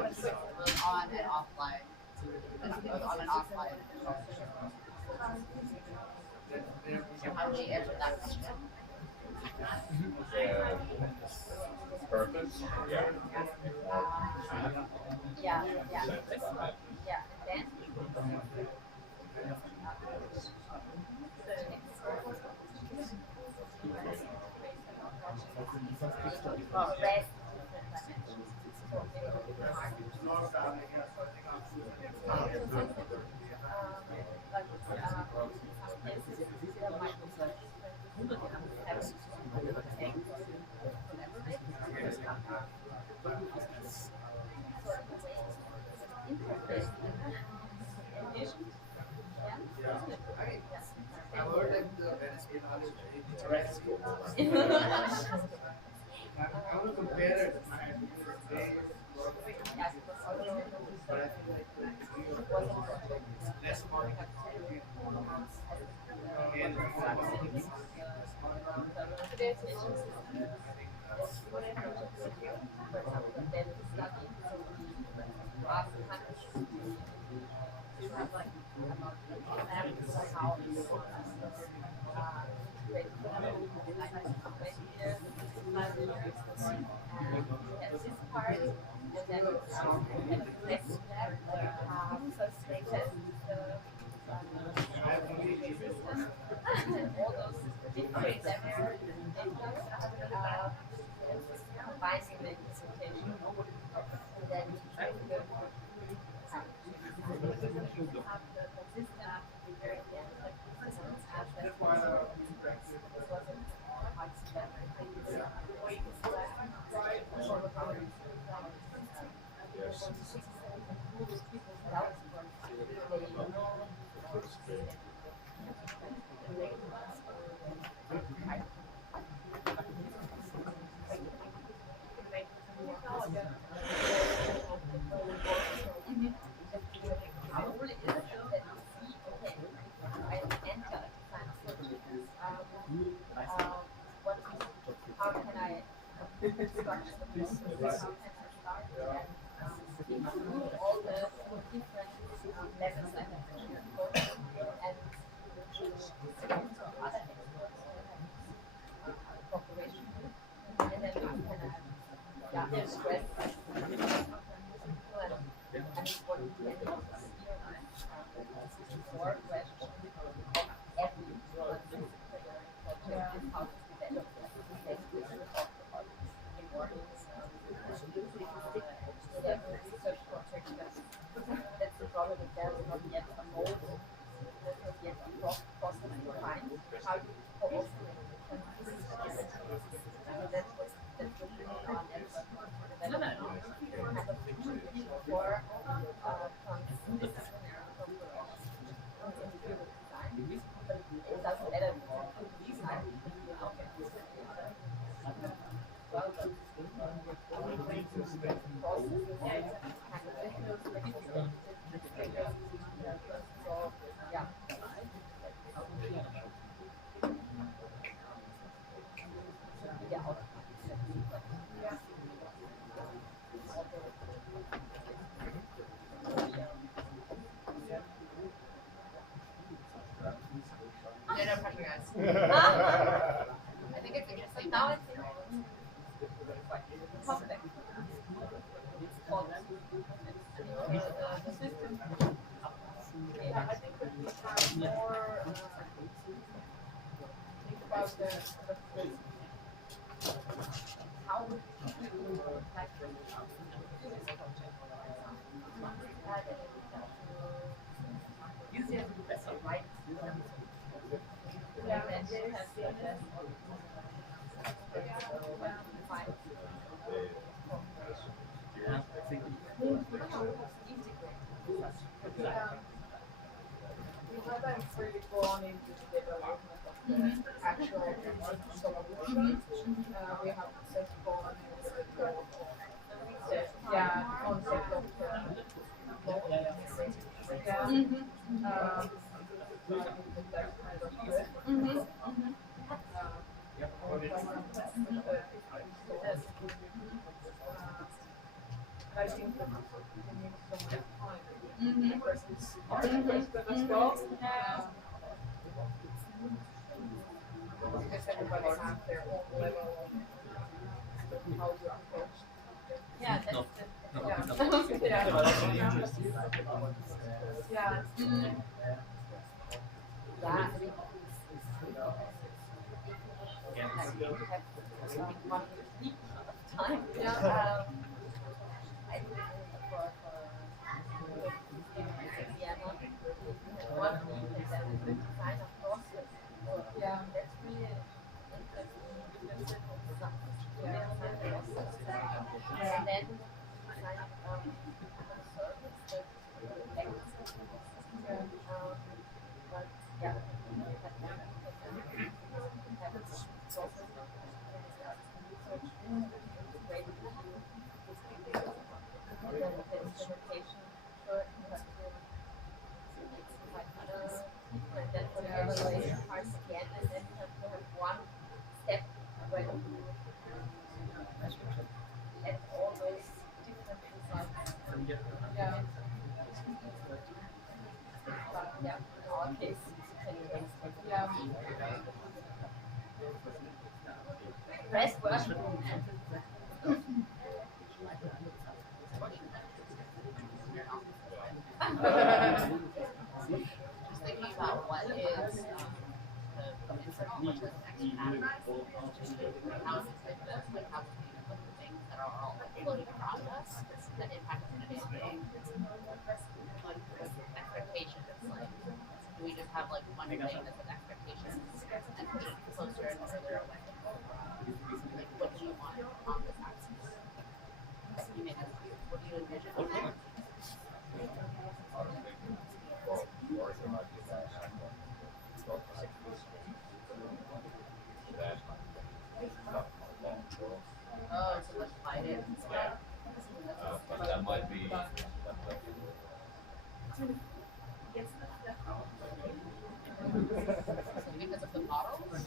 this is on and offline. On and offline. So how would you answer that question? Purpose. Yeah. Yeah. Then? Rest. I heard that the Venezuela is interesting. I want to compare it. But I feel like less money. I think it's interesting. Now it's complex. It's called the system. Yeah, I think that we have more think about the how would you like to do this project. Use it as a professor, right? Yeah, and they have the we haven't really gone into the development of the actual solution. We have just gone into the concept of I think that we need so much time because it's hard as well. Because everybody has their own level of how to approach. Yeah, that's And then design service that but yeah, implementation, sure, you have to and then for the evaluation parts again, and then you have to have one step when you at all those different results. Yeah. But yeah, in our case, it's yeah. Rest workshop. Just thinking about what is the what does next happen, how is it like this, like how can we put the things that are all floating around us that impact the day-to-day, like expectations, like do we just have like one thing that's an expectation and push it closer and further away? Like what do you want on this axis? You may have, what do you envision? Oh, so let's fight it. But that might be. Because of the model? Or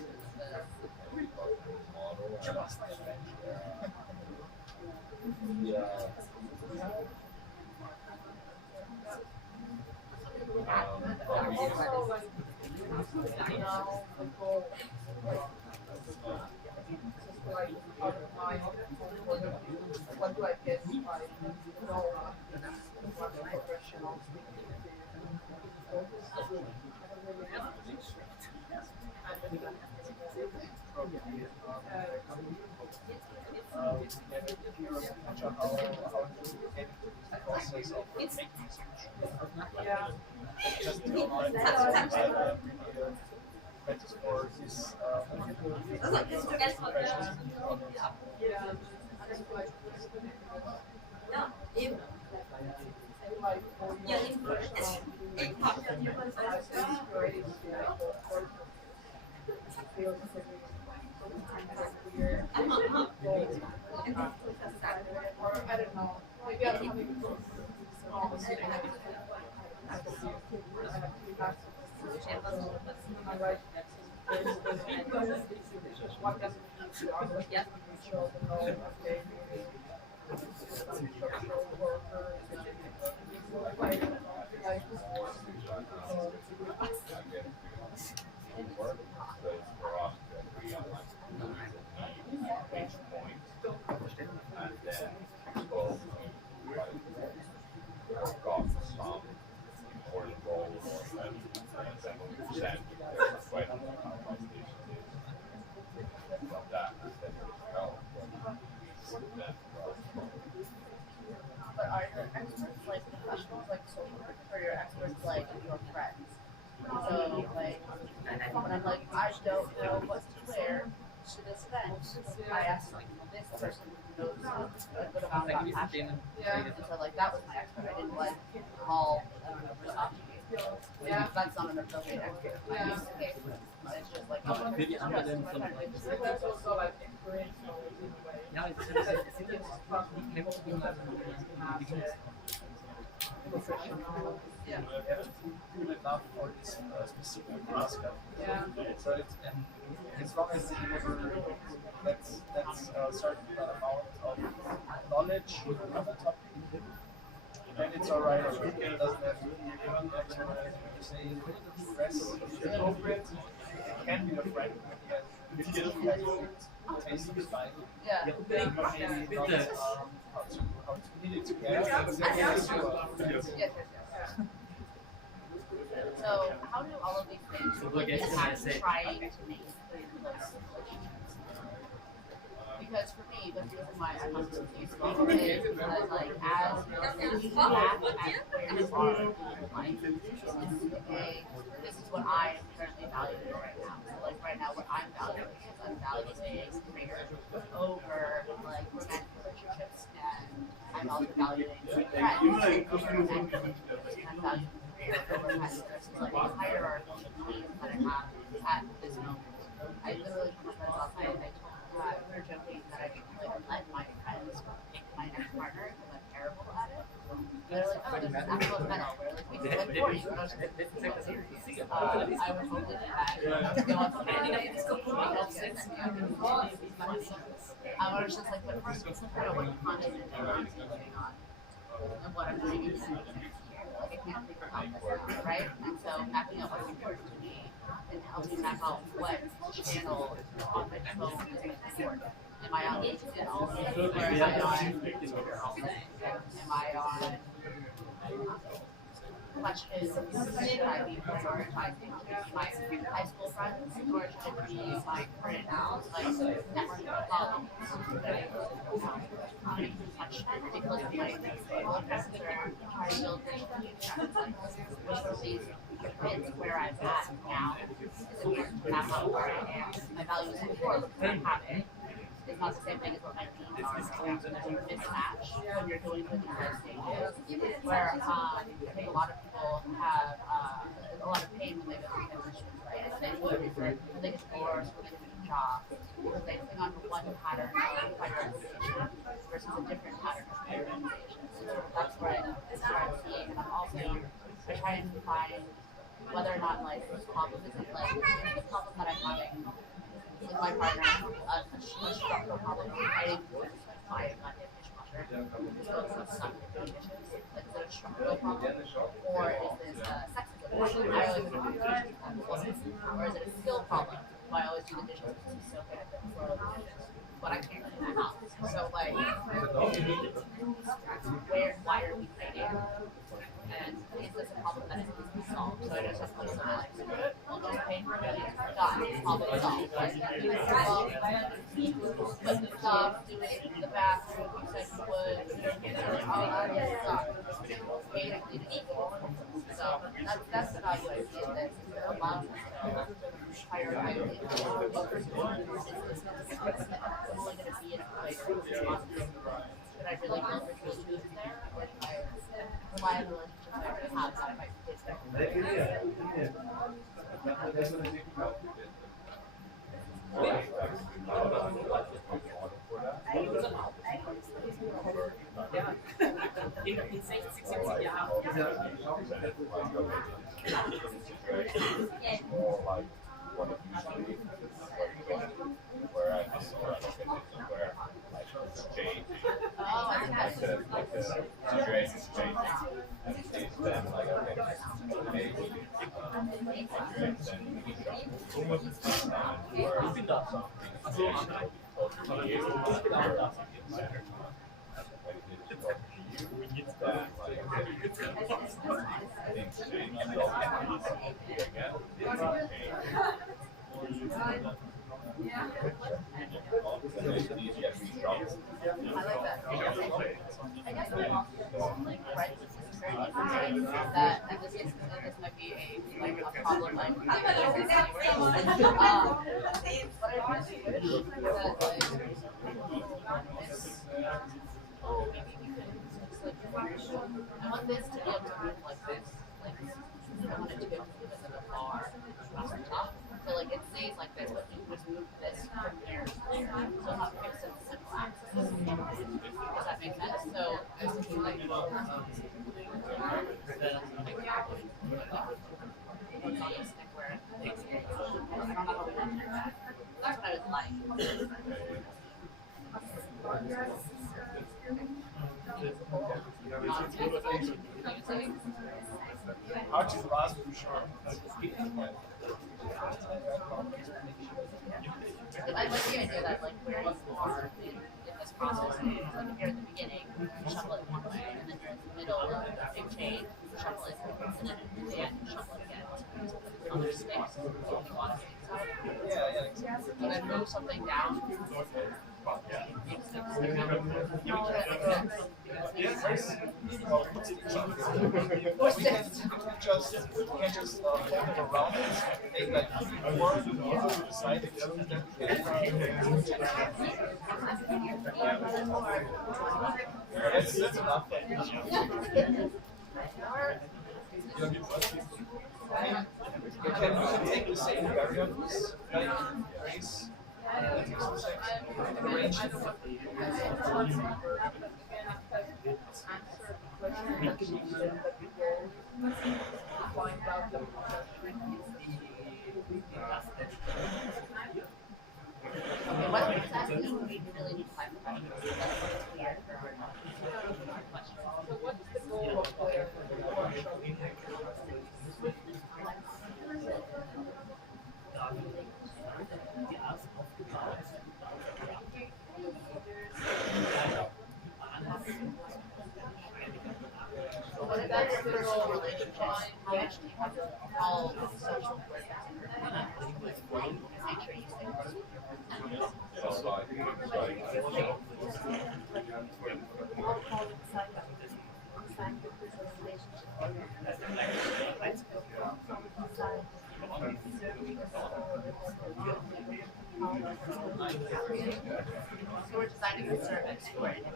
because what do I get by what's my impression of or I don't know, maybe I'm having what does it mean to show the role of structural workers But are your experts like professionals like social workers, or your experts like your friends? So like when I'm like, I don't know what to wear to this event, I asked like this person who knows a good amount about fashion. And so like that was my expert. I didn't like call Versace. Yeah, that's not an appropriate expert. Yeah. It's just like Maybe other than some like that's also like inspirational in a way. yeah, it's professional. Yeah. You have to feel enough for this specific aspect. Yeah. So it's, and as long as you deliver that's a certain amount of knowledge on the topic, then it's alright. It doesn't have to be say dress appropriate. It can be a friend if he has taste of style. Yeah. Maybe not how to knit it together. Yes. So how do all of these things impact trying to make close relationships? Because for me, the reason why I want to use Facebook is because like as queers are in life, this is what I am currently valuing right now. So like right now what I'm valuing is I'm valuing career over like romantic relationships also valuing friends, and value career over friends versus like the hierarchy of needs that I have at this moment. I literally talked about last night. We were joking that I should like let my friends pick my next partner because I'm terrible at it. They're like, oh, there's an actual medal where like we select 40. I would totally do that. I was just like, but first, kind of what content I'm doing on and what I'm doing in the year. Like, I can't figure out this out, right? And so mapping out what's important to me and helping map out what channel on my phone is important. Am I on LinkedIn all day? Or am I on Twitter all day? Am I on questions describing prioritizing my high school friends, or should it be my current like network of colleagues? Because my professor trying to build this fits where I'm at now. It's important to map out where I am. My values before I have it. It's not the same thing as what my needs are. There's a mismatch when you're going through these life stages where I think a lot of people have a lot of pain when they go through transitions, right? When they move, when they get divorced, when they get a job, because they hang on to one pattern of prioritization versus a different pattern of prioritization. So that's where I'm seeing, and I'm also trying to find whether or not like this problem isn't like the problem that I'm having with my partner, a structural problem. I didn't buy a goddamn dishwasher. This was not doing dishes. Like, is it a structural problem, or is this a sexism problem? I always do the dishes as a woman, or is it a skill problem? Do I always do the dishes because I'm so good at the world of dishes, but I can't clean my house. So like, why are we fighting? And is this a problem that is easily solved? So I just have to like, we'll just pay for it, done, problem solved. Put the stuff, do it in the bathroom, you said you would, done. Pay to clean it. So that's the value I see in this. A lot of higher value. I'm only going to be in a place where it's responsible. Should I really build relationships there, or should I rely on the relationships I already have that might be there? In 60, 70 Jahren. What it usually is, where I just where like change, like the situations change, and it's then like okay, maybe then we shop, where things change, and I like that. I guess I'm also like right this is very interesting that and this might be a problem like but I really wish that like this maybe we could just like I want this to be able to move like this, like I want it to be able to move as like a bar across the top. So like it stays like this, but you just move this from here to there. So it's not fixed in simple axis. Does that make sense? So I was thinking like where I don't know how we want to do that. That's what I would like. Art is last for sure. I like the idea that like where you are in this process, like if you're at the beginning, you shuffle it one way, and then you're in the middle of a big change, you shuffle it, and then at the end, you shuffle it again. Other space, a lot of things. And then move something down. Just around it, like one side and then that's You can take the same variables, like race, range. Okay, what are exactly do we really need time for? So what is the goal of the workshop? What about the rural relationships? How much do you have all social So we're designing a service for it.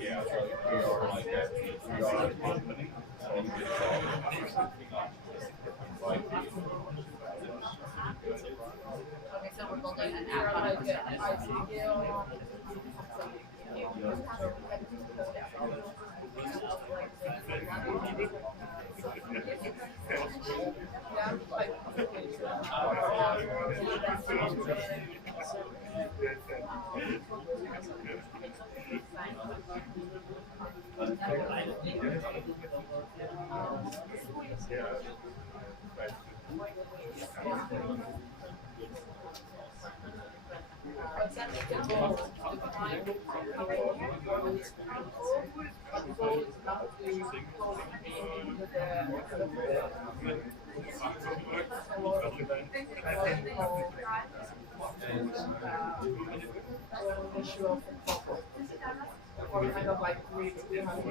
Yeah, so we are like that. We are a company. So we Okay, so we're building an app on it. Issue of or kind of like we have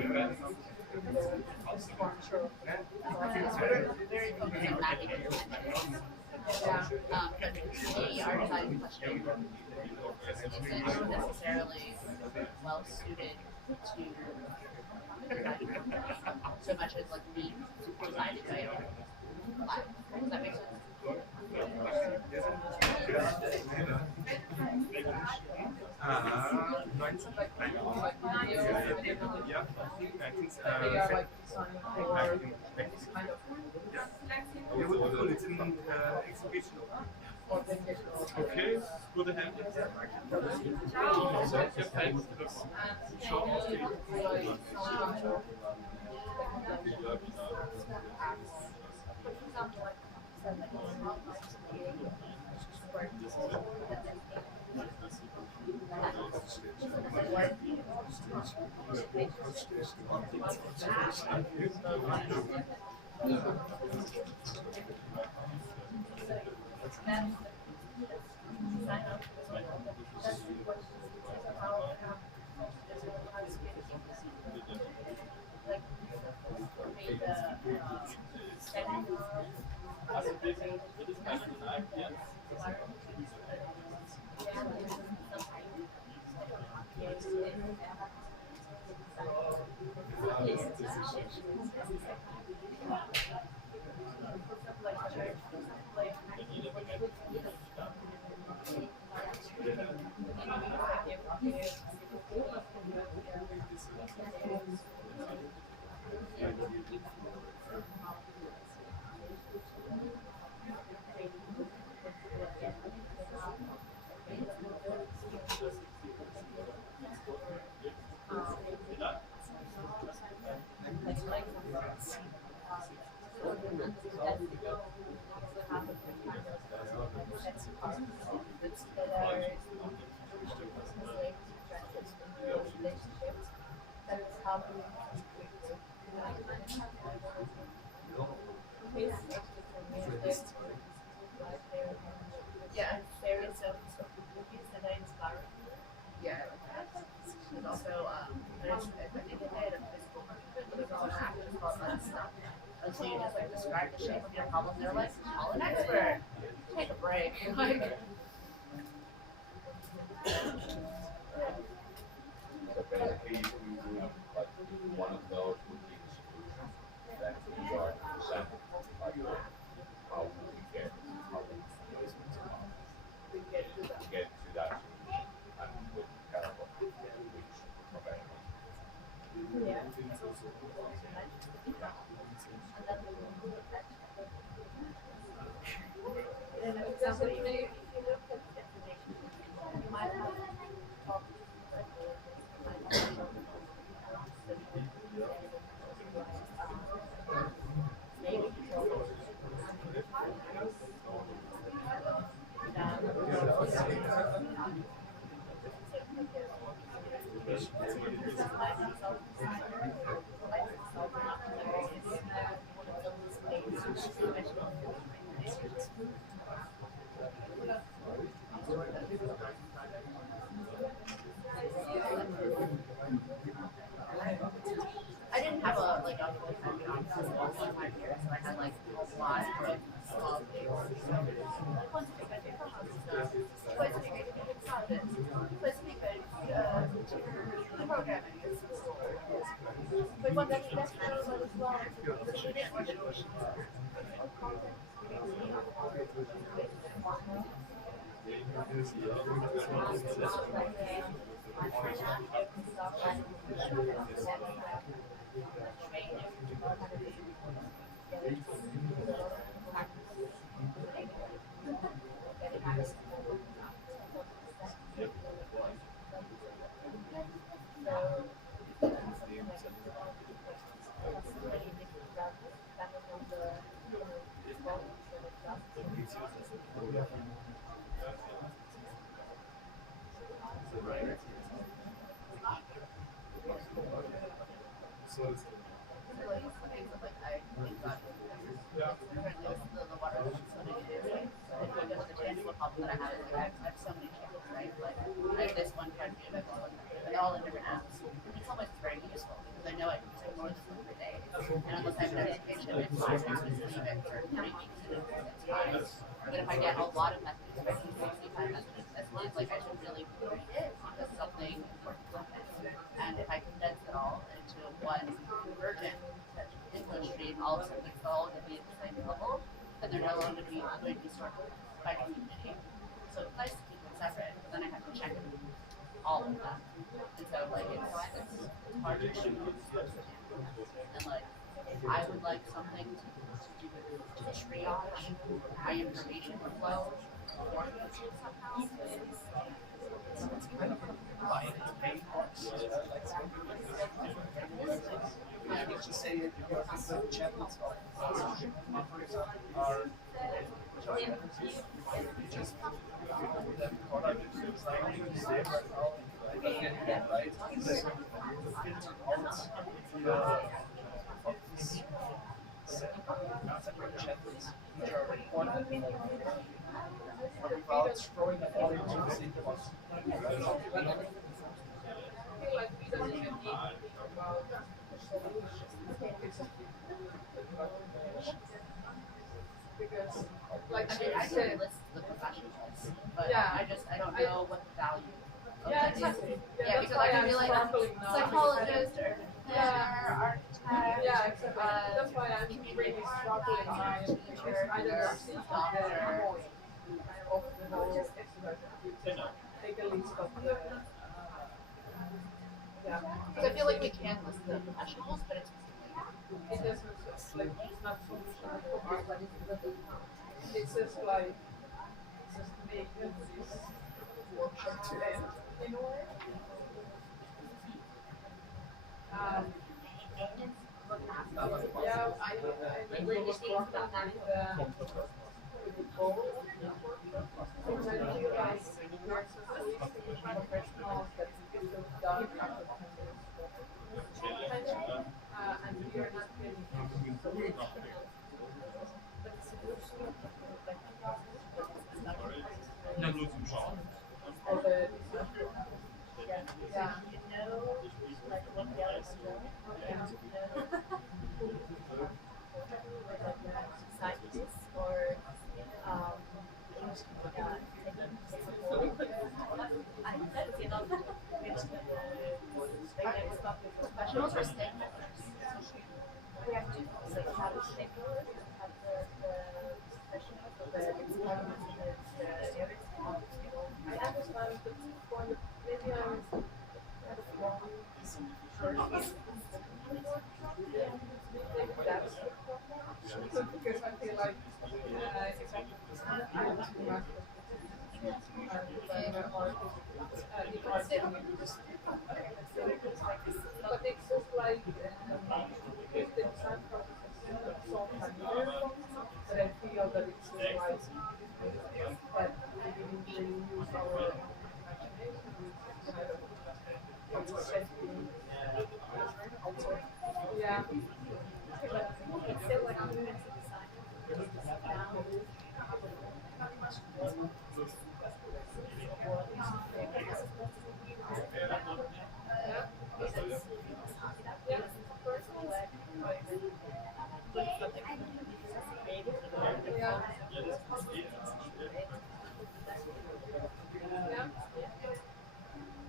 structure. Very focused on that. But we are designing question isn't necessarily well suited to so much as like being designed by your life. Does that make sense? Okay, gute Hände. Yeah, there is some movies that I inspire. Yeah, there's also there's I think they had a physical version, but there's also an app just called Let's Stop. And so you just like describe the shape of your problem. They're like, call an expert. Take a break. Like. So basically, we would like one I didn't have a full-time job for all 5 years, so I had like a lot of small gigs. Programming is but one that's as well. That I have so many channels, right? Like I have this one country, I have this one country, they're all in different apps. It's almost very useful because I know I can just ignore this one per day. And unless I have an application, it's fine. I can just leave it for 3 weeks and it's fine. But if I get a lot of messages, if I see 65 messages, like I should really read it because something important will happen. And if I condense it all into one convergent English stream, all of a sudden it's all going to be at the same level, then they're no longer going to be sort of by community. So it's nice to keep it separate, but then I have to check all of them. And so like it's hard to choose. And like I would like something to triage my information flow for YouTube somehow. It's kind of like pain points. I would just say it because the channels of for example are just the product is like the same right now. I don't get it right. To filter out these separate channels which are important without throwing it all into the same box. Because, like, I can list the professionals, but I don't know what the value of yeah, it is. exactly. Yeah, because I can be like a psychologist or architect. Yeah, exactly. That's why I'm really struggling. I don't see doctor of the whole exercise. Take a list of the. Yeah. Because I feel like we can list the professionals, but it's it doesn't like it's not solution for us, but it's just like it's just make this workshop to end in a way. Yeah, I really struggle with the goal. Because I realize there are some professionals that get those done after and we are not getting yeah. Like what the others scientists or professionals or stakeholders. We have two things, like how to stakeholders and have the professionals or the I understand the point. Maybe I'm kind of wrong. Because I feel like but it's just like because the design process is so familiar, that I feel that it's just like that we didn't really use our imagination, we kind of setting also. Yeah. It's still like I'm going to design now.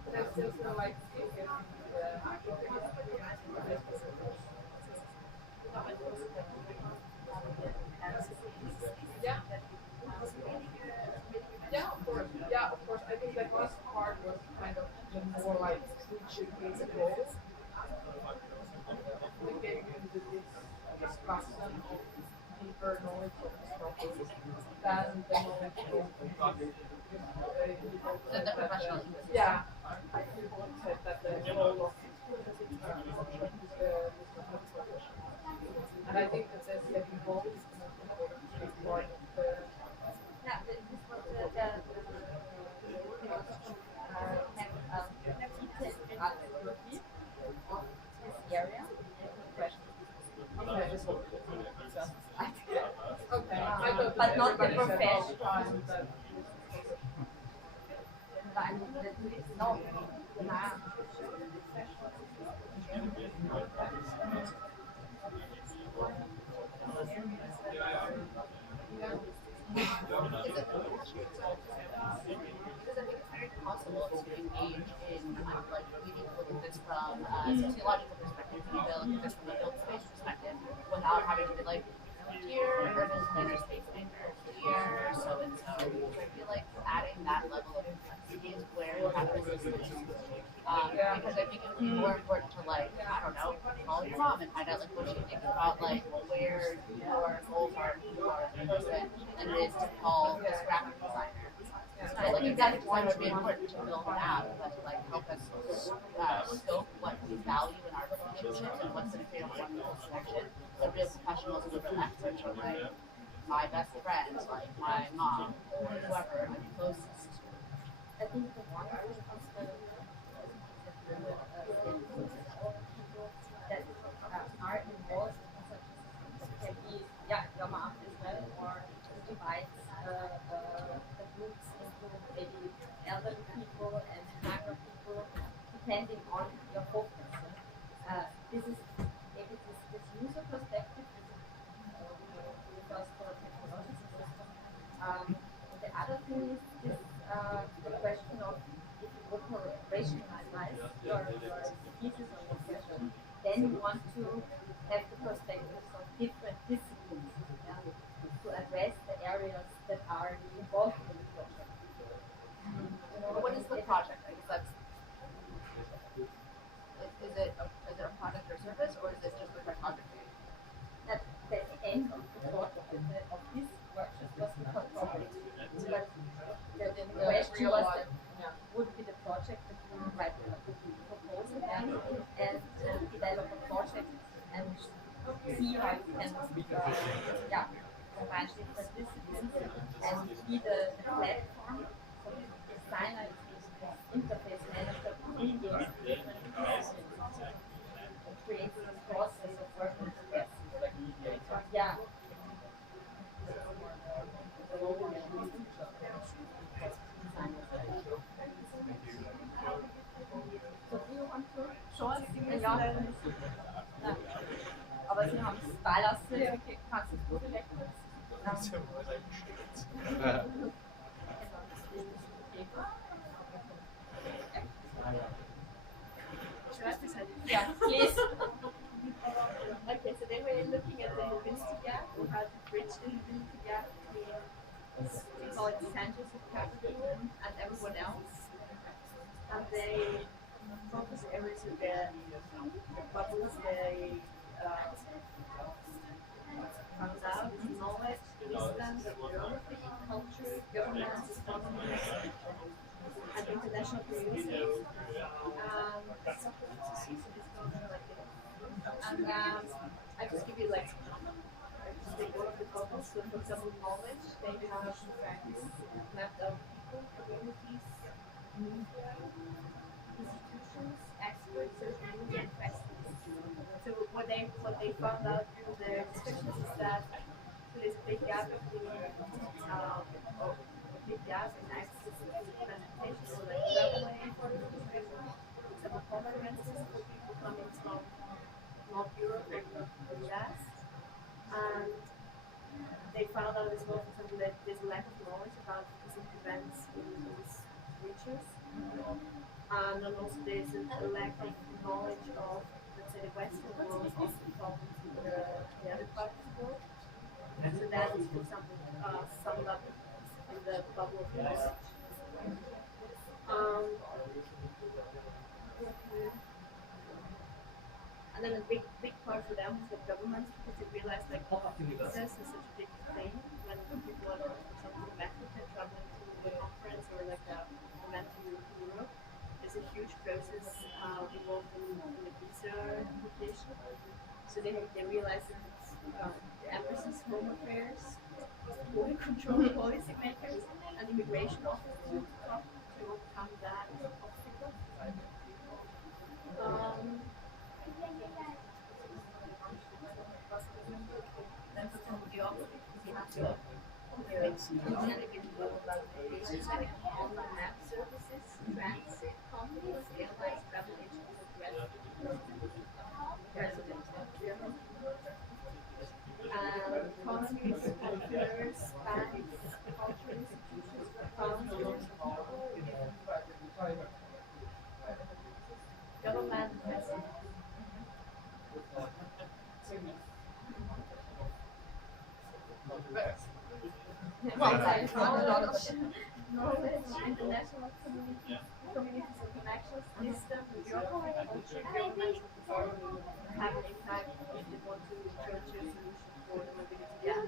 But I still feel like yeah. Yeah, of course. Yeah, of course. I think that this part was kind of more like reaching the goals. Like getting into this discussion of deeper knowledge of this topic than the knowledge of the professional. Yeah, I think one said that the role of and I think that the second goal is the most important part of the yeah, this was the detailed archaeology of this area. Okay, but not the profession. No, Possible to engage in like we need to look at this from a sociological perspective, we need to look at this from a built space perspective without having to be like here urban planner, space maker, here so and so. I feel like adding that level of complexity is where you have to listen. Because I think it would be more important to like, I don't know, call your mom and find out like what she thinks about like where your goals are as a person than it is to call this graphic designer. So like exactly design would be important to build an app that to like help us scope what we value in our relationships and what's going to create a wonderful connection. But real professionals who reflect such on like my best friends, like my mom, or whoever I'm closest to. I think the one thing is that are involved in such a can be your mom as well, or divide the groups into maybe elderly people and younger people, depending on your focus. This is maybe this user perspective. First for technological system. The other thing is this the question of if you want to rationalize your thesis or your question, then you want to have the perspectives of different disciplines to address the areas that are involved in the project. What is the project? I guess that's is it a product or service, or is it just the cartography? At the end of the project of this workshop was the cartography. But the question was that would be the project that you would write a proposal and develop a project and see how you can combine different disciplines and be the platform for the designer interface manager between those different disciplines. It creates this process of working together. Yeah. So do you want to show us? Ja. Aber Sie haben es beilassen, kannst du es gut elektrisch? Yeah, please. Okay, so then we're looking at the mobility gap, or how to bridge the mobility gap between we call it the centers of capital and everyone else. And they focus areas of their bubbles, their And I just give you like, I just take one of the bubbles. So for example, knowledge, they have mapped out people, communities, media, institutions, experts, social media, and festivals. So what they found out in their discussions is that there's a big gap between big gap in access to transportation, so like traveling for some conferences for people coming from North Europe and the US. And they found out as well, for example, that there's a lack of knowledge about specific events in these regions. And then also there's a lack of knowledge of, let's say, the Western world of the problems in the other parts of the world. So that is, for example, summed up in the bubble of knowledge. And then a big part for them was the governments, because they realized like visas is such a big thing when people are, for example, from Africa traveling to a conference or like an event in Europe. There's a huge process involved in the visa application. So they realized that the embassies, home affairs, border control policy makers, and immigration officers to overcome that obstacle. Then for some geography, you have to online map services, transit, companies, airlines, travel agencies, residents. Economies, cultures, banks, cultural institutions, founders, government, well, I found a lot of knowledge, international communities and connections, system, bureaucracy, culture, government, have an impact if they want to approach a solution for the mobility gap.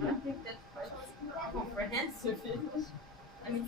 I think that's quite comprehensive. I mean,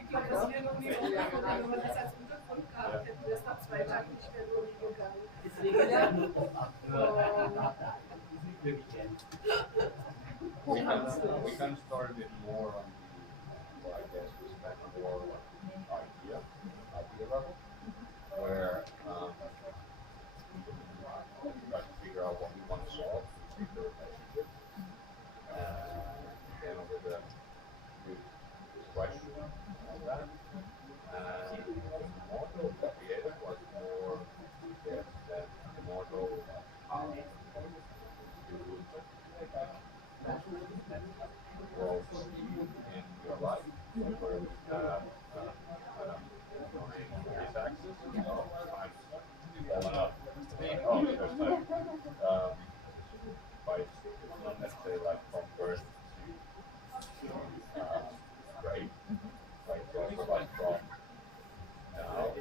Ich glaube, dass wir noch nie umgekommen, wenn man das als Untergrund gehabt hätten, wäre es nach 2 Tagen nicht mehr durchgegangen. We can start a bit more on the, I guess, we spent more idea level, where we try to figure out what we want to solve, the relationship, and with the question on that. And the model that we created was more, yes, that model growth in your life, where we have this axis of time falling up. Oh, there's time. But it's not necessarily like from birth to grade, right? So also like from now to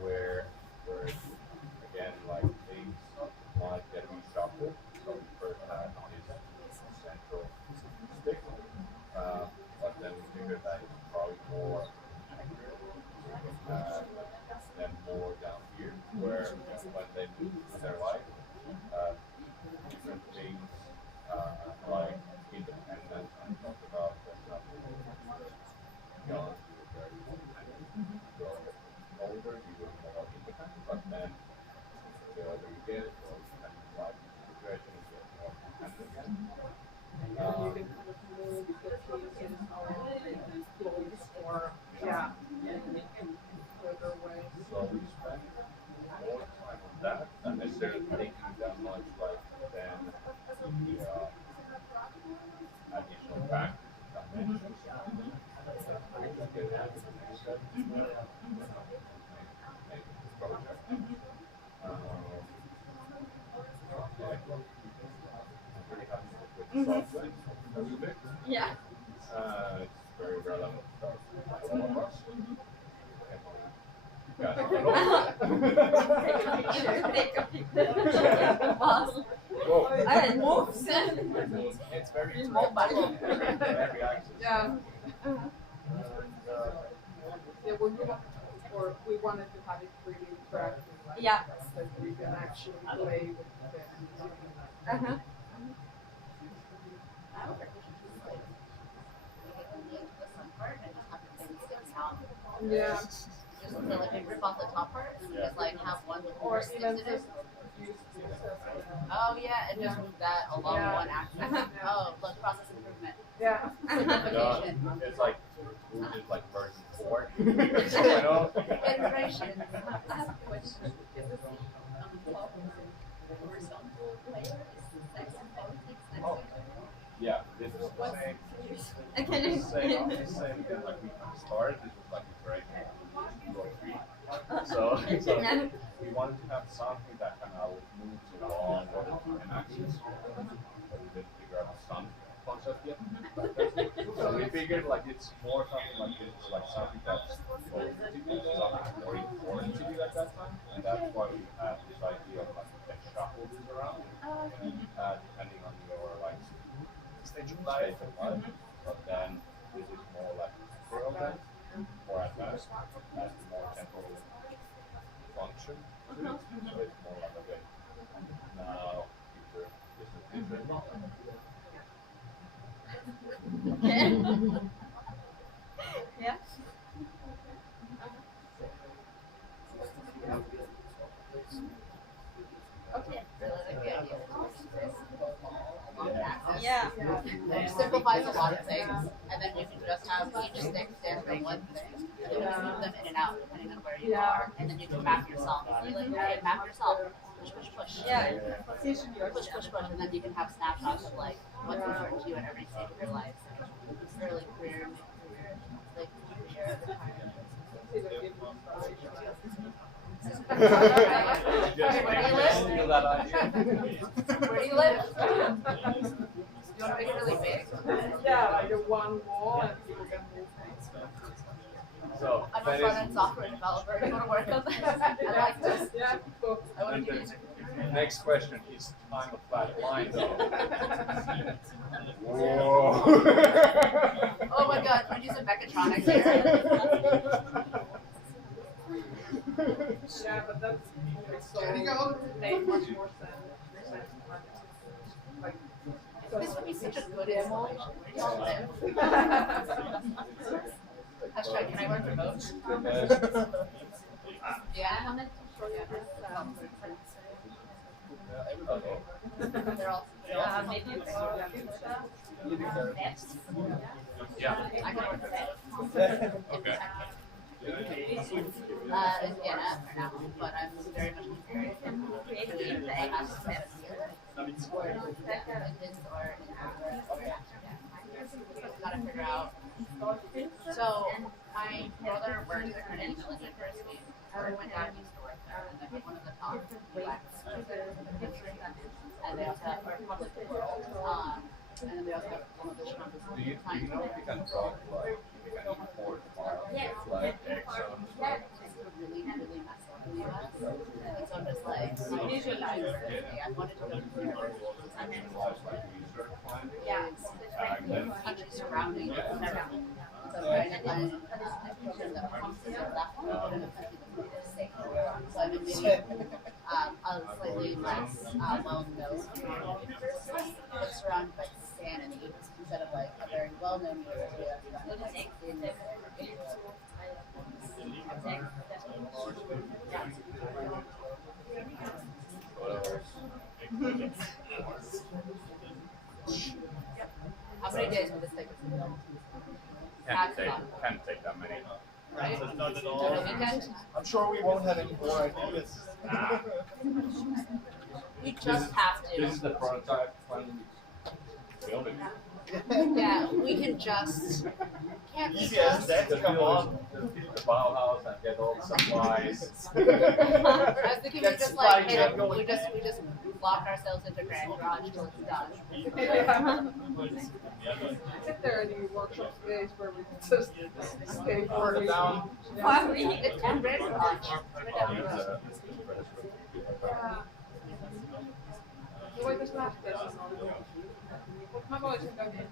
where again, like things might get reshuffled. So we first had this central stick, but then we figured that it's probably more accurate than more down here, where when they move through their life, different things like independence, I talked about, young, you were very independent, so older, you were more independent, but then the older you get, the more independent life situation, you get more independent again. So we spend more consider thinking that much like then the additional factors that mentioned. Yeah. It's very relevant stuff. Take a picture. And moves. It's very mobile. Every axis. Yeah. Yeah, we wanted to have it really interactive. Like, yeah. That we can actually play with the Yeah. Just so like we rip off the top part and just like have one with Or more sticks even in it. just Oh yeah, and just move that along one axis. Oh, look, process improvement. Yeah. Simplification. It's like it's like version 4. Iteration. I have a question. Yeah, this is the same. Like we started, this was like a break 2 or 3. So we wanted to have something that kind of moves along an axis, but we didn't figure out some concept yet. So we figured like it's more something like this, like something that's supposed to be something more important to you at that time, and that's why we had this idea of like you can shuffle this around, depending on your like stage of life. But then this is more like relevant, more advanced, has more temporal function. So it's more like okay, now future, distant future. Okay. Yeah. Okay. Yeah. Which simplifies a lot of things, and then you can just have each stick stand for one thing. You can move them in and out depending on where you are, and then you can map yourself. So you like, okay, map yourself. Push, push, push. Yeah. Push, push, push, and then you can have snapshots of like what's important to you at every stage of your life. Early career, mid-career, late career, retirement. Where do you live? Where do you live? You want to make it really big? Yeah, like a one wall and people can move things. So I'm a front-end software developer. You want to work on this? I like this. Yeah, cool. I want to do music. Next question is time of flat line though. Whoa. Oh my god, can we do some mechatronics here? Yeah, but that's make much more sense. Like, This would be such a good installation. Where do y'all live? Hashtag, can I work remote? Yeah. I wanted to show you this. They're all. Maybe you can Yeah. I can work remote. Okay. In Vienna for now, but I'm very much curious in creating the AI set or in Linz or in gotta figure out. So my brother works at Linz University. My dad used to work there, and they're one of the top UX in the country. And they also have public world. And then they also have one of the strongest. Do you know if you can drop like you can import files like Excel? Really, really messy. And so I'm just like visualizing. I wanted to go to the university. Yeah, it's the country surrounding it. So I'm trying to find a picture that comes to the left and a country that's safe. So I'm maybe a slightly less well-known university, but surrounded by sanity instead of like a very well-known university that's in this area. How many days will this take us to build? Can't take that many. Right? right? Not at On all. a weekend. I'm sure we won't have any more ideas. We just have to. This is the prototype. Finally, build it. Yeah, we can just. Can't we Easy as just? that, come on. Just build the Bauhaus and get all the supplies. I was thinking we Get just supply like, hey, chain going. we just lock ourselves into Grand Garage till it's done. Is there any workshop space where we can just stay for a week? It's in Grand Garage. Right down the road. Hoe heet de slaapspace? Maar mooi is het ook niet.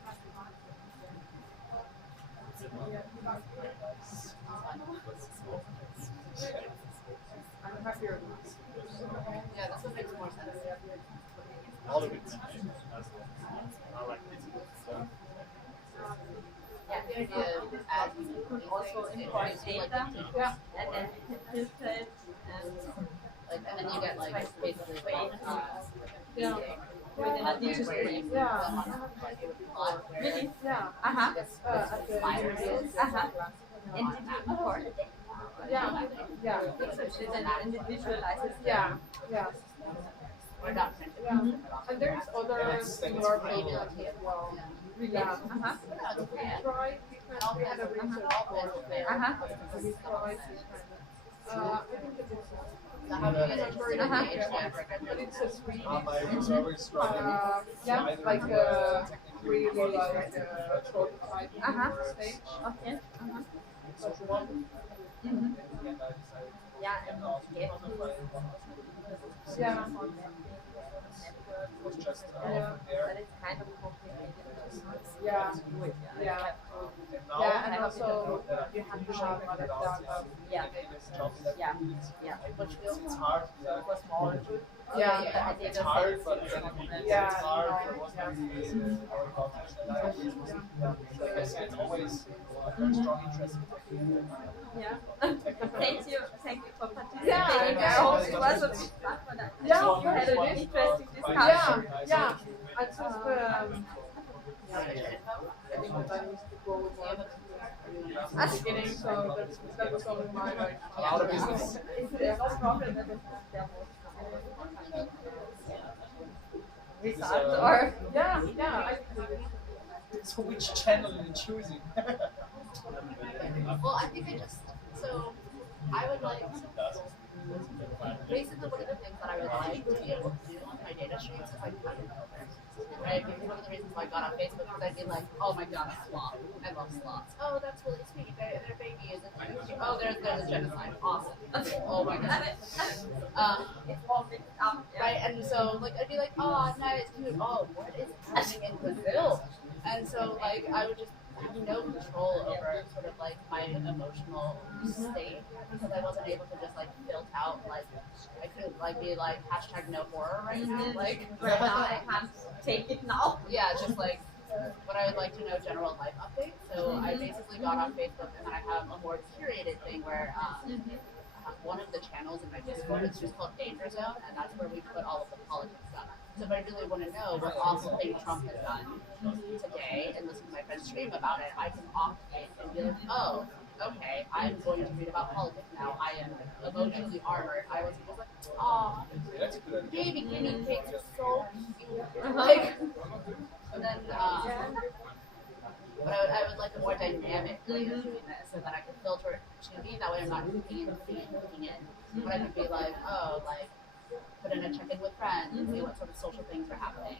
I'm happier with this. Yeah, this one makes more sense. All of it. I like this. Yeah, the idea is as you could also import data, and then you can filter it, and then you get like basically yeah. Within a digital frame. Yeah. Really? Yeah. And did you import it? Yeah. Yeah. And it visualizes. Yeah. Yeah. We're not printed. Yeah. And there's other similar programs as well. Yeah. We tried because we had a research course there. So we tried this kind of. I think that it's. But it's a screen. Yeah, like really like a prototype stage. Okay. Such one. Yeah, and yeah. Was just but it's kind of complicated. Yeah. Yeah. Yeah, and also you have to have other data. Yeah. Yeah. Yeah. It's hard for smaller. Yeah. It's hard, but yeah, it's hard for it's always very strong interest. Yeah. Thank you for participating. Yeah, I hope it was a bit fun for that. Yeah, You had an interesting discussion. Yeah, yeah. I just I think that I used to go with one at the beginning, so that was only my like. A lot of business. There's no problem that there was result or yeah. So which channel are you choosing? Well, I think I would like, basically one of the things that I would like to be able to do on my data streams if I could. Right? Because one of the reasons why I got on Facebook was I'd be like, oh my god, a sloth. I love sloths. Oh, that's really sweet. They're babies. Oh, there's a genocide. Awesome. Oh my god. Right? And so, like, I'd be like, oh, nice, cute. Oh, what is happening in Brazil? And so, like, I would just have no control over sort of like my emotional state because I wasn't able to just like filter out like I couldn't like be like hashtag no horror right now. Like right now I can't take it now. Yeah, just like but I would like to know general life updates. So I basically got on Facebook and then I have a more curated thing where one of the channels in my Discord is just called Danger Zone and that's where we put all of the politics stuff. So if I really want to know what awesome thing Trump has done today and listen to my friends stream about it, I can opt in and be like, oh, okay, I'm going to read about politics now. I am emotionally armored. I was just like, oh, baby guinea pigs are so cute. Like, and then, but I would like a more dynamic way of doing this so that I can filter it to me. That way I'm not looking in. But I could be like, oh, like, put in a check-in with friends and see what sort of social things are happening.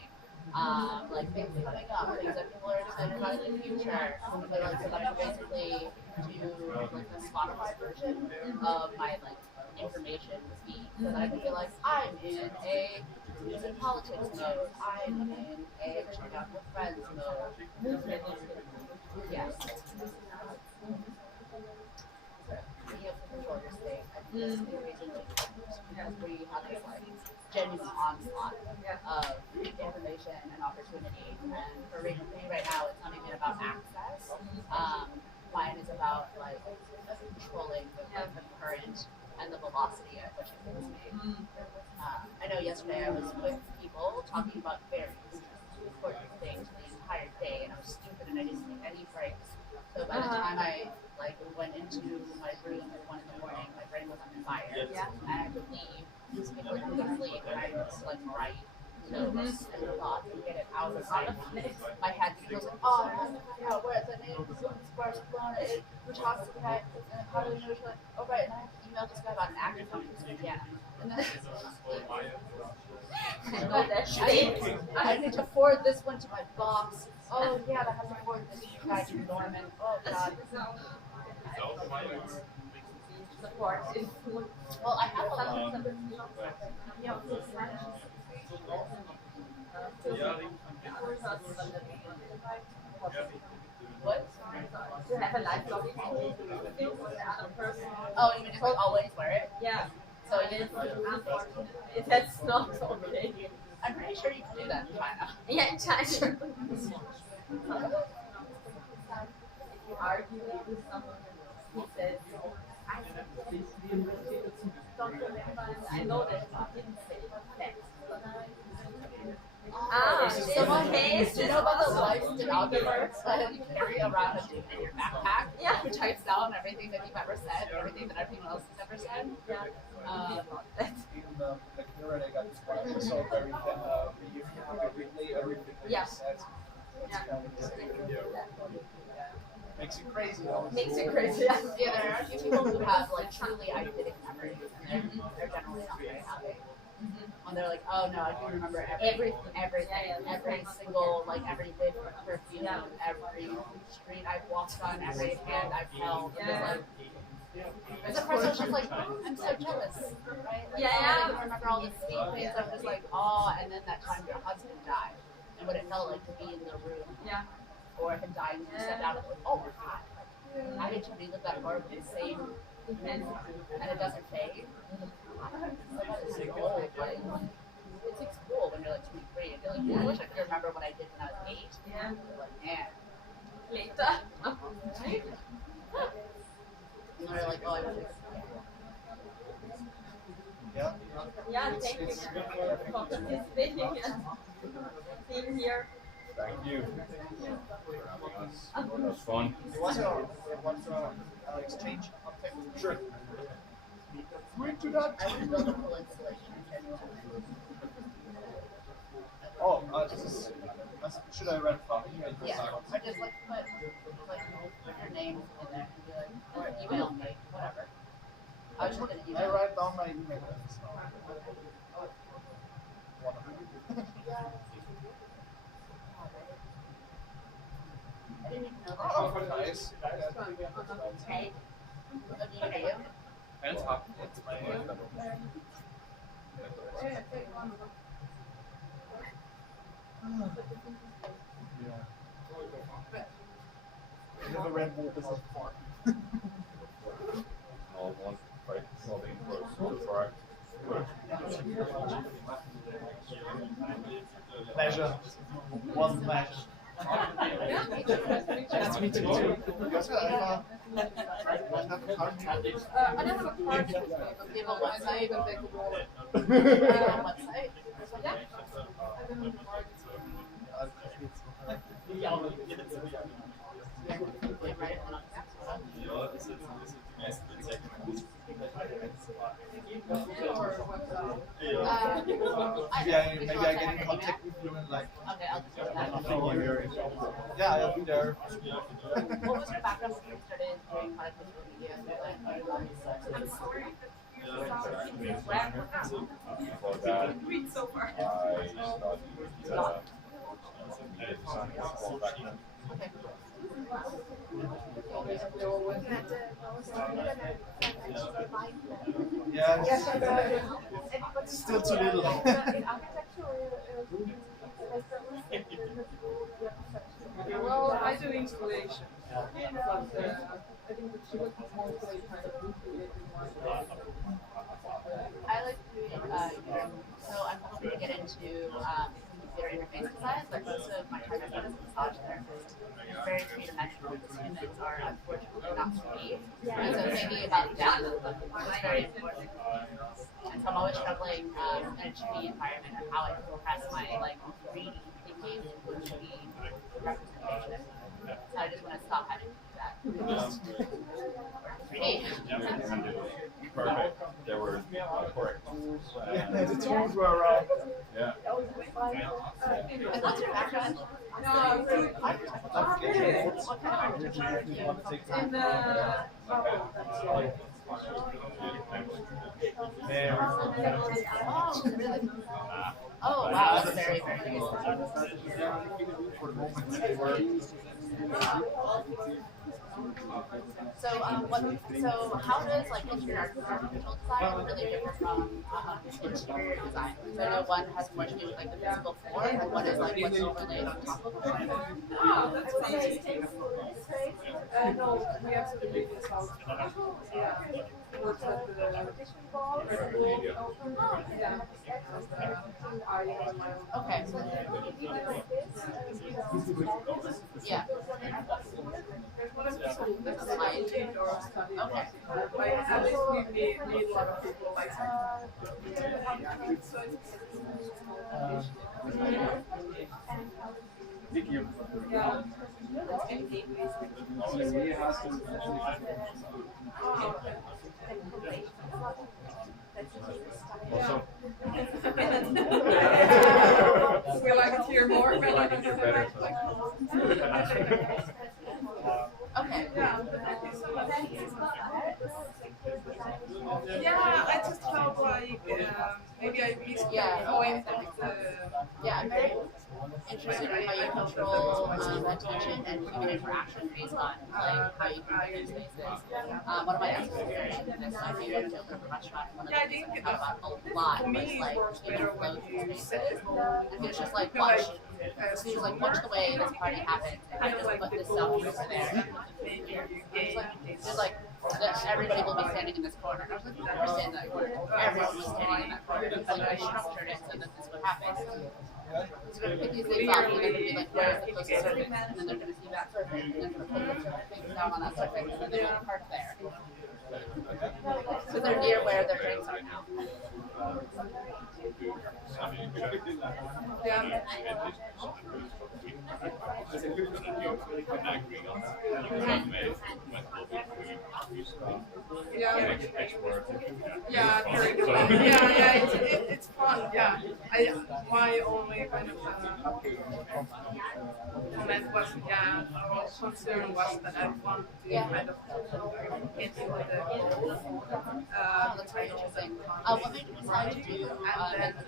Like things coming up, things that people are excited about in the future. But like so that I can basically do like a Spotify version of my like information feed. So that I can be like, I'm in a in politics mode, I'm in a check out with friends mode. Yes. You have to control your state. I think that's the reason where you have this like genuine onslaught of information and opportunity. And for me right now, it's not even about access. Mine is about like controlling the current and the velocity at which it moves me. I know yesterday I was with people talking about very important things for the entire day, and I was stupid and I didn't take any breaks. So by the time I like went into my room at 1 in the morning, my brain was on fire, and I would leave, people would go to sleep, and I would just like write notes and thoughts and get it out of my head, because like, oh, I have to find out where the name of this sparse blown, who talks to that, and how do we know which one? Oh right, and I have to email this guy about an actor function, yeah. And then I need to forward this one to my boss. Oh yeah, I have to forward this guy to Norman. Oh god. Support. Well, I have a lot of What? To have a lifelong experience with the other person. Oh, you mean just like always wear it? Yeah. So you that's not okay. I'm pretty sure you can do that in China. Yeah, in China. If you argue with someone who says, don't remember, I know that you didn't say that. Someone do you know about the life stenographer that you carry around in your backpack? Yeah. Who types down everything that you've ever said and everything that everyone else has ever said? Yeah. In the mirror, they got this one, so where you can replay everything that you said. Makes you crazy. Makes you crazy. Yeah, there are a few people who have like truly eidetic memories, and they're generally not very happy. When they're like, oh no, I do remember every single, like every whiff of perfume, every street I've walked on, every hand I've held. And the person was just like, I'm so jealous, right? Like, I can remember all the sweet things. I'm just like, oh, and then that time your husband died, and what it felt like to be in the room. Yeah. Or him dying and you stepped out and like, oh my god, I get to relive that horrible same event, and it doesn't fade. It's cool when you're like 23 and you're like, I wish I could remember what I did when I was 8. Yeah. You're like, man. Later. Right? And they're like, oh, I wish I could. Yeah. Yeah, thank you for participating and being here. Thank you for having us. That was fun. You want to exchange update? Sure. Bring to that. I would build a full installation. Oh, this is. Should I write from here? Yeah. I just like put your name in there and be like, or email me, whatever. I was just gonna email. I write down my email address. I didn't even know that. Oh, nice. Okay. Okay. Hands up. Never read more business before. All one fight solving for Pleasure. Was a pleasure. Nice to meet you too. You also have a card? I don't have a card. Do you have a website? Website? Maybe I get in contact with you and like. Okay, I'll just do that. Yeah, I'll be there. What was your background when you started doing product media? I'm sorry. Before that, Read so far. I studied media design and small background. Yeah, still too little. Well, I do installation. But, I think that she would mostly kind of recreating one. I like doing, so I'm hoping to get into computer interface design, but most of my time I've done is massage therapist. It's very three-dimensional. Humans are unfortunately not to be. And so thinking about death is very important. And so I'm always struggling in a 2D environment of how I can compress my like 3D thinking into a 2D representation. So I just want to stop having to do that. Perfect. There were correct tools. The tools were right. Yeah. And what's your background? Oh wow, that's very, very cool. So, so how does like interior architectural design really differ from interior design? So I know one has more to do with like the physical form, and one is like what's overlaid on top of it. That's amazing. No, we absolutely do this house. Yeah. Works at the yeah. Okay. Yeah. Okay. Like at least we meet a lot of people like yeah. We like to hear more. Okay. Yeah, I just felt like maybe I missed the point of the. Yeah, I'm very interested in how you control attention and human interaction based on like how you can create spaces. One of my experiences in this idea of a restaurant, one of the things I thought about a lot was like enclosed spaces. And it's just like watch the way this party happens, and I just put this selfie over there. Just like everybody will be standing in this corner. I was like, never stand in that corner. Everyone was standing in that corner. It's like I structured it so that this would happen. So we're going to pick these things up, and they're going to be like, where's the closest surface? And then they're going to see that surface, and then put the things down on that surface, and then they're going to park there. So they're near where their drinks are now. It's fun. Yeah, my only kind of comment was, concern was that I want to kind of get into That's very interesting. What made you decide to do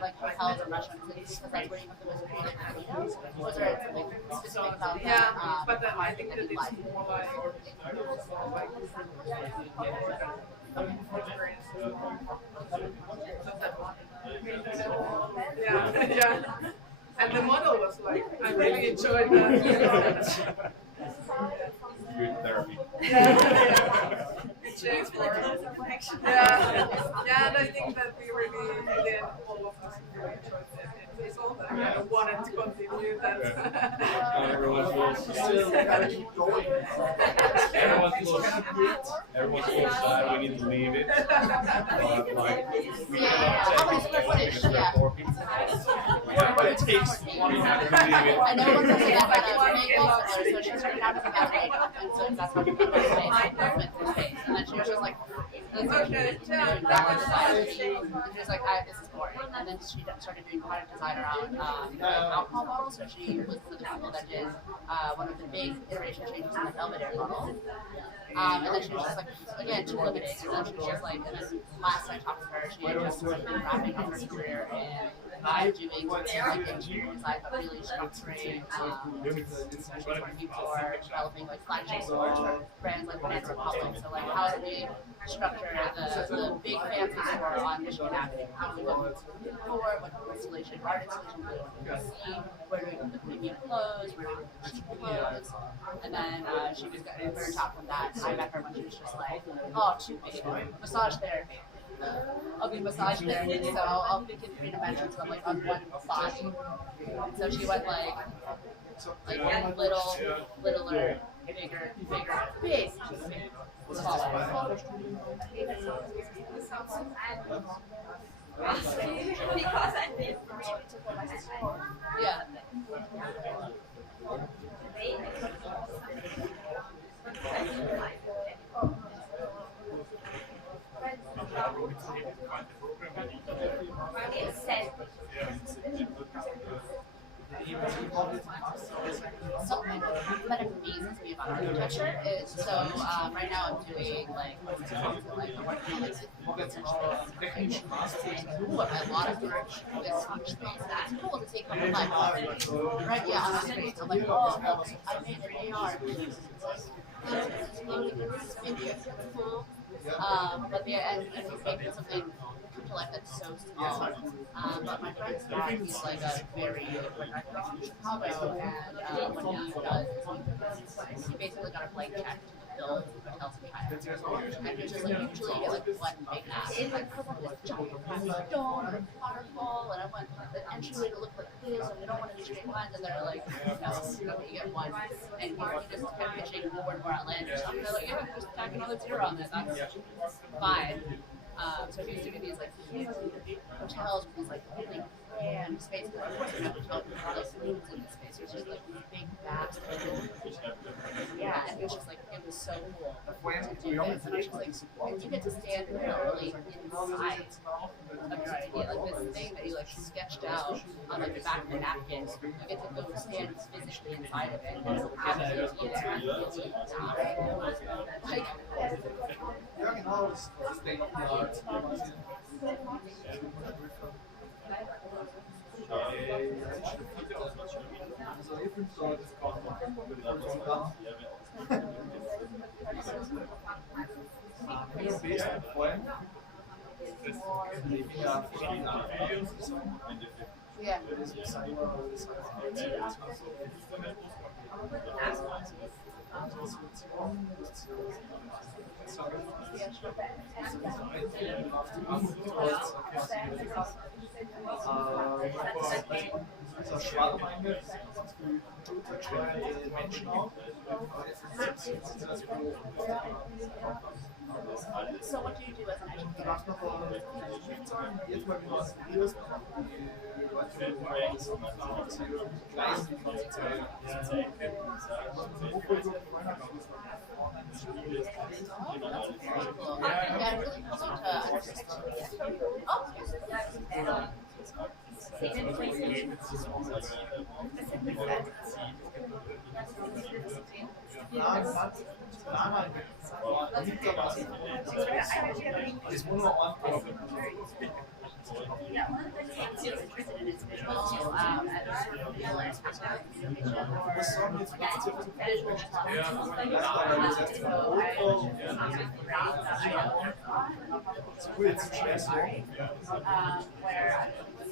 like hotels or restaurants? Is it because that's where you have the most creative ideas? Or was there something specific about that? But I think that it's more like yeah. And the model was like, I really enjoyed that. Good therapy. Yeah, and I think that we really, again, all of us really enjoyed it. It's all that I wanted to continue that. Everyone's sad, we need to leave it. But like, we but it takes, we have to leave it. I know one person that had a big so she started out as a ballet, and so that's how we got her space, and then she was just like, and she was like, this is boring. And then she started doing product design around alcohol bottles, so she was one of the people that did one of the big iteration changes in the Belvedere model. And then she was just like, again, too limiting. And then she was just like, and then last I talked to her, she had just been wrapping up her career in doing like interior design, but really structuring, especially working for developing like flagship stores for brands like Banana Republic. So like, how do we structure the big fancy store on Michigan Avenue? How do we go for what installation, art installation we see, where do we put the premium clothes, where do we put the clothes, and then she was getting burnt out from that. I met her when she was just like, oh, too big, massage therapy. I'll be massage therapy, so I'll think in 3 dimensions of like on one body. So she went like littler, bigger, big, smaller. Because I did. Yeah. Something that amazes me about architecture is right now I'm doing like I'm working on a lot of work with fhSPACE. That's cool to take home like right on space. I'm like, oh, I made an AR. But and he's making something to life that's so small. But my friend's dad, he's like a very Chicago, and when he does, he basically got a blank check to build hotels in China. And it's just like usually you get like one big ass, like this giant dome and waterfall, and I want the entryway to look like this, and they don't want to do straight lines, and they're like, no, you get one. And he just kept pitching more and more outlandish stuff. They're like, yeah, just tack another zero on this. That's fine. So he was doing these like huge hotels with these like really grand spaces. Of course, we have hotels with all those rooms in this space. It was just like big, vast. Yeah, and it was just like it was so cool to do this. And I was just like, you get to stand really inside of your idea, like this thing that you like sketched out on like the back of the napkin. You get to go stand physically inside of it and have it be there and die. Like. Ja, genau, das State of the Art. Also ich finde so, das kann man mir am besten gefallen. Das ich ja verschiedene Videos und so. Ja. So what do you do as an educator?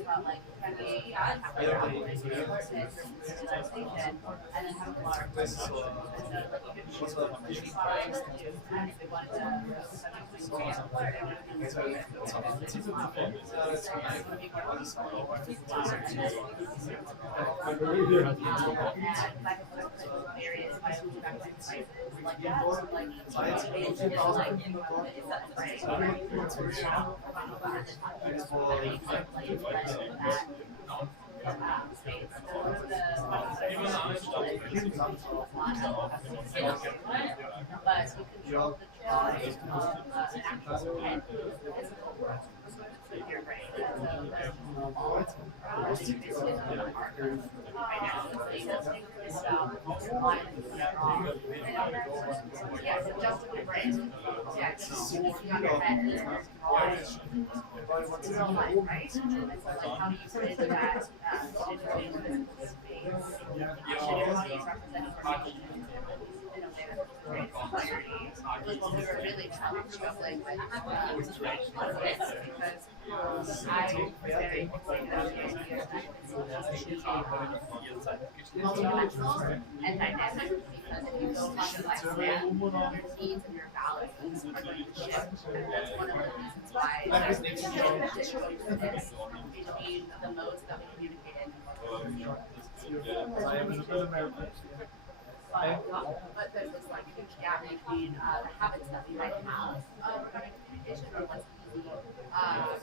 About like friendly and then have a bar. And so like you could choose what you find and if they wanted to areas by like that, like but you control the choice of an actual head physical world. Your brain. Yes, it just the brain. Yeah, it's on your head and it's right? And so like how do you put into that digitally into this space? How do you represent information in a way that creates clarity? Like when we were really struggling with this because I was very multidimensional and dynamic because if you don't understand your needs and your values are going to shift, and that's one of the reasons why there's a difference between the modes that we communicate in. But there's this like huge gap between the habits that we might have regarding communication or what's easy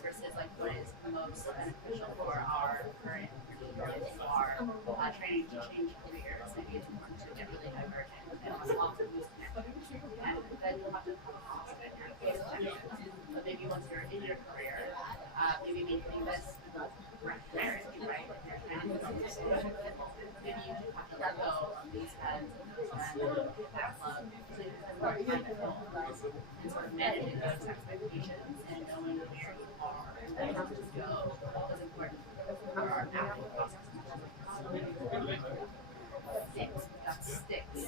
versus like what is the most beneficial for our current need or if you are training to change careers. Maybe it's important to get really divergent and lots of loose connections. And then you'll have to come across it in your case. But maybe once you're in your career, maybe maintaining this clarity, right? And maybe you do have to let go of these heads and backlog to work kind of and sort of managing those expectations and knowing where you are and where you have to go is important for our mapping process. Sticks.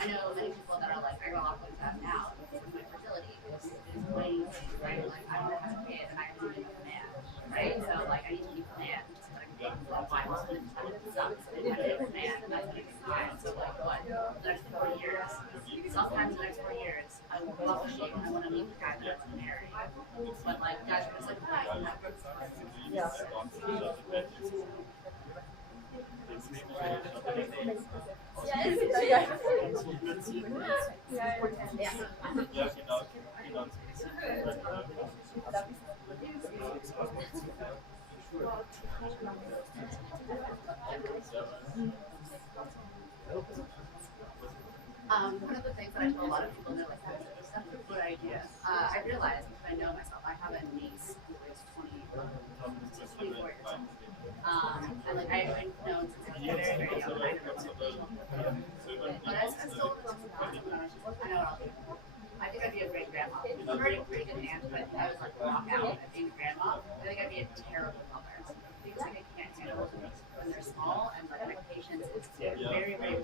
I know many people that are like, I go off like that now because of my fertility. It's way easy, right? Like, I'm gonna have a kid and I really need a plan, right? So, like, I need to be planned. Like, my husband sucks and I need a plan, and that's gonna be fine. So, like, what? The next 4 years? Sometimes the next 4 years, I will go off the shape and I want to meet the guy that I'm married. But, like, guys are just like, yeah. One of the things that I tell a lot of people, they're like, that's a good idea. I realize, because I know myself, I have a niece who is 24 years old. And like I've known since I was very young, I don't know. But I still I know what I'll do. I think I'd be a great grandma. I'm already a pretty good aunt, but I was like walk out at being a grandma. I think I'd be a terrible mother because like, I can't handle them when they're small, and like my patience is very, very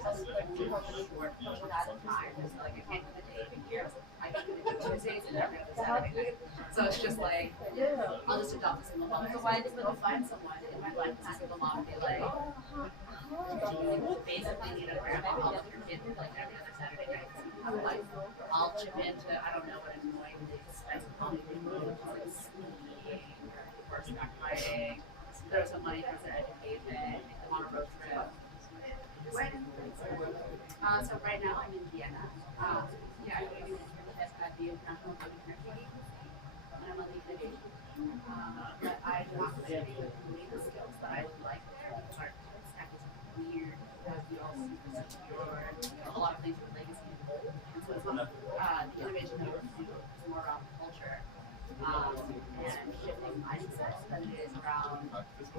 short at a time. So like I can't do the day here. I can't do the Tuesdays and every other Saturday night. So it's just like, I'll just adopt a single mom. So why just go find someone in my life, a single mom, and be like, you basically need a grandma. I'll let your kid like every other Saturday night. Like, I'll chip into, I don't know what annoyingly expensive hobby they do, like skiing, horseback riding, throw some money towards their education, take them on a road trip. So right now I'm in Vienna. I'm doing an internship at the International Community, and I'm on the innovation. But I do not really believe the skills that I would like there. The art stack is weird, we all super secure, a lot of things with legacy. And so it's not, the innovation that we're doing is more around culture and shifting mindsets than it is around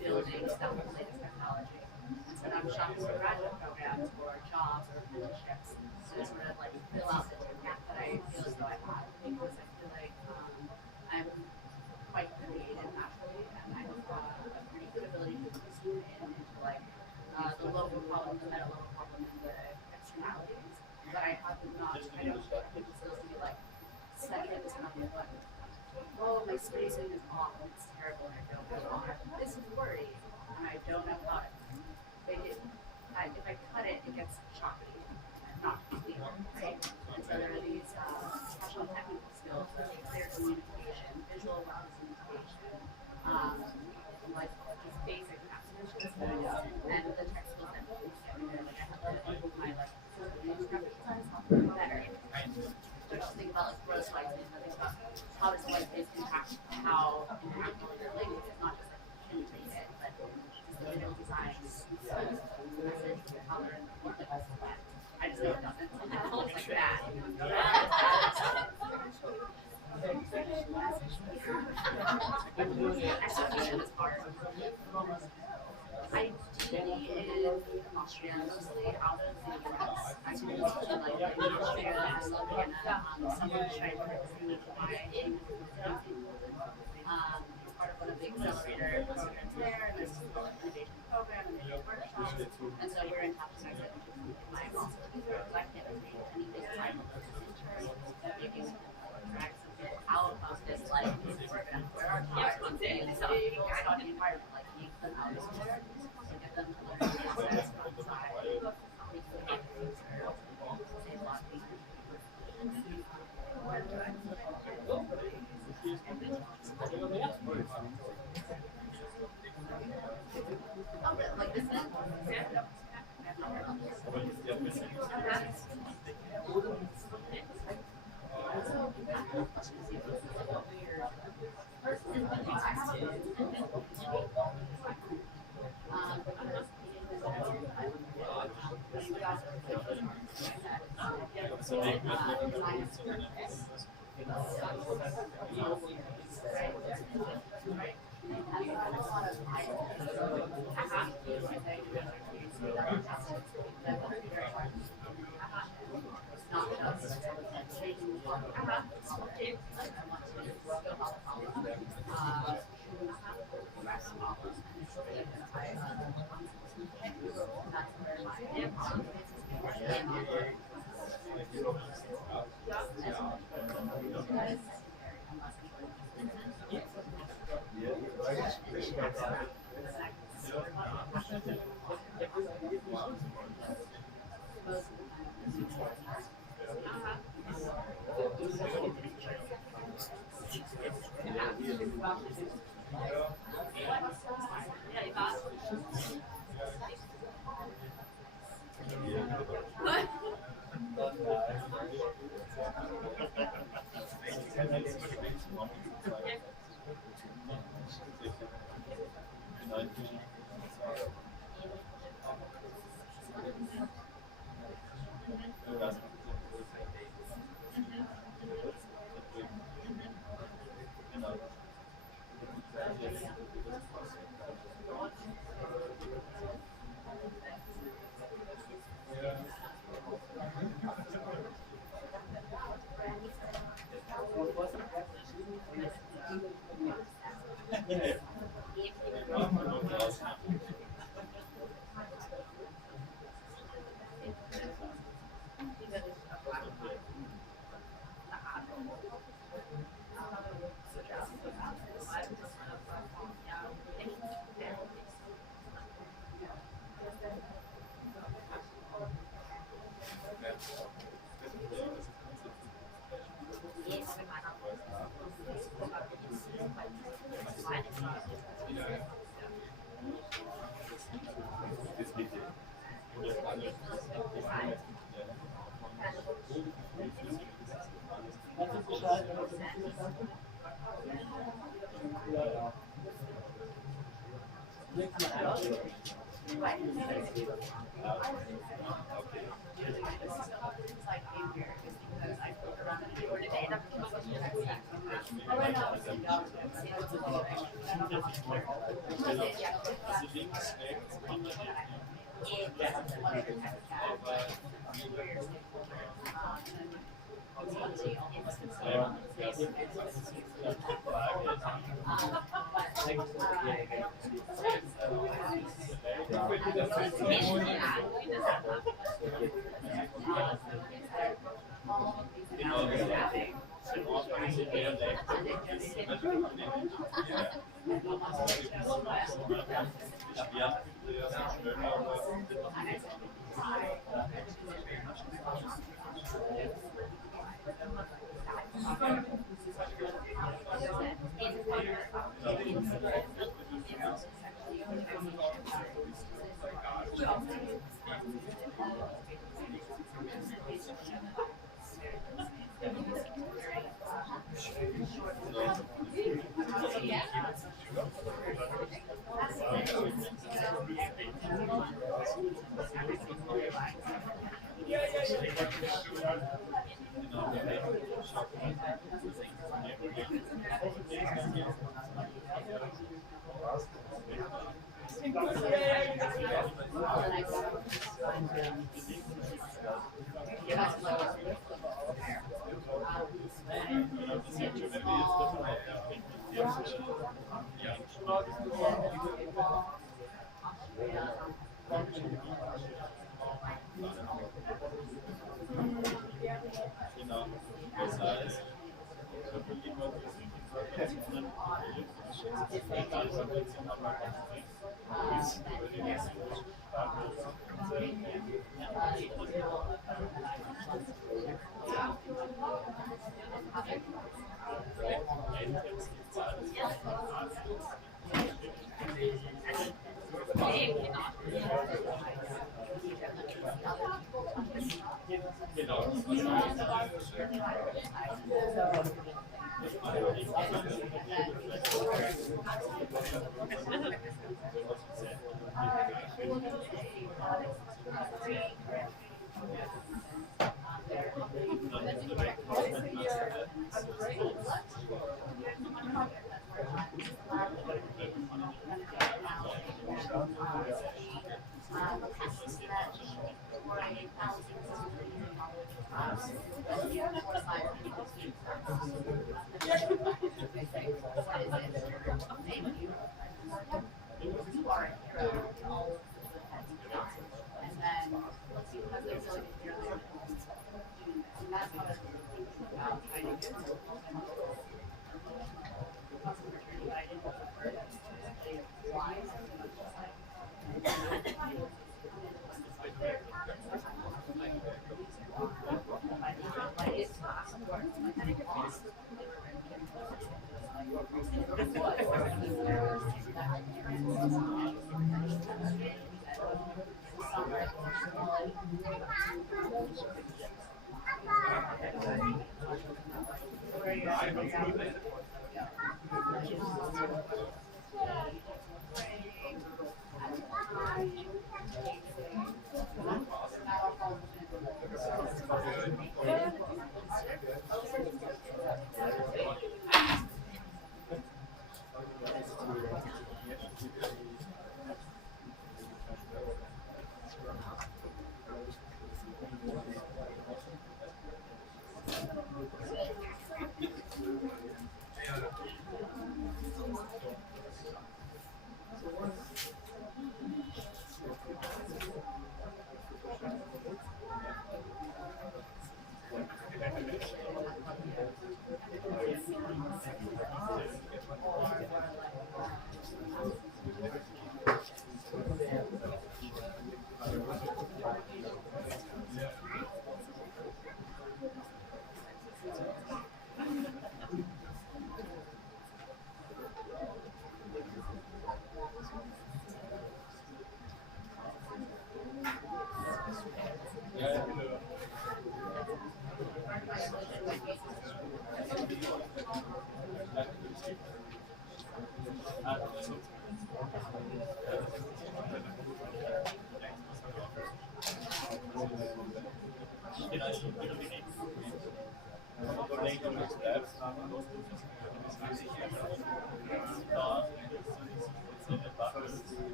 building stuff with the latest technology. And so now I'm shopping for graduate programs or jobs or internships to sort of like fill out the gap that I feel as though I have, because I feel like I'm quite creative naturally, and I have a pretty good ability to zoom in into like the local problem, the meta local problem, and the externalities. But I have not, I don't have the skills to be like, second is not the one. Well, my spacing is off and it's terrible and I don't know why. This is worry, and I don't know how to make it. If I cut it, it gets choppy, not clean, right? And so there are these special technical skills like clear communication, visual representation, like just basic applications, and the tech skills that I'm getting. Like I have to improve my like better. So just think about like gross white space, and think about how does white space impact how impactful your language is, not just like you can read it, but just the visual design, the message, the color, and the form. I just know it doesn't. It looks like that. Execution is hard. Ideally in Austria, mostly out of the US. I can teach like in Austria, I love Vienna. Someone tried to recruit my part of one of the accelerator programs there, and there's a innovation program and they do workshops. And so we're in touch with my responsibilities because I can't create anything outside of making tracks out of this like we're gonna wear our ties and say I don't the environment, like make them out of there. So get them to learn the process outside, make them save a lot of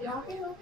Ja, genau.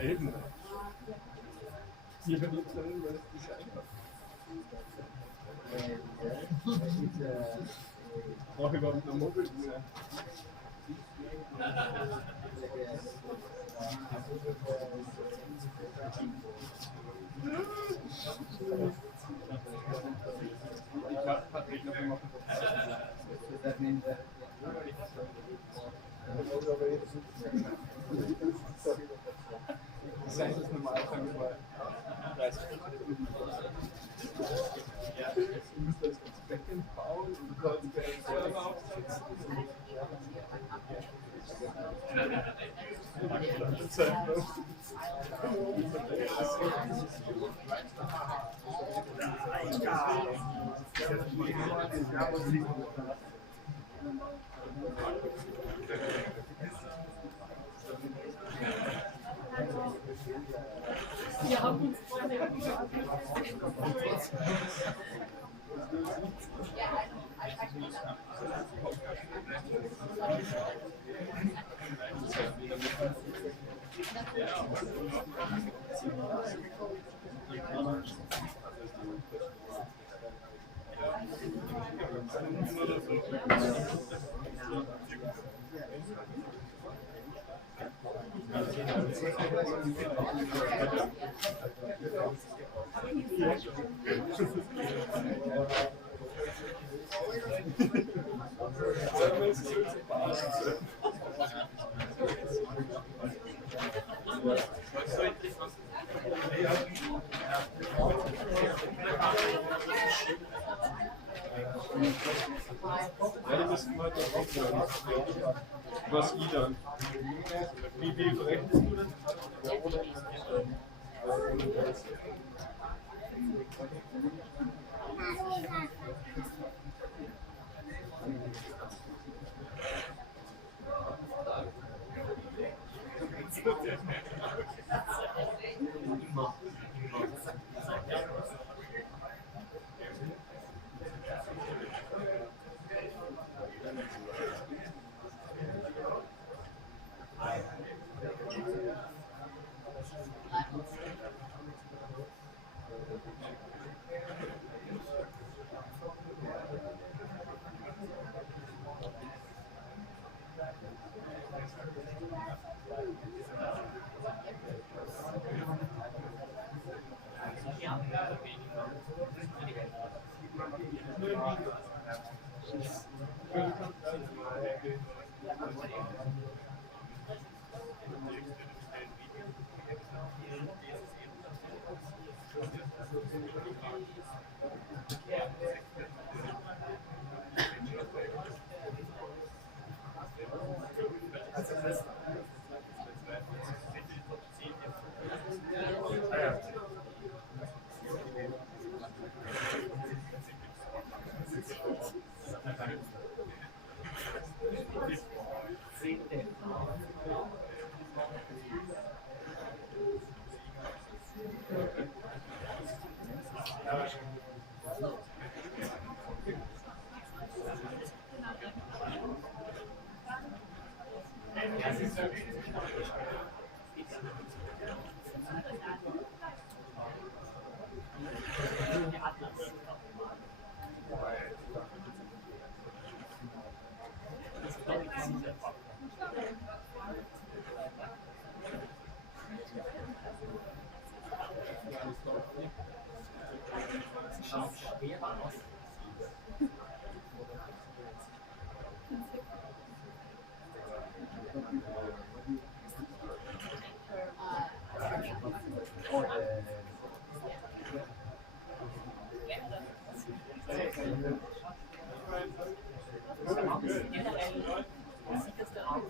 Eben. Sie benutzen das Design. Brauche überhaupt eine Modeluhr. Ich glaube, Patrick, wir machen das. Das heißt, das normal sagen wir mal 30 ja, du musst das Backend bauen und du kannst den Server aufsetzen. Wir haben uns Freunde Was I dann? Wie berechnest du das?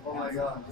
Oh my God.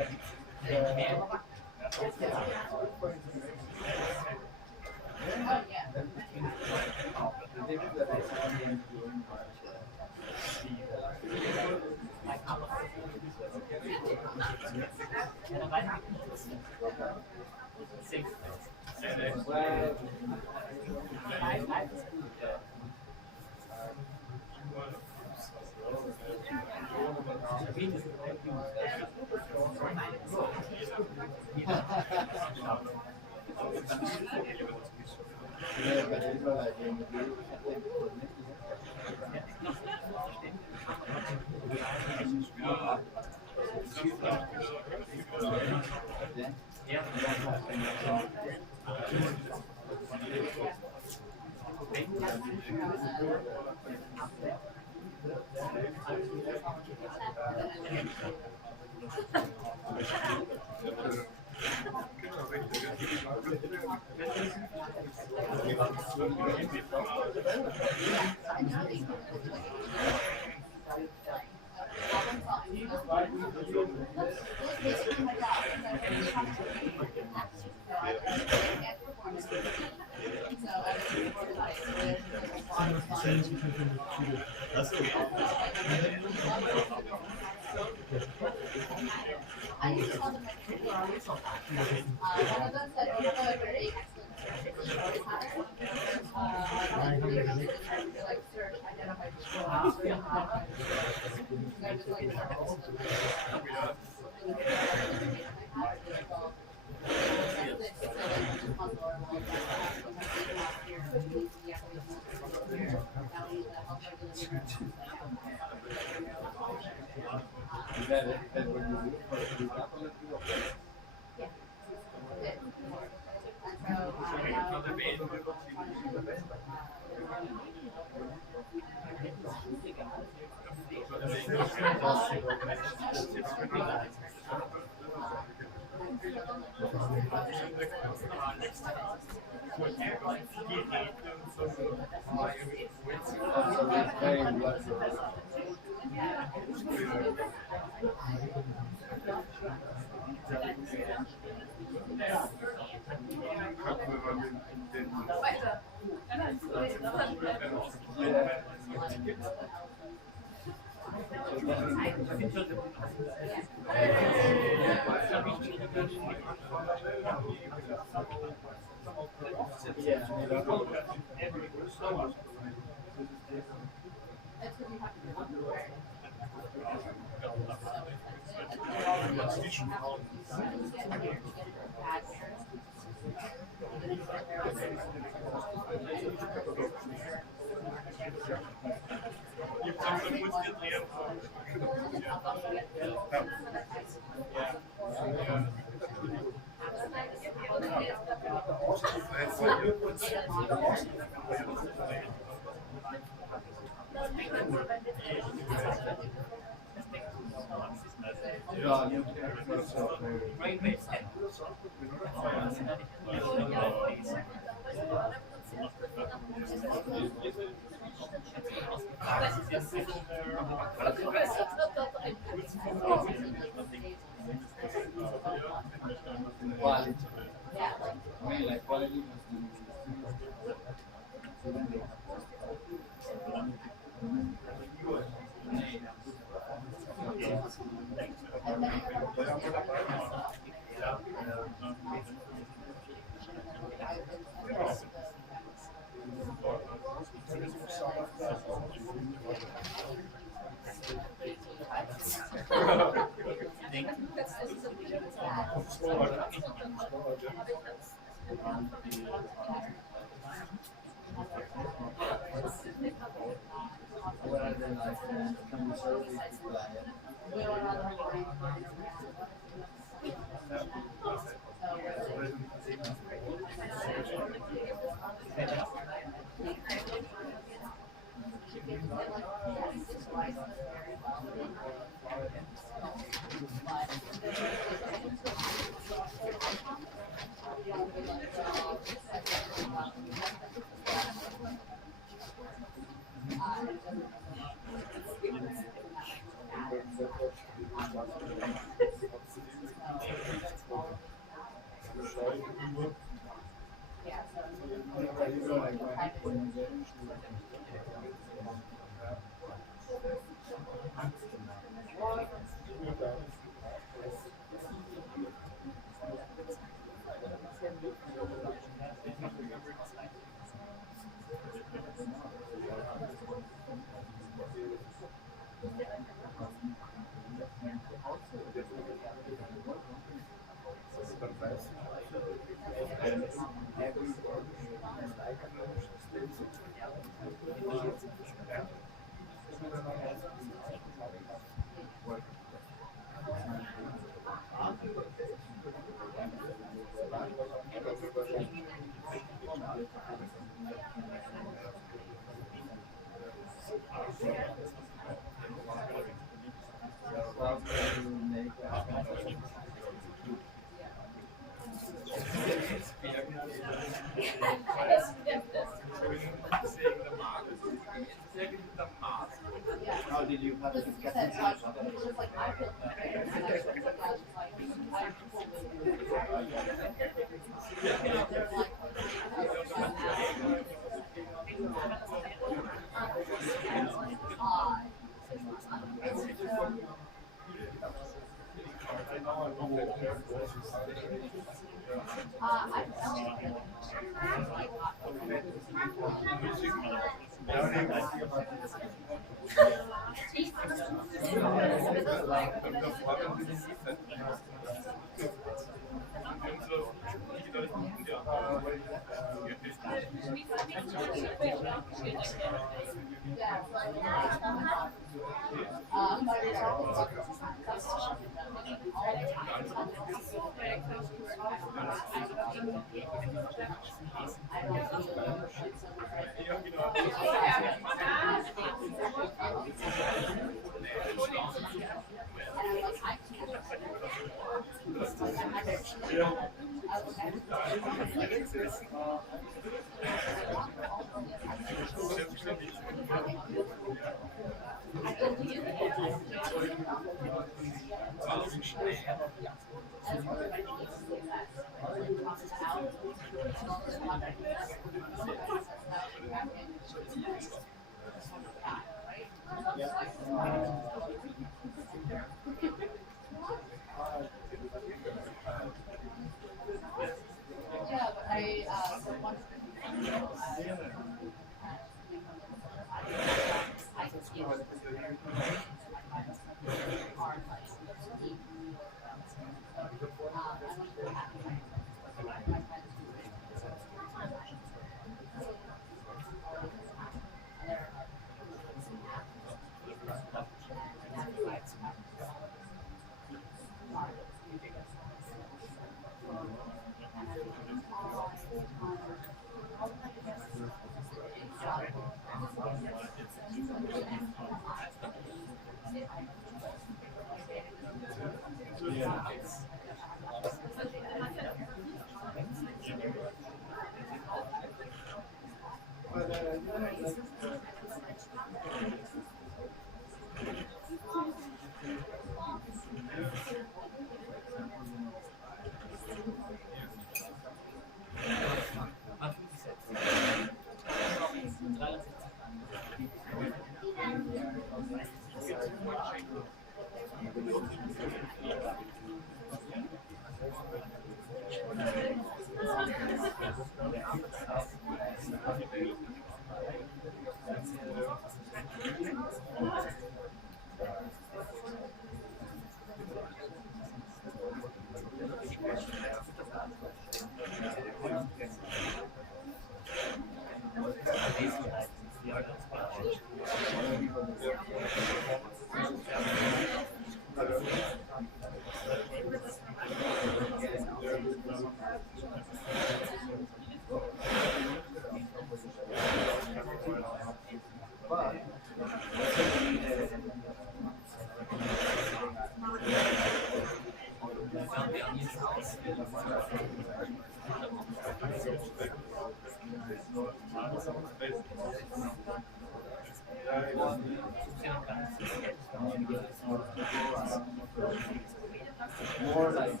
More like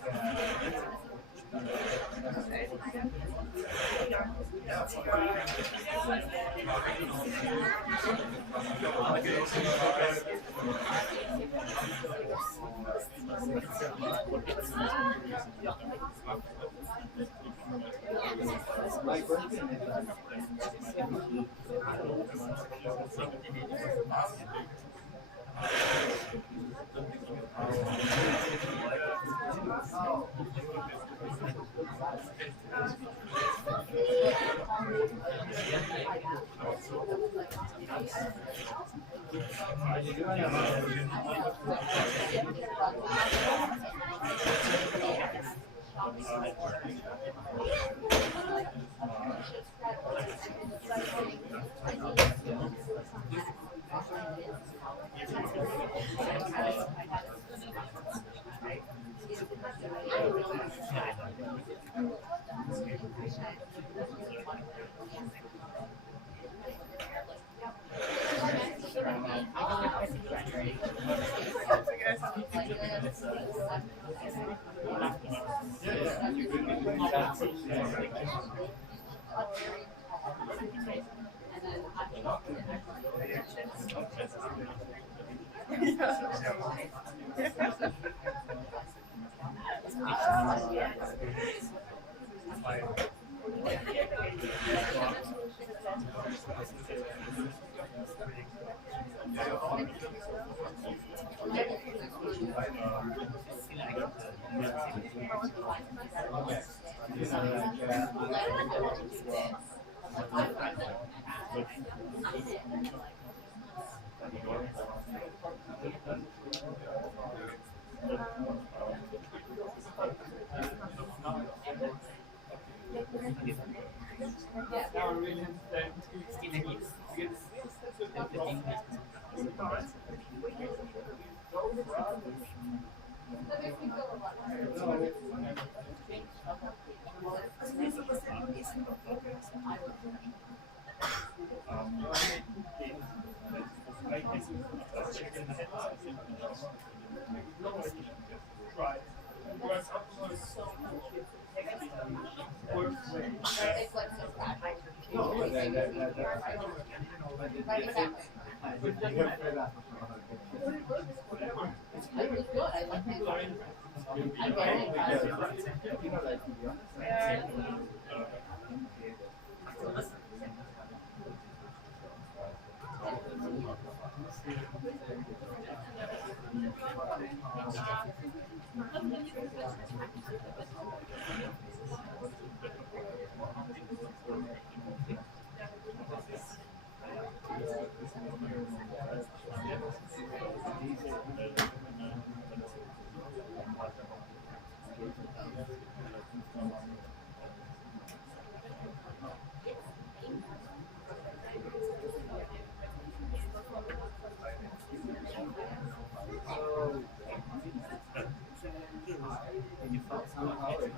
you felt somehow like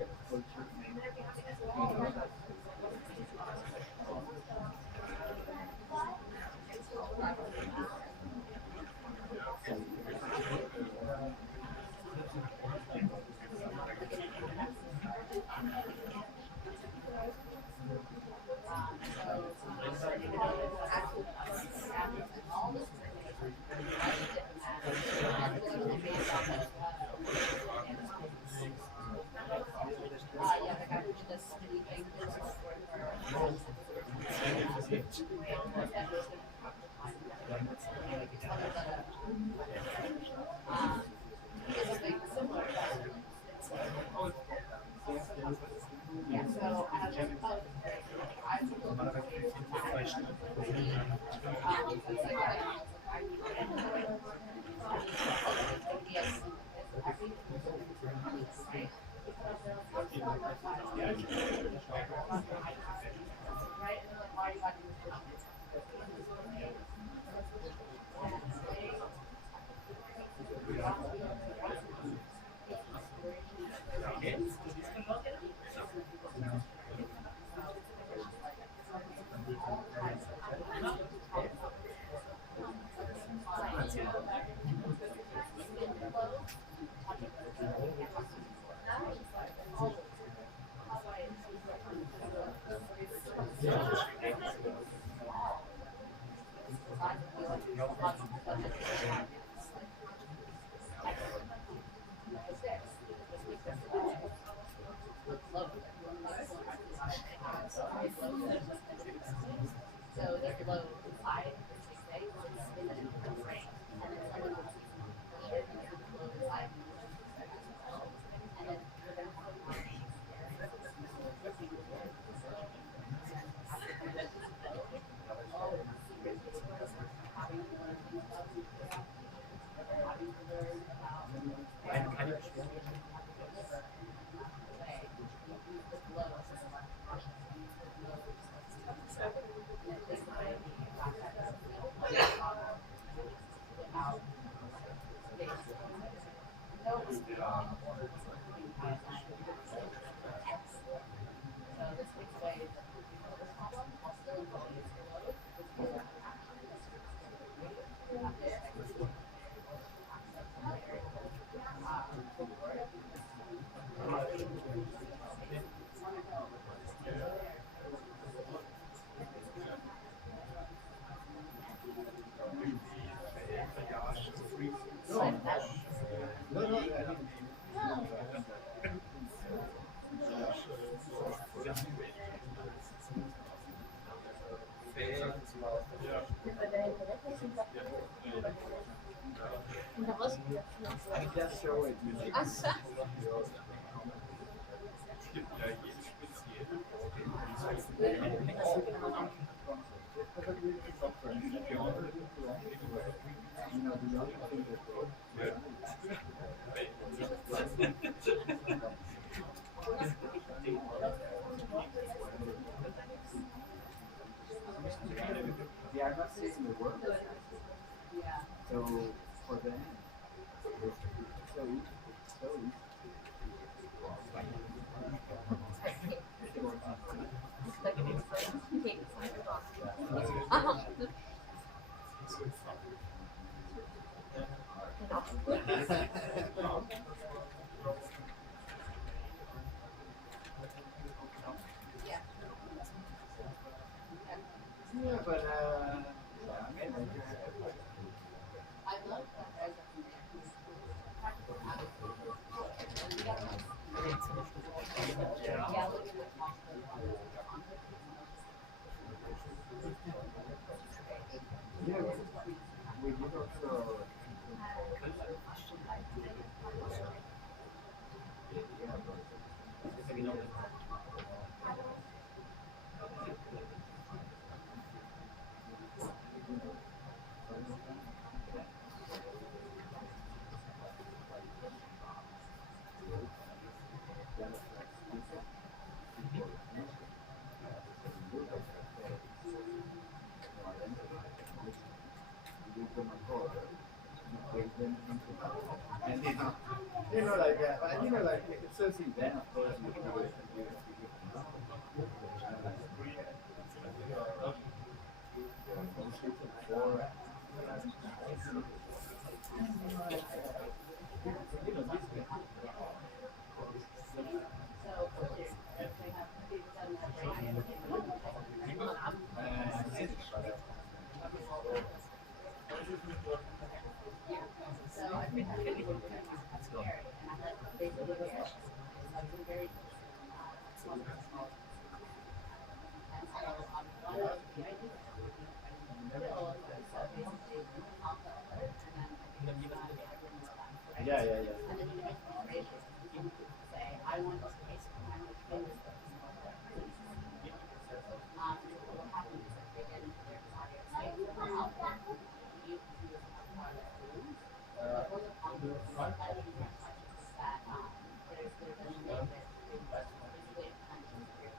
a culture They are not saying the word. So for them, so easy. Yeah, but I mean, I love that. Yeah, we did also. it's something then, of course, you do it. Yeah. And then you make recommendations. You can say, I want this case, I want to clean this up. What happens is they get into their audience. They will help them. You can do this project rooms. Or the conference that you can touch that there's a link that you can basically attention to your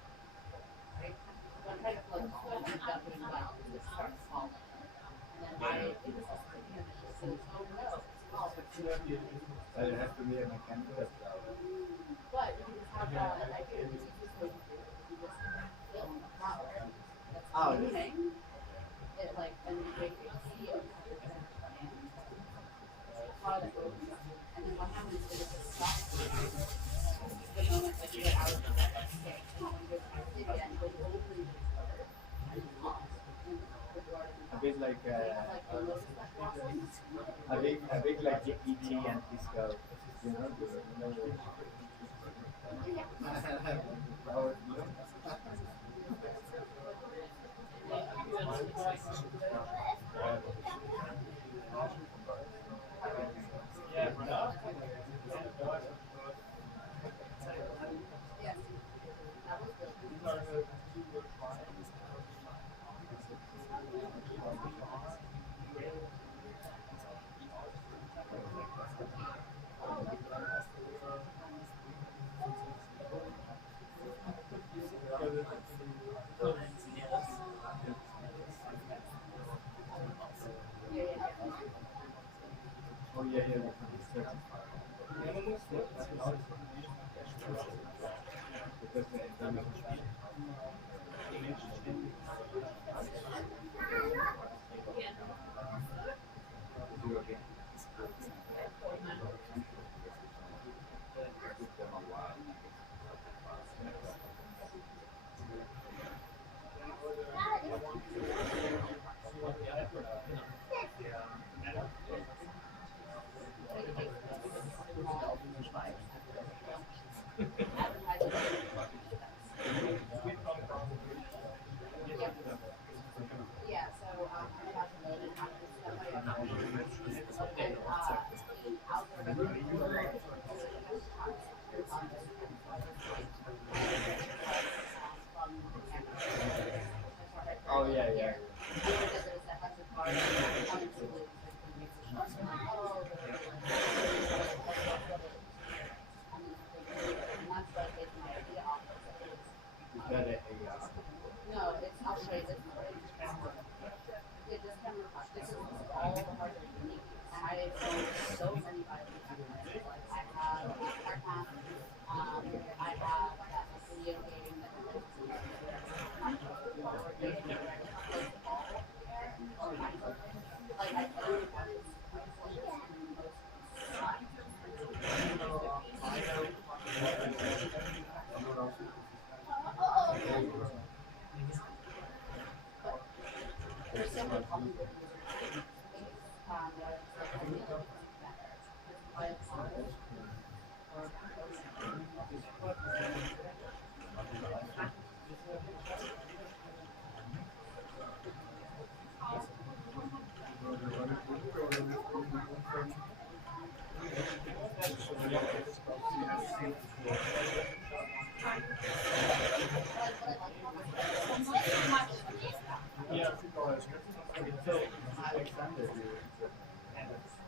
right? So I'm trying to float all the stuff as well. It starts small. And then I think this is pretty ambitious. So no, small. It has to be a mechanical style. But you can have that idea that you just film a flower that's moving. It like then you make a key of the flower that goes, and then what happens is it just stops the moment that you get out of that state. And when you go to the city and you go over the color and you pause in the garden. A bit like a bit like E.T. and Disco, you know,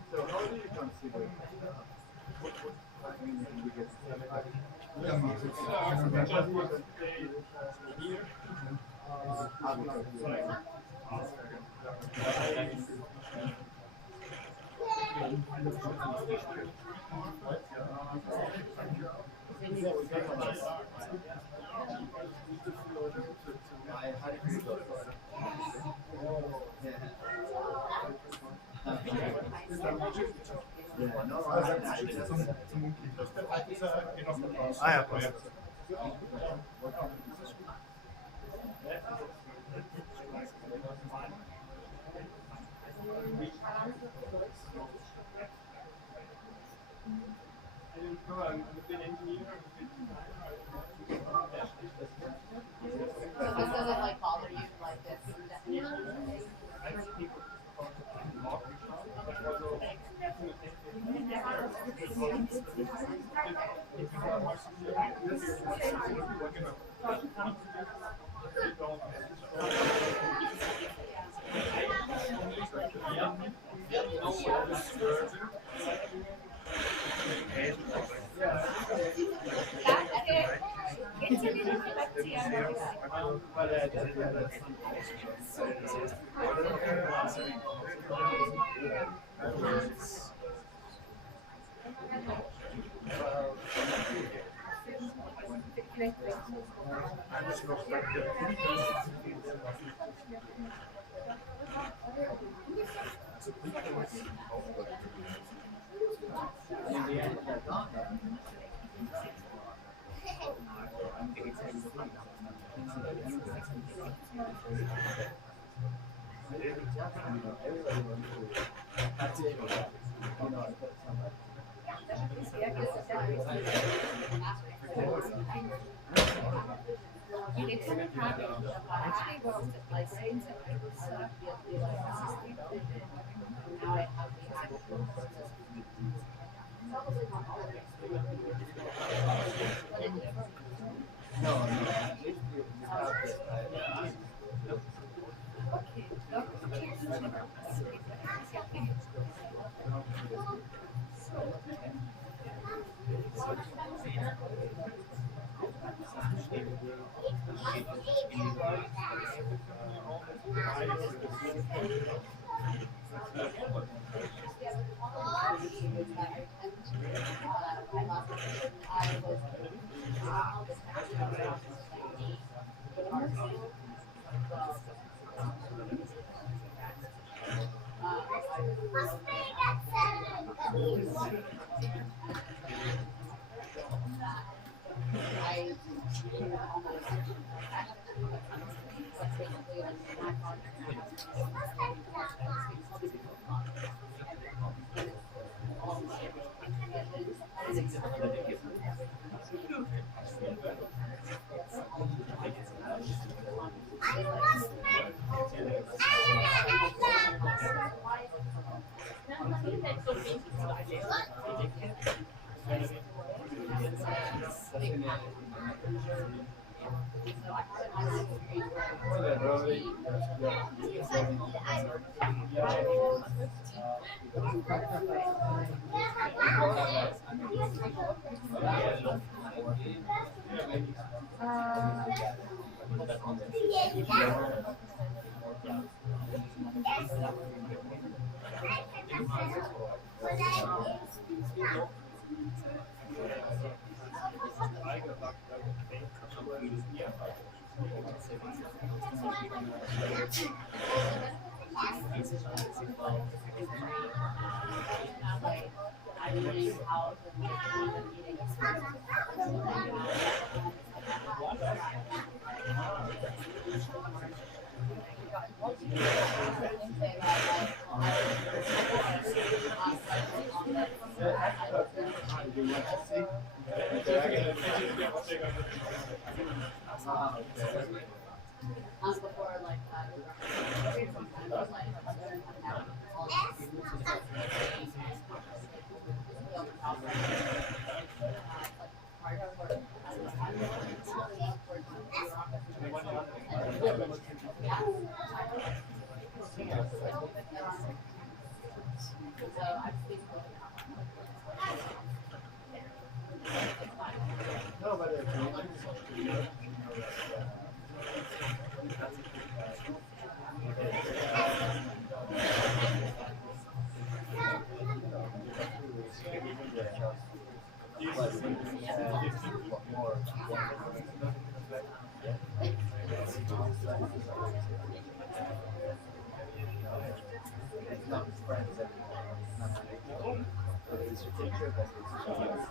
So how do you consider zum Umkippen. Das ist ah ja, Projekt. So this doesn't like bother you, like this definition? Before like architecture, but it's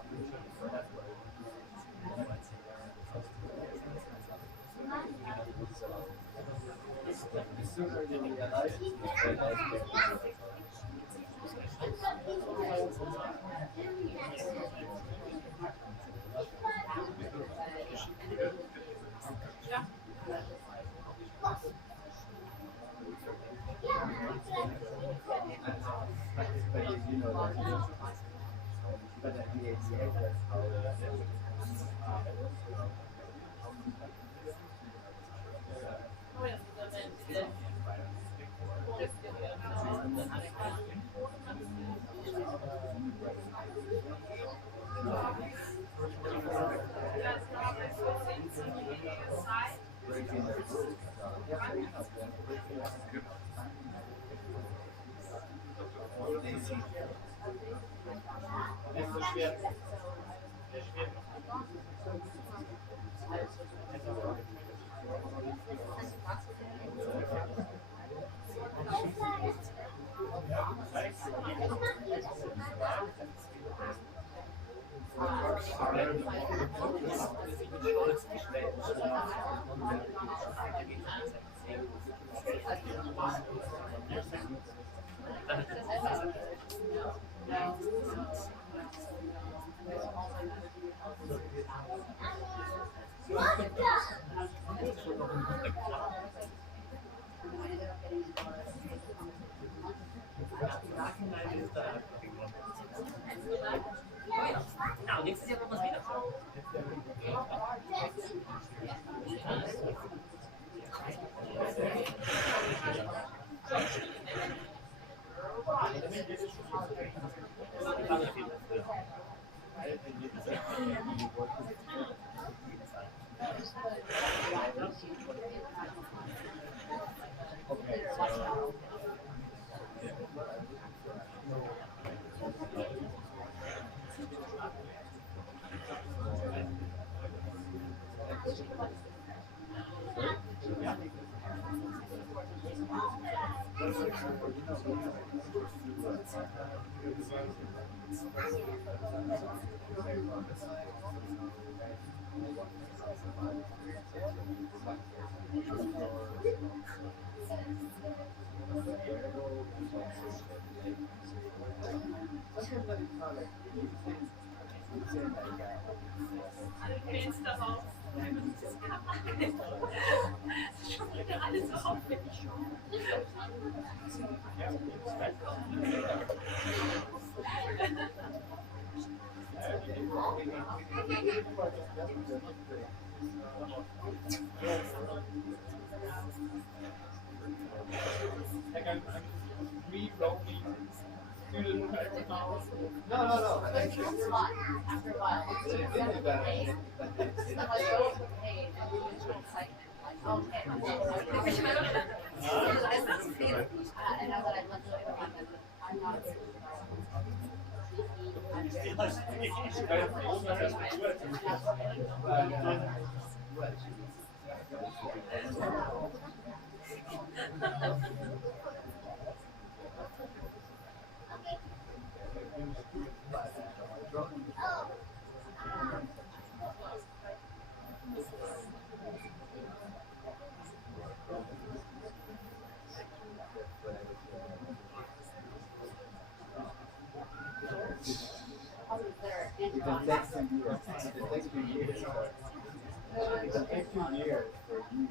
nächstes Jahr kommt was wieder. No. It's fun after a while. It's not like you're paid and you lose your excitement. Like, okay, I'm going and I thought I'd love to know what happened. I'm not here It can take some years. It can take 2 years. It can take 2 years for you.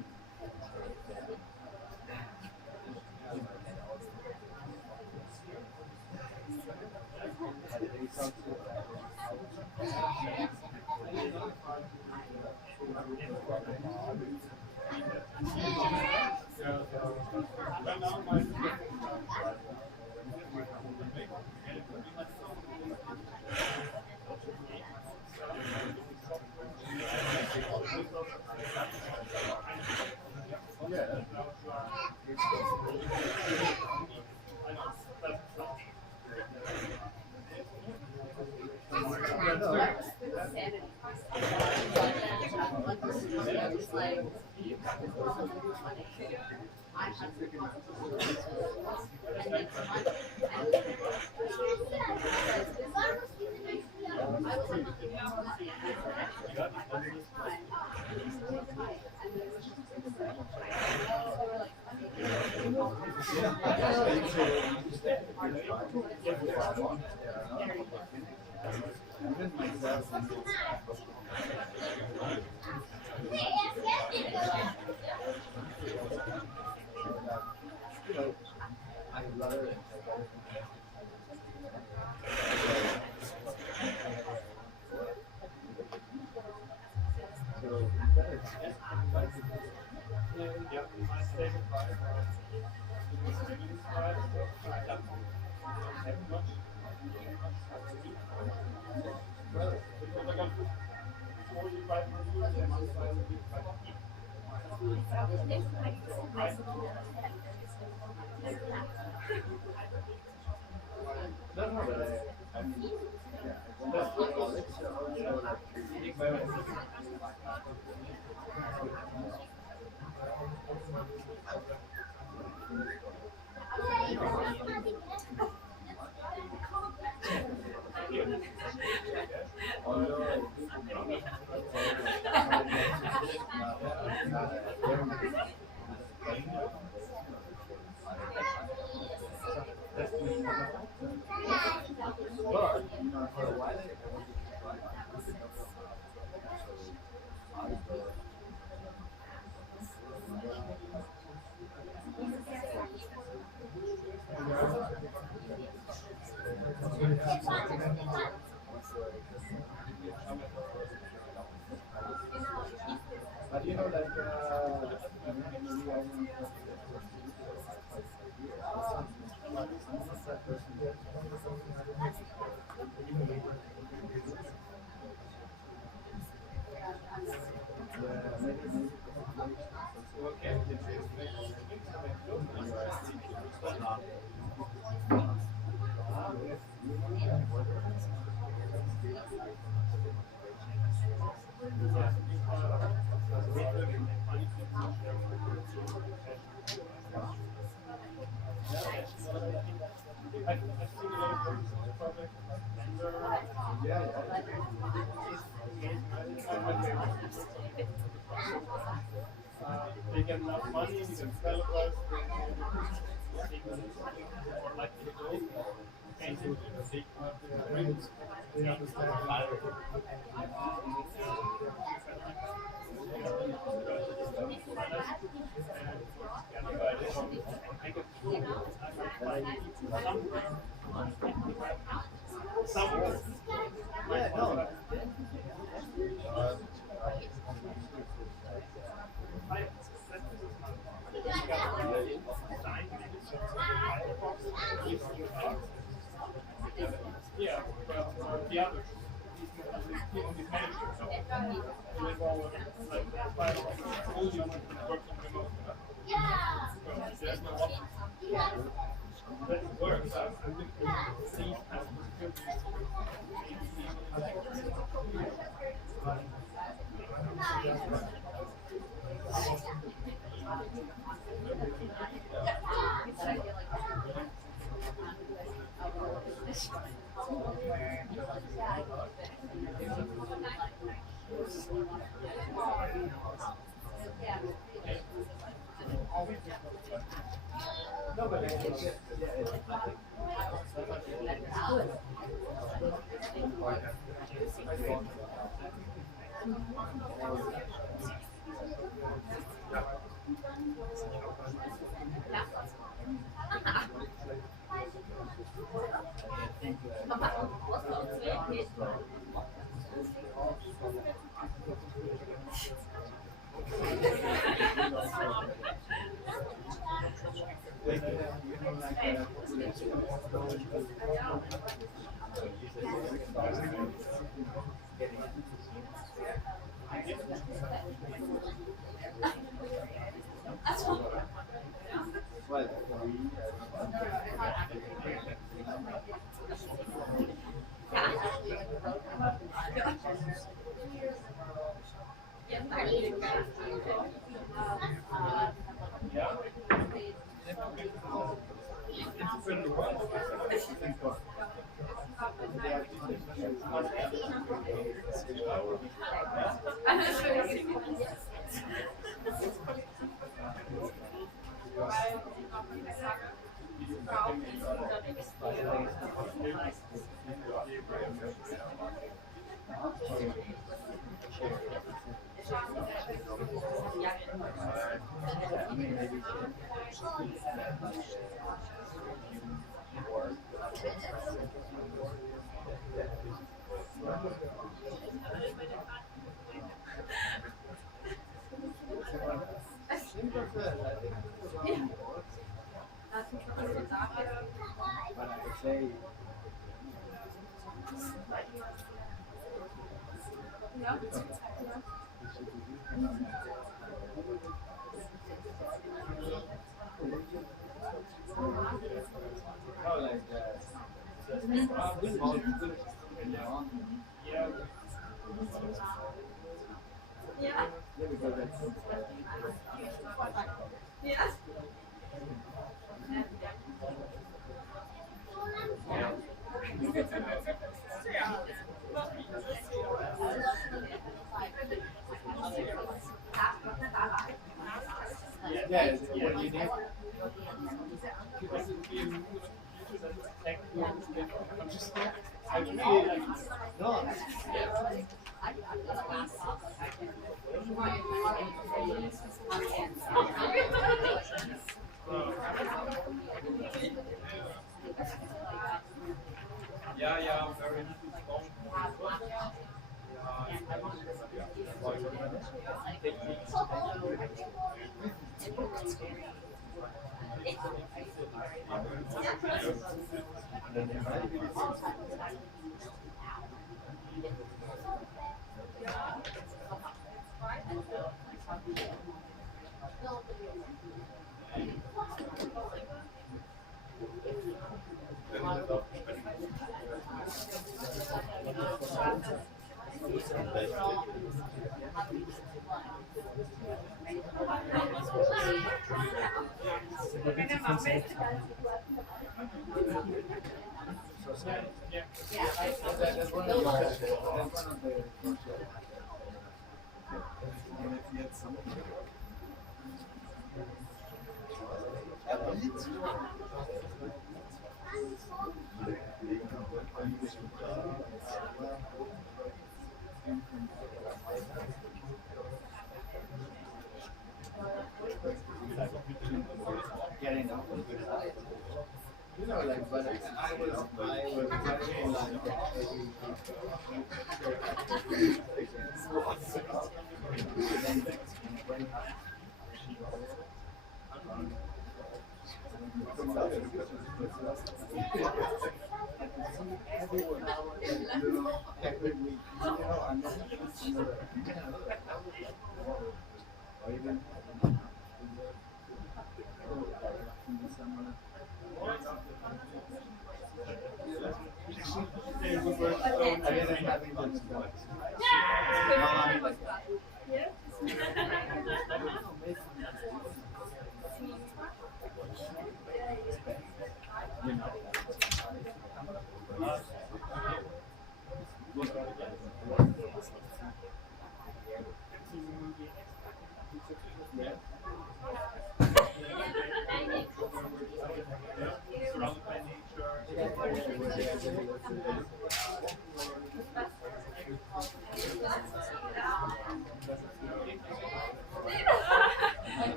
But you know, like, They get enough money, you can developers, they understand yeah, but the others, on this management, so they go like all the others working remote. So there's no option. That it works. I think the C has no, but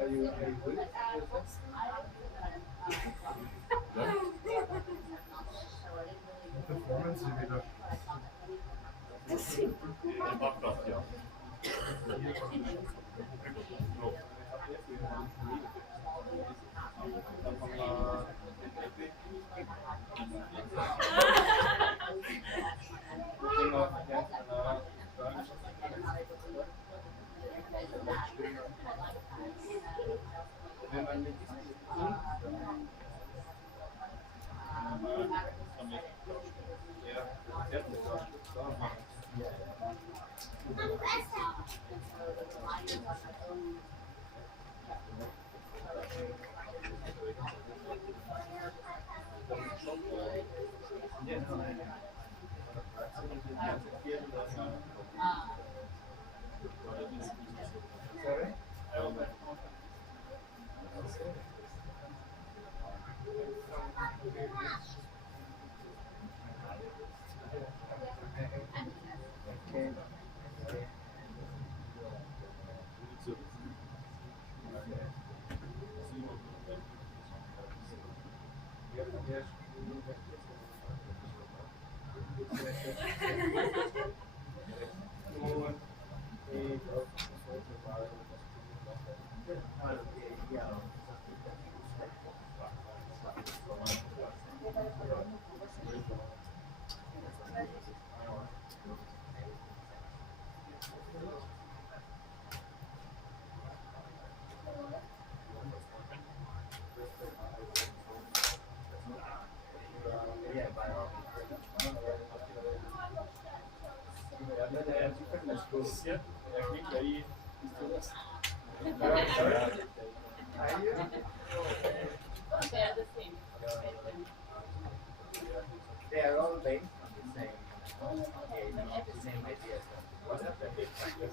Are you good? Performance wieder. Wenn man mit They are all based on the same, the same ideas. What's up that big practice?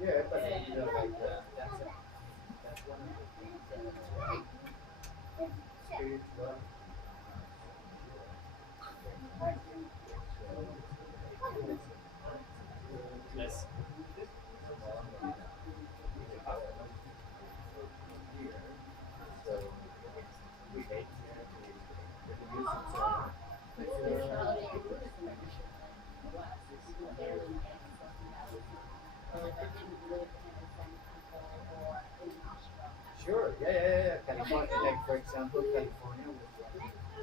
Yeah, but you know, like that's one of the things that spiritual. Yes. So we hate the music. Sure, yeah. California, like for example, California was one of the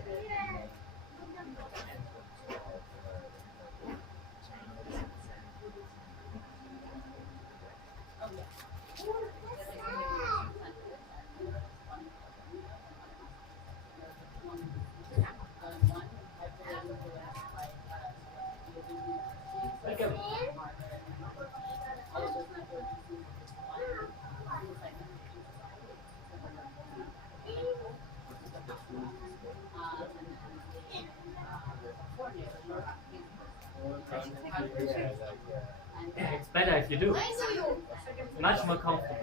It's better if you do. It's much more comfortable.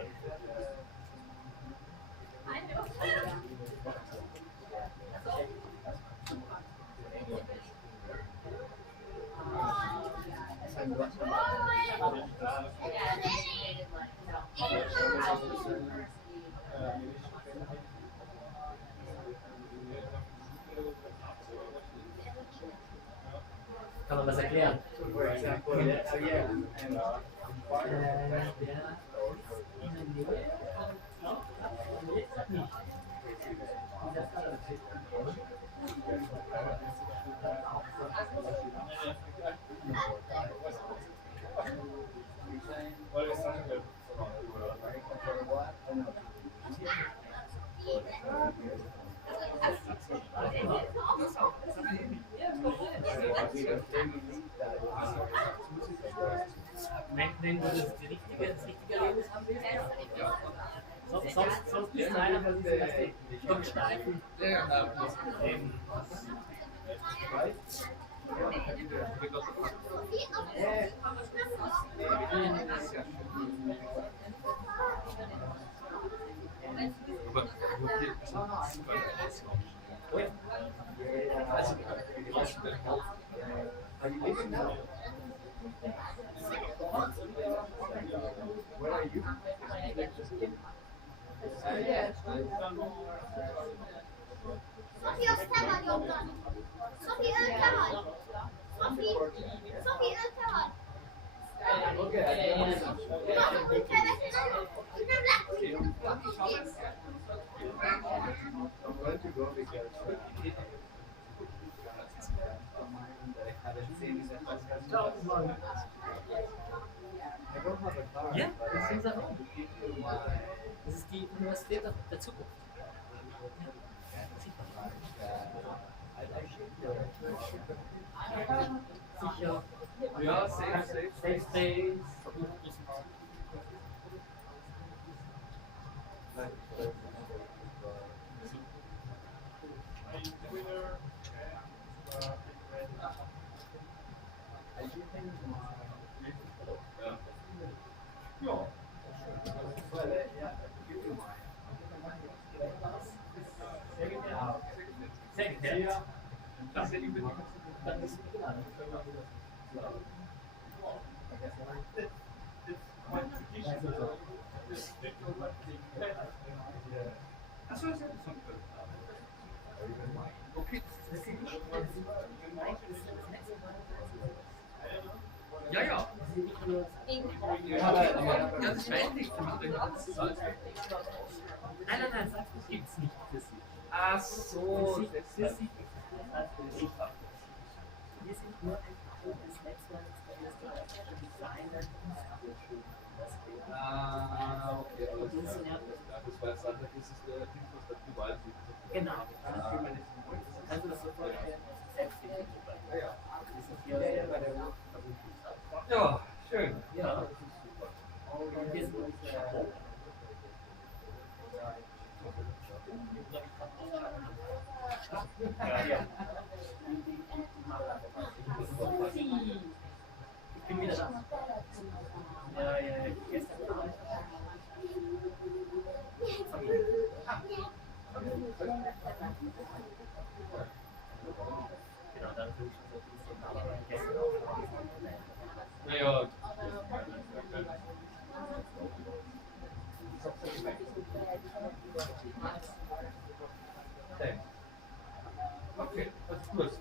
Kann man das erklären? For example, yeah, and Wenn du das richtige Erlebnis haben willst, ja. Sonst bist du einer von diesen Stocksteifen. Where are you? I'm going to go because I haven't seen this. I don't have a car. Ja, das ist but auch. Das ist die Universität der Zukunft. Sicher. Ja, safe Space. Okay. Ja, ja. Ja, das scheint nicht für mich. Nein, das gibt's nicht für Sie. Ach so, Wir sind nur ein Teil des Netzwerks der österreichischen Designer. Ah, okay, aber das war jetzt das ist der Ding, was der Privat sieht. Genau. Kannst du das so vorstellen? Ja, schön. Ja. Das ist super. Und wir sind Ich bin wieder da. Ja, gestern war Genau, dann bin ich schon so ein bisschen, aber gestern auch. Naja. Okay, das ist gut.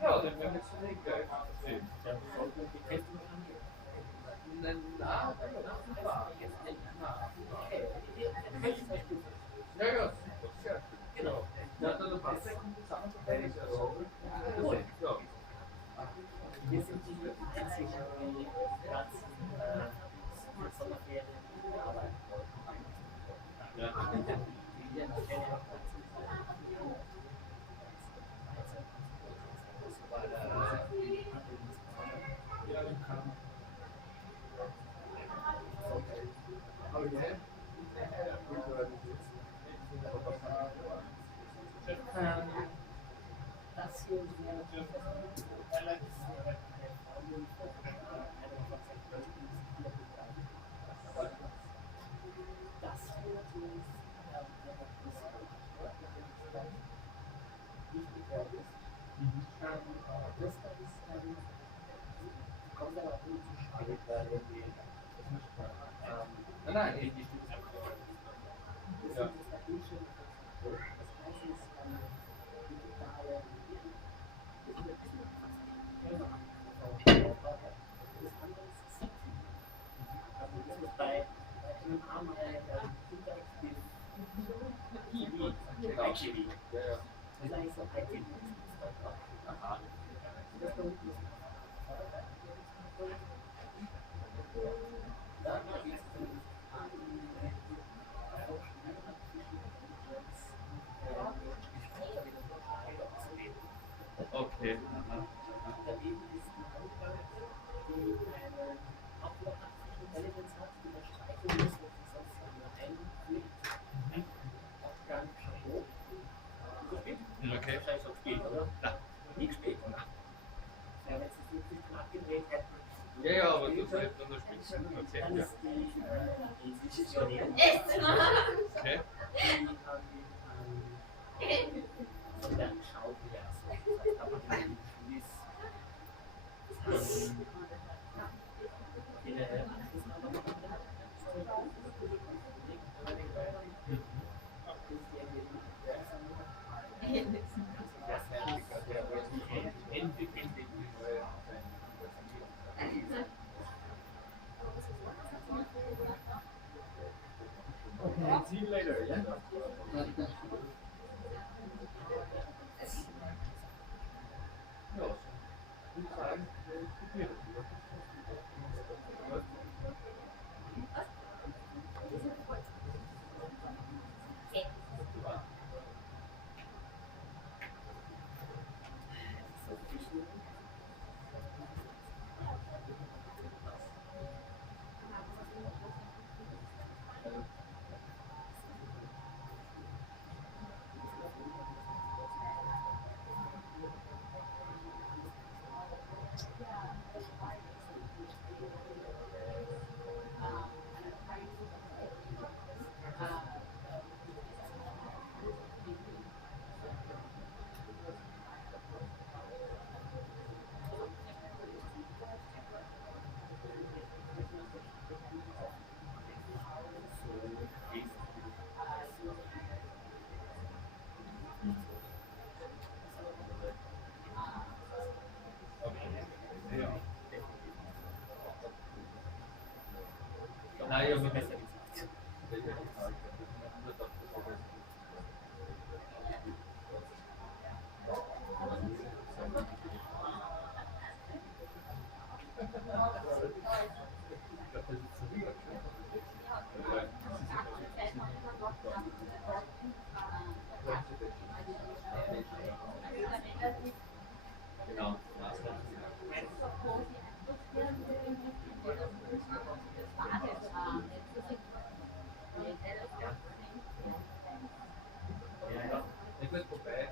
Ja, dann werden wir zu den Geld sehen. Ja, ja, super. Genau. Ja, dann passt ja zusammen. Ja. Wir sind die einzigen, die gerade in Sommerferien arbeiten. Ja. Das hier ist Nein, ja. Okay. Daneben ist die andere, die eine Abwehr Intelligence hat, die unterstreichen muss, was ich sonst einfügt. Auch gar nicht Chapeau. So spät? Okay. Wahrscheinlich schon spät, oder? Ja. Nie spät. Ja, wenn es das nicht abgedreht hätten. Ja, ja, aber du sollst dann noch Spitzen erzählen. Dann Ja. ist die Diskussionen. Echt? Okay. Von der Schaukel her so. Aber die ist viele Okay, see you later, yeah? Nein, aber besser genau. Ja, ich bin vorbei.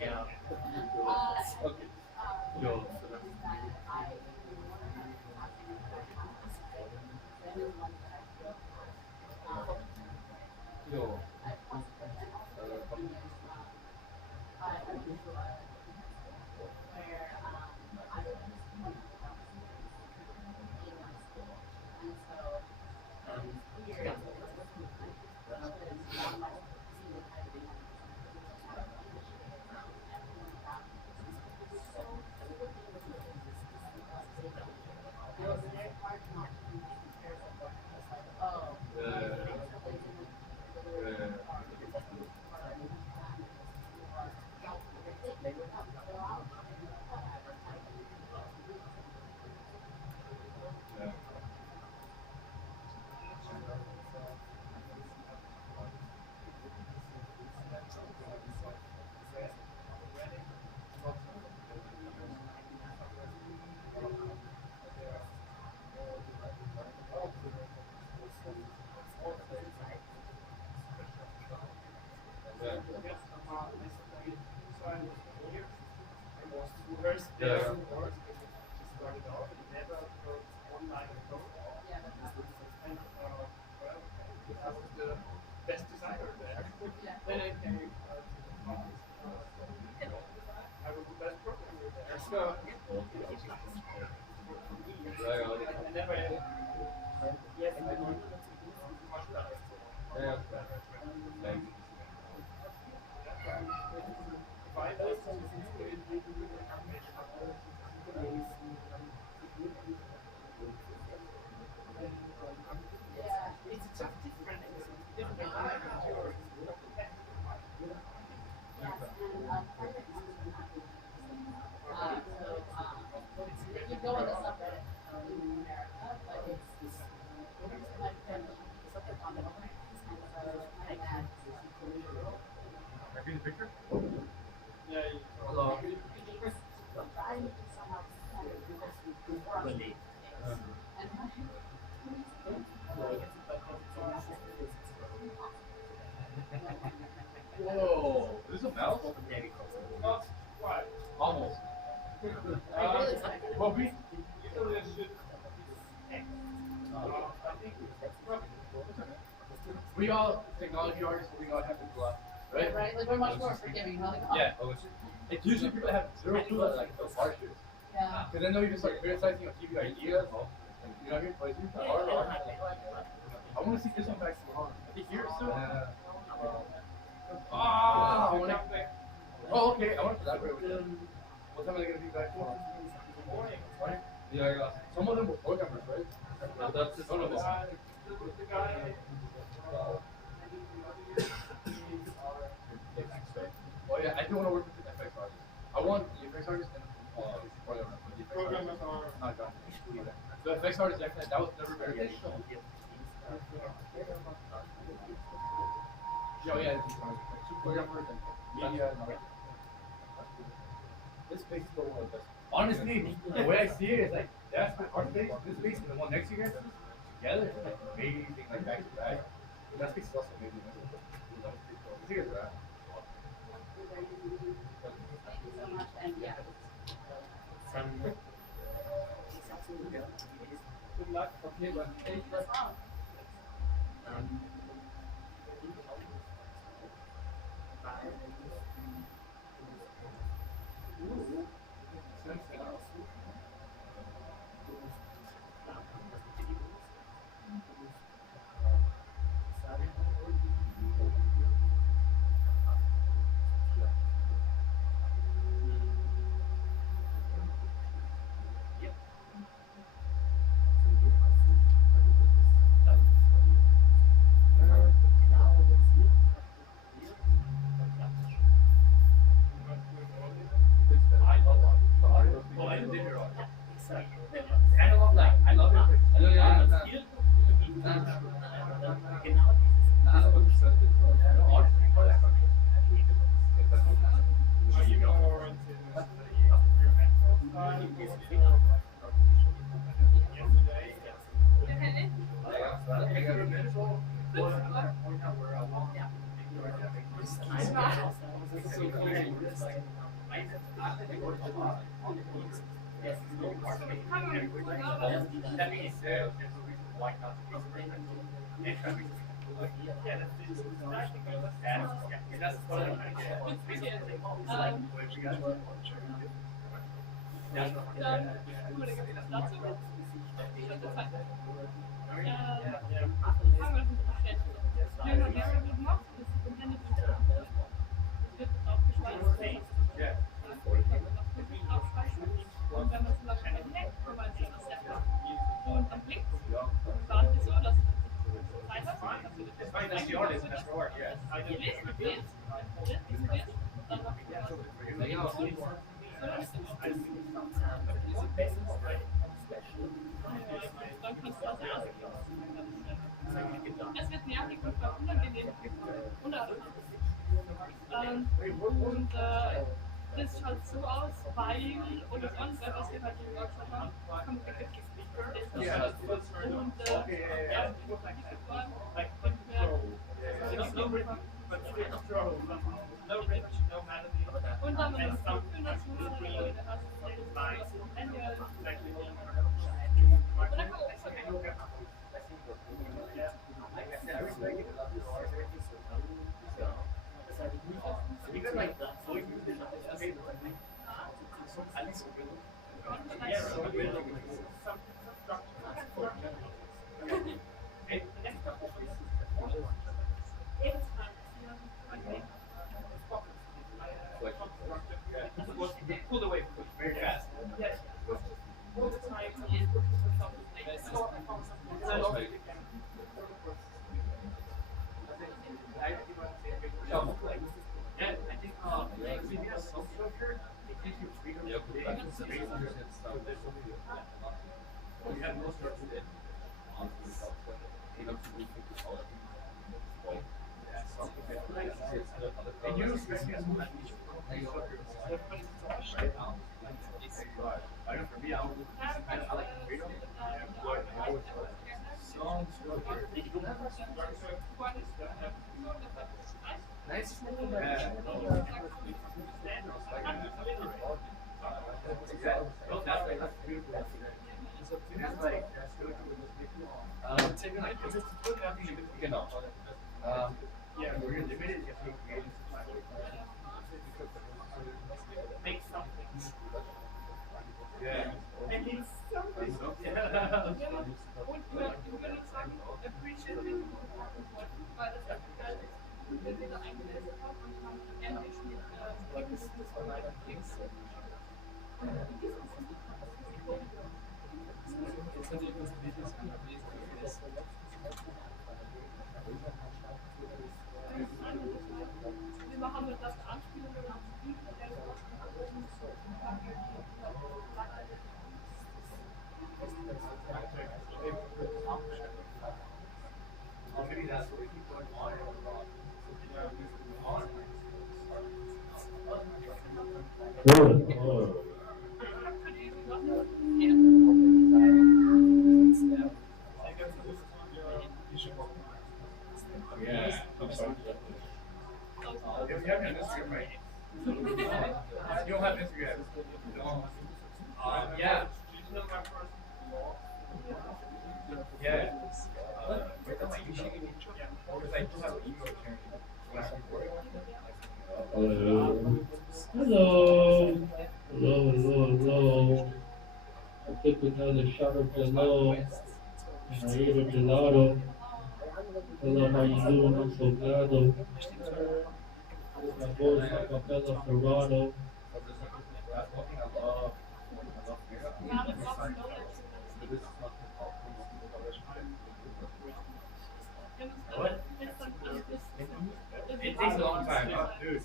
Ja. Okay. Ja. Ja. First, Yeah. she started off and never wrote one line of code. And I was the best designer there. Then I came, I was the best programmer there. So, I never, yes, I learned much better. Yeah. It's a different this a mouse? Almost. Well, we all technology artists, we all have to do that, right? Right, like we're much more forgiving, huh? Yeah. It's usually people that have zero clue at like the hard shit. Yeah. Because then they'll just like criticizing or give you ideas. You know what I mean? But it's usually hard. I want to see this one back to hard. I think here still. Yeah. I want to. Oh, okay. I want to collaborate with them. What time are they going to be back for? Morning. Yeah. Some of them were programmers, right? That's just one of them. Oh yeah, I do want to work with the FX artists. I want the FX artists and programmers are not done. The FX artists, definitely, that was never very good. Yeah, yeah, it's two programmers and media and all that. This space is still one of the best. Honestly, the way I see it is like, that's our space, this space, and the one next to you guys, together, it's like amazing, like back to back. But that space is also amazing. See you guys, Thank you so much, and yeah. Good luck. Okay, but thank you. Es wird nervig und unangenehm. Und das schaut so aus, weil, und das andere, was wir halt im Workshop haben, kommt wirklich nicht. Und ja, und dann wenn es gut für das Schule, dann hast du pulled away very fast. Yes. All the time. Yeah, I think maybe a self-structure, it gives you freedom to play and space and stuff. You have no structure then. And you especially as much I know for me, I like freedom. Genau. Yeah, we're limited if we create make something. Yeah. And it's something. Und ich würde sagen, appreciating, weil das wenn wir da eingelesen haben und man endlich mit wir machen mit das Anspielungen auf die maybe that's what we keep going on and on. Yeah. If you have an Instagram, right? You don't have Instagram. No. Yeah. Yeah. Hello. Hello. I took another shot of hello and I ate a gelato. Hello, how you doing? I'm so glad. My voice like a Bella Ferraro. What? It takes a long time, dude.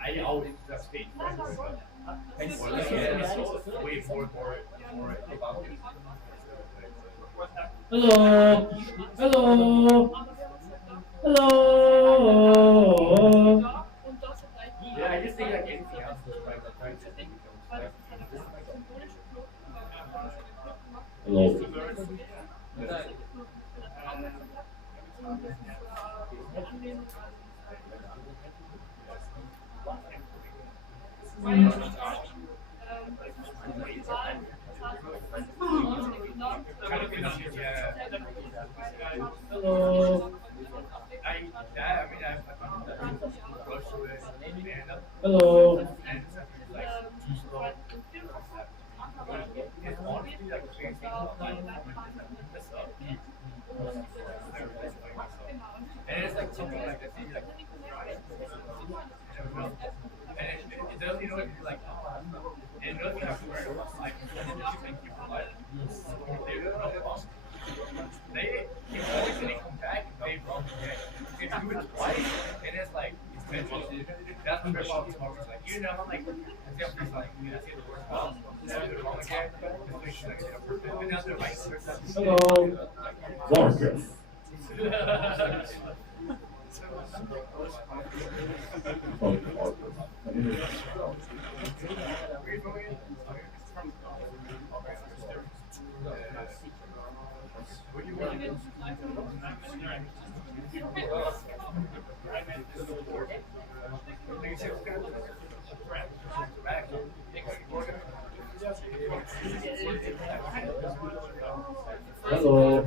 I always just speak. It's way more about it. Hello. Yeah, I just think like anything else is right. Hello. Hello. Hello. And it's like something like that. And it doesn't, you know, if you're like, and it doesn't have to wear like, thank you for life. They really don't know. They always say they come back and they wrong again. They do it twice, and it's like, it's mental. That's what they're talking about. Like, you know, like, I'm just like, you know, I say the word wrong. They do it wrong again. And now they're like, Hello. Marcus. Hello.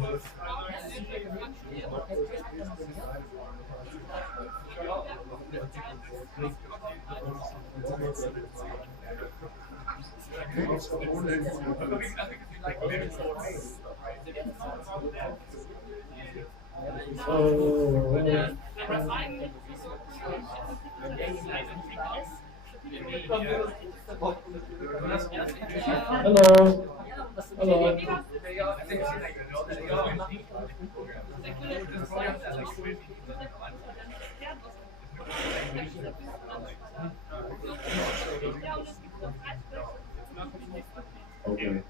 Hello. Hello. Okay.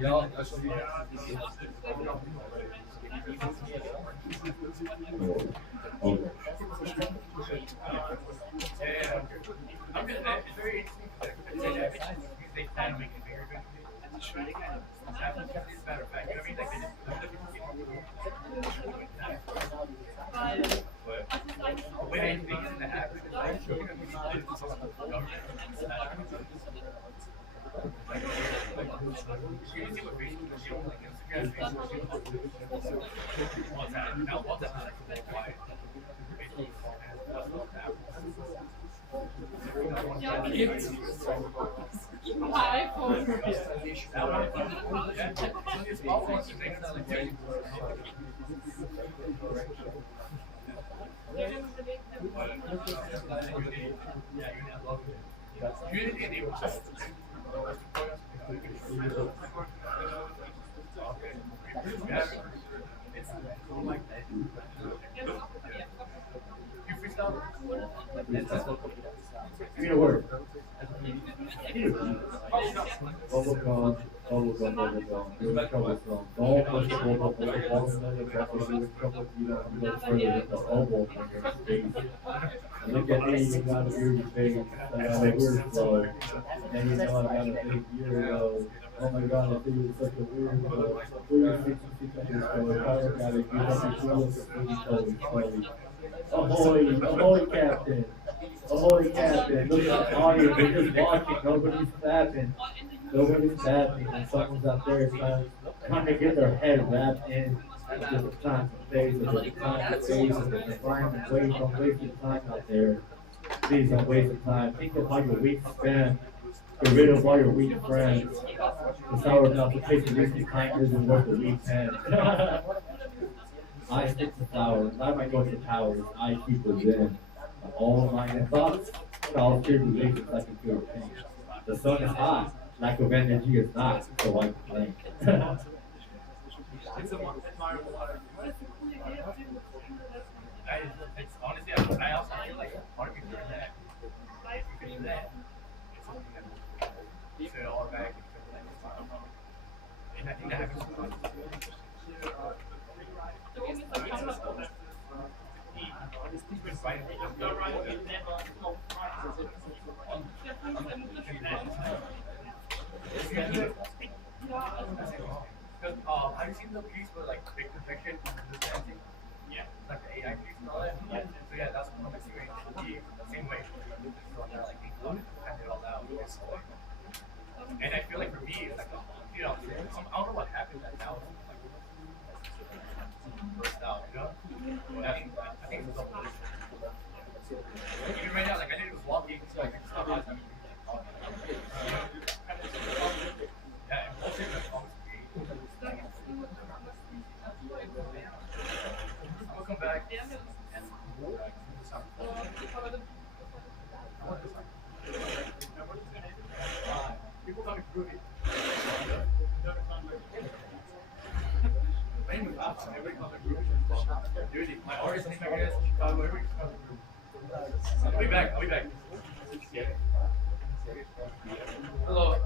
Ja, also I'm just, it's very interesting. They kind of make it bigger. As a matter of fact, you know what I mean? Like they just but when anything is to happen, Give me a word. Bubblegum. Look at me, you got a weird face, I got a weird flow. And you know I got a big ear, oh my god, I think it's such a weird flow. Weird 66 flow, I got it, you know, it's ahoy, Captain. Ahoy, Captain. Look at the audience, they're just watching, nobody's clapping. Nobody's tapping, and someone's out there trying to get their head wrapped in different times and phases, different times and phases, and environment. Please don't waste your time out there. Please don't waste your time. Think of how your week spent. Get rid of all your weak friends. The sour enough to take the recent kindness and work the weak pen. I stick to flowers. I might go to towers. I keep within. All mind thoughts, all tribulations I can feel pain. The sun is hot. Lack of energy is not, so I complain. Honestly, I also feel like part of me doing that. If you do that, it's something that you say all back. And I think that happens sometimes. Have you seen the piece with like big perfection and the dancing? Yeah. Like the AI piece and all that? Yeah. So yeah, that's what I'm doing. The same way. So they're like being done and it all out. And I feel like for me, it's like, you know, I don't know what happened that now. Like, burst out, you know? I think it's so even right now, like I didn't was walking, so like it's not hard to yeah, impulsive is always great. We'll come back and people come and prove it. Dude, my artist name is Chicago. I'll be back. Hello.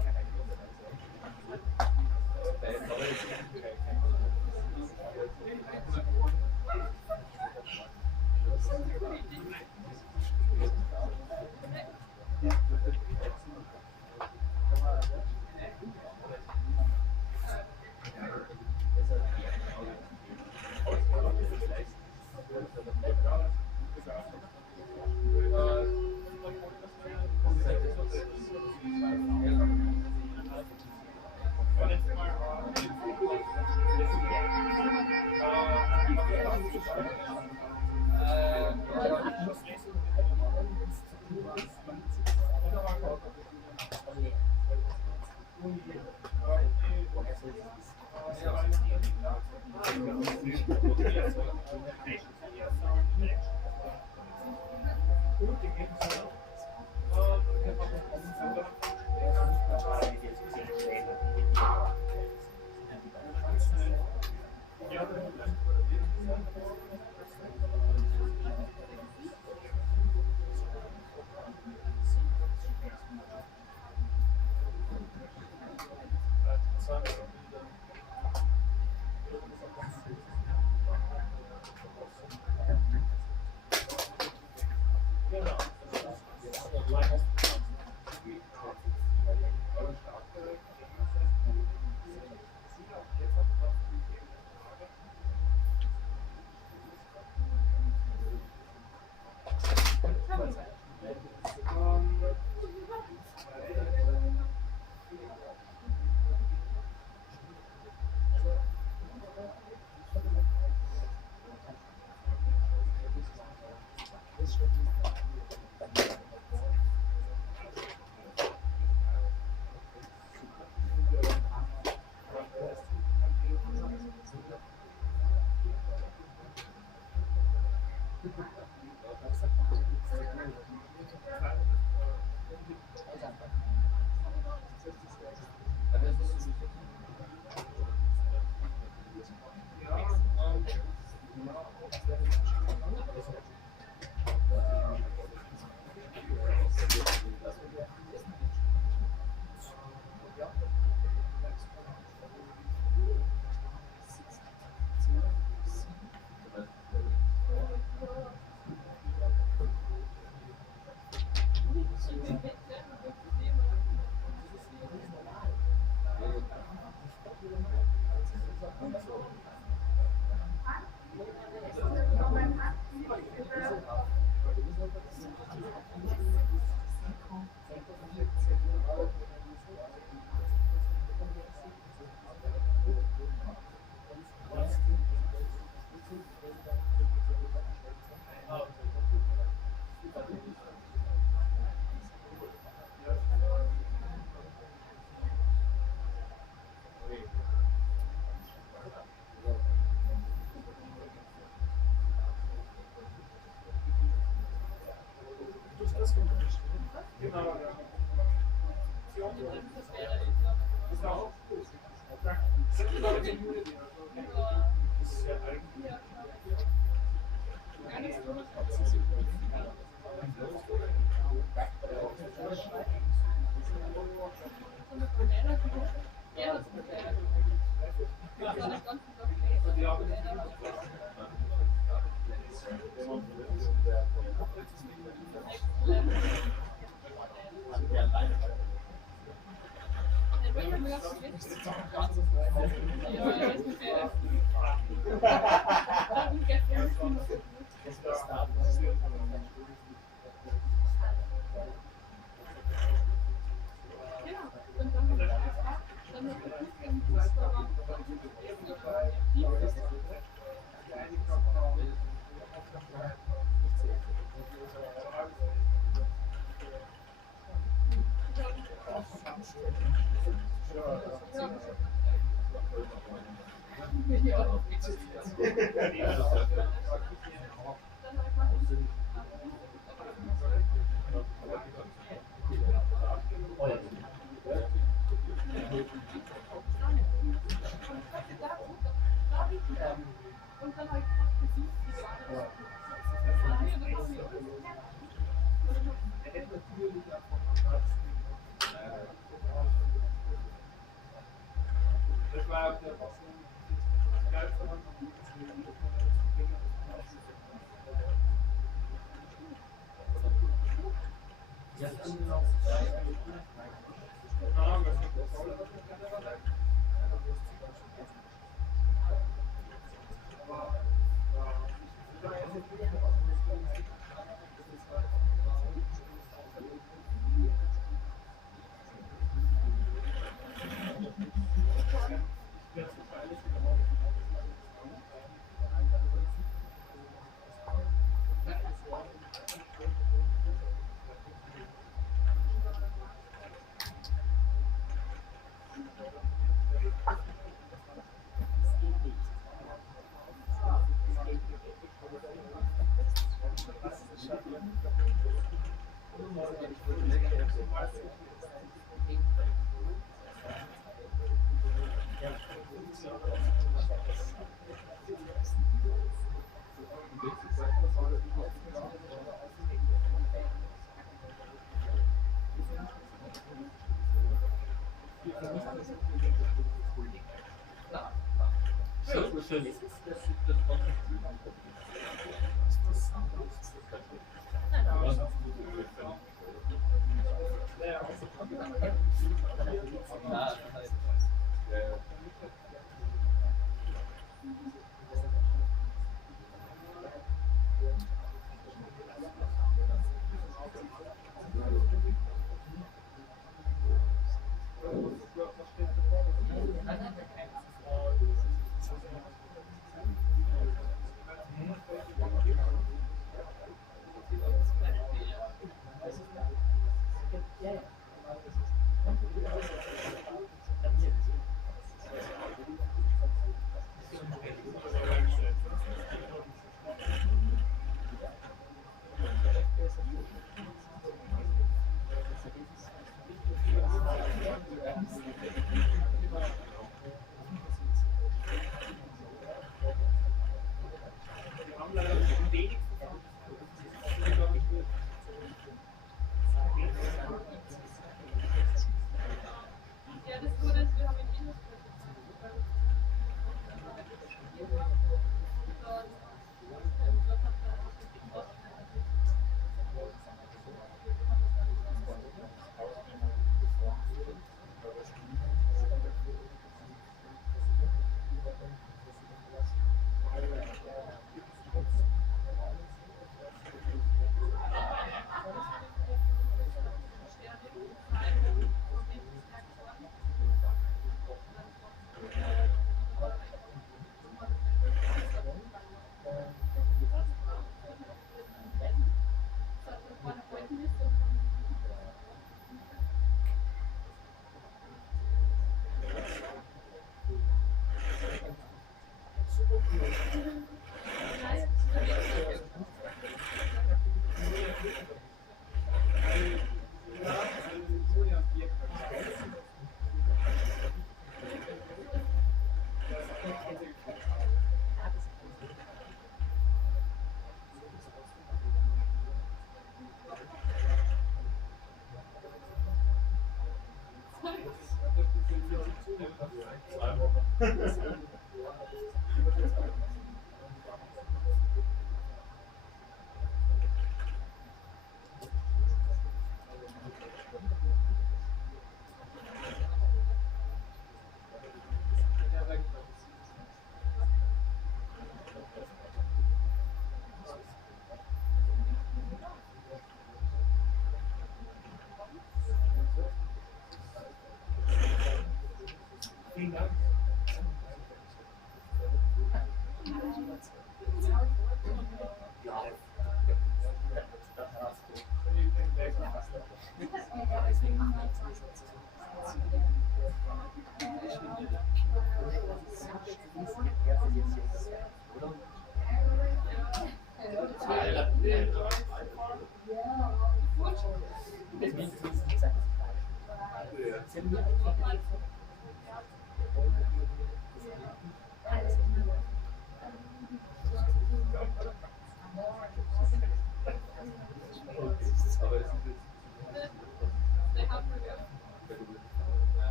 schön ist es, dass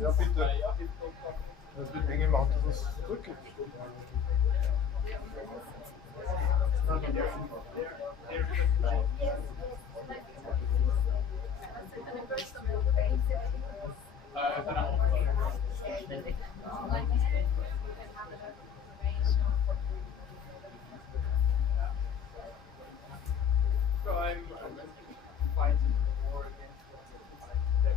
Ja, bitte. Das wird eng im Auto, das zurückgeht. So I'm fighting the war against that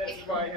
That's why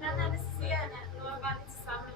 Nein, das ist sehr nett, nur wir waren zusammen.